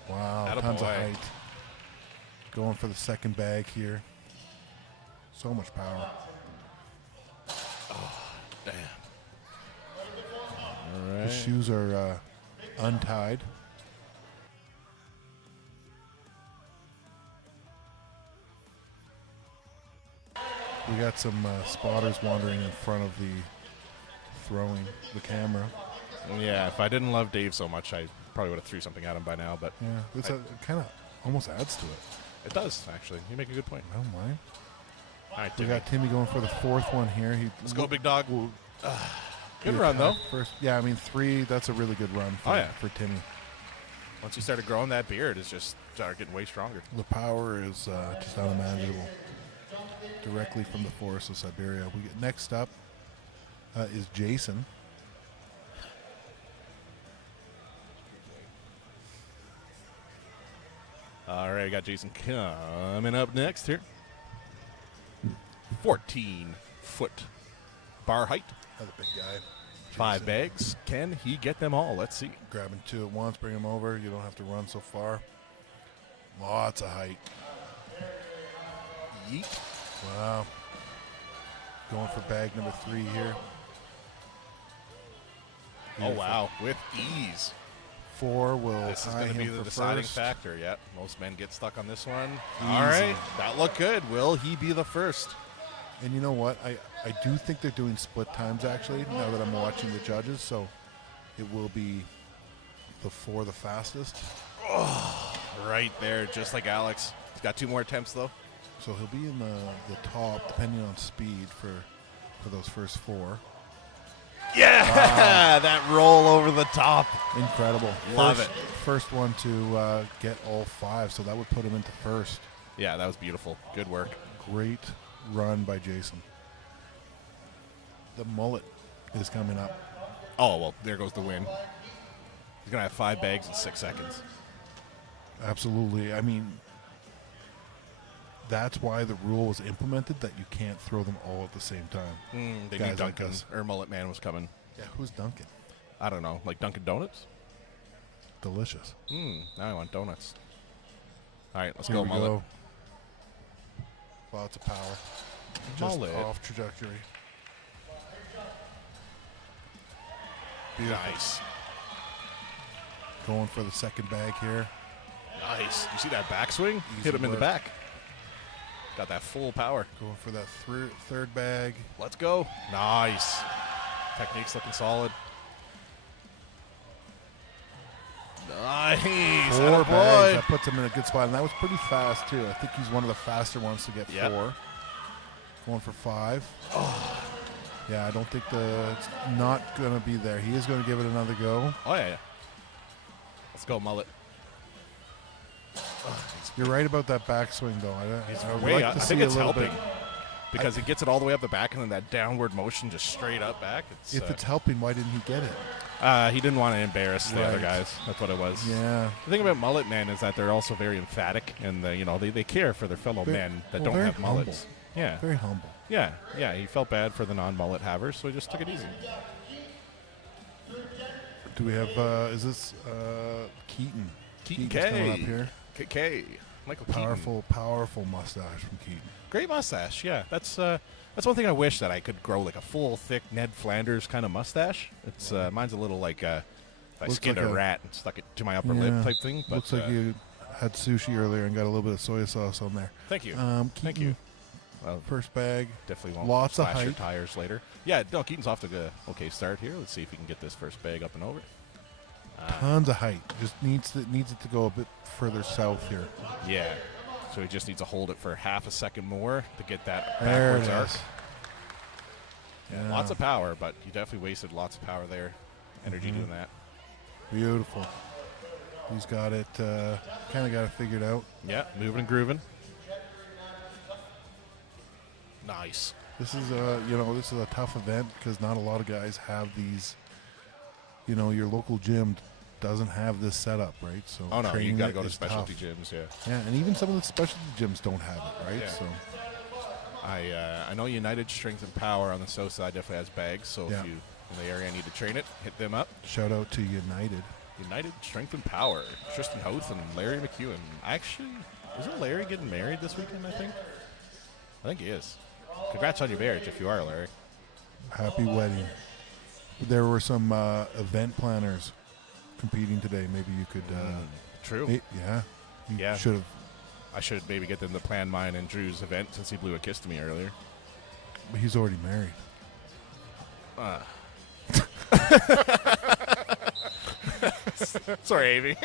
Wow, Attaboy. tons of height. Going for the second bag here. So much power. Damn. All The right. shoes are untied. We got some spotters wandering in front of the camera. Yeah, if I didn't love Dave so much, I probably would have threw something at him by now, but Yeah, it kind of almost adds to it. it does, actually. You make a good point. I don't mind. All right, We Timmy. got Timmy going for the fourth one here. Let's go, big dog. Will Good be run, though. attacked First, yeah, I mean 3. That's a really good run for, Oh, yeah. for Timmy. Once you started growing that beard, it's just started getting way stronger. The power is just unimaginable. Directly from the forest of Siberia. We get, next up is Jason. All right, I got Jason coming up next here. 14-foot bar height, Another big guy. 5 Jason. bags. Can he get them all? Let's see. Grabbing 2 at once, bring him over. You don't have to run so far. Lots of height. Yeet. Wow. Going for bag number 3 here. Oh, Beautiful. wow. With ease. 4 will This is tie going to be him the for deciding first. factor. Yep. Most men get stuck on this one. Easy. All right. That looked good. Will he be the first? And you know what? I do think they're doing split times, actually, now that I'm watching the judges. So it will be the 4 the fastest. Right there, just like Alex. He's got 2 more attempts, though. So he'll be in the top, depending on speed, for those first 4. Yeah! That roll over the top. Incredible. Love First- First one to get all 5, so that would put him into first. Yeah, that was beautiful. Good work. Great run by Jason. The mullet is coming up. Oh, well, there goes the win. He's going to have 5 bags in 6 seconds. Absolutely. I mean, that's why the rule was implemented, that you can't throw them all at the same time. They Guys knew Dunkin' like us. or Mullet Man was coming. Yeah, who's Duncan? I don't know, like Dunkin' Donuts? Delicious. Now I want donuts. All right, let's Here go, we Mullet. go. Lots of power. Just Mullet. off trajectory. Beautiful. Nice. Going for the second bag here. Nice. You see that backswing? Easy Hit him in the work. back. Got that full power. Going for that third bag. Let's go. Nice. Technique's looking solid. Nice. 4 bags. Attaboy. That puts him in a good spot. And that was pretty fast, too. I think he's one of the faster ones to get Yep. 4. Going for 5. Yeah, I don't think it's not going to be there. He is going to give it another go. Oh, yeah. Let's go, mullet. You're right about that backswing, though. I would like to I see think a it's little helping. bit. Because he gets it all the way up the back and then that downward motion just straight up back. If it's helping, why didn't he get it? He didn't want to embarrass the other guys. That's what it was. Yeah. The thing about mullet men is that they're also very emphatic, and they care for their fellow men that don't have mullets. Humble. Yeah. Very humble. Yeah. He felt bad for the non-mullet havers, so he just took it easy. Do we have? Is this Keaton? Keaton's coming up here. K. Michael Keaton. Powerful mustache from Keaton. Great mustache. Yeah. That's one thing I wish that I could grow, like a full, thick Ned Flanders kind of mustache. It's mine's a little like if I skinned a rat and stuck it to my upper lip type thing. But, looks like you had sushi earlier and got a little bit of soy sauce on there. Thank you. Keaton, Thank you. Well, first bag. Definitely won't Lots of slash your height. tires later. Yeah, no, Keaton's off to a okay start here. Let's see if we can get this first bag up and over. Tons of height. Just needs it to go a bit further south here. Yeah. So he just needs to hold it for half a second more to get that There backwards it arc. is. Yeah. Lots of power, but you definitely wasted lots of power there. Energy doing that. Beautiful. He's got it. Kind of got it figured out. Yeah, moving and grooving. Nice. This is this is a tough event because not a lot of guys have these. Your local gym doesn't have this setup, right? So Oh no, you training got to it go to is specialty tough. gyms. Yeah. Yeah, and even some of the specialty gyms don't have it, right? Yeah. So I know United Strength and Power on the south side definitely has bags. So Yeah. if you in the area need to train it, hit them up. shout out to United. United Strength and Power. Tristan Hoth and Larry McEwen. Actually, isn't Larry getting married this weekend, I think he is. Congrats on your marriage if you are, Larry. Happy wedding. There were some event planners competing today. Maybe you could. True. You should have. I should maybe get them to plan mine and Drew's event since he blew a kiss to me earlier. He's already married. Sorry, Amy.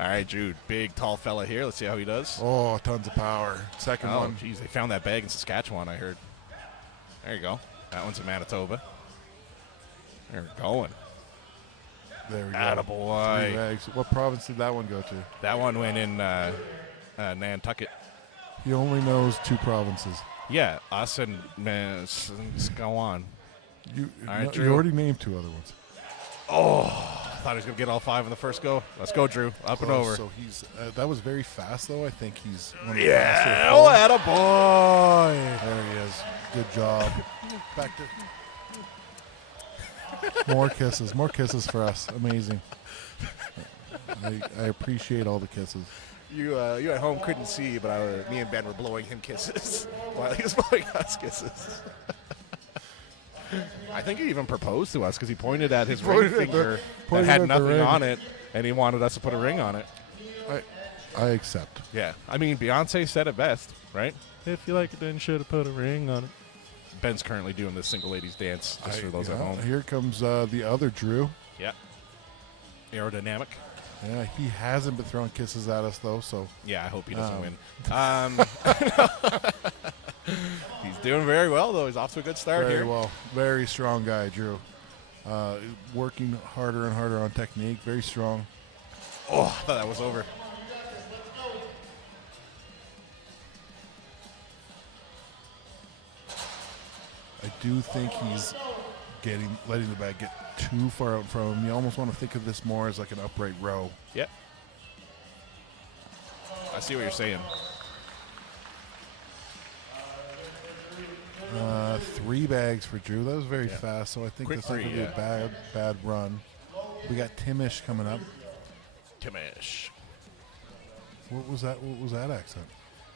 All right, Drew, big, tall fella here. Let's see how he does. Oh, tons of power. Second Oh, one. geez, they found that bag in Saskatchewan, I heard. There you go. That one's in Manitoba. They're going. There we go. Attaboy. 3 bags. What province did that one go to? That one went in Nantucket. He only knows 2 provinces. Yeah, us and let's go on. You, All right, you Drew. already named 2 other ones. I thought he was going to get all 5 in the first go. Let's go, Drew. Up and over. So he's that was very fast, though. I think he's one of the Yeah, faster oh, forwards. attaboy. There he is. Good job. Back to more kisses for us. Amazing. I appreciate all the kisses. You at home couldn't see, but me and Ben were blowing him kisses while he was blowing us kisses. I think he even proposed to us because he pointed at his ring finger that pointed had at the nothing ring. on it, and he wanted us to put a ring on it. I accept. Yeah, I mean, Beyonce said it best, right? If you like it, then you should have put a ring on it. Ben's currently doing the single ladies dance, just for those at home. Here comes the other Drew. Yeah. Aerodynamic. Yeah, he hasn't been throwing kisses at us, though, so. Yeah, I hope he doesn't win. He's doing very well, though. He's off to a good start Very here. well. Very strong guy, Drew. Working harder and harder on technique. Very strong. Oh, I thought that was over. I do think he's letting the bag get too far out in front of him. You almost want to think of this more as like an upright row. Yep. I see what you're saying. 3 bags for Drew. That was very fast, so I think Quick that's not going to three, be a bad run. We got Timish coming up. Timish. What was that accent?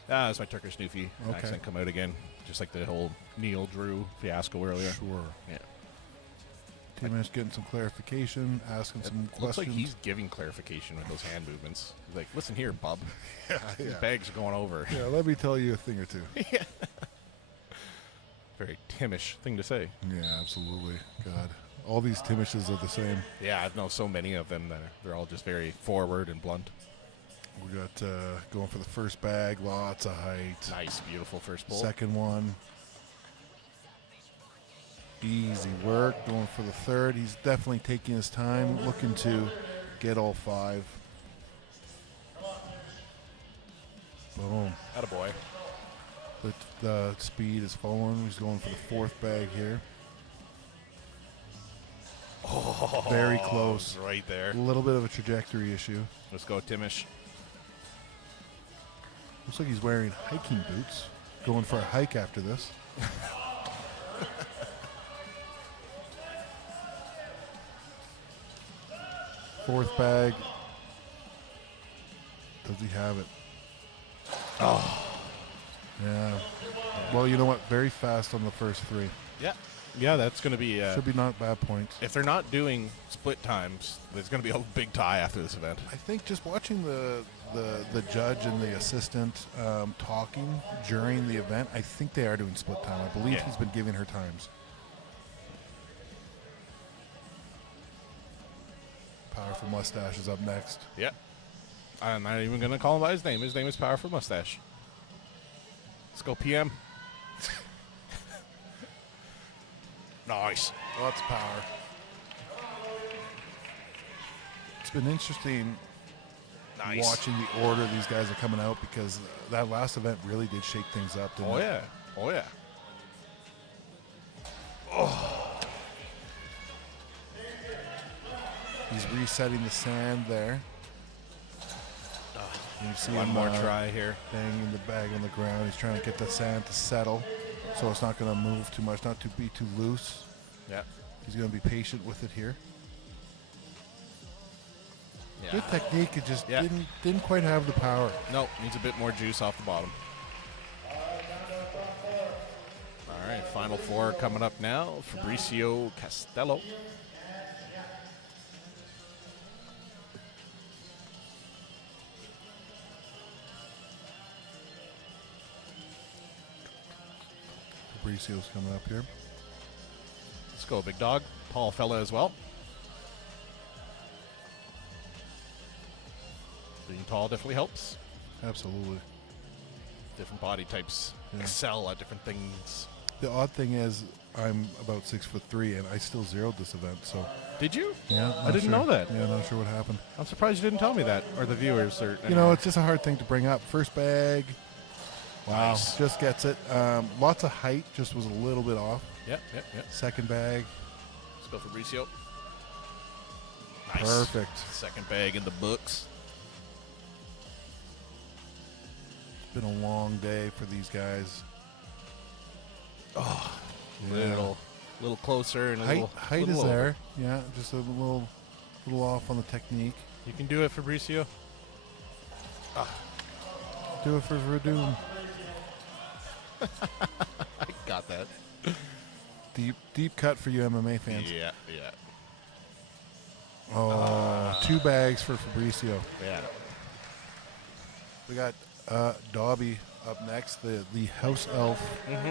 That's my Turkish Newfie Okay. accent come out again. Just like the whole Neil Drew fiasco earlier. Sure. Yeah. Timish getting some clarification, asking some Looks questions. like he's giving clarification with those hand movements. He's like, listen here, bub. These yeah. bags are going over. Yeah, let me tell you a thing or two. Very Timish thing to say. Yeah, absolutely. God. All these Timishes are the same. Yeah, I've known so many of them that they're all just very forward and blunt. We got going for the first bag, lots of height. Nice, beautiful first pull. Second one. Easy work, going for the third. He's definitely taking his time, looking to get all 5. Boom. Attaboy. But the speed is falling. He's going for the 4th bag here. Oh, Very close. Right there. A little bit of a trajectory issue. Let's go, Timish. Looks like he's wearing hiking boots. Going for a hike after this. Fourth bag. Does he have it? Oh. Yeah. Well, you know what? Very fast on the first 3. Yeah. Yeah, that's going to be... Should be not bad points. if they're not doing split times, there's going to be a big tie after this event. I think just watching the judge and the assistant talking during the event, I think they are doing split time. I believe he's been giving her times. Powerful Mustache is up next. Yeah. I'm not even going to call him by his name. His name is Powerful Mustache. Let's go, PM. Nice. Lots of power. It's been interesting watching the order these guys are coming out because that last event really did shake things up, didn't it? Oh, yeah. He's resetting the sand there. You see One him, more try here. banging the bag on the ground. He's trying to get the sand to settle so it's not going to move too much, not to be too loose. Yeah. He's going to be patient with it here. Yeah. Good technique. It just didn't quite have the power. Nope, needs a bit more juice off the bottom. All right, final 4 coming up now. Fabricio Castello. Fabricio's coming up here. Let's go, big dog. Paul Fella as well. Being tall definitely helps. Absolutely. Different body types excel at different things. The odd thing is I'm about 6'3" and I still zeroed this event. So Did you? yeah, I didn't know that. Yeah, not sure what happened. I'm surprised you didn't tell me that, or the viewers. Or You know, it's just a hard thing to bring up. First bag. Wow, Nice. just gets it. Lots of height, just was a little bit off. Yep. Second bag, Let's go, Fabricio. Nice. perfect. Second bag in the books. It's been a long day for these guys. Little closer and a little Height little is over. there. Yeah, just a little off on the technique. You can do it, Fabricio. Do it for Verdun. I got that. Deep cut for you MMA fans. Yeah. Oh, 2 bags for Fabricio. Yeah. We got Dobby up next, the house elf.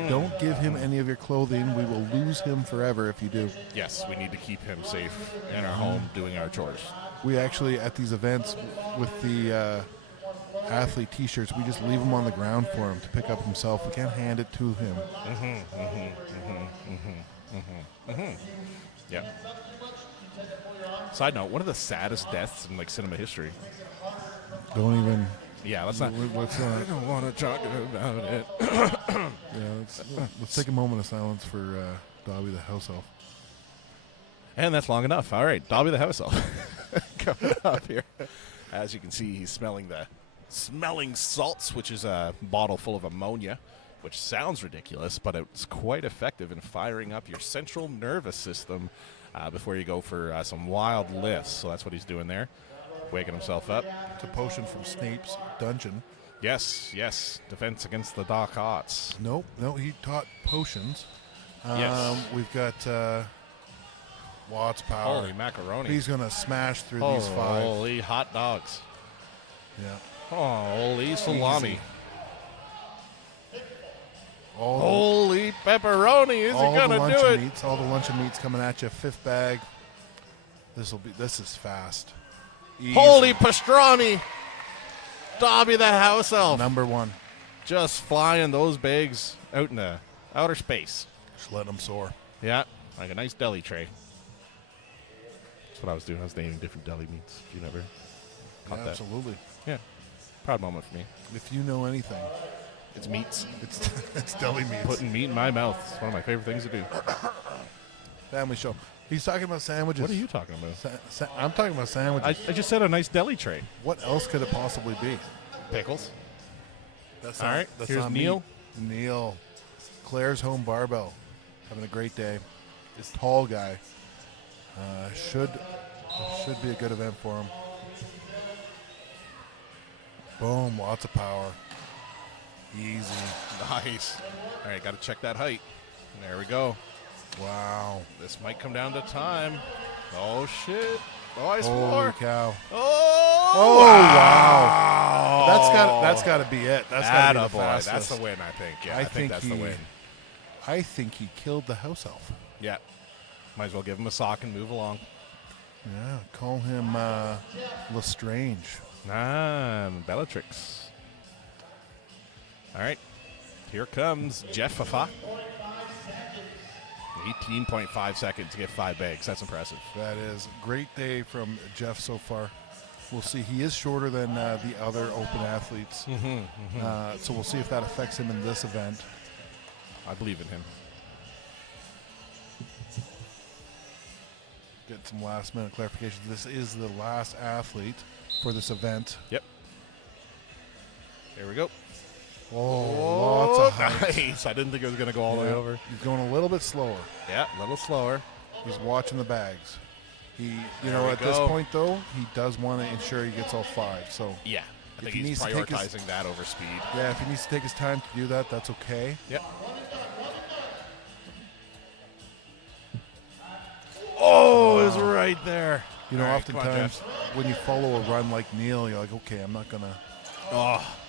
Don't give him any of your clothing. We will lose him forever if you do. Yes, we need to keep him safe in our home doing our chores. We actually, at these events with the athlete t-shirts, we just leave them on the ground for him to pick up himself. We can't hand it to him. Yeah. Side note, one of the saddest deaths in cinema history. Don't even. Yeah, let's not. Let's I don't want to talk about it. let's take a moment of silence for Dobby the house elf. And that's long enough. All right, Dobby the house elf coming up here. As you can see, he's smelling salts, which is a bottle full of ammonia, which sounds ridiculous, but it's quite effective in firing up your central nervous system before you go for some wild lifts. So that's what he's doing there, waking himself up. It's a potion from Snape's dungeon. Yes. Defense against the dark arts. No, he taught potions. Yes. We've got lots of power. Holy macaroni. He's going to smash through these 5. Holy hot dogs. Yeah. Holy salami. Easy. All Holy pepperoni. Is he going to do it? meats, all the luncheon meats coming at you. 5th bag. This is fast. Easy. Holy pastrami. Dobby the house elf. Number 1. Just flying those bags out in the outer space. Just let them soar. Yeah. Like a nice deli tray. That's what I was doing. I was naming different deli meats. If you never caught Yeah, that. absolutely. Yeah. Proud moment for me. If you know anything, It's meats. it's deli meats. Putting meat in my mouth. It's one of my favorite things to do. Family show. He's talking about sandwiches. What are you talking about? I'm talking about sandwiches. I just said a nice deli tray. What else could it possibly be? Pickles. That's All right, That's here's not Neil. Me. Neil. Claire's Home Barbell. Having a great day. This tall guy. Should be a good event for him. Boom. Lots of power. Easy. Nice. All right, got to check that height. There we go. Wow. This might come down to time. Oh, shit. Oh, ice Holy floor. cow. Oh, Oh, wow. That's got to be it. That's got to be the boy. fastest. That's the win, I think. Yeah, I think that's the win. I think he killed the house elf. Yeah. Might as well give him a sock and move along. Yeah, call him Lestrange. Bellatrix. All right. Here comes Jeff Fafa. 18.5 seconds to get 5 bags. That's impressive. That is a great day from Jeff so far. We'll see. He is shorter than the other open athletes. So we'll see if that affects him in this event. I believe in him. Get some last minute clarification. This is the last athlete for this event. Yep. Here we go. Oh, lots of height. Nice. I didn't think it was going to go all the way over. He's going a little bit slower. Yeah, a little slower. He's watching the bags. At go. this point, though, he does want to ensure he gets all 5. So, Yeah. I think he he's needs to take his- prioritizing that over speed. yeah, if he needs to take his time to do that, that's okay. Yep. Oh, it's right there. You know, All right, come on, oftentimes Jeff. when you follow a run like Neil, you're like, okay, I'm not gonna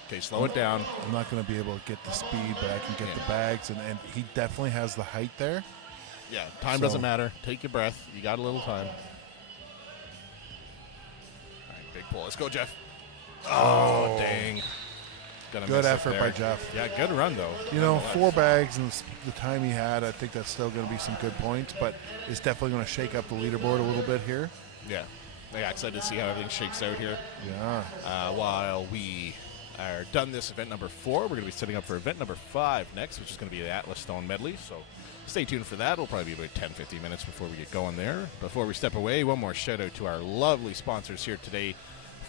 Okay, slow it down. be able to get the speed, but I can get the bags, and he definitely has the height there. Yeah, time So- doesn't matter. Take your breath. You got a little time. All right, big pull. Let's go, Jeff. Oh, dang. Gonna Good miss it effort there. by Jeff. Yeah, good run, though. You know, Nonetheless. 4 bags and the time he had, I think that's still going to be some good points, but it's definitely going to shake up the leaderboard a little bit here. Yeah. Yeah, excited to see how everything shakes out here. Yeah. While we are done this event number 4, we're going to be setting up for event number 5 next, which is going to be the Atlas Stone Medley. So stay tuned for that. It'll probably be about 10-15 minutes before we get going there. Before we step away, one more shout out to our lovely sponsors here today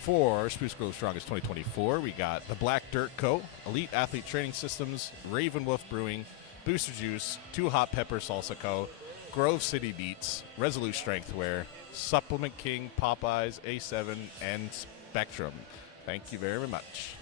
for Spruce Groves Strongest 2024. We got the Black Dirt Co., Elite Athlete Training Systems, Raven Wolf Brewing, Booster Juice, 2 Hot Pepper Salsa Co., Grove City Beats, Resolute Strengthwear, Supplement King, Popeyes, A7, and Spectrum. Thank you very much.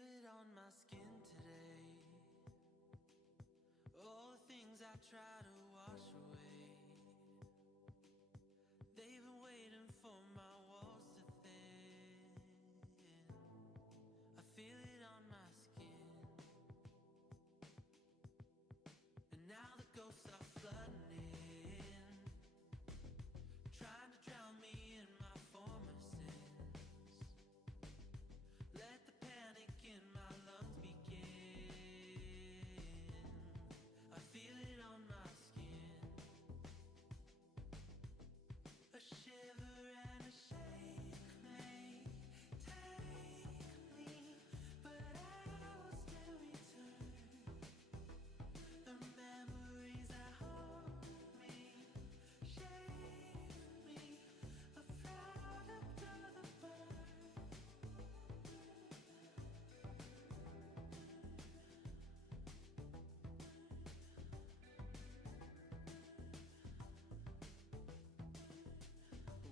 it on my skin today. All the things I try to wash away, they've been waiting for my walls to thin. I feel it on my skin, and now the ghosts are flooding in, trying to drown me in my former sins. Let the panic in my lungs begin. I feel it on my skin, a shiver and a shake may take me, but I will still return. The memories that hold me, shape me, a product of the burn.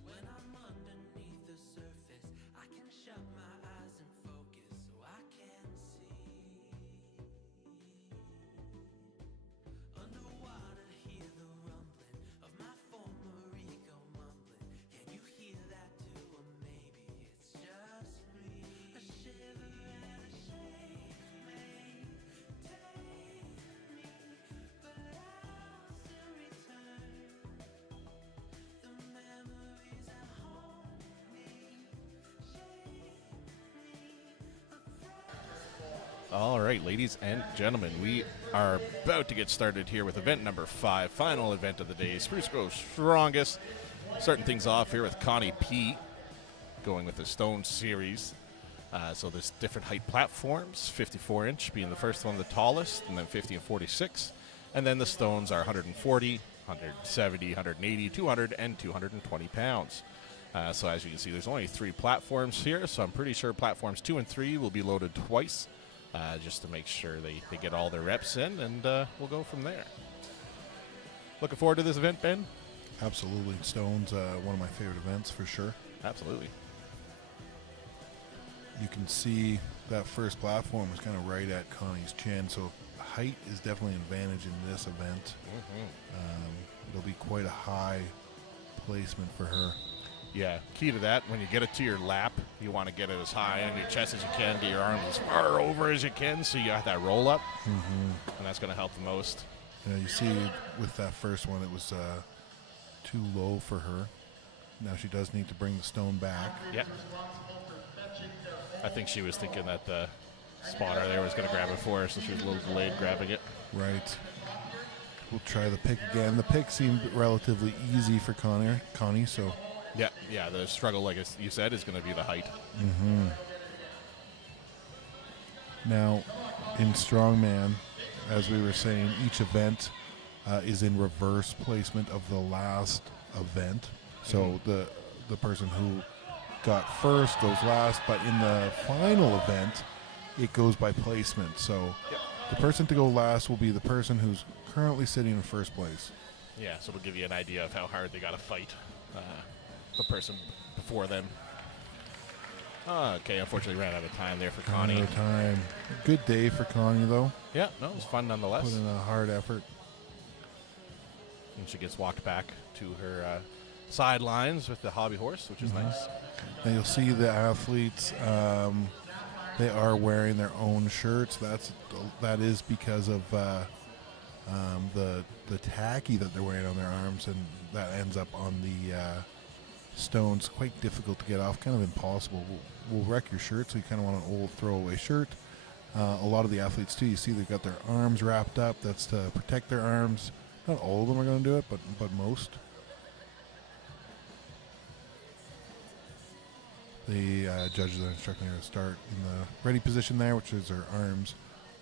When I'm underneath the surface, I can shut my eyes and focus so I can see. Underwater, hear the rumbling of my former ego mumbling. Can you hear that too? Or maybe it's just me. A shiver and a shake may take me, but I'll still return. The memories that haunt me, shape me, All right, ladies and gentlemen, we are about to get started here with event number 5, final event of the day, Spruce Groves Strongest. Starting things off here with Connie P, going with the Stone Series. So there's different height platforms, 54-inch being the first one, the tallest, and then 50 and 46. And then the stones are 140, 170, 180, 200, and 220 pounds. So as you can see, there's only 3 platforms here, so I'm pretty sure platforms 2 and 3 will be loaded twice, just to make sure they get all their reps in, and we'll go from there. Looking forward to this event, Ben? Absolutely. Stone's one of my favorite events for sure. Absolutely. You can see that first platform is kind of right at Connie's chin, so height is definitely an advantage in this event. It'll be quite a high placement for her. Yeah, key to that, when you get it to your lap, you want to get it as high on your chest as you can, get your arms as far over as you can, so you got that roll up, and that's going to help the most. Yeah, you see with that first one, it was too low for her. Now she does need to bring the stone back. Yeah. I think she was thinking that the spotter there was going to grab it for her, so she was a little delayed grabbing it. Right. We'll try the pick again. The pick seemed relatively easy for Connie, so... Yeah, the struggle, like you said, is going to be the height. Now, in Strongman, as we were saying, each event is in reverse placement of the last event. So the person who got first goes last, but in the final event, it goes by placement. So the person to go last will be the person who's currently sitting in first place. Yeah, so it'll give you an idea of how hard they got to fight the person before them. Okay, unfortunately ran out of time there for Connie. Another time. Good day for Connie, though. Yeah, no, it was fun nonetheless. Put in a hard effort. And she gets walked back to her sidelines with the hobby horse, which is nice. Now you'll see the athletes, they are wearing their own shirts. That is because of the tacky that they're wearing on their arms, and that ends up on the stones. Quite difficult to get off, kind of impossible. Will wreck your shirt, so you kind of want an old throwaway shirt. A lot of the athletes too, you see they've got their arms wrapped up. That's to protect their arms. Not all of them are going to do it, but most. The judges are instructing her to start in the ready position there, which is her arms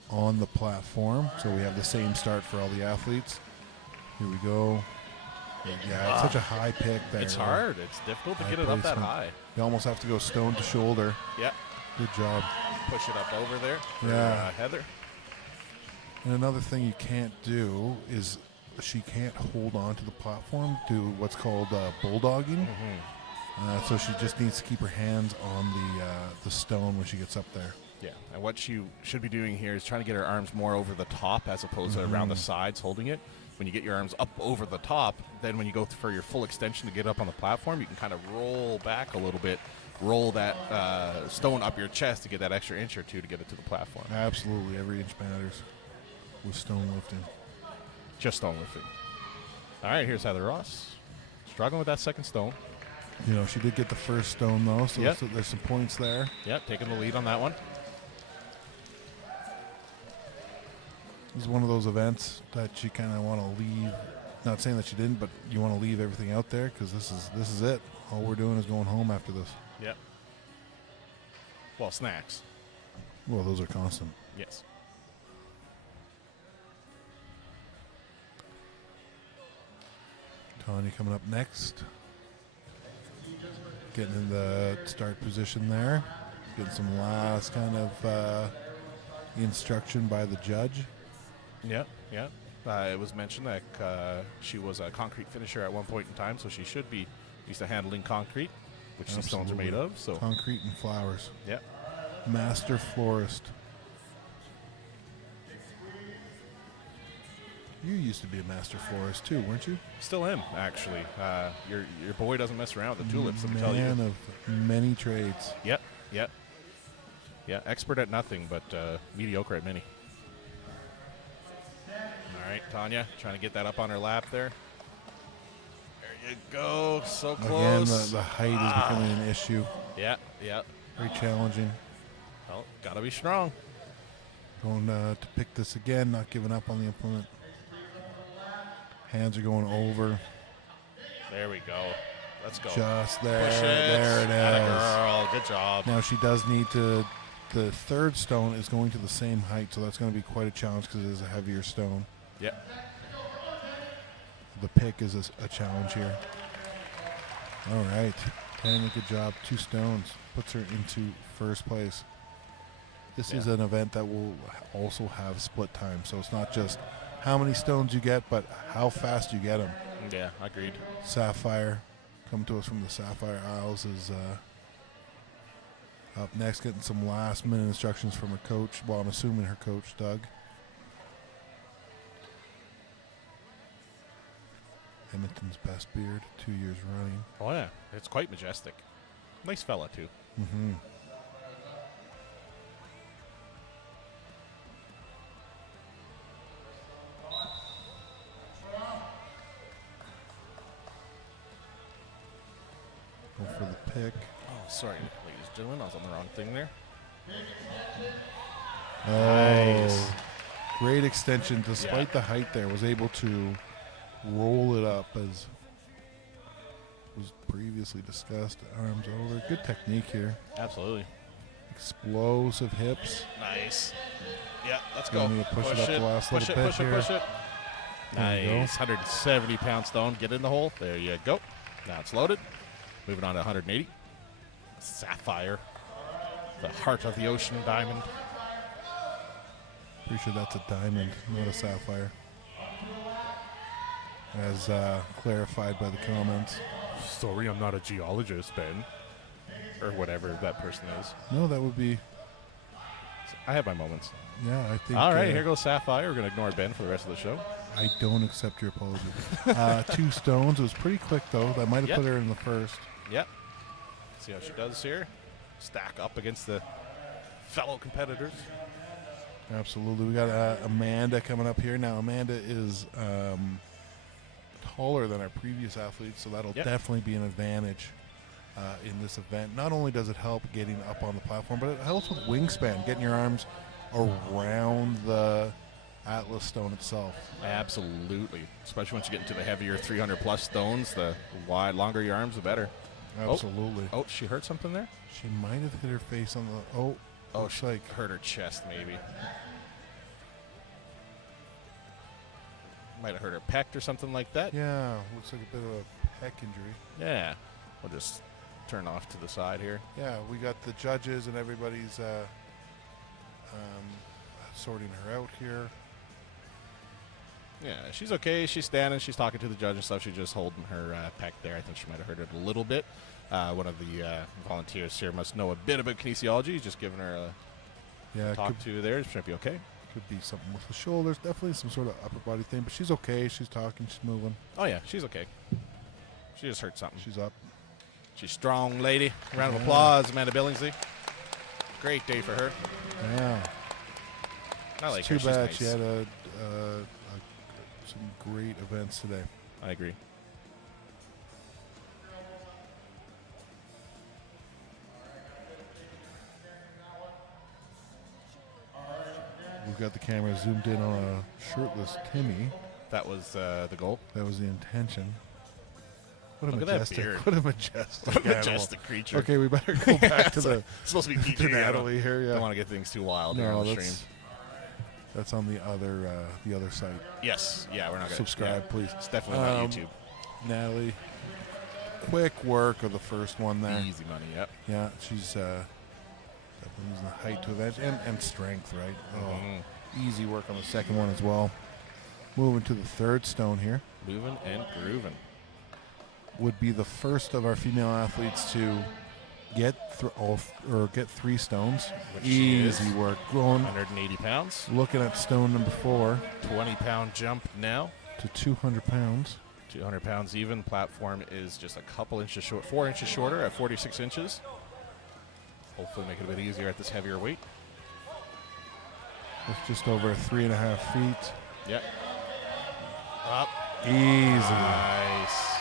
on the platform. So we have the same start for all the athletes. Here we go. Yeah, it's such a high pick there. It's hard. It's difficult to get it up that high. You almost have to go stone to shoulder. Yeah. Good job. Push it up over there for Heather. And another thing you can't do is she can't hold on to the platform, do what's called bulldogging. Mm-hmm. So she just needs to keep her hands on the stone when she gets up there. Yeah, and what she should be doing here is trying to get her arms more over the top as opposed to around the sides holding it. When you get your arms up over the top, then when you go for your full extension to get up on the platform, you can kind of roll back a little bit, roll that stone up your chest to get that extra inch or two to get it to the platform. Absolutely, every inch matters with stone lifting. Just stone lifting. All right, here's Heather Ross. Struggling with that second stone. You know, she did get the first stone, though, so Yep. there's some points there. Yep, taking the lead on that one. This is one of those events that you kind of want to leave. Not saying that she didn't, but you want to leave everything out there because this is it. All we're doing is going home after this. Yep. Well, snacks. Well, those are constant. Yes. Tanya coming up next. Getting in the start position there. Getting some last kind of instruction by the judge. Yep, yep. It was mentioned that she was a concrete finisher at one point in time, so she should be used to handling concrete, which these stones are made of. So concrete and flowers. Yep. Master florist. You used to be a master florist too, weren't you? Still am, actually. Your boy doesn't mess around with the tulips, let me tell you. Man of many trades. Yep, yep. Yeah, expert at nothing, but mediocre at many. All right, Tanya, trying to get that up on her lap there. There you go, so close. Again, the height is becoming an issue. Yeah, yeah. Very challenging. Well, gotta be strong. Going to pick this again, not giving up on the implement. Hands are going over. There we go. Let's go. Just there. Push it. There it Atta is. girl, good job. Now she does need to. The third stone is going to the same height, so that's going to be quite a challenge because it is a heavier stone. Yep. The pick is a challenge here. All right. Tanya, good job. 2 stones. Puts her into first place. This is an event that will also have split time, so it's not just how many stones you get, but how fast you get them. Yeah, agreed. Sapphire, come to us from the Sapphire Isles, is up next, getting some last-minute instructions from her coach. Well, I'm assuming her coach, Doug. Edmonton's best beard, 2 years running. Oh, yeah. It's quite majestic. Nice fella, too. Mm-hmm. Go for the pick. Oh, sorry, ladies and gentlemen. I was on the wrong thing there. Nice. Great extension. Despite the height there, was able to roll it up as was previously discussed. Arms over. Good technique here. Absolutely. Explosive hips. Nice. Yeah, let's Gonna go. need to push it up the last push little it, bit push it, here. push it. There you go. Nice. 170-pound stone. Get in the hole. There you go. Now it's loaded. Moving on to 180. Sapphire. The heart of the ocean diamond. Pretty sure that's a diamond, not a sapphire. As clarified by the comments. Sorry, I'm not a geologist, Ben. Or whatever that person is. No, that would be. I have my moments. Yeah, I think. All right, here goes Sapphire. We're going to ignore Ben for the rest of the show. I don't accept your apology. 2 stones. It was pretty quick, though. That might have Yep. put her in the first. Yep. See how she does here. Stack up against the fellow competitors. Absolutely. We got Amanda coming up here. Now, Amanda is taller than our previous athletes, so that'll definitely be an advantage in this event. Not only does it help getting up on the platform, but it helps with wingspan, getting your arms around the Atlas stone itself. Absolutely. Especially once you get into the heavier 300-plus stones, the longer your arms, the better. Absolutely. Oh, she hurt something there? She might have hit her face on the... Oh, looks she like... hurt her chest, maybe. Might have hurt her pec or something like that. Yeah, looks like a bit of a pec injury. Yeah. We'll just turn off to the side here. Yeah, we got the judges and everybody's sorting her out here. Yeah, she's okay. She's standing. She's talking to the judge and stuff. She's just holding her pec there. I think she might have hurt it a little bit. One of the volunteers here must know a bit about kinesiology. He's just giving her Yeah, talk to there. She might be okay. could be something with the shoulders. Definitely some sort of upper body thing, but she's okay. She's talking. She's moving. Oh, yeah, she's okay. She just hurt something. She's up. She's strong, lady. Round of applause, Amanda Billingsley. Great day for her. Yeah. I like It's her. too She's bad nice. she had some great events today. I agree. We've got the camera zoomed in on a shirtless Timmy. That was the goal. That was the intention. What a Look at that majestic, beard. what a majestic, What a animal. majestic creature. Okay, we better go back to the It's supposed to be to PG. Natalie here. Yeah, Don't want to get things too wild here no, on the stream. that's on the other site. Yes. Yeah, we're not going to Subscribe, please. It's definitely not YouTube. Natalie, quick work of the first one there. Easy money, yep. Yeah, she's definitely using the height to advantage and strength, right? Oh, easy work on the second one as well. Moving to the third stone here. Moving and grooving. Would be the first of our female athletes to get get 3 stones. Which she Easy is. work. Going, 180 pounds. looking at stone number 4 20-pound jump now. to 200 pounds. 200 pounds even. Platform is just a couple inches short, 4 inches shorter at 46 inches. Hopefully make it a bit easier at this heavier weight. It's just over 3.5 feet. Yep. Up. Easy. Nice.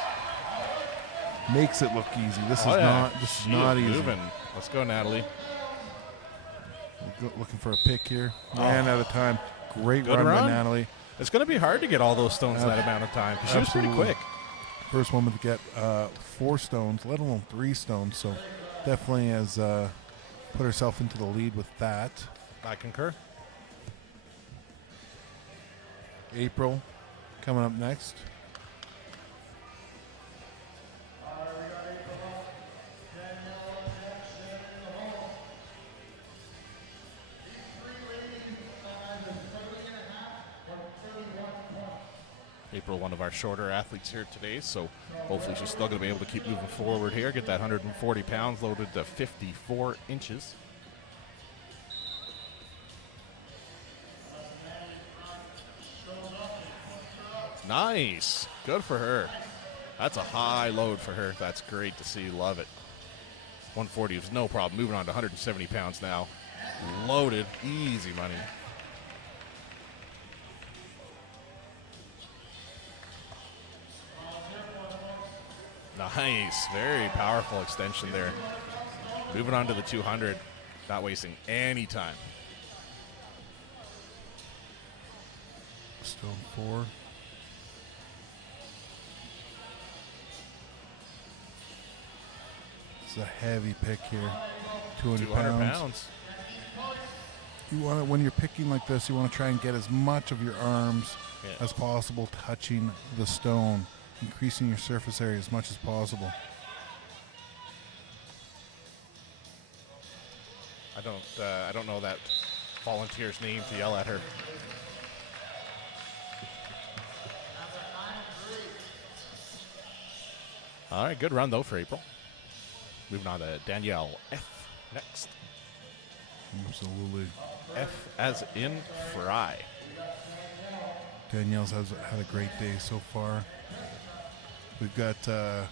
Makes it look easy. This Oh, is yeah. not. This is She not easy. moving. Let's go, Natalie. Looking for a pick here. Ran out of time. Great Good run by run. Natalie. It's going to be hard to get all those stones in that amount of time because she was pretty Absolutely. quick. First woman to get 4 stones, let alone 3 stones. So definitely has put herself into the lead with that. I concur. April coming up next. April, one of our shorter athletes here today, so hopefully she's still going to be able to keep moving forward here. Get that 140 pounds loaded to 54 inches. Nice. Good for her. That's a high load for her. That's great to see. Love it. 140 was no problem. Moving on to 170 pounds now. Loaded. Easy money. Nice. Very powerful extension there. Moving on to the 200. Not wasting any time. Stone 4. It's a heavy pick here. 200 pounds. You want to, when you're picking like this, you want to try and get as much of your arms as possible touching the stone, increasing your surface area as much as possible. I don't know that volunteer's name to yell at her. All right, good run though for April. Moving on to Danielle F next. Absolutely. F as in fry. Danielle's had a great day so far. We've got, I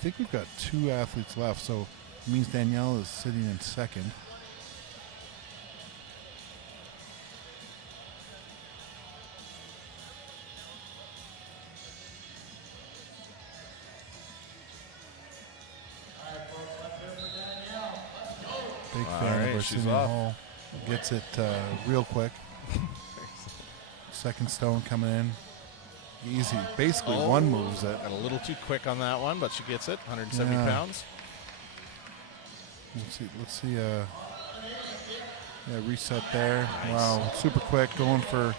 think we've got 2 athletes left, so it means Danielle is sitting in second. Big fan of her. she's Cindy off. Hall gets it real quick. Second stone coming in. Easy. Basically one moves it. Got a little too quick on that one, but she gets it. 170 Yeah. pounds. Let's see. Yeah, reset there. Nice. Wow, super quick. Going for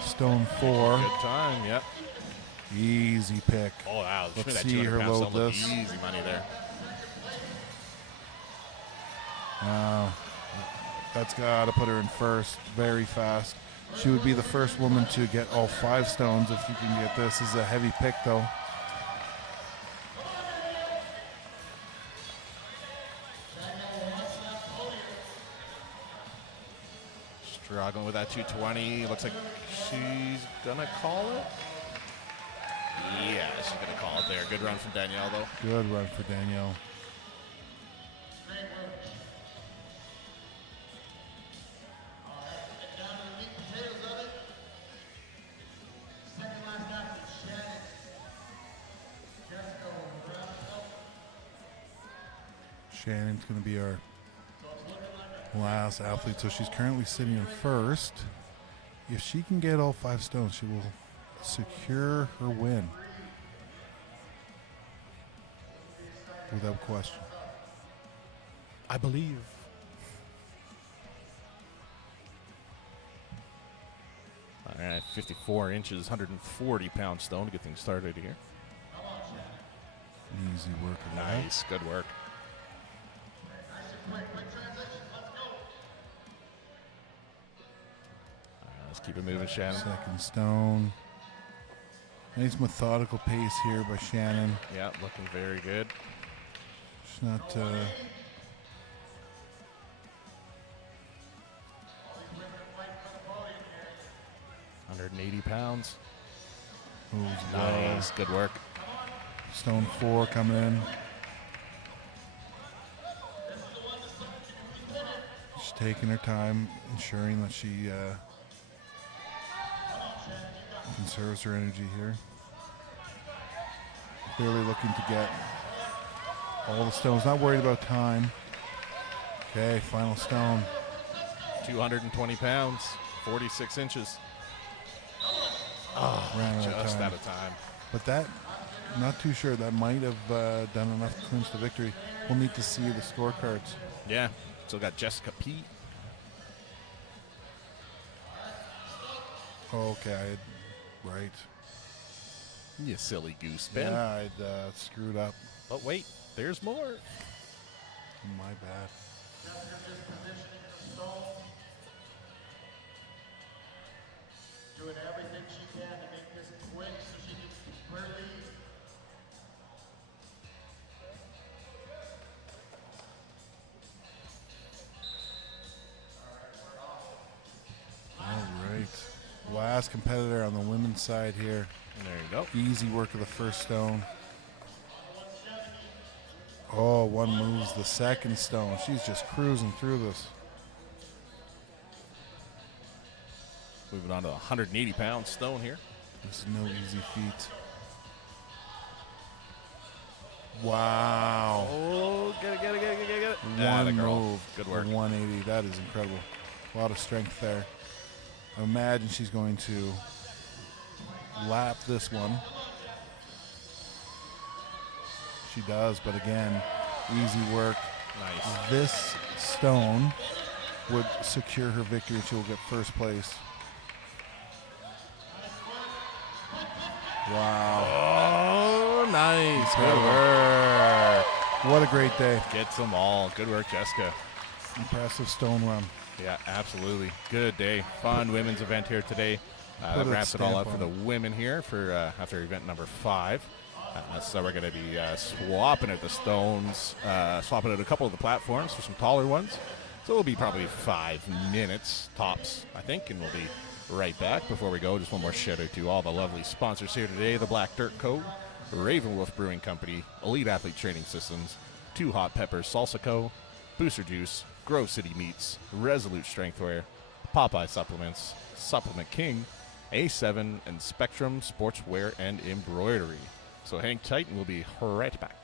stone 4. Good time, yep. Easy pick. Oh, wow. Let's That see 200 her pounds load look this. Easy money there. Wow, that's got to put her in first. Very fast. She would be the first woman to get all 5 stones if you can get this. This is a heavy pick, though. Struggling with that 220. Looks like she's going to call it. Yeah, she's going to call it there. Good run from Danielle, though. Good run for Danielle. Shannon's going to be our last athlete, so she's currently sitting in first. If she can get all 5 stones, she will secure her win without question. I believe. All right, 54 inches, 140-pound stone to get things started here. Easy work. Of that. Nice, good work. Let's keep it moving, Shannon. Second stone. Nice methodical pace here by Shannon. Yeah, looking very good. She's not. 180 pounds. Moves Nice, good work. Stone 4 coming in. She's taking her time, ensuring that she conserves her energy here. Clearly looking to get all the stones. Not worried about time. Okay, final stone. 220 pounds, 46 inches. Ran out of Just time. out of time. But that, not too sure. That might have done enough to clinch the victory. We'll need to see the scorecards. Yeah, still got Jessica P. Okay, right. You silly goose, Ben. Yeah, I'd screwed up. But wait, there's more. My bad. Doing everything she can to make this quick so she can keep her lead. All right. Last competitor on the women's side here. There you go. Easy work of the first stone. Oh, one moves the second stone. She's just cruising through this. Moving on to the 180-pound stone here. This is no easy feat. Wow. Oh, get it. One girl. move. Good work. for 180. That is incredible. A lot of strength there. I imagine she's going to lap this one. She does, but again, easy work. Nice. This stone would secure her victory. She will get first place. Wow. Oh, nice. Good Incredible. work. What a great day. Gets them all. Good work, Jessica. Impressive stone run. Yeah, absolutely. Good day. Fun women's event here today. Put That a wraps it all stamp up for on the it. women here for after event number 5. So we're going to be swapping out the stones, swapping out a couple of the platforms for some taller ones. So it'll be probably 5 minutes tops, I think, and we'll be right back. Before we go, just one more shout out to all the lovely sponsors here today: the Black Dirt Co., Ravenwolf Brewing Company, Elite Athlete Training Systems, Two Hot Peppers Salsa Co., Booster Juice, Grove City Meats, Resolute Strengthwear, Popeye Supplements, Supplement King, A7, and Spectrum Sportswear and Embroidery. So hang tight and we'll be right back.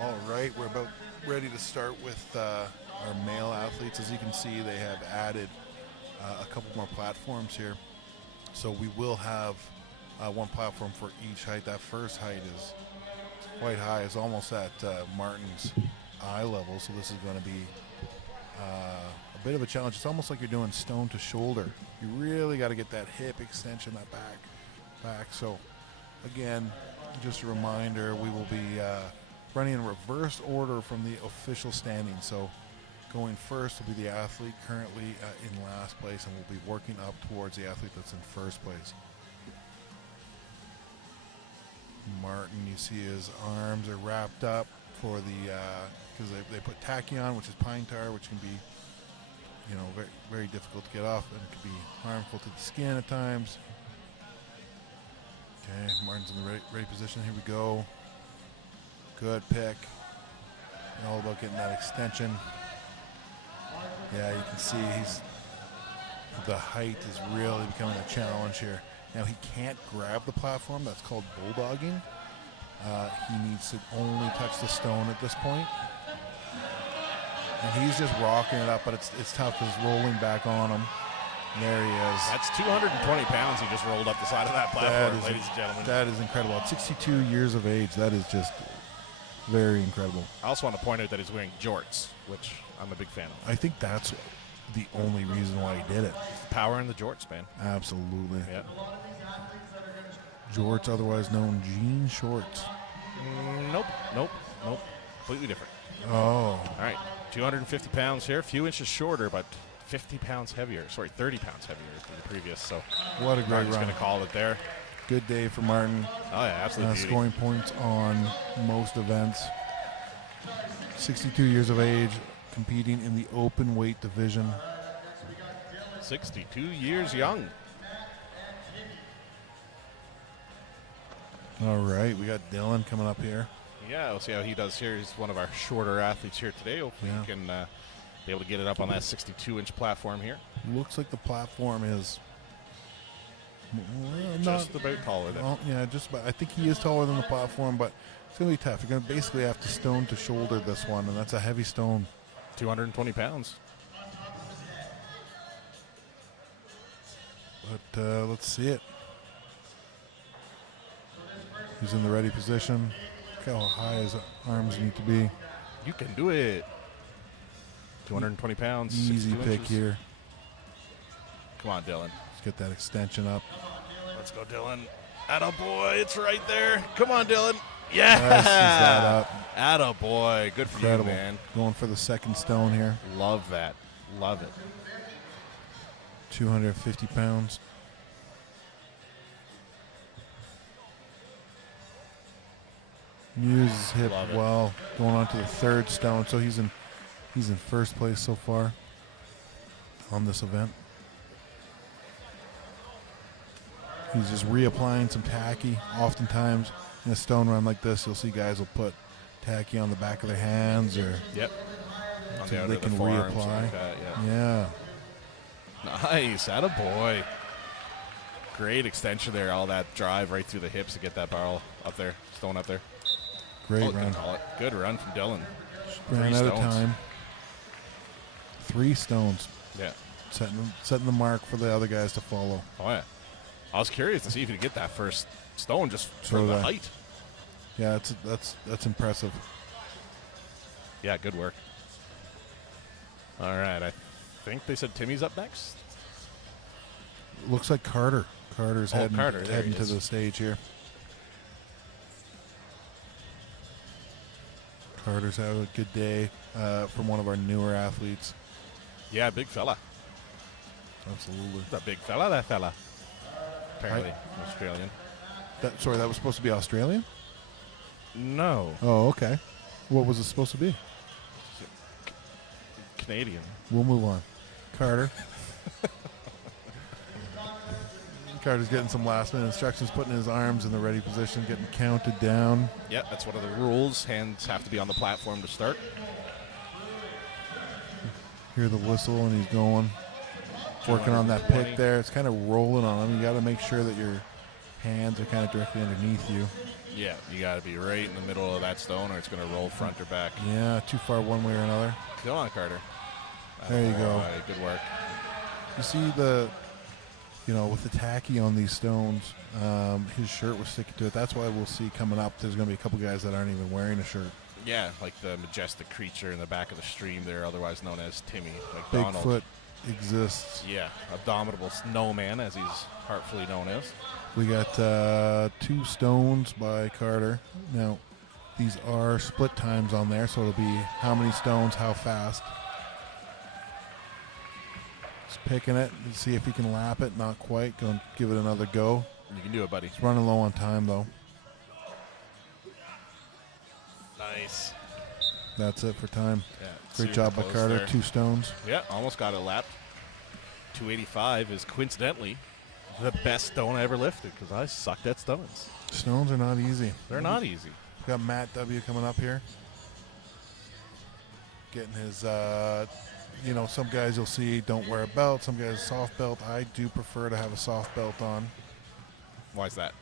All right, we're about ready to start with our male athletes. As you can see, they have added a couple more platforms here. So we will have one platform for each height. That first height is quite high. It's almost at Martin's eye level. So this is going to be a bit of a challenge. It's almost like you're doing stone to shoulder. You really got to get that hip extension, that back. So again, just a reminder, we will be running in reverse order from the official standing. So going first will be the athlete currently in last place, and we'll be working up towards the athlete that's in first place. Martin, you see his arms are wrapped up for the, because they put tacky on, which is pine tar, which can be, you know, very, very difficult to get off, and it can be harmful to the skin at times. Okay, Martin's in the ready position. Here we go. Good pick. And all about getting that extension. Yeah, you can see the height is really becoming a challenge here. Now he can't grab the platform. That's called bulldogging. He needs to only touch the stone at this point. And he's just rocking it up, but it's tough because it's rolling back on him. And there he is. That's 220 pounds he just rolled up the side of that platform, ladies and gentlemen. That is incredible. At 62 years of age, that is just very incredible. I also want to point out that he's wearing jorts, which I'm a big fan of. I think that's the only reason why he did it. Power in the jorts, man. Absolutely. Yeah. Jorts, otherwise known jean shorts. Nope. Completely different. Oh. All right. 250 pounds here, a few inches shorter, but 50 pounds heavier. Sorry, 30 pounds heavier than the previous. So what a great Martin's run. going to call it there. Good day for Martin. Oh, yeah, absolutely. Scoring points on most events. 62 years of age, competing in the open weight division. 62 years young. All right, we got Dylan coming up here. Yeah, we'll see how he does here. He's one of our shorter athletes here today. Hopefully he can be able to get it up on that 62-inch platform here. Looks like the platform is Just about taller than. Well, yeah, just about. I think he is taller than the platform, but it's going to be tough. You're going to basically have to stone to shoulder this one, and that's a heavy stone. 220 pounds. But let's see it. He's in the ready position. Look how high his arms need to be. You can do it. 220 pounds. Easy pick inches. here. Come on, Dylan. Let's get that extension up. Let's go, Dylan. Attaboy, it's right there. Come on, Dylan. Yeah. Nice, he's that up. Attaboy. Good for Incredible. you, man. Going for the second stone here. Love that. Love it. 250 pounds. Uses his hip Love it. well. Going on to the third stone. So he's in first place so far on this event. He's just reapplying some tacky. Oftentimes in a stone run like this, you'll see guys will put tacky on the back of their hands or Yep. On so the outer they of the can forearms, reapply. like that, Yeah. Nice. Attaboy. Great extension there. All that drive right through the hips to get that barrel up there, stone up there. Great Good run. call it. Good run from Dylan. Ran out of time. 3 stones. Yeah. Setting the mark for the other guys to follow. Oh, yeah. I was curious to see if he could get that first stone just So for did the I. height. Yeah, that's impressive. Yeah, good work. All right. I think they said Timmy's up next. Looks like Carter. Carter's heading Carter, there he to is. the stage here. Carter's had a good day from one of our newer athletes. Yeah, big fella. Absolutely. That big fella, that fella. Apparently Australian. That was supposed to be Australian? No. Oh, okay. What was it supposed to be? Canadian. We'll move on. Carter. Carter's getting some last minute instructions, putting his arms in the ready position, getting counted down. Yeah, that's one of the rules. Hands have to be on the platform to start. Hear the whistle, and he's going. Working on that pick there. It's kind of rolling on him. You got to make sure that your hands are kind of directly underneath you. Yeah, you got to be right in the middle of that stone, or it's going to roll front or back. Yeah, too far one way or another. Go on, Carter. There you go. Good work. You see with the tacky on these stones, his shirt was sticking to it. That's why we'll see coming up, there's going to be a couple guys that aren't even wearing a shirt. Yeah, like the majestic creature in the back of the stream there, otherwise known as Timmy. Like Bigfoot Donald. exists. Yeah, Abominable Snowman, as he's heartfully known as. We got 2 stones by Carter. Now, these are split times on there, so it'll be how many stones, how fast. Just picking it and see if he can lap it. Not quite. Going to give it another go. You can do it, buddy. He's running low on time, though. Nice. That's it for time. Yeah, Great super job by close Carter. there. 2 stones. Yeah, almost got it lapped. 285 is coincidentally the best stone I ever lifted because I sucked at stones. Stones are not easy. They're not easy. We got Matt W. coming up here. Getting his, some guys you'll see don't wear a belt. Some guys a soft belt. I do prefer to have a soft belt on. Why is that?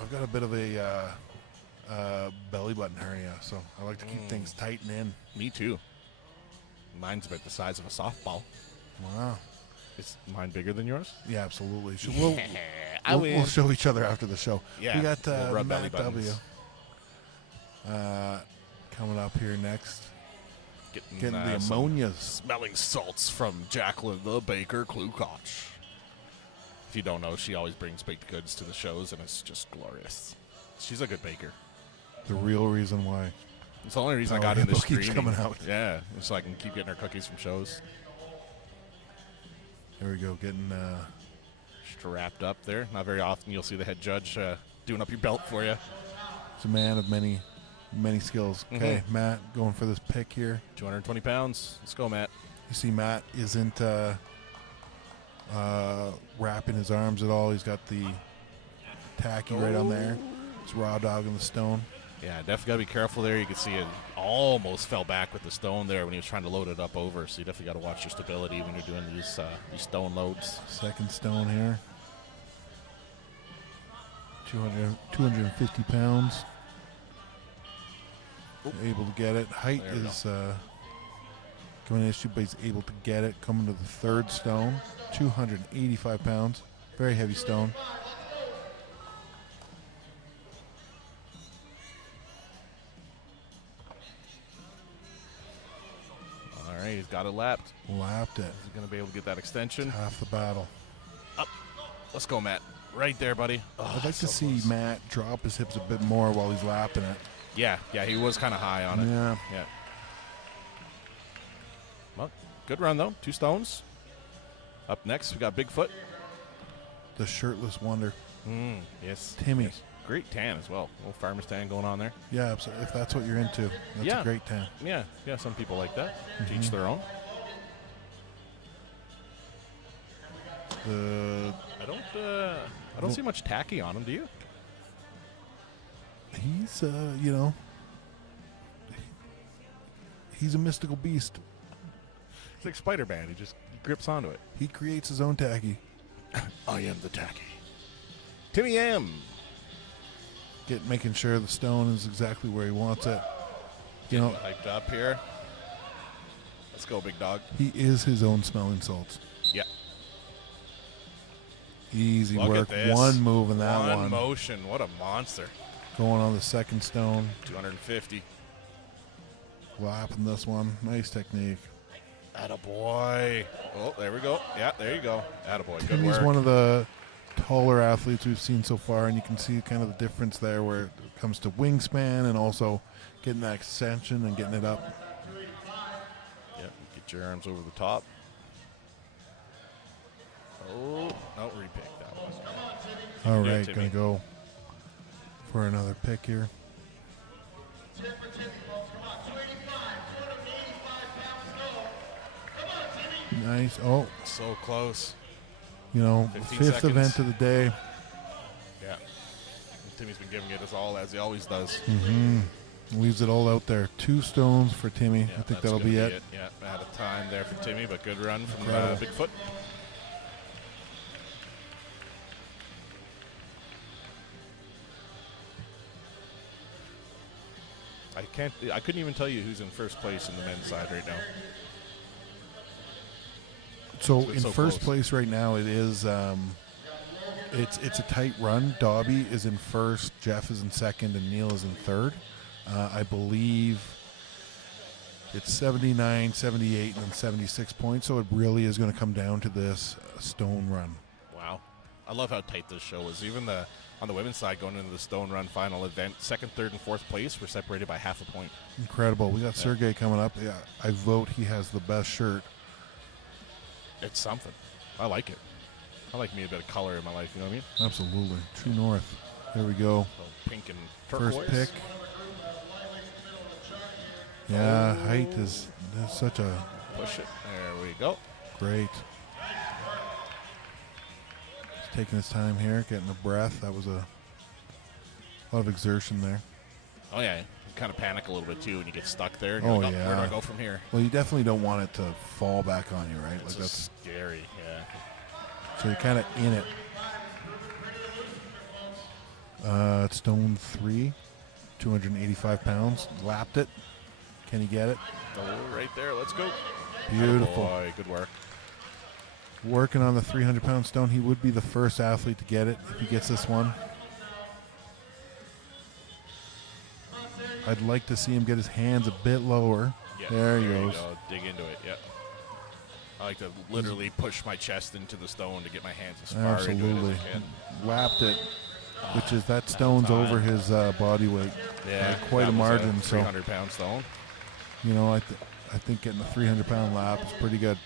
I've got a bit of a belly button hernia, so I like to keep things tight and in. Me too. Mine's about the size of a softball. Wow. Is mine bigger than yours? Yeah, absolutely. I win. We'll show each other after the show. Yeah, We got we'll rub belly Matt W. buttons. Coming up here next. Getting the some ammonias. smelling salts from Jacqueline the Baker Klukach. If you don't know, she always brings baked goods to the shows, and it's just glorious. She's a good baker. The real reason why. It's the only reason I Oh, got the into book keeps streaming. coming out. Yeah, so I can keep getting her cookies from shows. There we go. Getting Strapped up there. Not very often you'll see the head judge doing up your belt for you. he's a man of many skills. Okay, Matt going for this pick here. 220 pounds. Let's go, Matt. You see Matt isn't wrapping his arms at all. He's got the tacky right on there. It's raw dog in the stone. Yeah, definitely got to be careful there. You can see it almost fell back with the stone there when he was trying to load it up over. So you definitely got to watch your stability when you're doing these stone loads. Second stone here. 250 pounds. Able to get it. Height There we is coming an issue, but he's able to get it. Coming to the third stone. 285 pounds. Very heavy stone. All right, he's got it lapped. Lapped it. He's going to be able to get that extension. Half the battle. Up. Let's go, Matt. Right there, buddy. Oh, I'd like to so see close. Matt drop his hips a bit more while he's lapping it. Yeah, he was kind of high on it. Yeah. Yeah. Well, good run, though. 2 stones. Up next, we got Bigfoot. The shirtless wonder. Yes. Timmy. Yes. Great tan as well. Little farmer's tan going on there. Yeah, absolutely. If that's what you're into, that's Yeah. a great tan. Yeah, some people like that. To each their own. I don't see much tacky on him, do you? He's, he's a mystical beast. It's like Spider-Man. He just grips onto it. He creates his own tacky. I am the tacky. Timmy M. Making sure the stone is exactly where he wants it. Hyped up here. Let's go, big dog. He is his own smelling salts. Yeah. Easy Look work. at this. One move in that one. One motion. What a monster. Going on the second stone. 250. Lapping this one. Nice technique. Attaboy. Oh, there we go. Yeah, there you go. Attaboy. Good Timmy's work. one of the taller athletes we've seen so far, and you can see kind of the difference there where it comes to wingspan and also getting that extension and getting it up. Yeah, get your arms over the top. Oh, no, repick that one. All do it, right, Timmy. going to go for another pick here. Nice. Oh, So close. 15 fifth seconds. event of the day. Yeah. Timmy's been giving it his all, as he always does. Leaves it all out there. 2 stones for Timmy. Yeah, I think that's that'll gonna be it. Yeah, out of time there for Timmy, but good run from Incredible. Bigfoot. I couldn't even tell you who's in first place in the men's side right now. So been in so first close. place right now, it is it's a tight run. Dobby is in first, Jeff is in second, and Neil is in third. I believe it's 79, 78, and then 76 points. So it really is going to come down to this stone run. Wow. I love how tight this show is. Even on the women's side, going into the stone run final event, second, third, and fourth place were separated by half a point. Incredible. We got Sergey coming up. Yeah, I vote he has the best shirt. It's something. I like it. I like me a bit of color in my life, you know what I mean? Absolutely. True North. There we go. So pink and turquoise. First pick. Yeah, height is such a Push it. There we go. great. He's taking his time here, getting a breath. That was a lot of exertion there. Oh, yeah. You kind of panic a little bit, too, when you get stuck there. And Oh, you're like, yeah. Where do I go from here? Well, you definitely don't want it to fall back on you, right? It's Like just scary, yeah. so you're kind of in it. Stone 3, 285 pounds. Lapped it. Can he get it? Oh, right there. Let's go. Beautiful. Boy, good work. Working on the 300-pound stone. He would be the first athlete to get it if he gets this one. I'd like to see him get his hands a bit lower. Yeah, there he you goes. go. Dig into it, yeah. I like to literally push my chest into the stone to get my hands as far into Absolutely. it as I can. Lapped it, which is that stone's time. over his body weight. Yeah, By quite that a was margin. So 300-pound stone. you know, I think getting a 300-pound lap is pretty good.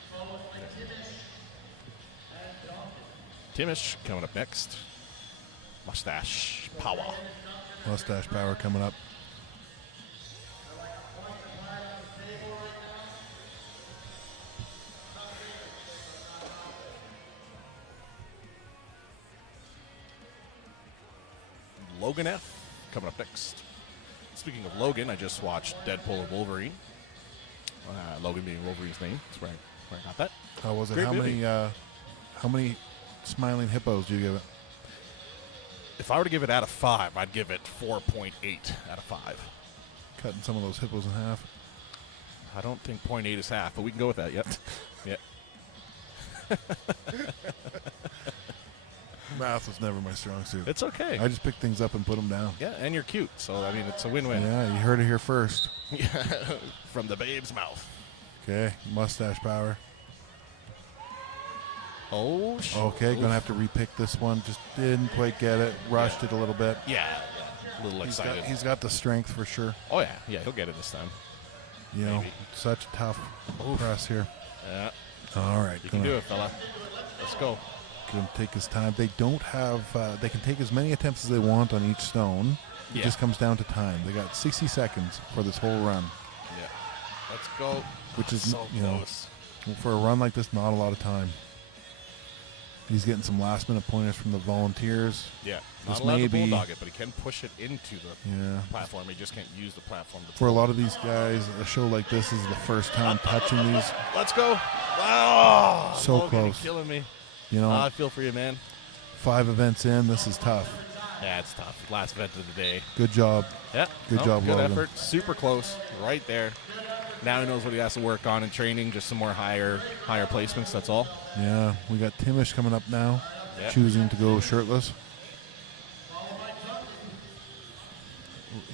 Timish coming up next. Mustache power. Mustache power coming up. Logan F coming up next. Speaking of Logan, I just watched Deadpool and Wolverine. Logan being Wolverine's name. That's where I got that. How was it? Great How movie. many smiling hippos do you give it? If I were to give it out of 5, I'd give it 4.8 out of 5. Cutting some of those hippos in half. I don't think 0.8 is half, but we can go with that. Yep. Yeah. Math was never my strong suit. It's okay. I just pick things up and put them down. Yeah, and you're cute, so I mean it's a win-win. Yeah, you heard it here first. From the babe's mouth. Okay, mustache power. Oh, Okay, gonna have to repick this one. Just didn't quite get it. Rushed it a little bit. Yeah, a little excited. He's got the strength for sure. Oh yeah, he'll get it this time. You know, Maybe. such a tough press here. Yeah, All right, you can do it, fella. Let's go. Gonna take his time. They don't have. They can take as many attempts as they want on each stone. It Yeah. just comes down to time. They got 60 seconds for this whole run, Yeah, let's go. which is So close. for a run like this, not a lot of time. He's getting some last-minute pointers from the volunteers. Yeah, This not allowed may to be- bulldog it, but he can push it into the Yeah. platform. He just can't use the platform. To For a lot of these guys, a show like this is the first time touching these. Let's go. Oh, So Logan, close. you're killing me. You know, I feel for you, man. 5 events in, this is tough. Yeah, it's tough. Last event of the day. Good job. Yeah. Good job, Good Logan. effort. Super close. Right there. Now he knows what he has to work on in training. Just some more higher placements. That's all. Yeah, we got Timish coming up now, Yeah. choosing to go shirtless.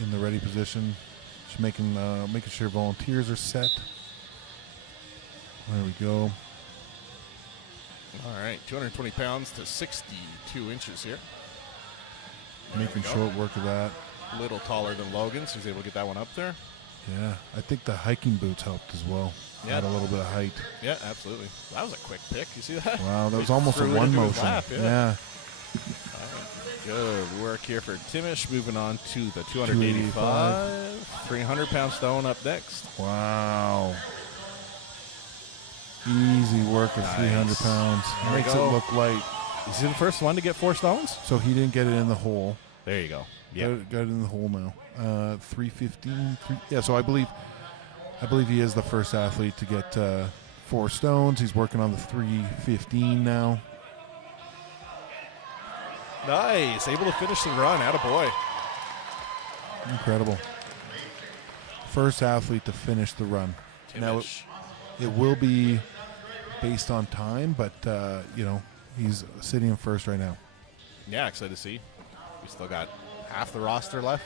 In the ready position, just making sure volunteers are set. There we go. All right. 220 pounds to 62 inches here. Making short work of that. A little taller than Logan, so he's able to get that one up there. Yeah, I think the hiking boots helped as well. Yeah. Add a little bit of height. Yeah, absolutely. That was a quick pick. You see that? Wow, that He was almost a threw it one into his motion. lap, Yeah. Good work here for Timish. Moving on to the 285. 300-pound stone up next. Wow. Easy work of 300 pounds. There we Makes go. it look light. Is he the first one to get 4 stones? So he didn't get it in the hole. There you go. Yeah. Got it in the hole now. 315. Yeah, so I believe he is the first athlete to get 4 stones. He's working on the 315 now. Nice. Able to finish the run. Attaboy. Incredible. first athlete to finish the run. Now, Timish. it will be based on time, but, he's sitting in first right now. Yeah, excited to see. We still got half the roster left,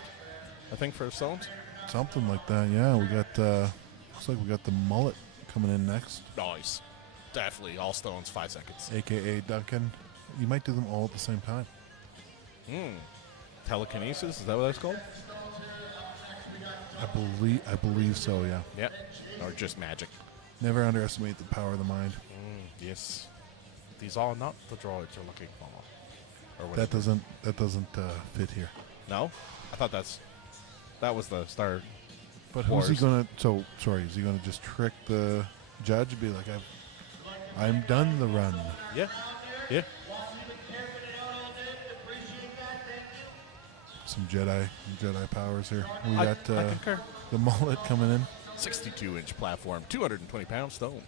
I think, for Stones. Something like that, yeah. We got, looks like we got the mullet coming in next, Nice. Definitely all Stones, 5 seconds. a.k.a. Duncan. You might do them all at the same time. Telekinesis, is that what that's called? I believe so, yeah. Yep. Or just magic. Never underestimate the power of the mind. Yes. These are not the droids you're looking for. Or what That doesn't fit here. No? I thought that was the Star But Wars. who's he gonna? Is he gonna just trick the judge and be like, I'm done the run? Yeah. Yeah. Some Jedi powers here. We I got concur. the mullet coming in. 62-inch platform, 220-pound stone.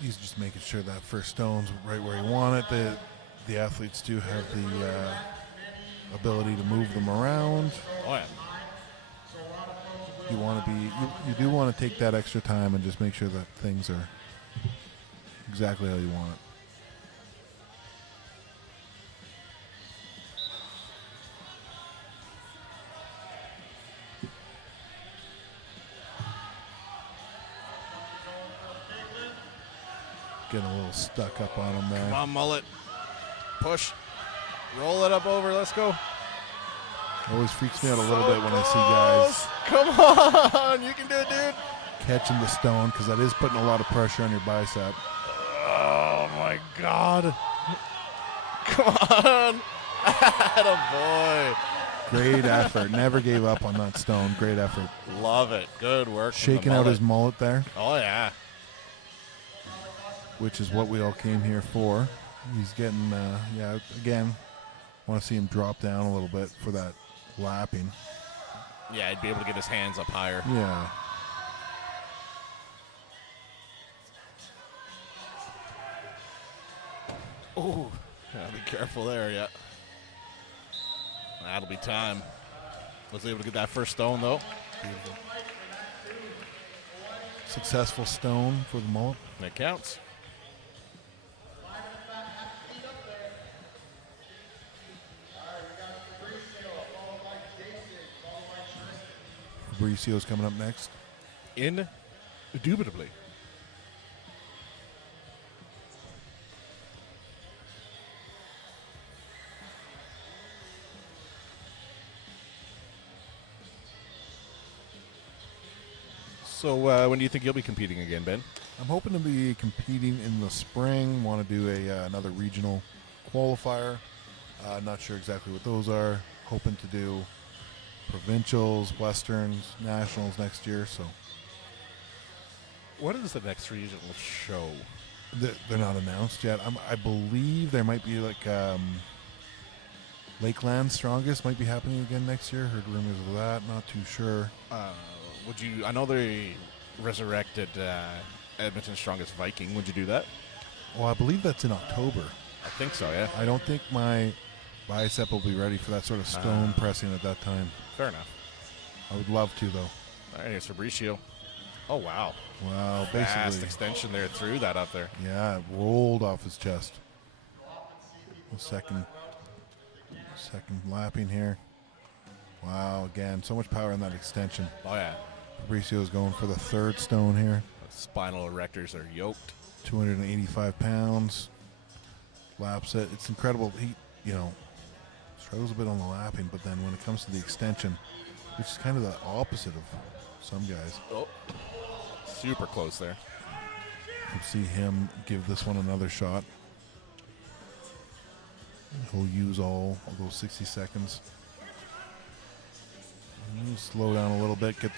He's just making sure that first stone's right where he want it. The athletes do have the ability to move them around. Oh, yeah. You want to be, you do want to take that extra time and just make sure that things are exactly how you want it. Getting a little stuck up on him there. Come on, mullet. Push. Roll it up over. Let's go. Always freaks me out a little bit when I see guys Come on. You can do it, dude. catching the stone, because that is putting a lot of pressure on your bicep. Oh, my God. Come on. Attaboy. Great effort. Never gave up on that stone. Great effort. Love it. Good work. from the Shaking out his mullet. mullet there, Oh, yeah. which is what we all came here for. He's getting, again, want to see him drop down a little bit for that lapping. Yeah, he'd be able to get his hands up higher. Yeah. Oh, be careful there, yeah. That'll be time. Was able to get that first stone, though. Successful stone for the mullet. That counts. Fabricio's coming up next. Indubitably. So when do you think you'll be competing again, Ben? I'm hoping to be competing in the spring. Want to do another regional qualifier. Not sure exactly what those are. Hoping to do provincials, westerns, nationals next year. So What is the next regional show? they're not announced yet. I believe there might be like Lakeland Strongest might be happening again next year. Heard rumors of that. Not too sure. Would you? I know they resurrected Edmonton Strongest Viking. Would you do that? Well, I believe that's in October. I think so. Yeah. I don't think my bicep will be ready for that sort of stone pressing at that time. Fair enough. I would love to, though. All right, here's Fabricio. Oh wow. Wow, Fast basically, extension there through that up there. yeah, it rolled off his chest. Second lapping here. Wow, again, so much power in that extension. Oh yeah. Fabricio's going for the third stone here. The spinal erectors are yoked. 285 pounds. Laps it. It's incredible. He, struggles a bit on the lapping, but then when it comes to the extension, which is kind of the opposite of some guys, Oh. Super close there. you see him give this one another shot. He'll use all of those 60 seconds. Slow down a little bit, get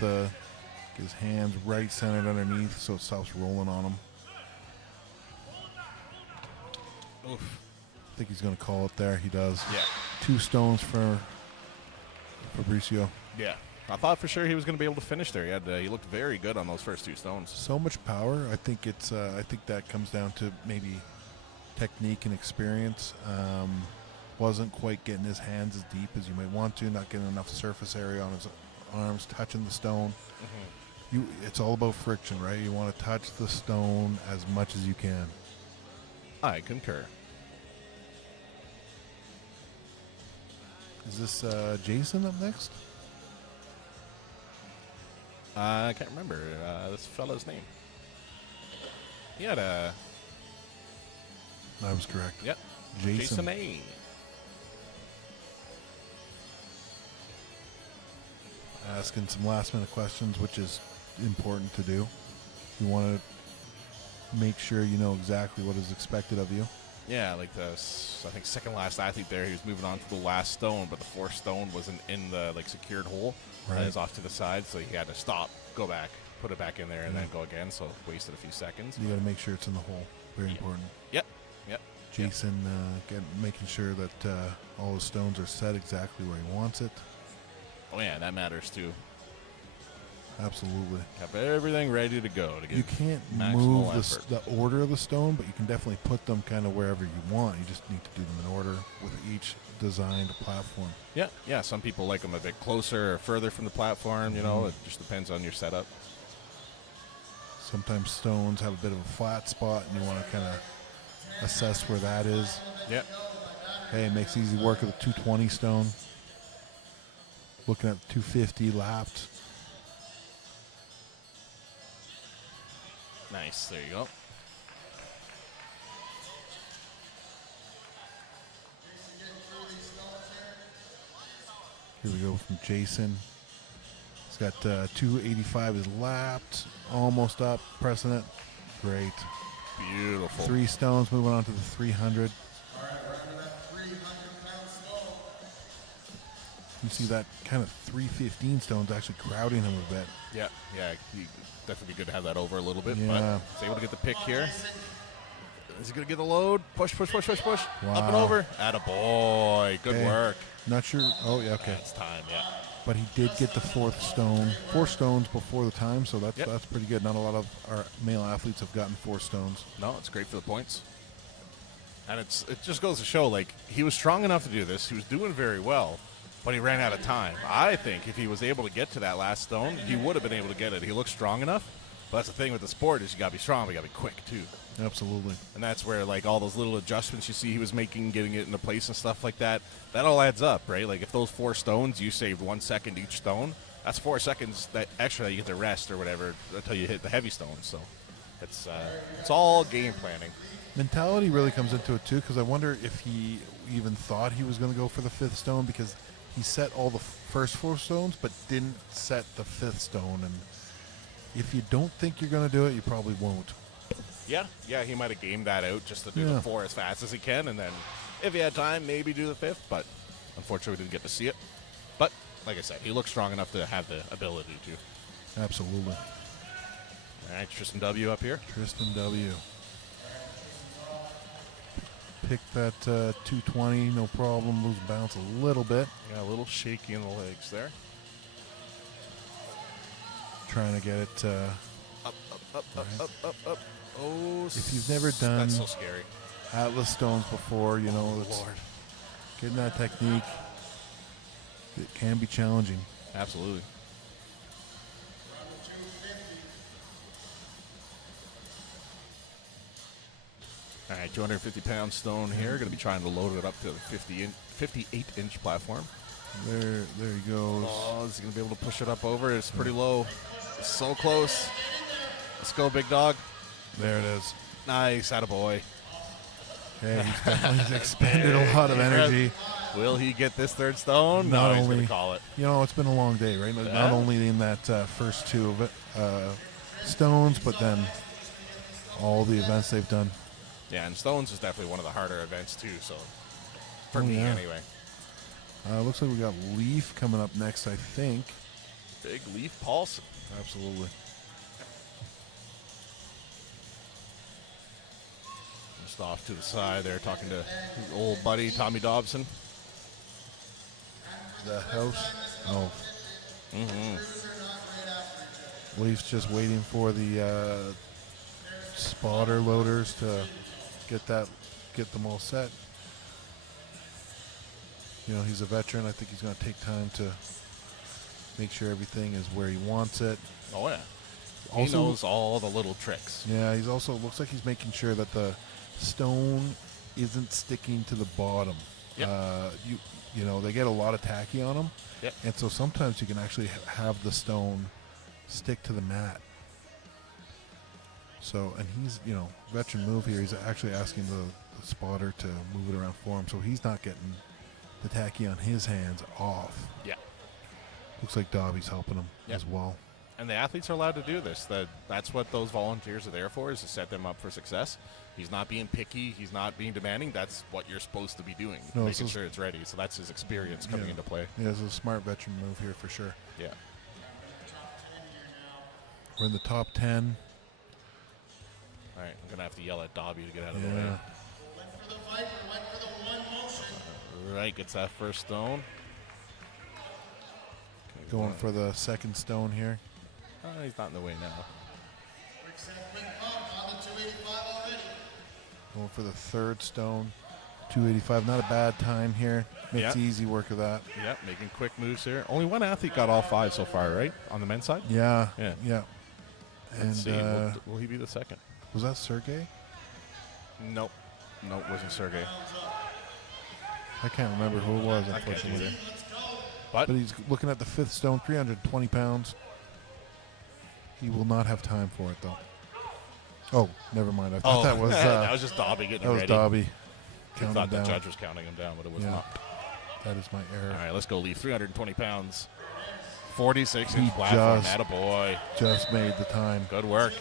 his hands right centered underneath so it stops rolling on him. Oof. I think he's going to call it there. He does. Yeah. 2 stones for Fabricio. Yeah. I thought for sure he was going to be able to finish there. He looked very good on those first 2 stones. So much power. I think that comes down to maybe technique and experience. Wasn't quite getting his hands as deep as you might want to, not getting enough surface area on his arms, touching the stone. It's all about friction, right? You want to touch the stone as much as you can. I concur. Is this Jason up next? I can't remember this fella's name. He had a... I was correct. Yep. Jason. A. Asking some last minute questions, which is important to do. You want to make sure you know exactly what is expected of you. Yeah, like I think second last athlete there, he was moving on to the last stone, but the fourth stone wasn't in the secured hole. Right. It was off to the side, so he had to stop, go back, put it back in there, and then go again, so wasted a few seconds. You got to make sure it's in the hole. Very important. Yep. Jason making sure that all the stones are set exactly where he wants it. Oh yeah, that matters too. Absolutely. Have everything ready to go to get You can't maximal move effort. the order of the stone, but you can definitely put them kind of wherever you want. You just need to do them in order with each designed platform. Yeah. Some people like them a bit closer or further from the platform. You know, it just depends on your setup. Sometimes stones have a bit of a flat spot, and you want to kind of assess where that is. Yeah. Hey, it makes easy work of the 220 stone. Looking at the 250 lapped. Nice. There you go. Here we go from Jason. He's got 285 is lapped, almost up, pressing it. Great. Beautiful. 3 stones, moving on to the 300. You see that kind of 315 stones actually crowding him a bit. Yeah. Definitely good to have that over a little bit, Yeah. but he's able to get the pick here. Is he going to get the load? Push. Up and Wow. over. Attaboy. Good Okay. work. Not sure. Oh, yeah, okay. It's time, yeah. But he did get the 4th stone. 4 stones before the time, so that's Yep. that's pretty good. Not a lot of our male athletes have gotten 4 stones. No, it's great for the points. And it just goes to show, he was strong enough to do this. He was doing very well, but he ran out of time. I think if he was able to get to that last stone, he would have been able to get it. He looked strong enough, but that's the thing with the sport is you got to be strong, but you got to be quick, too. Absolutely. And that's where, all those little adjustments you see he was making, getting it into place and stuff like that, that all adds up, right? If those 4 stones, you saved 1 second each stone, that's 4 seconds that extra you get to rest or whatever until you hit the heavy stones. So it's all game planning. Mentality really comes into it, too, because I wonder if he even thought he was going to go for the 5th stone, because he set all the first 4 stones but didn't set the 5th stone. And if you don't think you're going to do it, you probably won't. Yeah, he might have gamed that out just to do Yeah. the 4 as fast as he can, and then if he had time, maybe do the 5th, but unfortunately we didn't get to see it. But, like I said, he looks strong enough to have the ability to. Absolutely. All right, Tristan W. up here. Tristan W. Pick that 220, no problem. Lose bounce a little bit. Yeah, a little shaky in the legs there. Trying to get it. Up. Right. Oh, If you've never done that's so scary. Atlas stones before, you know, it's Lord. getting that technique. It can be challenging. Absolutely. All right, 250-pound stone here. Going to be trying to load it up to the 58-inch platform. There he goes. Oh, is he going to be able to push it up over? It's pretty low. So close. Let's go, big dog. There it is. Nice, attaboy. Okay, he's definitely expended a lot of energy. Will he get this 3rd stone? No, he's going to call it. You know, it's been a long day, right? Yeah. Not only in that first 2 stones, but then all the events they've done. Yeah, and stones is definitely one of the harder events, too, so for Oh, me, yeah. anyway. Looks like we got Leaf coming up next, I think. Big Leaf Paulson. Absolutely. Just off to the side there, talking to his old buddy, Tommy Dobson. The house. Oh. Leaf's just waiting for the spotter loaders to get get them all set. You know, he's a veteran. I think he's going to take time to make sure everything is where he wants it. Oh, yeah. Also, He knows all the little tricks. Yeah, he's also looks like he's making sure that the stone isn't sticking to the bottom. Yep. You know, they get a lot of tacky on them. Yep. And so sometimes you can actually have the stone stick to the mat. So, and he's, you know, veteran move here. He's actually asking the spotter to move it around for him, so he's not getting the tacky on his hands off. Yeah. Looks like Dobby's helping him Yep. as well. And the athletes are allowed to do this. That's what those volunteers are there for, is to set them up for success. He's not being picky. He's not being demanding. That's what you're supposed to be doing, No, making so- sure it's ready. So that's his experience coming Yeah. into play. Yeah, it's a smart veteran move here for sure. Yeah. We're in the top 10. All right, I'm going to have to yell at Dobby to get out of the way. Yeah. Went for the Viper, went for the one motion. Right, gets that first stone. Okay, Going for the second stone here. He's not in the way now. Quick set, quick pump on the 285 already. Going for the third stone. 285. Not a bad time here. Makes Yeah. easy work of that. Yep, making quick moves here. Only one athlete got all 5 so far, right? On the men's side? Yeah. Yeah. Yeah. And Let's see. Will he be the second? was that Sergey? Nope. Nope, wasn't Sergey. I can't remember who it was, I can't unfortunately. either. But But he's looking at the fifth stone, 320 pounds. He will not have time for it, though. Oh, never mind. I thought that was that was just Dobby getting that was ready. Dobby I counting thought the down. judge was counting him down, but it was Yeah. not. That is my error. All right, let's go, Leaf. 320 pounds. 46-inch He platform. just- Attaboy. Just made the time. Good work.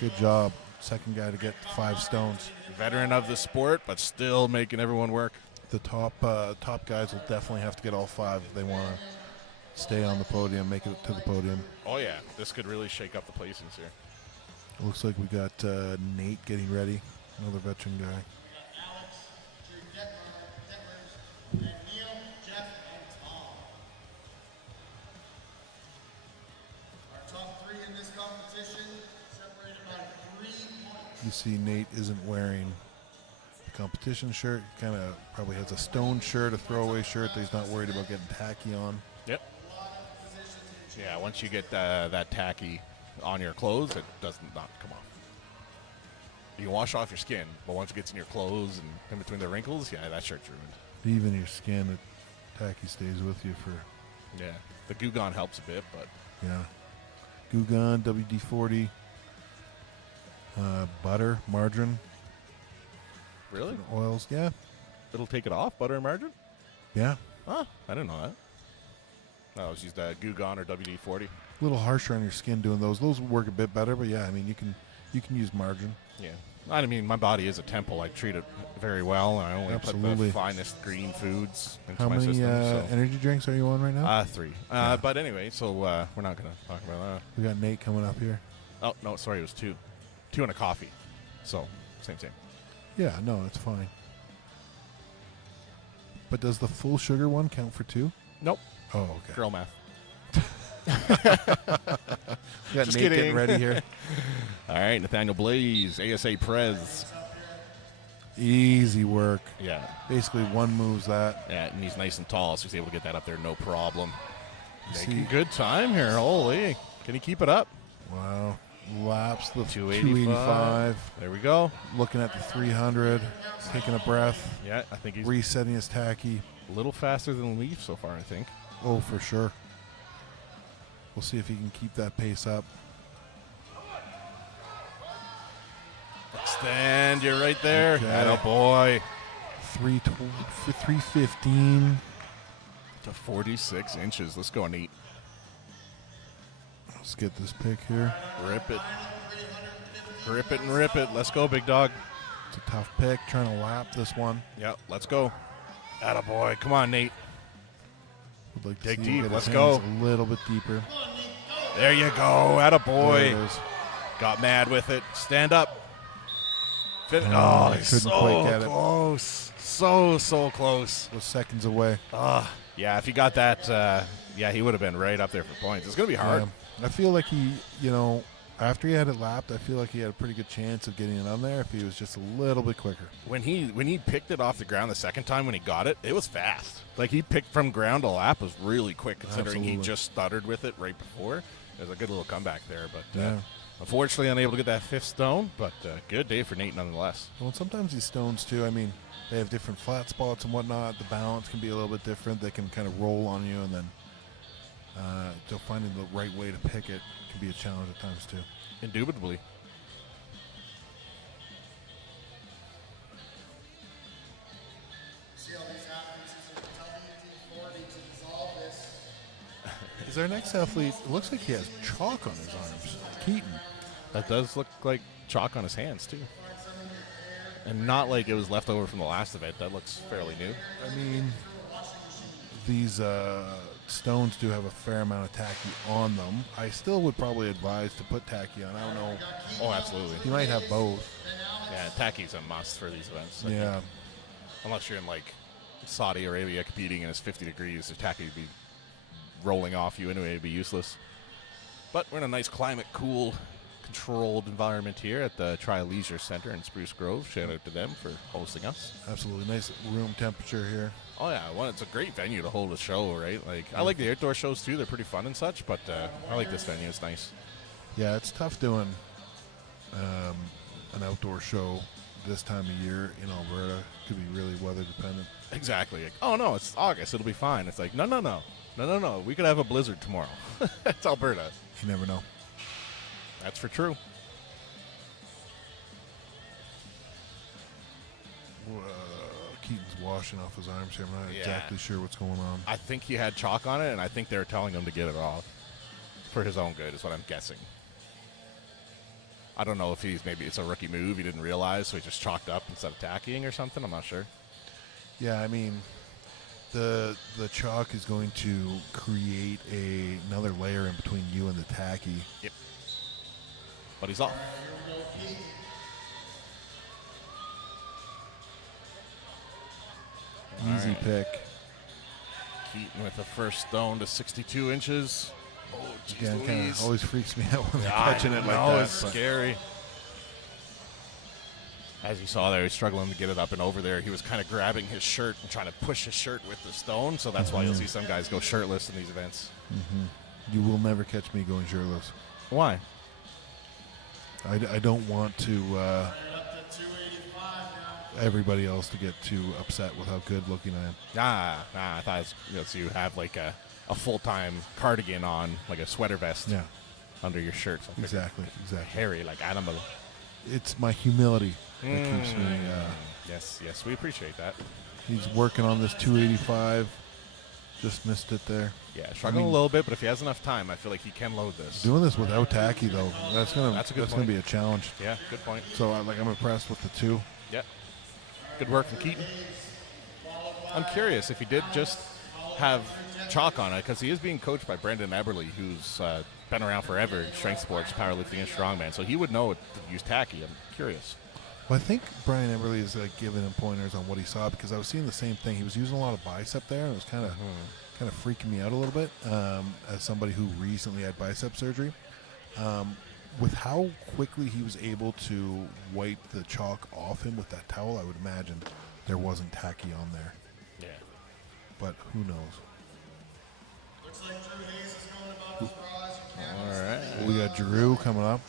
Good job. Second guy to get 5 stones. Veteran of the sport, but still making everyone work. The top guys will definitely have to get all 5 if they want to stay on the podium, make it to the podium. Oh, yeah. This could really shake up the placings here. Looks like we got Nate getting ready, another veteran guy. Alex, Drew Detmers, and Neil, Jeff, and Tom. Our top 3 in this competition, separated by 3 points. You see Nate isn't wearing the competition shirt. He kind of probably has a stone shirt, a throwaway shirt that he's not worried about getting tacky on. Yep. Yeah, once you get that tacky on your clothes, it does not come off. You can wash off your skin, but once it gets in your clothes and in between the wrinkles, yeah, that shirt's ruined. Even your skin, tacky stays with you for, Yeah, the Goo Gone helps a bit, but yeah. Goo Gone, WD-40, butter, margarine, really, oils. Yeah, it'll take it off, butter and margarine? yeah. Oh, I didn't know that. No, I was used Goo Gone or WD-40. A little harsher on your skin doing those. Those would work a bit better, but yeah, I mean, you can use margarine. Yeah. I mean, my body is a temple. I treat it very well. I only Absolutely. put the finest green foods into How my many system. So. energy drinks are you on right now? 3. But anyway, so we're not going to talk about that. We got Nate coming up here. Oh, no, sorry, it was 2. 2 and a coffee. So, same. Yeah, no, it's fine. But does the full sugar one count for 2? Nope. Oh, okay. Girl math. We got Just Nate kidding. getting ready here. All right, Nathaniel Blaze, ASA Prez. Easy work. Yeah. Basically, one moves that. Yeah, and he's nice and tall, so he's able to get that up there no problem. See- Making good time here. Holy. Can he keep it up? Wow. Laps the 285. There we go. Looking at the 300. Taking a breath. Yeah, I think he's Resetting his tacky. a little faster than Leaf so far, I think. Oh, for sure. We'll see if he can keep that pace up. Stand, you're right there. Okay. Attaboy. 315. To 46 inches. Let's go, Nate. Let's get this pick here. Rip it. Grip it and rip it. Let's go, big dog. It's a tough pick. Trying to lap this one. Yep, let's go. Attaboy. Come on, Nate. Would like to Dig see him deep. get Let's his go. hands a little bit deeper. There you go. There it Attaboy. is. Got mad with it. Stand up. Oh, Oh, I he's couldn't so quite get it. close. So close. Was seconds away. Yeah, if he got that, yeah, he would have been right up there for points. It's going to be hard. Yeah. I feel like he, after he had it lapped, I feel like he had a pretty good chance of getting it on there if he was just a little bit quicker. When he picked it off the ground the second time when he got it, it was fast. Like, he picked from ground to lap was really quick considering he just stuttered with it right before. It was a good little comeback there, but unfortunately unable to get that 5th stone, but good day for Nate nonetheless. Well, sometimes these stones too, I mean, they have different flat spots and whatnot. The balance can be a little bit different. They can kind of roll on you, and then finding the right way to pick it can be a challenge at times too. Indubitably. See all these athletes using WD-40 to dissolve this. Is our next athlete, it looks like he has chalk on his arms. Keaton. That does look like chalk on his hands, too. And not like it was left over from the last event. That looks fairly new. I mean, these stones do have a fair amount of tacky on them. I still would probably advise to put tacky on. I don't know. Oh, absolutely. You might have both. Yeah, tacky's a must for these events. I Yeah. think. Unless you're in, like, Saudi Arabia competing and it's 50 degrees, the tacky would be rolling off you anyway. It'd be useless. But we're in a nice climate, cool, controlled environment here at the Tri-Leisure Center in Spruce Grove. Shout out to them for hosting us. Absolutely. Nice room temperature here. Oh, yeah. Well, it's a great venue to hold a show, right? Like, I like the outdoor shows, too. They're pretty fun and such, but I like this venue. It's nice. Yeah, it's tough doing an outdoor show this time of year in Alberta. Could be really weather dependent. Exactly. Like, oh, no, it's August. It'll be fine. It's like, no. We could have a blizzard tomorrow. It's Alberta. You never know. That's for true. Keaton's washing off his arms here. I'm not Yeah. exactly sure what's going on. I think he had chalk on it, and I think they were telling him to get it off for his own good, is what I'm guessing. I don't know if maybe it's a rookie move he didn't realize, so he just chalked up instead of tackying or something. I'm not sure. Yeah, I mean, the chalk is going to create another layer in between you and the tacky. Yep. But he's off. Easy right. pick. Keaton with the first stone to 62 inches. Oh, geez Again, kind Louise. of always freaks me out when they're I catching it like know, that. it's but scary. As you saw there, he's struggling to get it up and over there. He was kind of grabbing his shirt and trying to push his shirt with the stone, so that's why you'll see some guys go shirtless in these events. You will never catch me going shirtless. Why? I don't want to Up to 285 now. everybody else to get too upset with how good looking I am. Nah, I thought it was, so you have like a full-time cardigan on, like a sweater vest Yeah, under your shirt. So I figured exactly. hairy, like animal. It's my humility that keeps me. Yes, we appreciate that. He's working on this 285. Just missed it there. Yeah, struggling a little bit, but if he has enough time, I feel like he can load this. Doing this without tacky though, that's gonna point. be a challenge. Yeah, good point. So I'm impressed with the two. Yeah. Good work from Keaton. I'm curious if he did just have chalk on it, because he is being coached by Brendan Eberle, who's been around forever in strength sports, powerlifting, and strongman. So he would know to use tacky. I'm curious. Well, I think Brian Eberle is giving him pointers on what he saw, because I was seeing the same thing. He was using a lot of bicep there, and it was kind of freaking me out a little bit as somebody who recently had bicep surgery. With how quickly he was able to wipe the chalk off him with that towel, I would imagine there wasn't tacky on there. Yeah. But who knows? Looks like Drew Hayes is going about as raw as you can. All right. We got Drew coming up.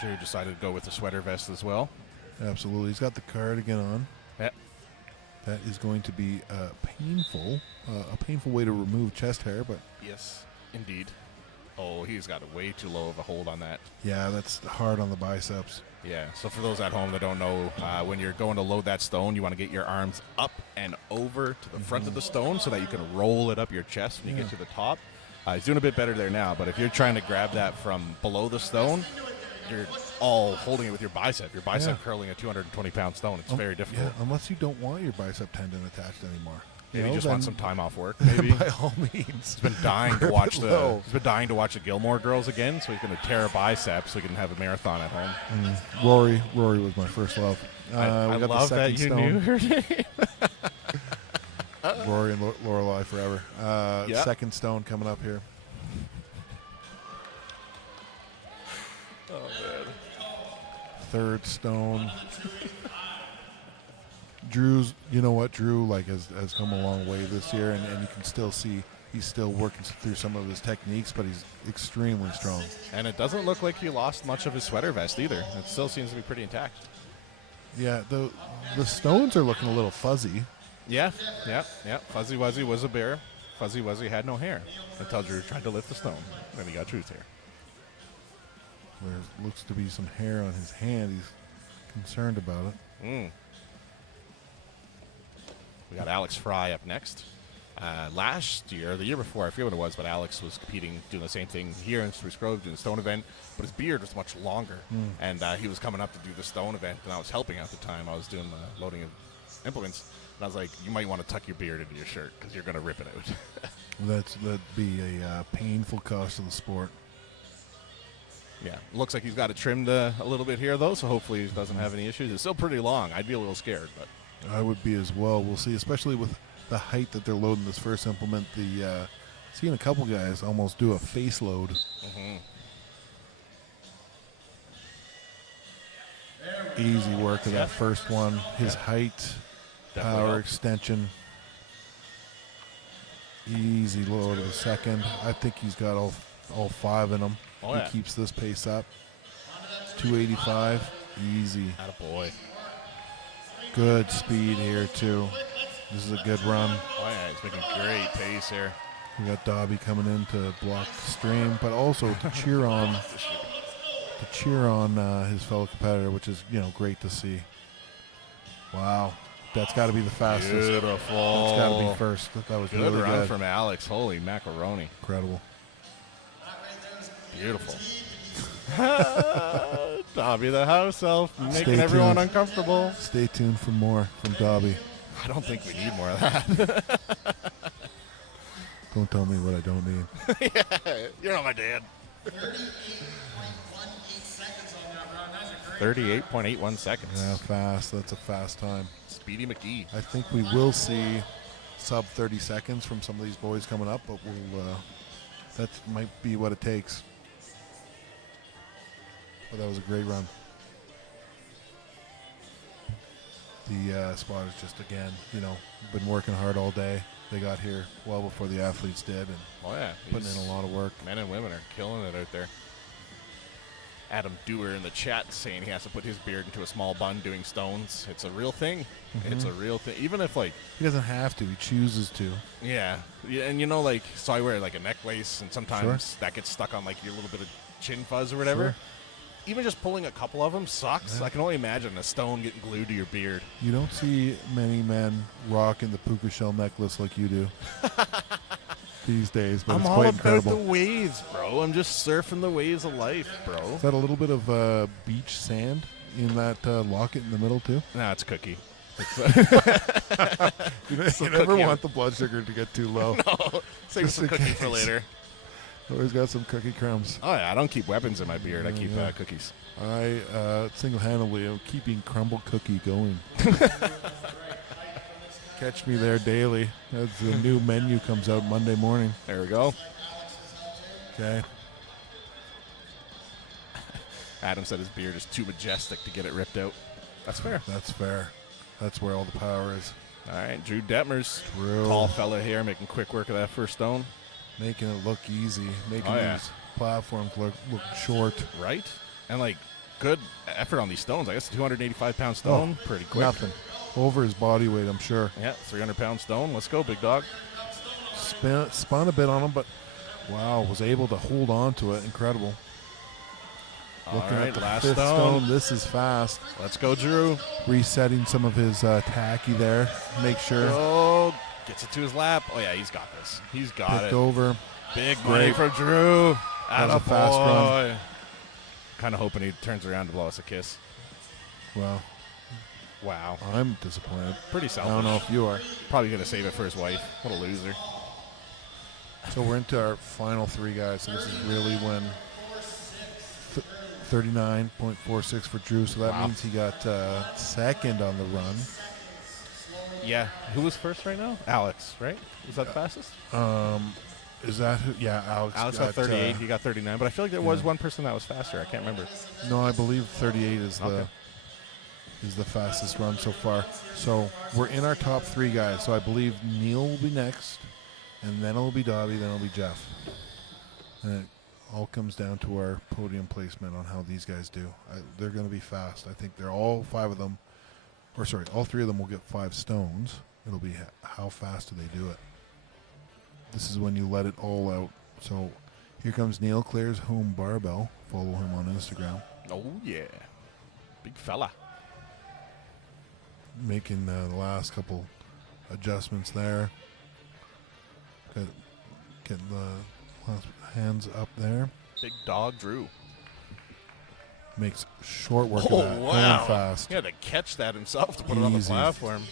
Drew decided to go with the sweater vest as well. Absolutely. He's got the cardigan on. Yeah. That is going to be a painful way to remove chest hair, but Yes, indeed. Oh, he's got a way too low of a hold on that. yeah, that's hard on the biceps. Yeah, so for those at home that don't know, when you're going to load that stone, you want to get your arms up and over to the front of the stone so that you can roll it up your chest when you get to the top. He's doing a bit better there now, but if you're trying to grab that from below the stone, you're all holding it with your bicep. Your bicep curling a 220-pound stone. It's very difficult. Yeah, unless you don't want your bicep tendon attached anymore. Maybe you just then want some time off work. Maybe by all means. he's been dying to Grip watch it low. He's been dying to watch the Gilmore Girls again, so he's going to tear a bicep so he can have a marathon at home. Rory was my first love. I we got love the that second you stone. knew her name. Rory and Lorelei forever. Second stone coming up here. third stone. Drew's, you know what, Drew like has come a long way this year, and you can still see he's still working through some of his techniques, but he's extremely strong. And it doesn't look like he lost much of his sweater vest either. It still seems to be pretty intact. Yeah, the stones are looking a little fuzzy. Yeah. Fuzzy Wuzzy was a bear. Fuzzy Wuzzy had no hair until Drew tried to lift the stone. Then he got Drew's hair. There looks to be some hair on his hand. He's concerned about it. We got Alex Fry up next. Last year, the year before, I forget what it was, but Alex was competing, doing the same thing here in Spruce Grove, doing the stone event, but his beard was much longer, and he was coming up to do the stone event, and I was helping at the time. I was doing the loading of implements, and I was like, you might want to tuck your beard into your shirt, because you're going to rip it out. That'd be a painful cost of the sport. Yeah, looks like he's got it trimmed a little bit here, though, so hopefully he doesn't have any issues. It's still pretty long. I'd be a little scared, but I would be as well. We'll see, especially with the height that they're loading this first implement. Seeing a couple guys almost do a face load. Easy work of that first one. His height, Definitely power helps. extension. Easy load of the second. I think he's got all five in him. Oh, he yeah. keeps this pace up. 285, easy. attaboy. Good speed here too. This is a good run. Oh, yeah, he's making great pace here. We got Dobby coming in to block the stream, but also to cheer on his fellow competitor, which is great to see. Wow, that's got to be the fastest. Beautiful. That's got to be first. That was Good really run good. from Alex. Holy macaroni. Incredible. Beautiful. Dobby the house elf, making Stay everyone tuned. uncomfortable. Stay tuned for more from Dobby. I don't think we need more of that. Don't tell me what I don't need. You're not my dad. 38.81 seconds. Yeah, fast. That's a fast time. Speedy McGee. I think we will see sub 30 seconds from some of these boys coming up, but that might be what it takes. But that was a great run. The spotters just, again, been working hard all day. They got here well before the athletes did, and Oh, yeah. putting in a lot of work. Men and women are killing it out there. Adam Dewar in the chat saying he has to put his beard into a small bun doing stones. It's a real thing. It's a real thing. Even if, He doesn't have to. He chooses to. yeah, and so I wear like a necklace, and sometimes that gets stuck on like your little bit of chin fuzz or whatever. Sure. Even just pulling a couple of them sucks. Yeah. I can only imagine a stone getting glued to your beard. You don't see many men rocking the puka shell necklace like you do these days, but I'm it's all quite about incredible. the waves, bro. I'm just surfing the waves of life, bro. Is that a little bit of beach sand in that locket in the middle, too? Nah, it's cookie. You a never cookie. want the blood sugar to get too low. Save Just some in cookie for case. later. Always got some cookie crumbs. Oh yeah, I don't keep weapons in my beard. I keep Yeah. cookies. I single-handedly am keeping Crumble Cookie going. Catch me there daily as the new menu comes out Monday morning. There we go. Okay. Adam said his beard is too majestic to get it ripped out. That's fair. That's fair. That's where all the power is. All right, Drew Detmers, Drew. tall fella here, making quick work of that first stone. Making it look easy. Making Oh, yeah. these platforms look short. Right? And like good effort on these stones. I guess a 285-pound stone, pretty quick. Nothing. Over his body weight, I'm sure. Yeah, 300-pound stone. Let's go, big dog. Spun a bit on him, but wow, was able to hold on to it. Incredible. All Looking right, at the last fifth stone. This is fast. Let's go, Drew. Resetting some of his tacky there. Make sure. Oh, gets it to his lap. Oh yeah, he's got this. He's got Picked it. over. Big money Great. for Drew. That was a fast run. Kind of hoping he turns around to blow us a kiss. Well, Wow. I'm disappointed. Pretty I selfish. don't know if you are. Probably going to save it for his wife. What a loser. So we're into our final three guys. So this is really when 39.46 for Drew. So that Wow. means he got second on the run. Yeah. Who was first right now? Alex, right? Was that the fastest? Is that who? Yeah, Alex. Alex got 38. He got 39. But I feel like there was one person that was faster. I can't remember. No, I believe 38 is Okay. the fastest run so far. So we're in our top 3 guys. So I believe Neil will be next, and then it'll be Dobby, then it'll be Jeff. And it all comes down to our podium placement on how these guys do. They're going to be fast. I think they're all 5 of them, or sorry, all 3 of them will get 5 stones. It'll be how fast do they do it. This is when you let it all out. So here comes Neil Clare's home barbell. Follow him on Instagram. Oh, yeah. Big fella. Making the last couple adjustments there. Getting the last hands up there. Big dog Drew. Makes short work Oh, of that. wow. Going fast. He had to catch that himself to put it on the Easy. platform.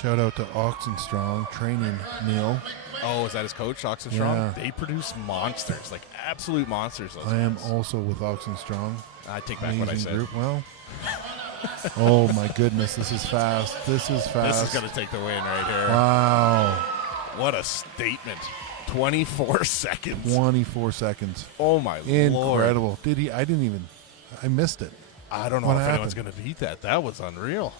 Shout out to Oxenstrong training Neil. Oh, is that his coach, Oxenstrong? Yeah. They produce monsters, like absolute monsters. Those I am guys. also with Oxenstrong. I take back what I Amazing said. group. Well, oh my goodness, this is fast. This is fast. This is going to take the win right here. Wow. What a statement. 24 seconds. 24 seconds. Oh, my Lord. Incredible. I missed it. I don't know What if anyone's happened? going to beat that. That was unreal.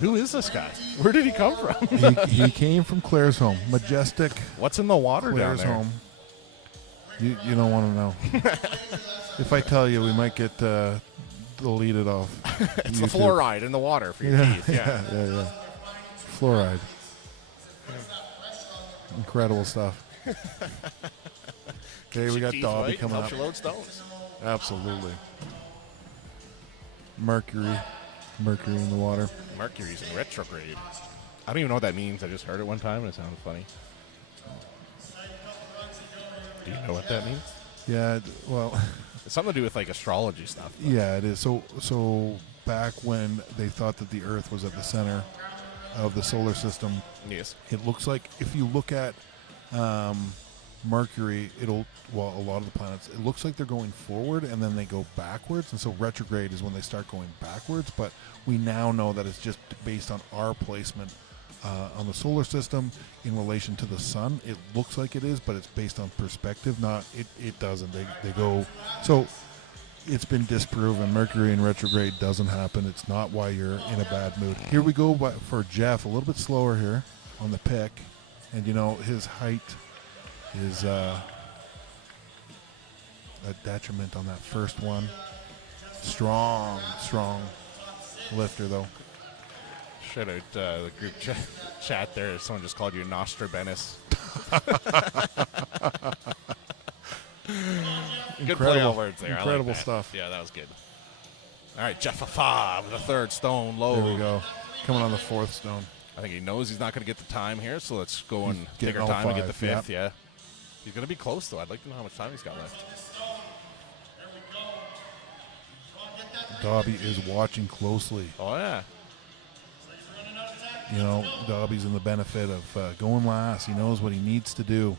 Who is this guy? Where did he come from? He came from Claire's home. Majestic What's in the water Claire's down there? home. You don't want to know. If I tell you, we might get deleted off. It's YouTube. the fluoride in the water for your teeth. Yeah. yeah. Fluoride. Incredible stuff. Okay, we got Teeth Dobby white, coming helps up. you load stones. Absolutely. Mercury in the water. Mercury's in retrograde. I don't even know what that means. I just heard it one time and it sounded funny. Do you know what that means? Yeah, well, It's something to do with like astrology stuff. yeah, it is. So back when they thought that the Earth was at the center of the solar system, Yes. it looks like if you look at Mercury, a lot of the planets, it looks like they're going forward and then they go backwards. And so retrograde is when they start going backwards. But we now know that it's just based on our placement on the solar system in relation to the sun. It looks like it is, but it's based on perspective. It doesn't. They go. So it's been disproven. Mercury in retrograde doesn't happen. It's not why you're in a bad mood. Here we go for Jeff, a little bit slower here on the pick. And, his height is a detriment on that first one. Strong lifter, though. Shout out the group chat there. Someone just called you Nostradamus. Good play on words there. I like Incredible that. stuff. Yeah, that was good. All right, Jeff Afa with the 3rd stone low. There we go. Coming on the 4th stone. I think he knows he's not going to get the time here, so let's go and Get take our all time and get the 5, 5th. Yeah. He's going to be close, though. I'd like to know how much time he's got left. Dobby is watching closely. Oh, yeah. Dobby's in the benefit of going last. He knows what he needs to do.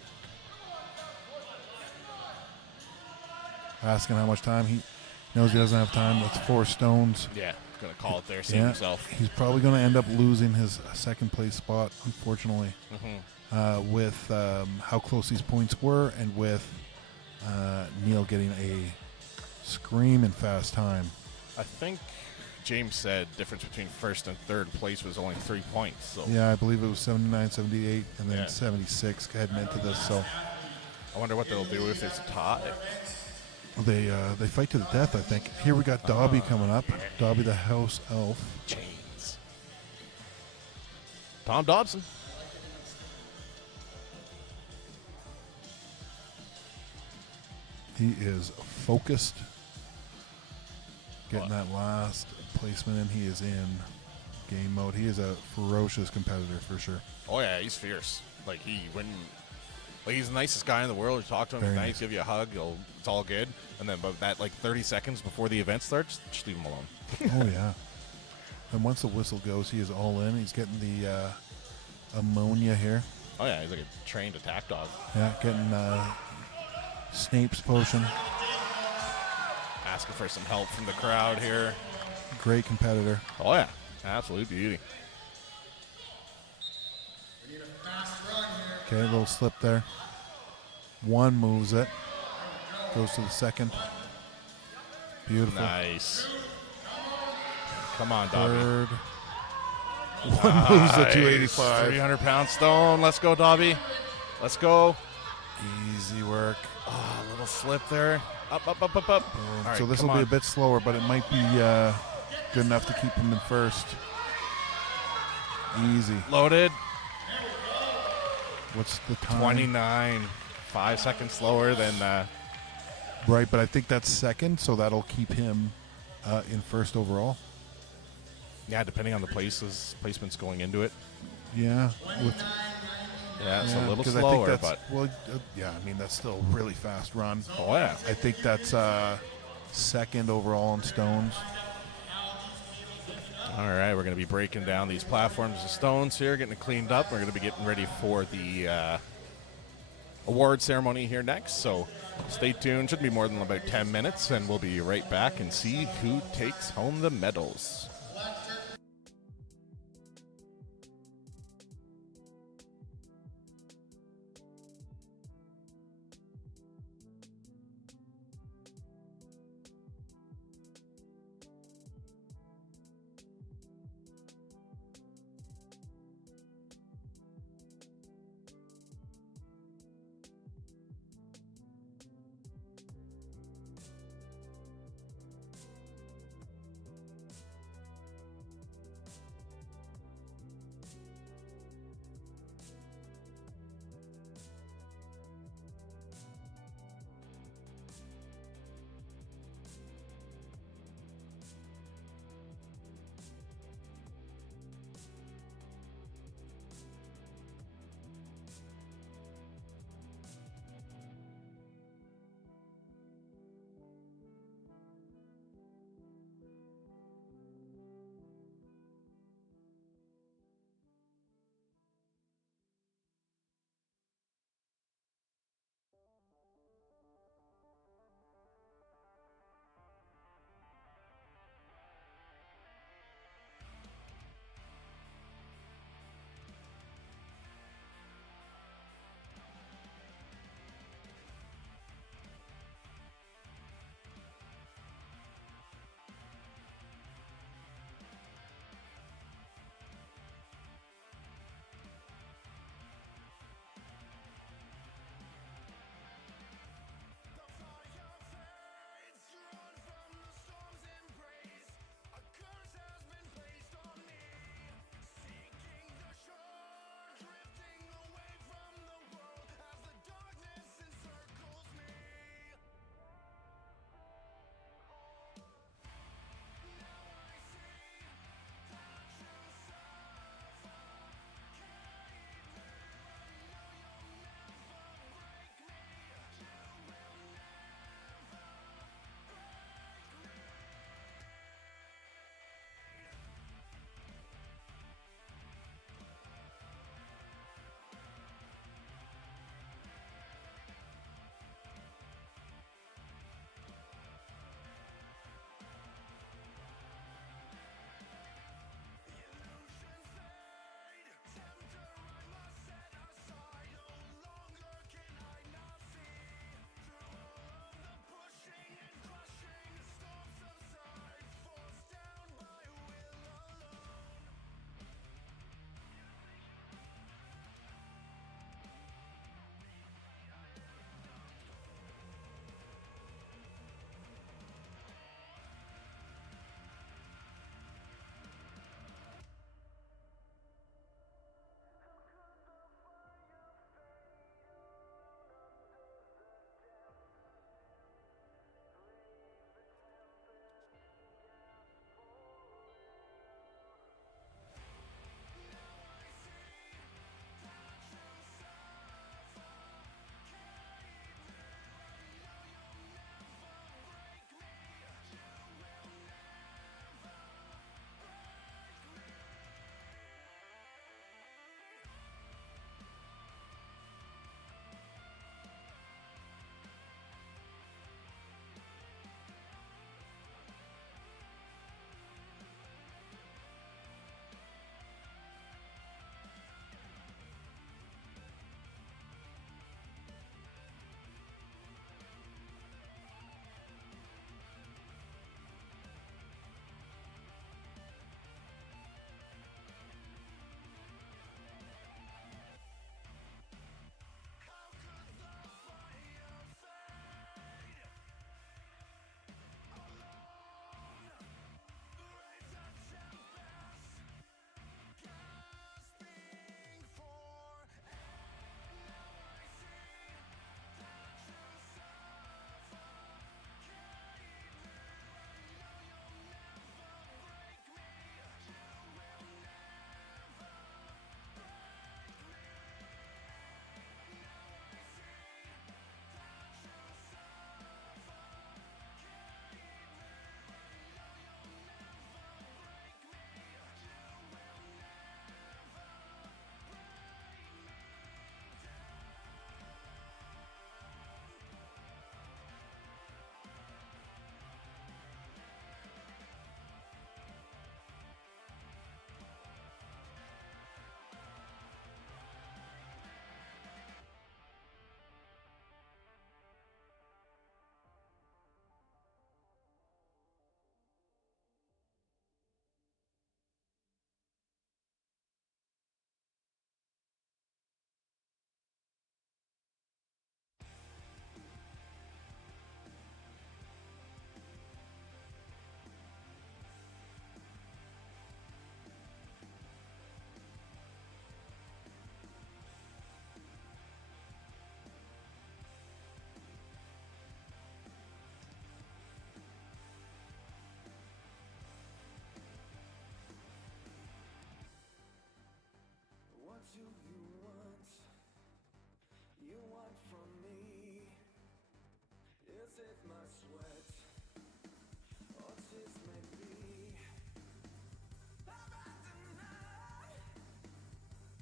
Asking how much time he knows he doesn't have time. That's 4 stones. Yeah, going to call it there, save Yeah, himself. he's probably going to end up losing his second place spot, unfortunately, with how close these points were and with Neil getting a screaming fast time. I think James said difference between 1st and 3rd place was only 3 points. So Yeah, I believe it was 79, 78, and then Yeah. 76 heading into this. So I wonder what they'll do if there's a tie. they fight to the death, I think. Here we got Dobby coming up. Dobby the house elf. Chains. Tom Dobson. He is focused. Getting that last placement in. He is in game mode. He is a ferocious competitor for sure. Oh yeah, he's fierce. Like he's the nicest guy in the world. You talk to him, Very he's nice. nice, give you a hug, it's all good. And then, but that like 30 seconds before the event starts, just leave him alone. Oh yeah. And once the whistle goes, he is all in. He's getting the ammonia here. Oh yeah, he's like a trained attack dog. Yeah, getting Snape's potion. Asking for some help from the crowd here. Great competitor. Oh yeah, absolute beauty. Okay, a little slip there. One moves it. Goes to the second. Beautiful. Nice. Come on, Dobby. Third. One moves at 285. 300-pound stone. Let's go, Dobby. Let's go. Easy work. Oh, a little slip there. Up. All right, So this come will be on. a bit slower, but it might be good enough to keep him in first. Easy. Loaded. What's the time? 29. 5 seconds slower than... Right, but I think that's second, so that'll keep him in first overall. yeah, depending on the placements going into it. Yeah. Yeah, it's a little 'cause I slower, think but... well, yeah, I mean, that's still a really fast run. Oh, yeah. I think that's second overall in stones. All right, we're going to be breaking down these platforms of stones here, getting it cleaned up. We're going to be getting ready for the award ceremony here next, so stay tuned. Should be more than about 10 minutes, and we'll be right back and see who takes home the medals. do you want? You want from me? Is it my sweat? Or tis maybe? Have I denied?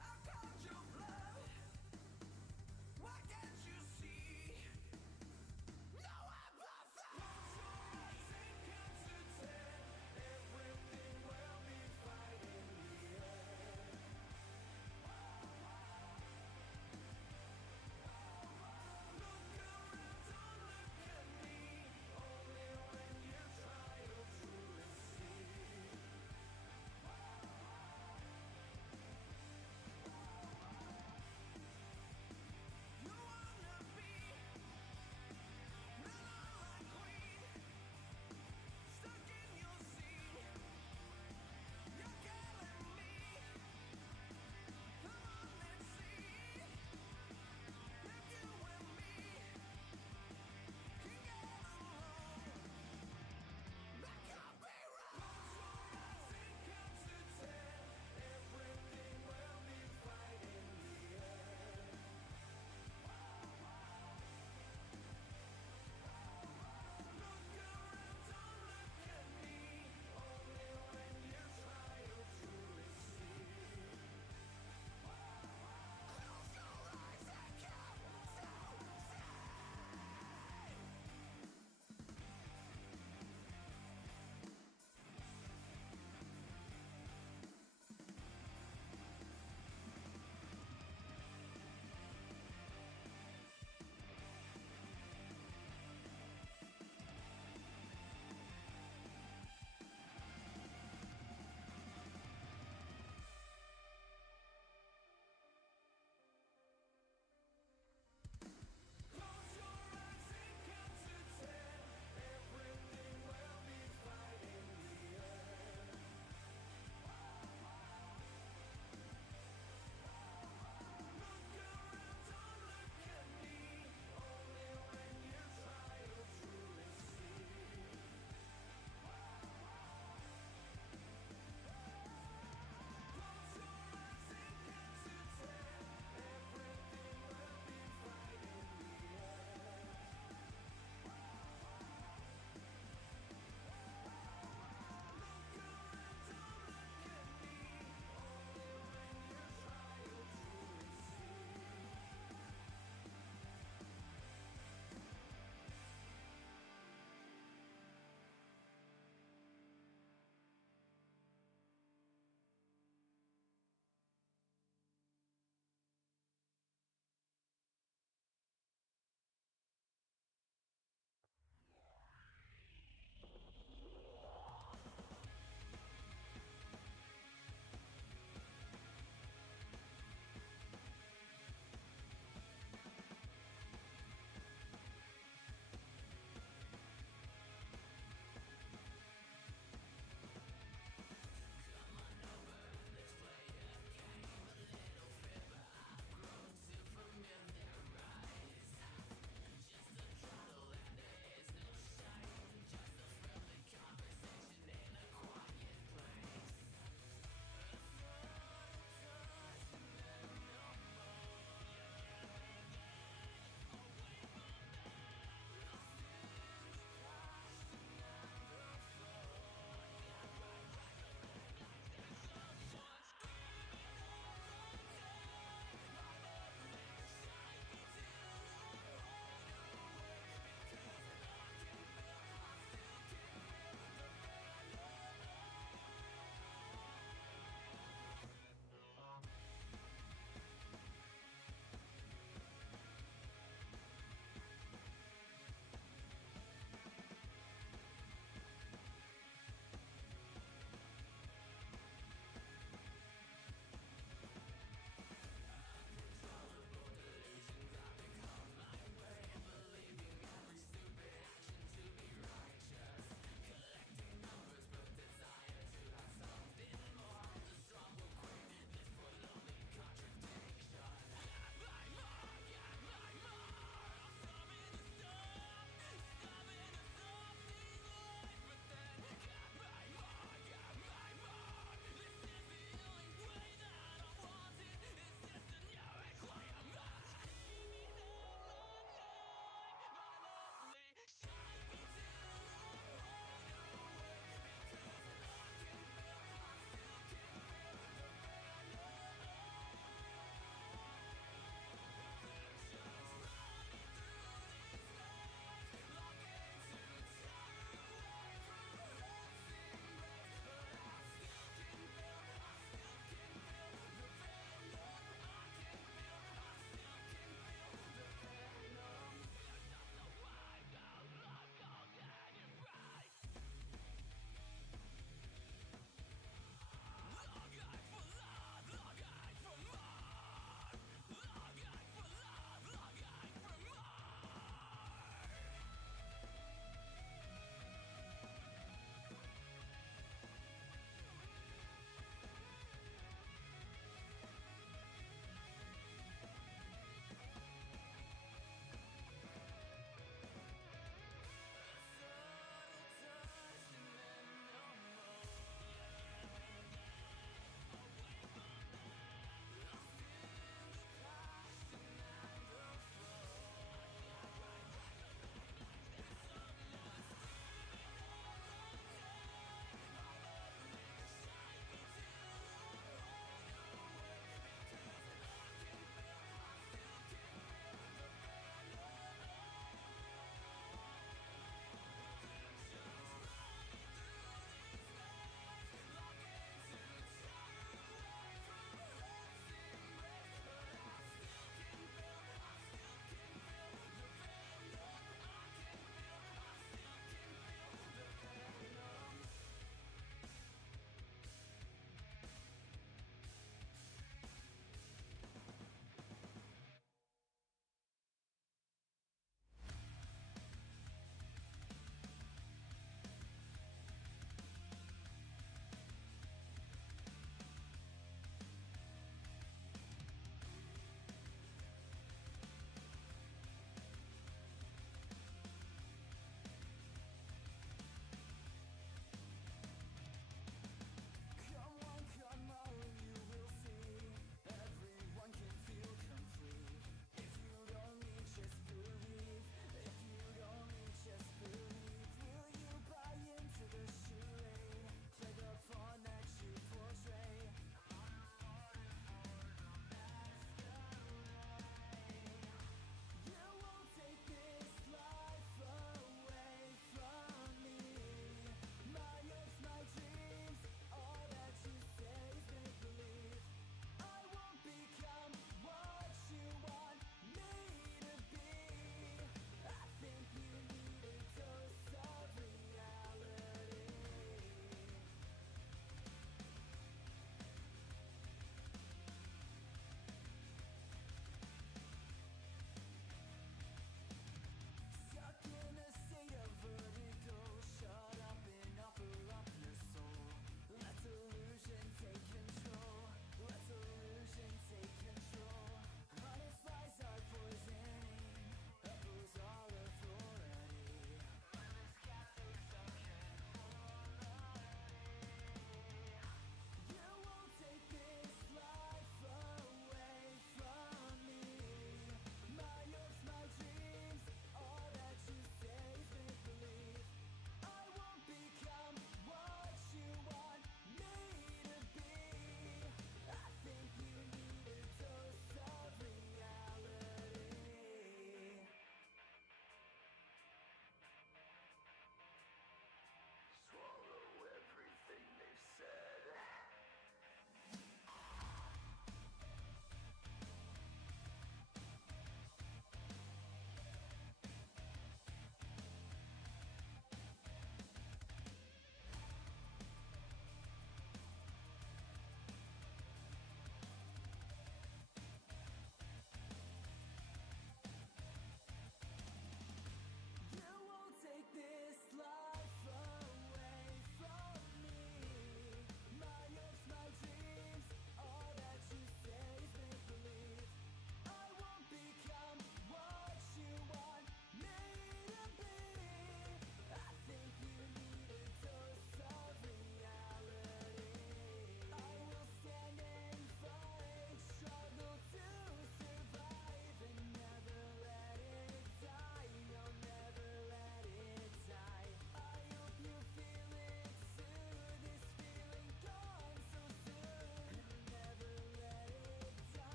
I called your bluff. Why can't you see? No, I'm perfect. Close your eyes and count to 10. Everything will be fine in the end. Look around, don't look at me.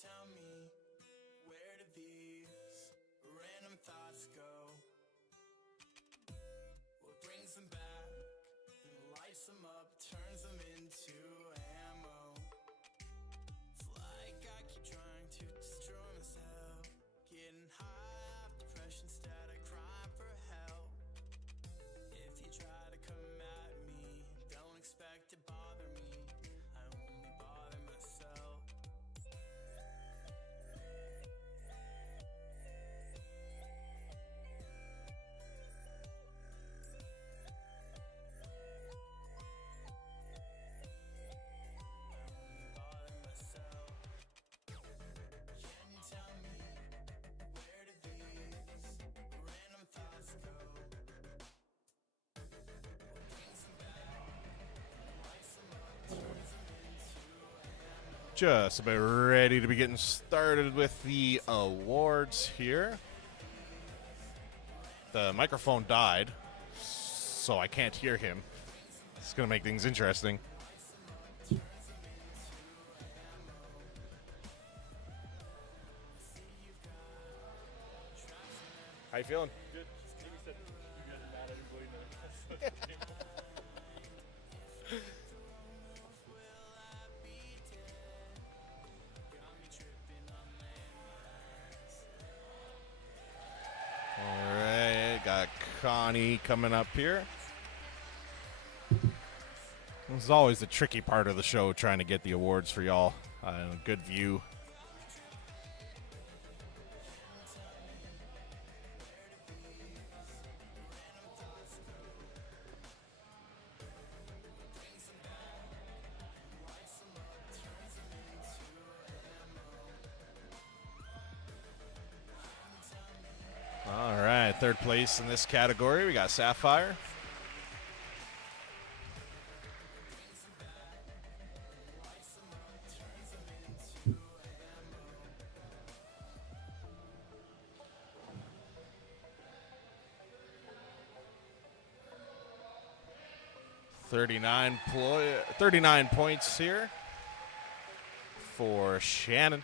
tell me, where did these random thoughts go? What brings them back and lights them up, turns them into ammo? It's like I keep trying to destroy myself, getting high off depression instead I cry for help. If you try to come at me, don't expect to bother me, I only bother myself. Just about ready to be getting started with the awards here. The microphone died, so I can't hear him. It's going to make things interesting. How you feeling? Good. Amy said you guys are mad at everybody now. All right, got Connie coming up here. This is always the tricky part of the show, trying to get the awards for y'all. Good view. All right, third place in this category, we got Sapphire. $39 points here for Shannon.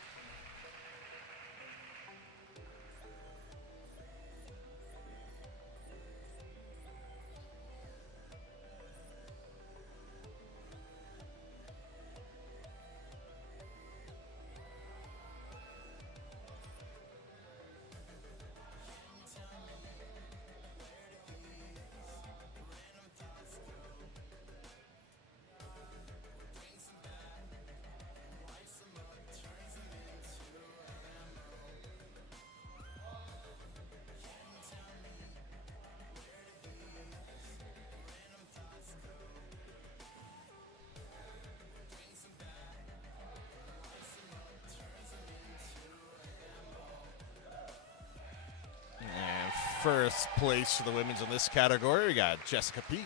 And first place for the women's in this category, we got Jessica P.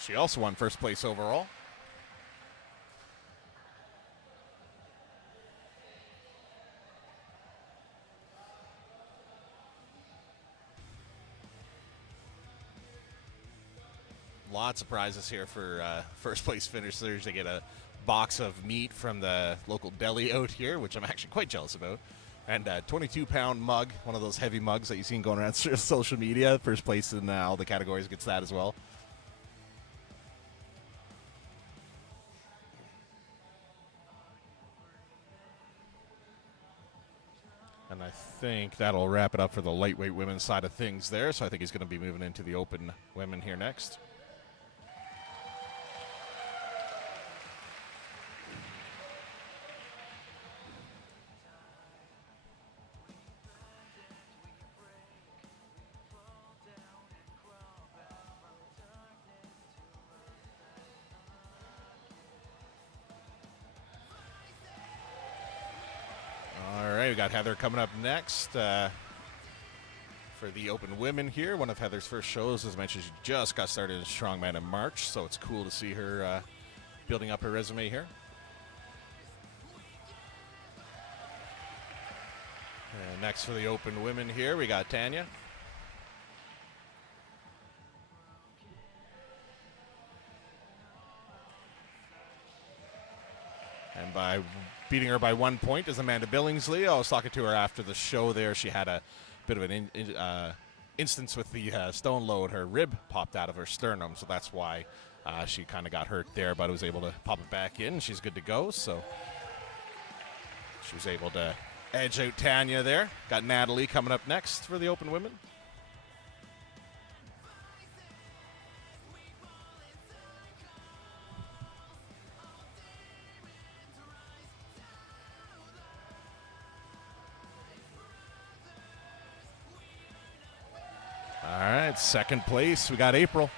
She also won first place overall. Lots of prizes here for first place finishers. They get a box of meat from the local deli out here, which I'm actually quite jealous about. And a 22-pound mug, one of those heavy mugs that you've seen going around social media. First place in all the categories gets that as well. And I think that'll wrap it up for the lightweight women's side of things there. So I think he's going to be moving into the open women here next. We got Heather coming up next for the open women here. One of Heather's first shows. As mentioned, she just got started as strongman in March, so it's cool to see her building up her resume here. And next for the open women here, we got Tanya. And by Beating her by 1 point is Amanda Billingsley. I was talking to her after the show there. She had a bit of an instance with the stone load. Her rib popped out of her sternum, so that's why she kind of got hurt there, but was able to pop it back in. She's good to go, so she was able to edge out Tanya there. Got Natalie coming up next for the Open Women. All right, second place, we got April.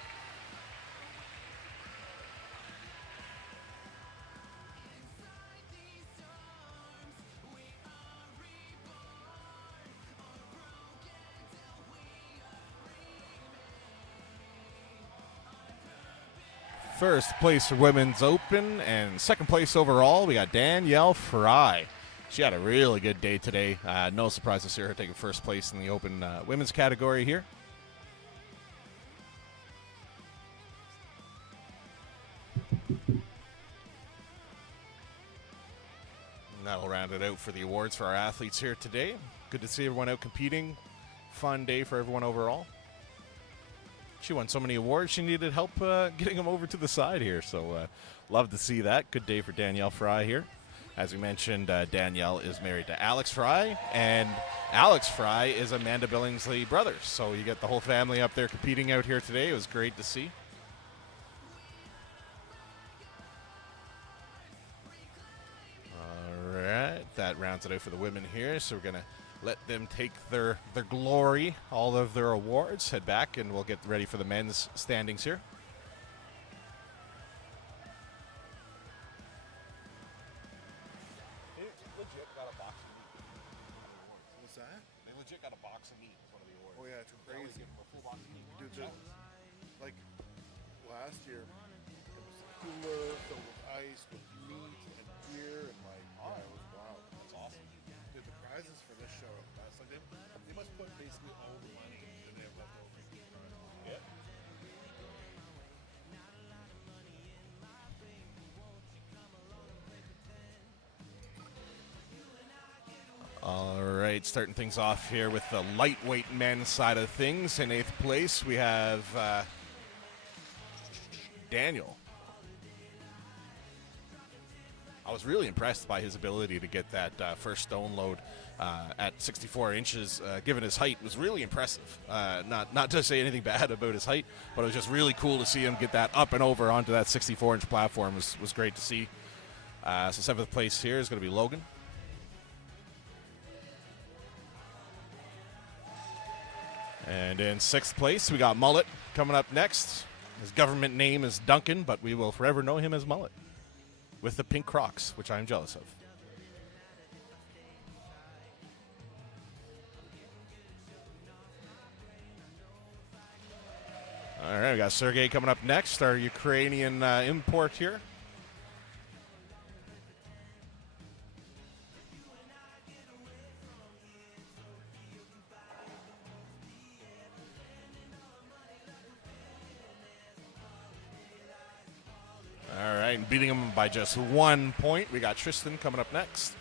First place for Women's Open, and second place overall, we got Danielle Fry. She had a really good day today. No surprise to see her taking first place in the Open Women's category here. And that'll round it out for the awards for our athletes here today. Good to see everyone out competing. Fun day for everyone overall. She won so many awards, she needed help getting them over to the side here. So love to see that. Good day for Danielle Fry here. As we mentioned, Danielle is married to Alex Fry, and Alex Fry is Amanda Billingsley brothers. So you get the whole family up there competing out here today. It was great to see. All right, that rounds it out for the women here. So we're going to let them take their glory, all of their awards, head back, and we'll get ready for the men's standings here. They legit got a box of meat. What's that? They legit got a box of meat. One of the awards. Oh yeah, it's crazy. A full box of meat. Dude, like last year, it was a cooler filled with ice, with meat and beer, and like, yeah, it was wild. That's awesome. Dude, the prizes for this show are the best. Like they must put basically all the money that they have left over into the prize. Yeah. All right, starting things off here with the lightweight men's side of things. In 8th place, we have Daniel. I was really impressed by his ability to get that first stone load at 64 inches, given his height. It was really impressive. Not to say anything bad about his height, but it was just really cool to see him get that up and over onto that 64-inch platform. Was great to see. So 7th place here is going to be Logan. And in 6th place, we got Mullet coming up next. His government name is Duncan, but we will forever know him as Mullet, with the pink Crocs, which I'm jealous of. All right, we got Sergey coming up next, our Ukrainian import here. All right, and beating him by just 1 point, we got Tristan coming up next.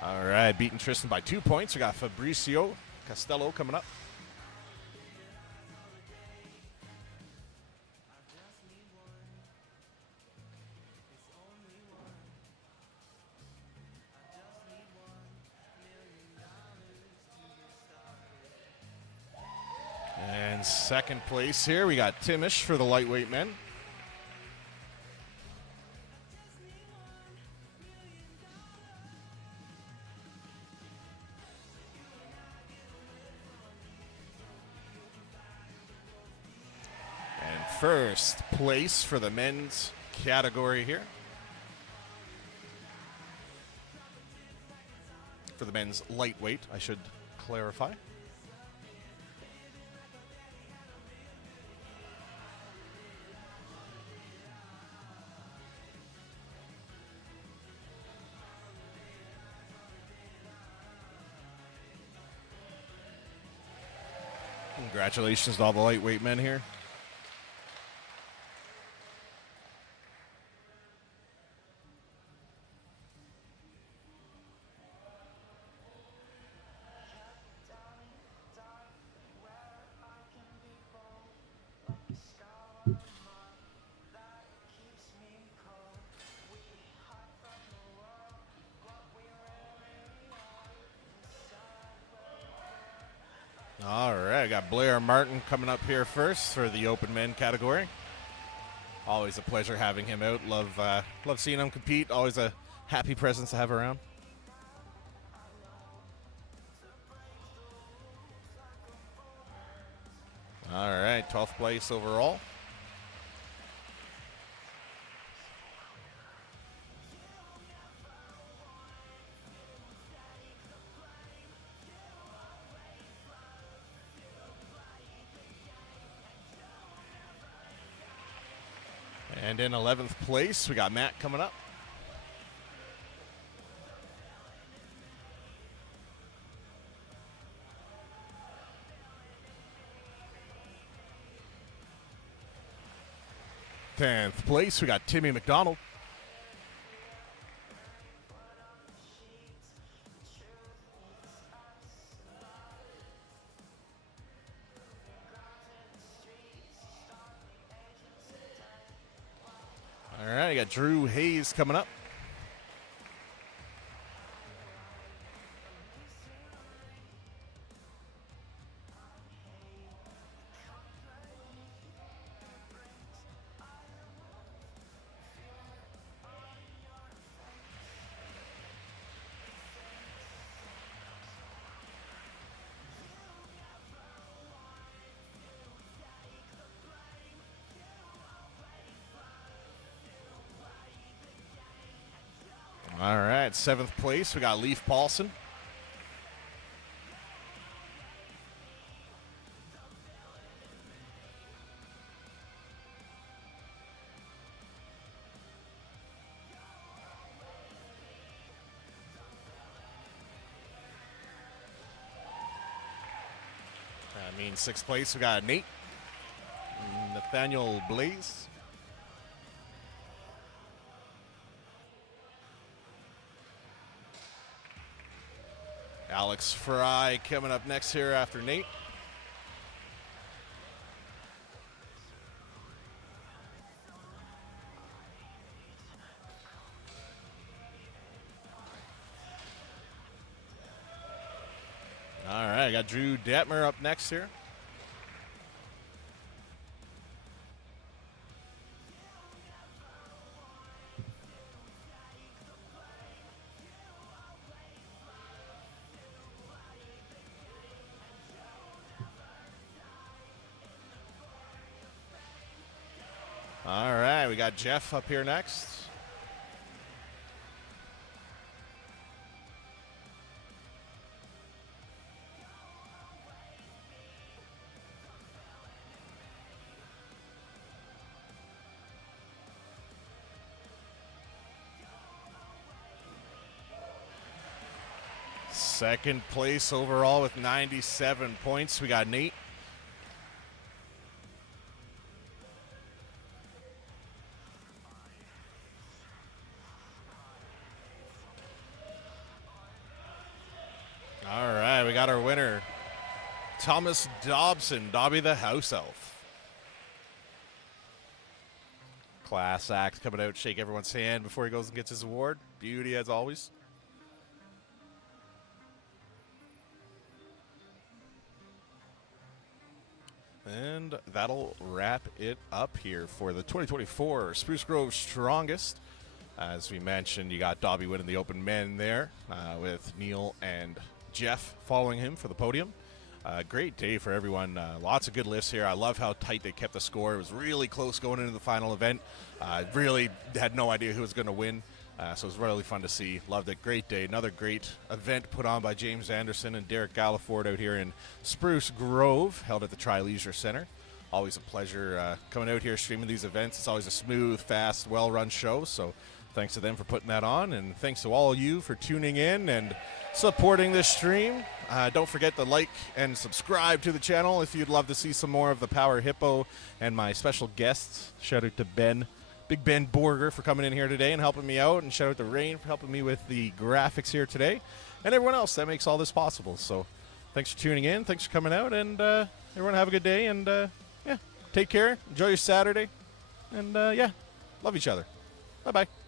All right, beating Tristan by 2 points, we got Fabricio Costello coming up. And 2nd place here, we got Timish for the lightweight men. And 1st place for the men's category here. For the men's lightweight, I should clarify. Congratulations to all the lightweight men here. All right, I got Blair Martin coming up here first for the open men category. Always a pleasure having him out. Love seeing him compete. Always a happy presence to have around. All right, 12th place overall. And in 11th place, we got Matt coming up. Tenth place, we got Timmy McDonald. All right, I got Drew Hayes coming up. All right, 7th place, we got Leaf Paulson. That means 6th place, we got Nate. Nathaniel Blaze. Alex Fry coming up next here after Nate. All right, I got Drew Detmer up next here. All right, we got Jeff up here next. Second place overall with 97 points, we got Nate. All right, we got our winner, Thomas Dobson, Dobby the House Elf. Class act coming out, shake everyone's hand before he goes and gets his award. Beauty as always. And that'll wrap it up here for the 2024 Spruce Groves Strongest. As we mentioned, you got Dobby winning the open men there with Neil and Jeff following him for the podium. Great day for everyone. Lots of good lifts here. I love how tight they kept the score. It was really close going into the final event. Really had no idea who was going to win. So it was really fun to see. Loved it. Great day. Another great event put on by James Anderson and Derek Galliford out here in Spruce Grove, held at the Tri-Leisure Center. Always a pleasure coming out here streaming these events. It's always a smooth, fast, well-run show. So thanks to them for putting that on. And thanks to all of you for tuning in and supporting this stream. Don't forget to like and subscribe to the channel if you'd love to see some more of the Power Hippo and my special guests. Shout out to Ben, Big Ben Borger, for coming in here today and helping me out, and shout out to Rain for helping me with the graphics here today, and everyone else that makes all this possible. So thanks for tuning in, thanks for coming out, and everyone have a good day, and yeah, take care, enjoy your Saturday, and yeah, love each other. Bye-bye.